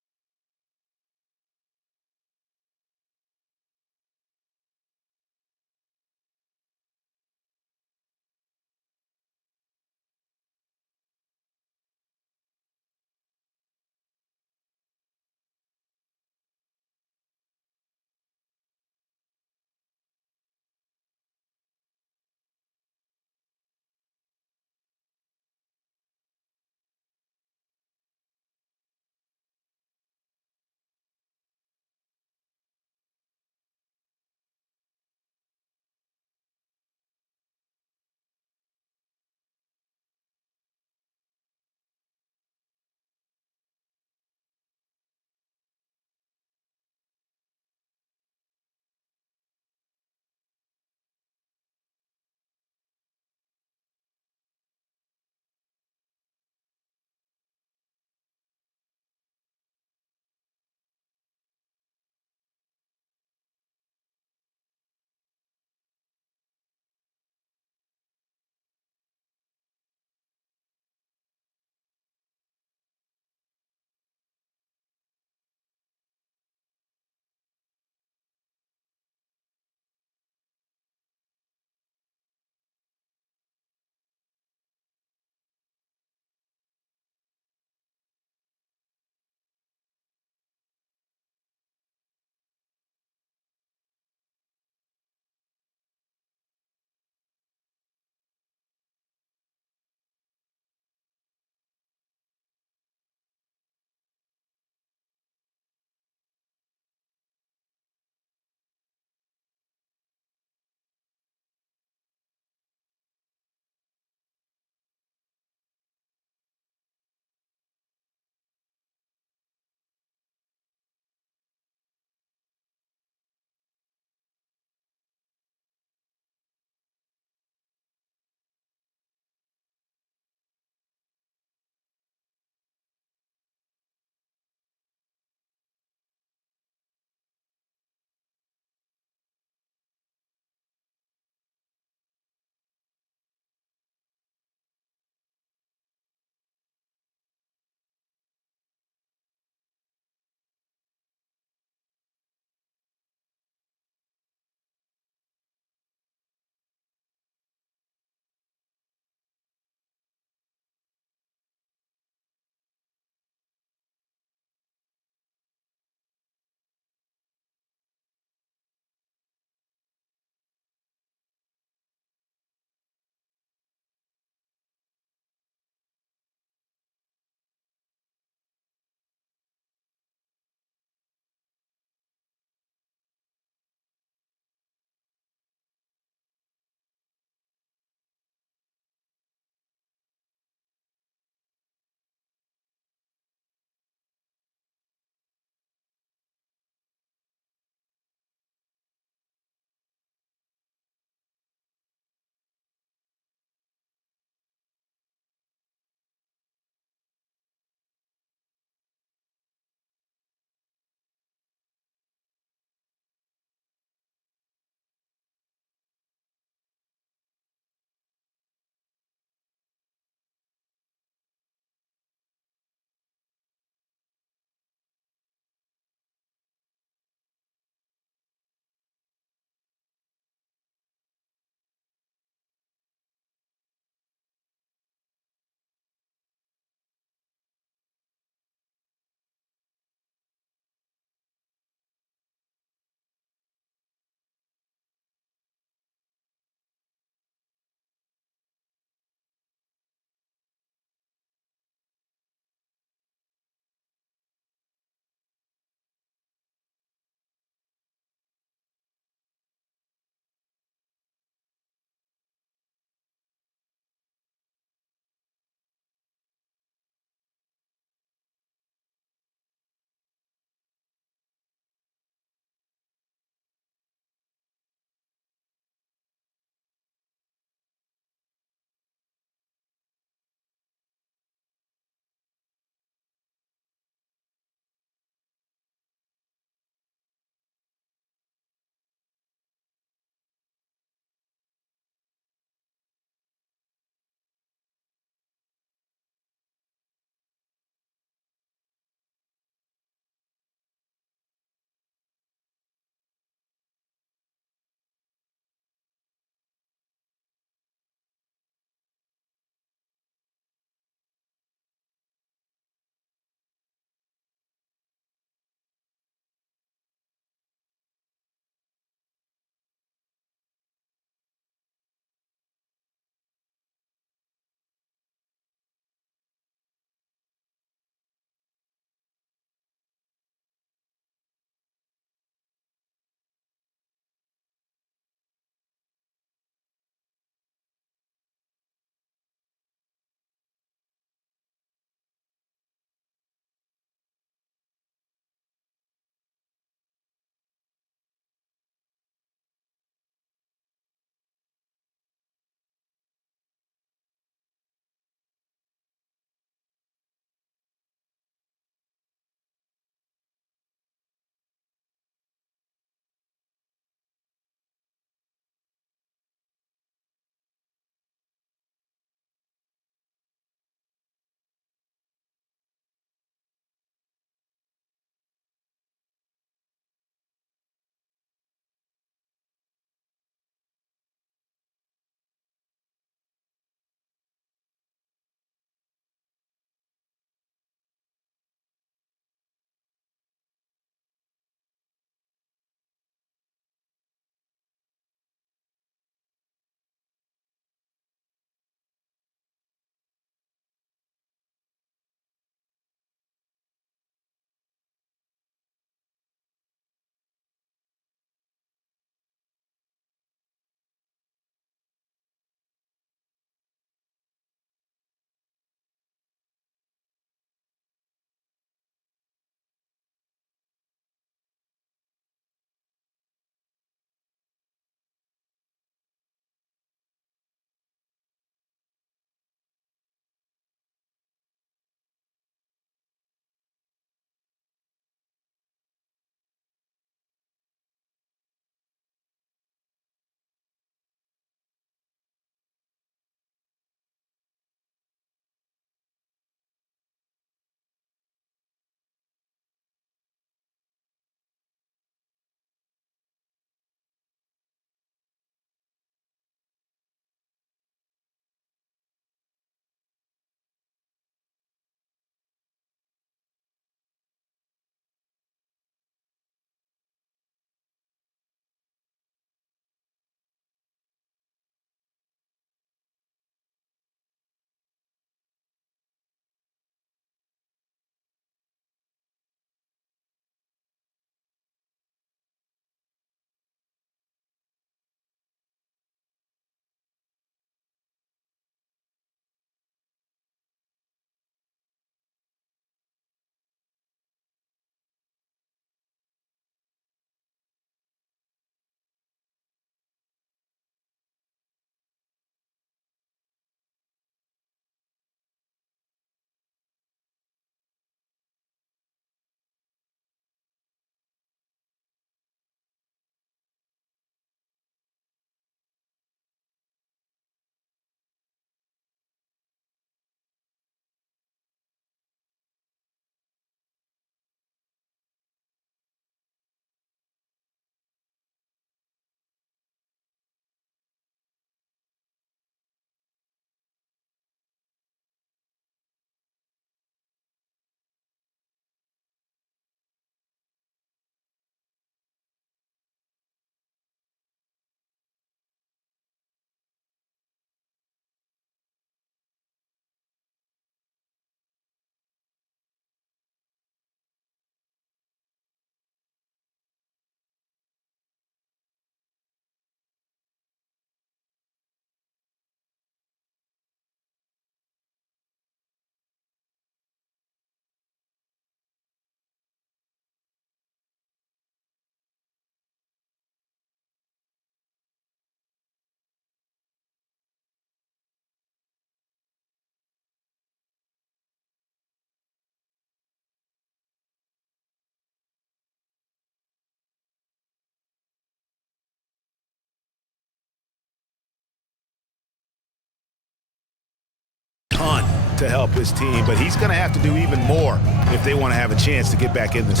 to help his team, but he's going to have to do even more if they want to have a chance to get back in this.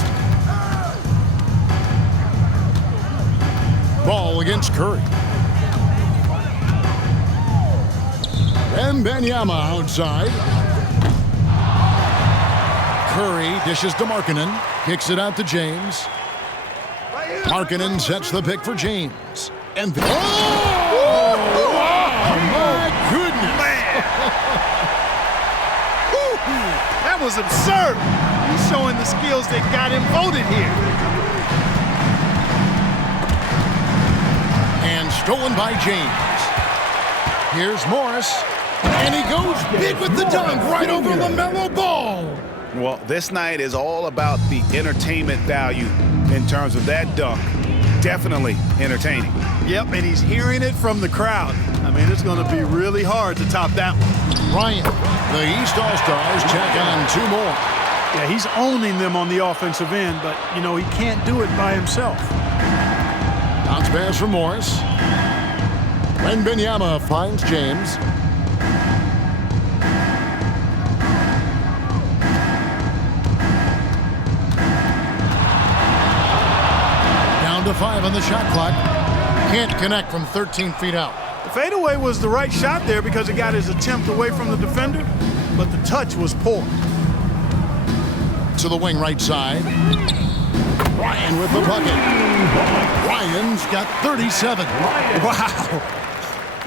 Ball against Curry. Wembanyama outside. Curry dishes to Markkanen. Kicks it out to James. Markkanen sets the pick for James. And my goodness. Man. That was absurd. He's showing the skills that got him voted here. And stolen by James. Here's Morris. And he goes big with the dunk right over LaMelo Ball. Well, this night is all about the entertainment value in terms of that dunk. Definitely entertaining. Yep, and he's hearing it from the crowd. I mean, it's going to be really hard to top that one. Ryan, the East All-Stars check on 2 more. Yeah, he's owning them on the offensive end, but, you know, he can't do it by himself. Bounce pass from Morris. Wembanyama finds James. Down to 5 on the shot clock. Can't connect from 13 feet out. The fadeaway was the right shot there because it got his attempt away from the defender, but the touch was poor. To the wing right side. Ryan with the bucket. Ryan's got 37. Wow.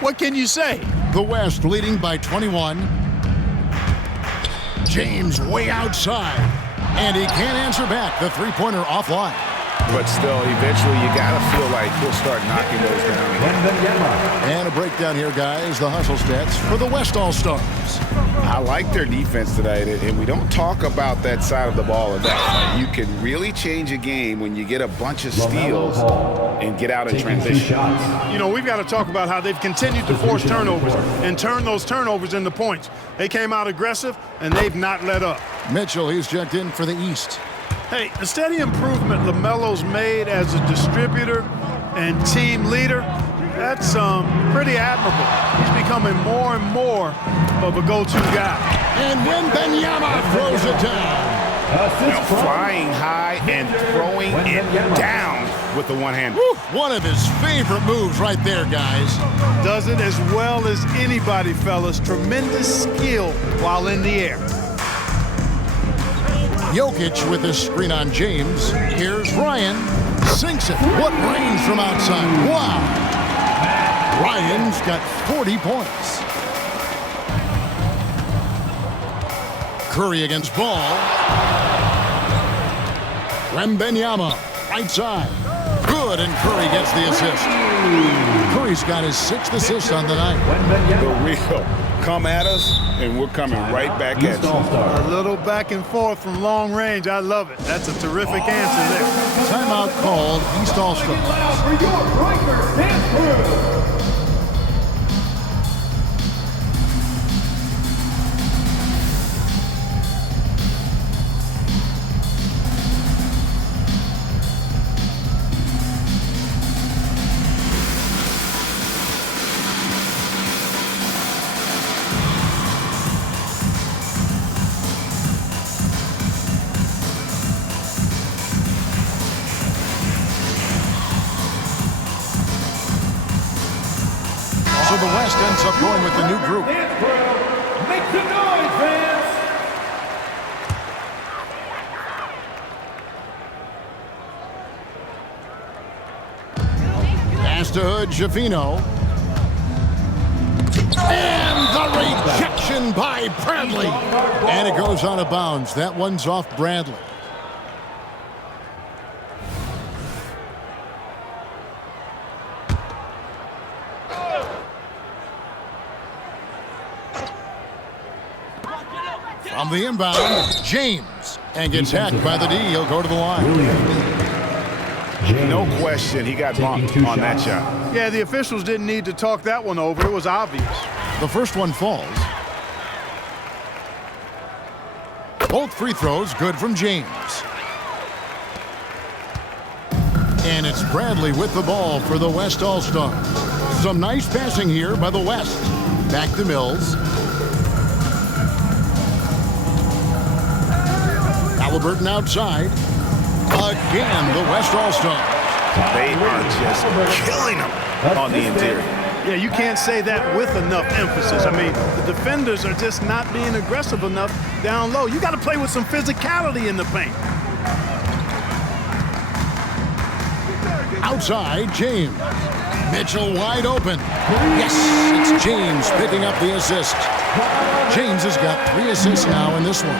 What can you say? The West leading by 21. James way outside. And he can't answer back. The three-pointer offline. But still, eventually, you got to feel like he'll start knocking those down. And a breakdown here, guys. The hustle stats for the West All-Stars. I like their defense tonight, and we don't talk about that side of the ball enough. You can really change a game when you get a bunch of steals and get out in transition. You know, we've got to talk about how they've continued to force turnovers and turn those turnovers into points. They came out aggressive, and they've not let up. Mitchell, he's checked in for the East. Hey, the steady improvement LaMelo's made as a distributor and team leader, that's pretty admirable. He's becoming more and more of a go-to guy. And Wembanyama throws it down. Flying high and throwing it down with the one hand. One of his favorite moves right there, guys. Does it as well as anybody, fellas. Tremendous skill while in the air. Jokic with his screen on James. Here's Ryan. Sinks it. What range from outside. Wow. Ryan's got 40 points. Curry against Ball. Wembanyama, right side. Good, and Curry gets the assist. Curry's got his 6th assist on the night. The real come at us, and we're coming right back at you. A little back and forth from long range. I love it. That's a terrific answer there. Timeout called East All-Stars. So the West ends up going with the new group. Make some noise, fans! Pass to Hood, Javino. And the rejection by Bradley. And it goes out of bounds. That one's off Bradley. From the inbound, James. And gets hacked by the D. He'll go to the line. No question, he got bumped on that shot. Yeah, the officials didn't need to talk that one over. It was obvious. The first one falls. Both free throws good from James. And it's Bradley with the ball for the West All-Stars. Some nice passing here by the West. Back to Mills. Halliburton outside. Again, the West All-Stars. They are just killing them on the interior. Yeah, you can't say that with enough emphasis. I mean, the defenders are just not being aggressive enough down low. You got to play with some physicality in the paint. Outside, James. Mitchell wide open. Yes, it's James picking up the assist. James has got 3 assists now in this one.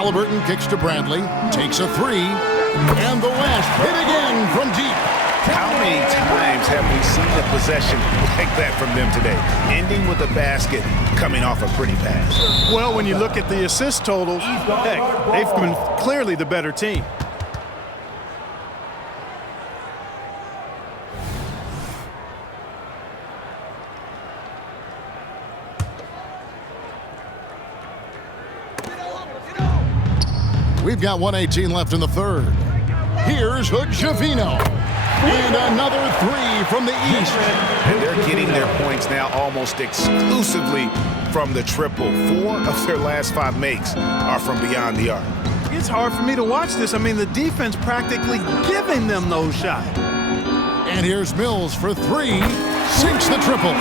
Halliburton kicks to Bradley, takes a 3, and the West hit again from deep. How many times have we seen a possession like that from them today? Ending with a basket, coming off a pretty pass. Well, when you look at the assist totals, heck, they've been clearly the better team. We've got 1:18 left in the third. Here's Hood-Schifino. And another 3 from the east. And they're getting their points now almost exclusively from the triple. 4 of their last 5 makes are from beyond the arc. It's hard for me to watch this. I mean, the defense practically giving them those shots. And here's Mills for 3. Sinks the triple.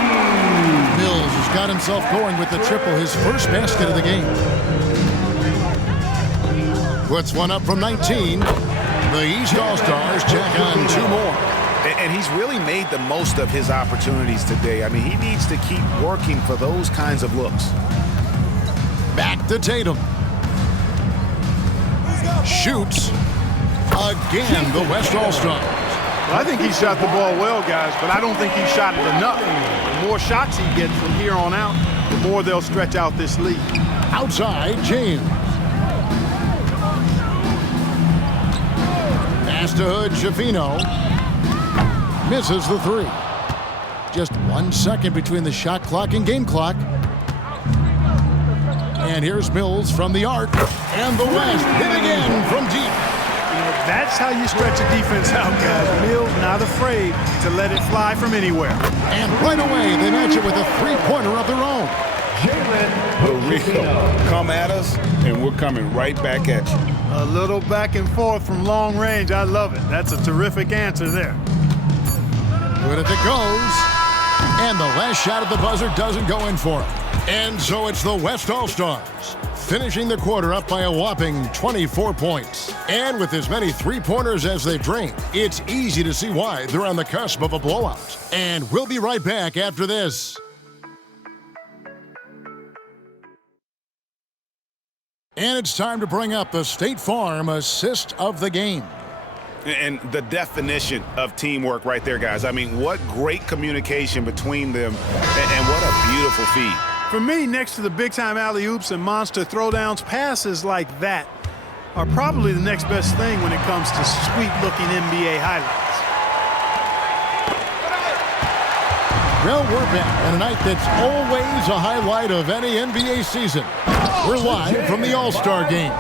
Mills has got himself going with the triple, his first basket of the game. Puts one up from 19. The East All-Stars check on 2 more. And he's really made the most of his opportunities today. I mean, he needs to keep working for those kinds of looks. Back to Tatum. Shoots. Again, the West All-Stars. Well, I think he shot the ball well, guys, but I don't think he shot it enough. The more shots he gets from here on out, the more they'll stretch out this lead. Outside, James. Pass to Hood-Schifino. Misses the 3. Just 1 second between the shot clock and game clock. And here's Mills from the arc. And the West hit again from deep. You know, that's how you stretch a defense out, guys. Mills not afraid to let it fly from anywhere. And right away, they match it with a 3-pointer of their own. Come at us, and we're coming right back at you. A little back and forth from long range. I love it. That's a terrific answer there. Good if it goes. And the last shot at the buzzer doesn't go in for him. And so it's the West All-Stars, finishing the quarter up by a whopping 24 points. And with as many 3-pointers as they've drained, it's easy to see why they're on the cusp of a blowout. And we'll be right back after this. And it's time to bring up the State Farm assist of the game. And the definition of teamwork right there, guys. I mean, what great communication between them, and what a beautiful feed. For me, next to the big-time alley-oops and monster throwdowns, passes like that are probably the next best thing when it comes to sweet-looking NBA highlights. Well, we're back on a night that's always a highlight of any NBA season. We're live from the All-Star Game.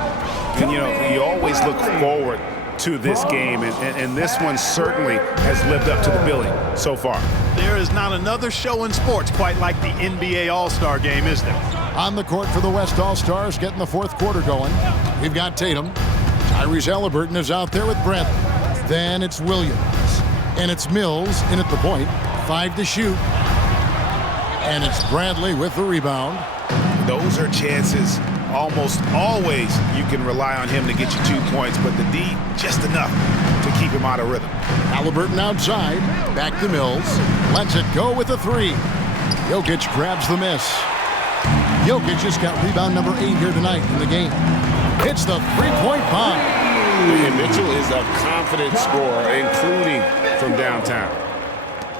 And, you know, you always look forward to this game, and this one certainly has lived up to the billing so far. There is not another show in sports quite like the NBA All-Star Game, is there? On the court for the West All-Stars, getting the 4th quarter going. We've got Tatum. Tyrese Halliburton is out there with Bradley. Then it's Williams. And it's Mills in at the point. 5 to shoot. And it's Bradley with the rebound. Those are chances. Almost always you can rely on him to get you 2 points, but the D, just enough to keep him out of rhythm. Halliburton outside. Back to Mills. Lets it go with a 3. Jokic grabs the miss. Jokic just got rebound number 8 here tonight in the game. Hits the 3-point bomb. And Mitchell is a confident scorer, including from downtown.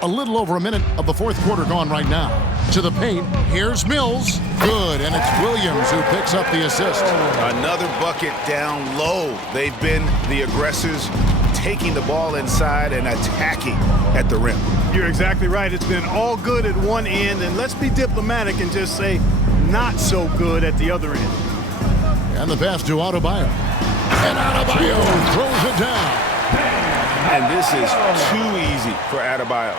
A little over a minute of the 4th quarter gone right now. To the paint, here's Mills. Good, and it's Williams who picks up the assist. Another bucket down low. They've been the aggressors, taking the ball inside and attacking at the rim. You're exactly right. It's been all good at one end, and let's be diplomatic and just say not so good at the other end. And the pass to Adebayo. And Adebayo throws it down. And this is too easy for Adebayo.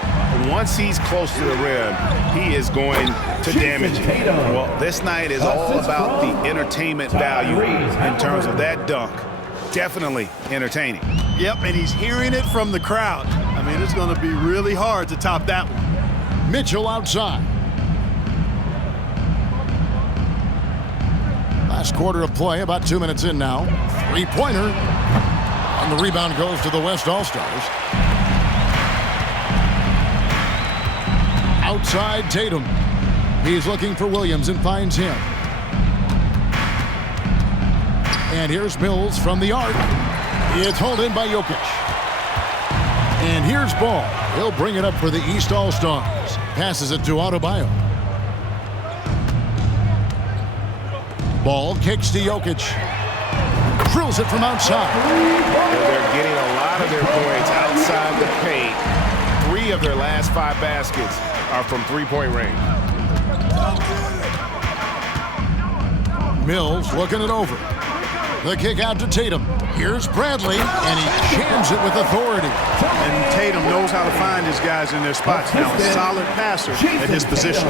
once he's close to the rim, he is going to damage it. Well, this night is all about the entertainment value in terms of that dunk. Definitely entertaining. Yep, and he's hearing it from the crowd. I mean, it's going to be really hard to top that one. Mitchell outside. Last quarter of play, about 2 minutes in now. Three-pointer. And the rebound goes to the West All-Stars. Outside Tatum. He's looking for Williams and finds him. And here's Mills from the arc. It's hauled in by Jokic. And here's Ball. He'll bring it up for the East All-Stars. Passes it to Adebayo. Ball kicks to Jokic. Drills it from outside. They're getting a lot of their points outside the paint. 3 of their last 5 baskets are from three-point range. Mills looking it over. The kick out to Tatum. Here's Bradley, and he jams it with authority. And Tatum knows how to find his guys in their spots now. A solid passer at his position.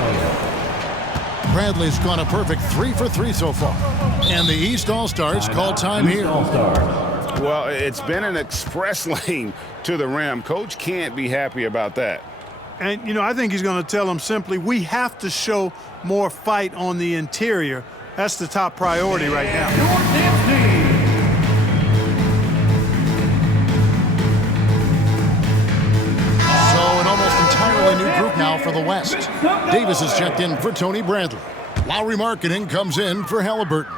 Bradley's gone a perfect 3 for 3 so far. And the East All-Stars call time here. Well, it's been an express lane to the rim. Coach can't be happy about that. And, you know, I think he's going to tell them simply, we have to show more fight on the interior. That's the top priority right now. So an almost entirely new group now for the West. Davis is checked in for Tony Bradley. Lowry Markkanen comes in for Halliburton.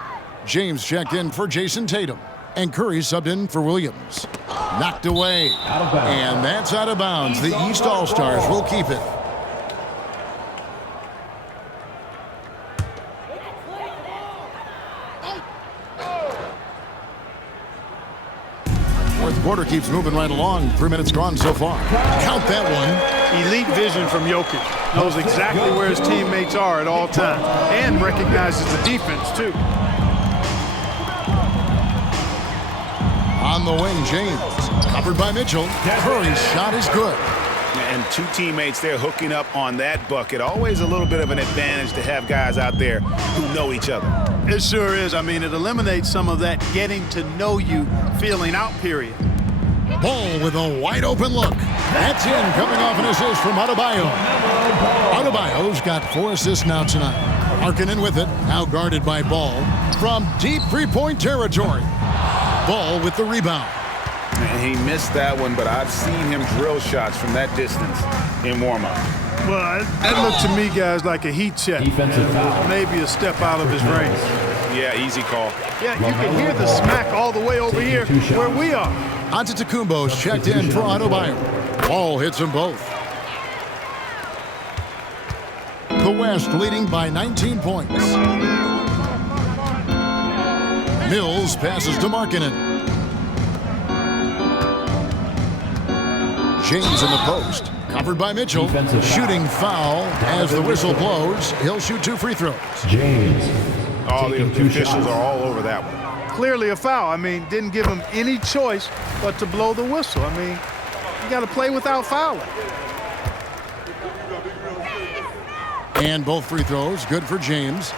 James checked in for Jason Tatum. And Curry subbed in for Williams. Knocked away. And that's out of bounds. The East All-Stars will keep it. Fourth quarter keeps moving right along. 3 minutes gone so far. Count that one. Elite vision from Jokic. Knows exactly where his teammates are at all times. And recognizes the defense, too. On the wing, James. Covered by Mitchell. Curry's shot is good. And 2 teammates there hooking up on that bucket. Always a little bit of an advantage to have guys out there who know each other. It sure is. I mean, it eliminates some of that getting to know you feeling out period. Ball with a wide open look. That's in, coming off an assist from Adebayo. Adebayo's got 4 assists now tonight. Markkanen with it, now guarded by Ball from deep three-point territory. Ball with the rebound. And he missed that one, but I've seen him drill shots from that distance in warm-up. Well, that looked to me, guys, like a heat check. Maybe a step out of his range. Yeah, easy call. Yeah, you can hear the smack all the way over here where we are. Antetokounmpo's checked in for Adebayo. Ball hits them both. The West leading by 19 points. Mills passes to Markkanen. James in the post. Covered by Mitchell. Shooting foul as the whistle blows. He'll shoot 2 free throws. James. All the officials are all over that one. Clearly a foul. I mean, didn't give him any choice but to blow the whistle. I mean, you got to play without fouling. And both free throws good for James.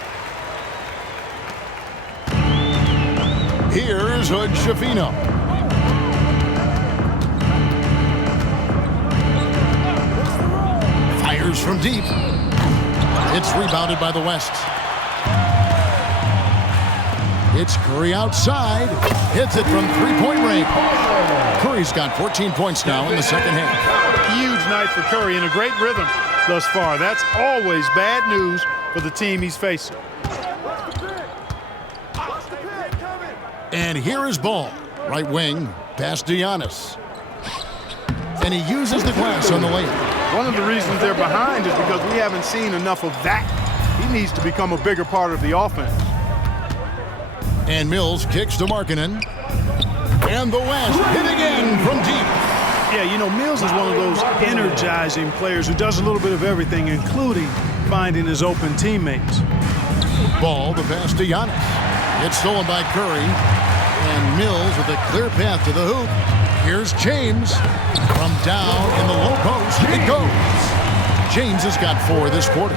Here's Hood-Schifino. Fires from deep. It's rebounded by the West. It's Curry outside. Hits it from three-point range. Curry's got 14 points now in the second half. Huge night for Curry in a great rhythm thus far. That's always bad news for the team he's facing. And here is Ball. Right wing, pass to Giannis. And he uses the glass on the layup. One of the reasons they're behind is because we haven't seen enough of that. He needs to become a bigger part of the offense. And Mills kicks to Markkanen. And the West hit again from deep. Yeah, you know, Mills is one of those energizing players who does a little bit of everything, including finding his open teammates. Ball, the pass to Giannis. It's stolen by Curry. And Mills with a clear path to the hoop. Here's James. From down in the low post, it goes. James has got 4 this quarter.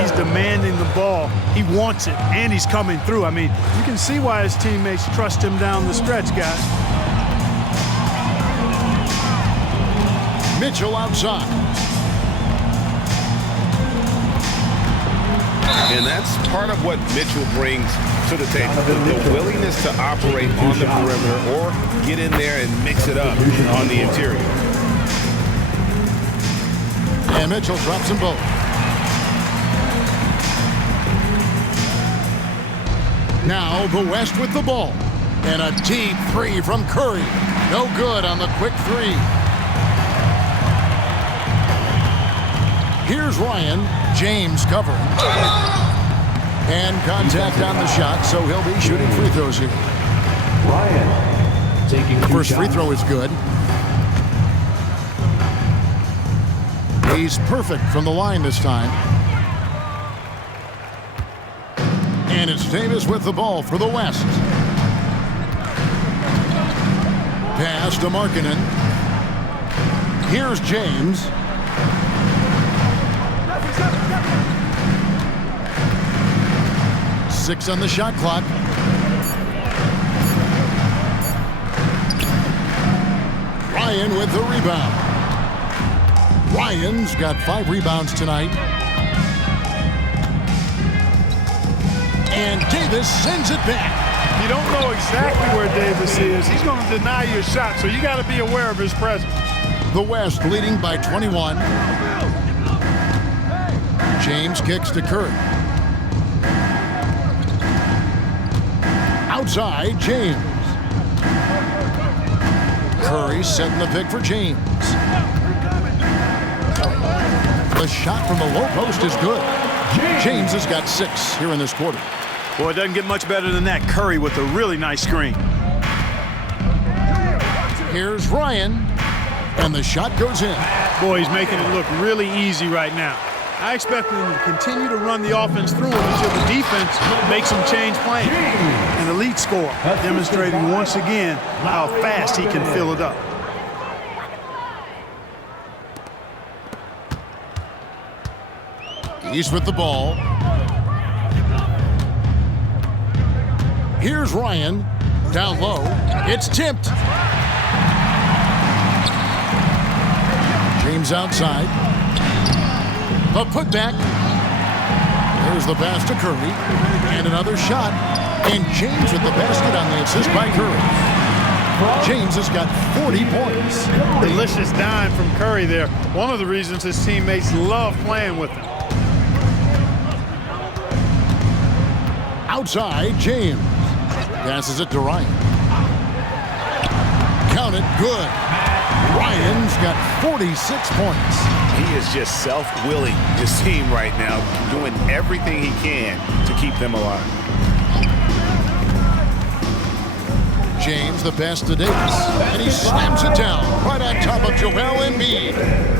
He's demanding the ball. He wants it, and he's coming through. I mean, you can see why his teammates trust him down the stretch, guys. Mitchell outside. And that's part of what Mitchell brings to the table, the willingness to operate on the perimeter or get in there and mix it up on the interior. And Mitchell drops them both. Now the West with the ball. And a deep 3 from Curry. No good on the quick 3. Here's Ryan. James covering. And contact on the shot, so he'll be shooting free throws here. Ryan taking the first free throw is good. He's perfect from the line this time. And it's Davis with the ball for the West. Pass to Markkanen. Here's James. Six on the shot clock. Ryan with the rebound. Ryan's got 5 rebounds tonight. And Davis sends it back. You don't know exactly where Davis is. He's going to deny your shot, so you got to be aware of his presence. The West leading by 21. James kicks to Curry. Outside, James. Curry setting the pick for James. The shot from the low post is good. James has got 6 here in this quarter. Boy, it doesn't get much better than that. Curry with a really nice screen. Here's Ryan, and the shot goes in. Boy, he's making it look really easy right now. I expect him to continue to run the offense through him until the defense makes him change plans. An elite score, demonstrating once again how fast he can fill it up. East with the ball. Here's Ryan. Down low. It's tipped. James outside. The putback. There's the pass to Curry. And another shot. And James with the basket on the assist by Curry. James has got 40 points. Delicious dime from Curry there. One of the reasons his teammates love playing with him. Outside, James. Passes it to Ryan. Count it, good. Ryan's got 46 points. He is just self-willing, his team right now, doing everything he can to keep them alive. James, the pass to Davis, and he slams it down right on top of Joel Embiid.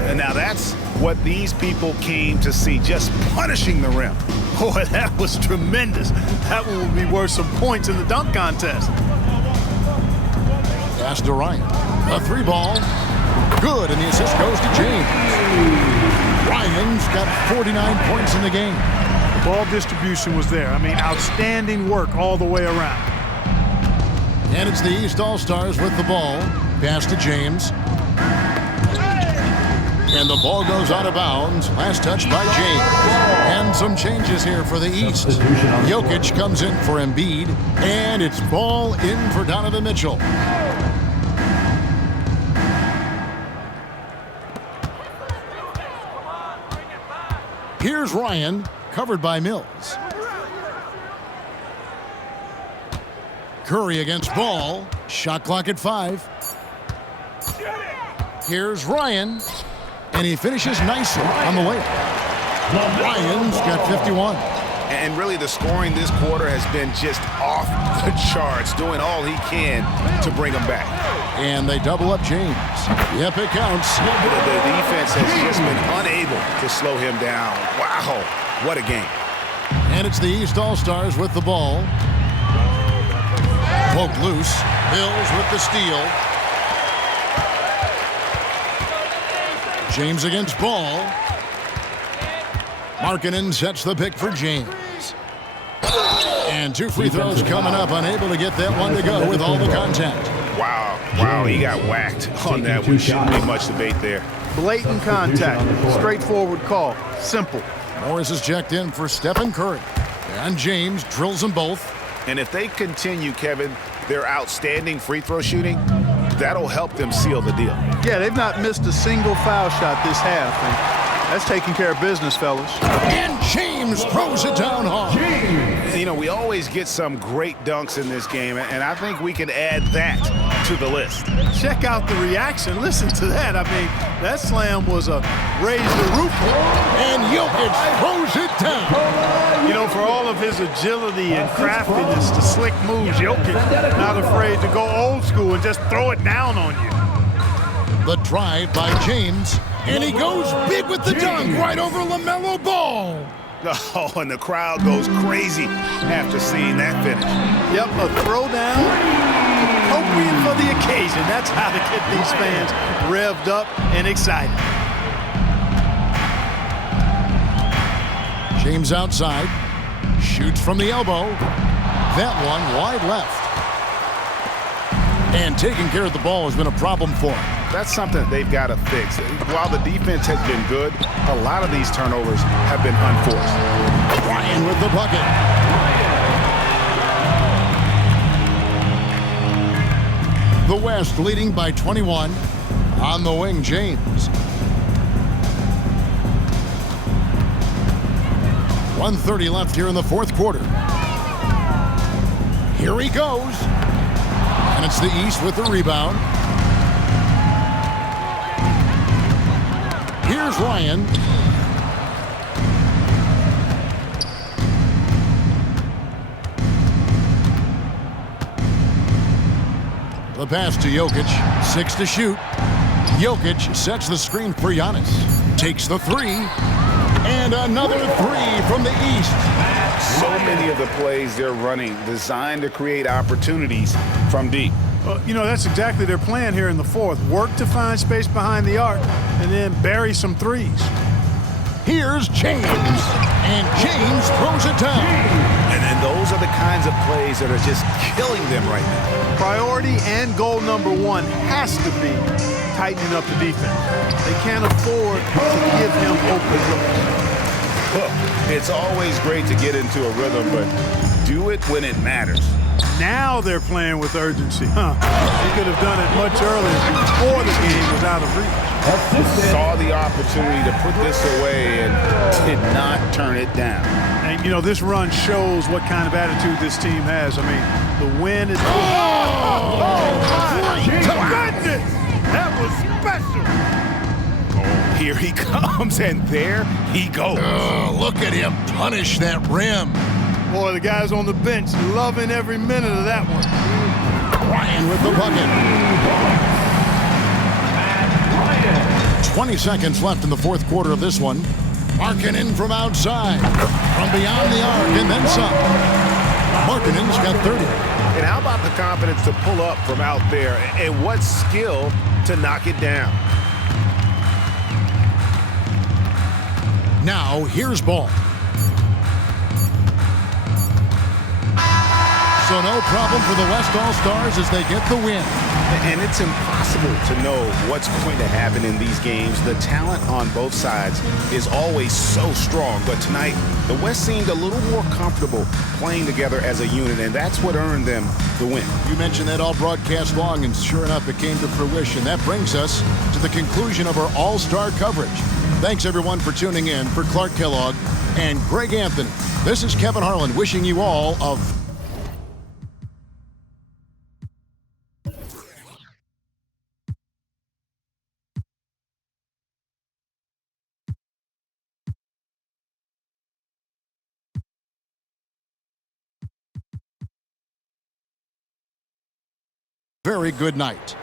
And now that's what these people came to see, just punishing the rim. Boy, that was tremendous. That one will be worth some points in the dunk contest. Pass to Ryan. A 3-ball. Good, and the assist goes to James. Ryan's got 49 points in the game. The ball distribution was there. I mean, outstanding work all the way around. And it's the East All-Stars with the ball. Pass to James. And the ball goes out of bounds. Last touch by James. And some changes here for the East. Jokic comes in for Embiid. And it's ball in for Donovan Mitchell. Here's Ryan, covered by Mills. Curry against Ball. Shot clock at 5. Here's Ryan. And he finishes nicely on the layup. Ryan's got 51. And really the scoring this quarter has been just off the charts, doing all he can to bring them back. And they double up James. Yep, it counts. The defense has just been unable to slow him down. Wow, what a game. And it's the East All-Stars with the ball. Poked loose. Mills with the steal. James against Ball. Markkanen sets the pick for James. And 2 free throws coming up, unable to get that one to go with all the contact. Wow, he got whacked on that one. Shouldn't be much debate there. Blatant contact. Straightforward call. Simple. Morris is checked in for Stephen Curry. And James drills them both. And if they continue, Kevin, their outstanding free throw shooting, that'll help them seal the deal. Yeah, they've not missed a single foul shot this half. And that's taking care of business, fellas. And James throws it down hard. You know, we always get some great dunks in this game, and I think we can add that to the list. Check out the reaction. Listen to that. I mean, that slam was a raise the roof. And Jokic throws it down. You know, for all of his agility and craftiness, the slick moves, Jokic not afraid to go old school and just throw it down on you. The drive by James, and he goes big with the dunk right over LaMelo Ball. Oh, and the crowd goes crazy after seeing that finish. Yep, a throwdown appropriate for the occasion. That's how to get these fans revved up and excited. James outside, shoots from the elbow. That one wide left. And taking care of the ball has been a problem for him. That's something that they've got to fix. While the defense has been good, a lot of these turnovers have been unforced. Ryan with the bucket. The West leading by 21. On the wing, James. 1:30 left here in the fourth quarter. Here he goes. And it's the East with the rebound. Here's Ryan. The pass to Jokic. 6 to shoot. Jokic sets the screen for Giannis. Takes the three. And another three from the East. So many of the plays they're running designed to create opportunities from deep. Well, you know, that's exactly their plan here in the fourth. Work to find space behind the arc and then bury some threes. Here's James. And James throws it down. And those are the kinds of plays that are just killing them right now. Priority and goal number one has to be tightening up the defense. They can't afford to give him open looks. Look, it's always great to get into a rhythm, but do it when it matters. Now they're playing with urgency. He could have done it much earlier before the game was out of reach. Saw the opportunity to put this away and did not turn it down. And, you know, this run shows what kind of attitude this team has. I mean, the win is... my goodness! That was special! Here he comes, and there he goes. Look at him punish that rim. Boy, the guys on the bench loving every minute of that one. Ryan with the bucket. 20 seconds left in the fourth quarter of this one. Markkanen from outside. From beyond the arc, and then some. Markkanen's got 30. And how about the confidence to pull up from out there, and what skill to knock it down. Now, here's Ball. So no problem for the West All-Stars as they get the win. And it's impossible to know what's going to happen in these games. The talent on both sides is always so strong. But tonight, the West seemed a little more comfortable playing together as a unit, and that's what earned them the win. You mentioned that all broadcast long, and sure enough, it came to fruition. That brings us to the conclusion of our All-Star coverage. Thanks, everyone, for tuning in. For Clark Kellogg and Greg Anthony, this is Kevin Harlan wishing you all a very good night.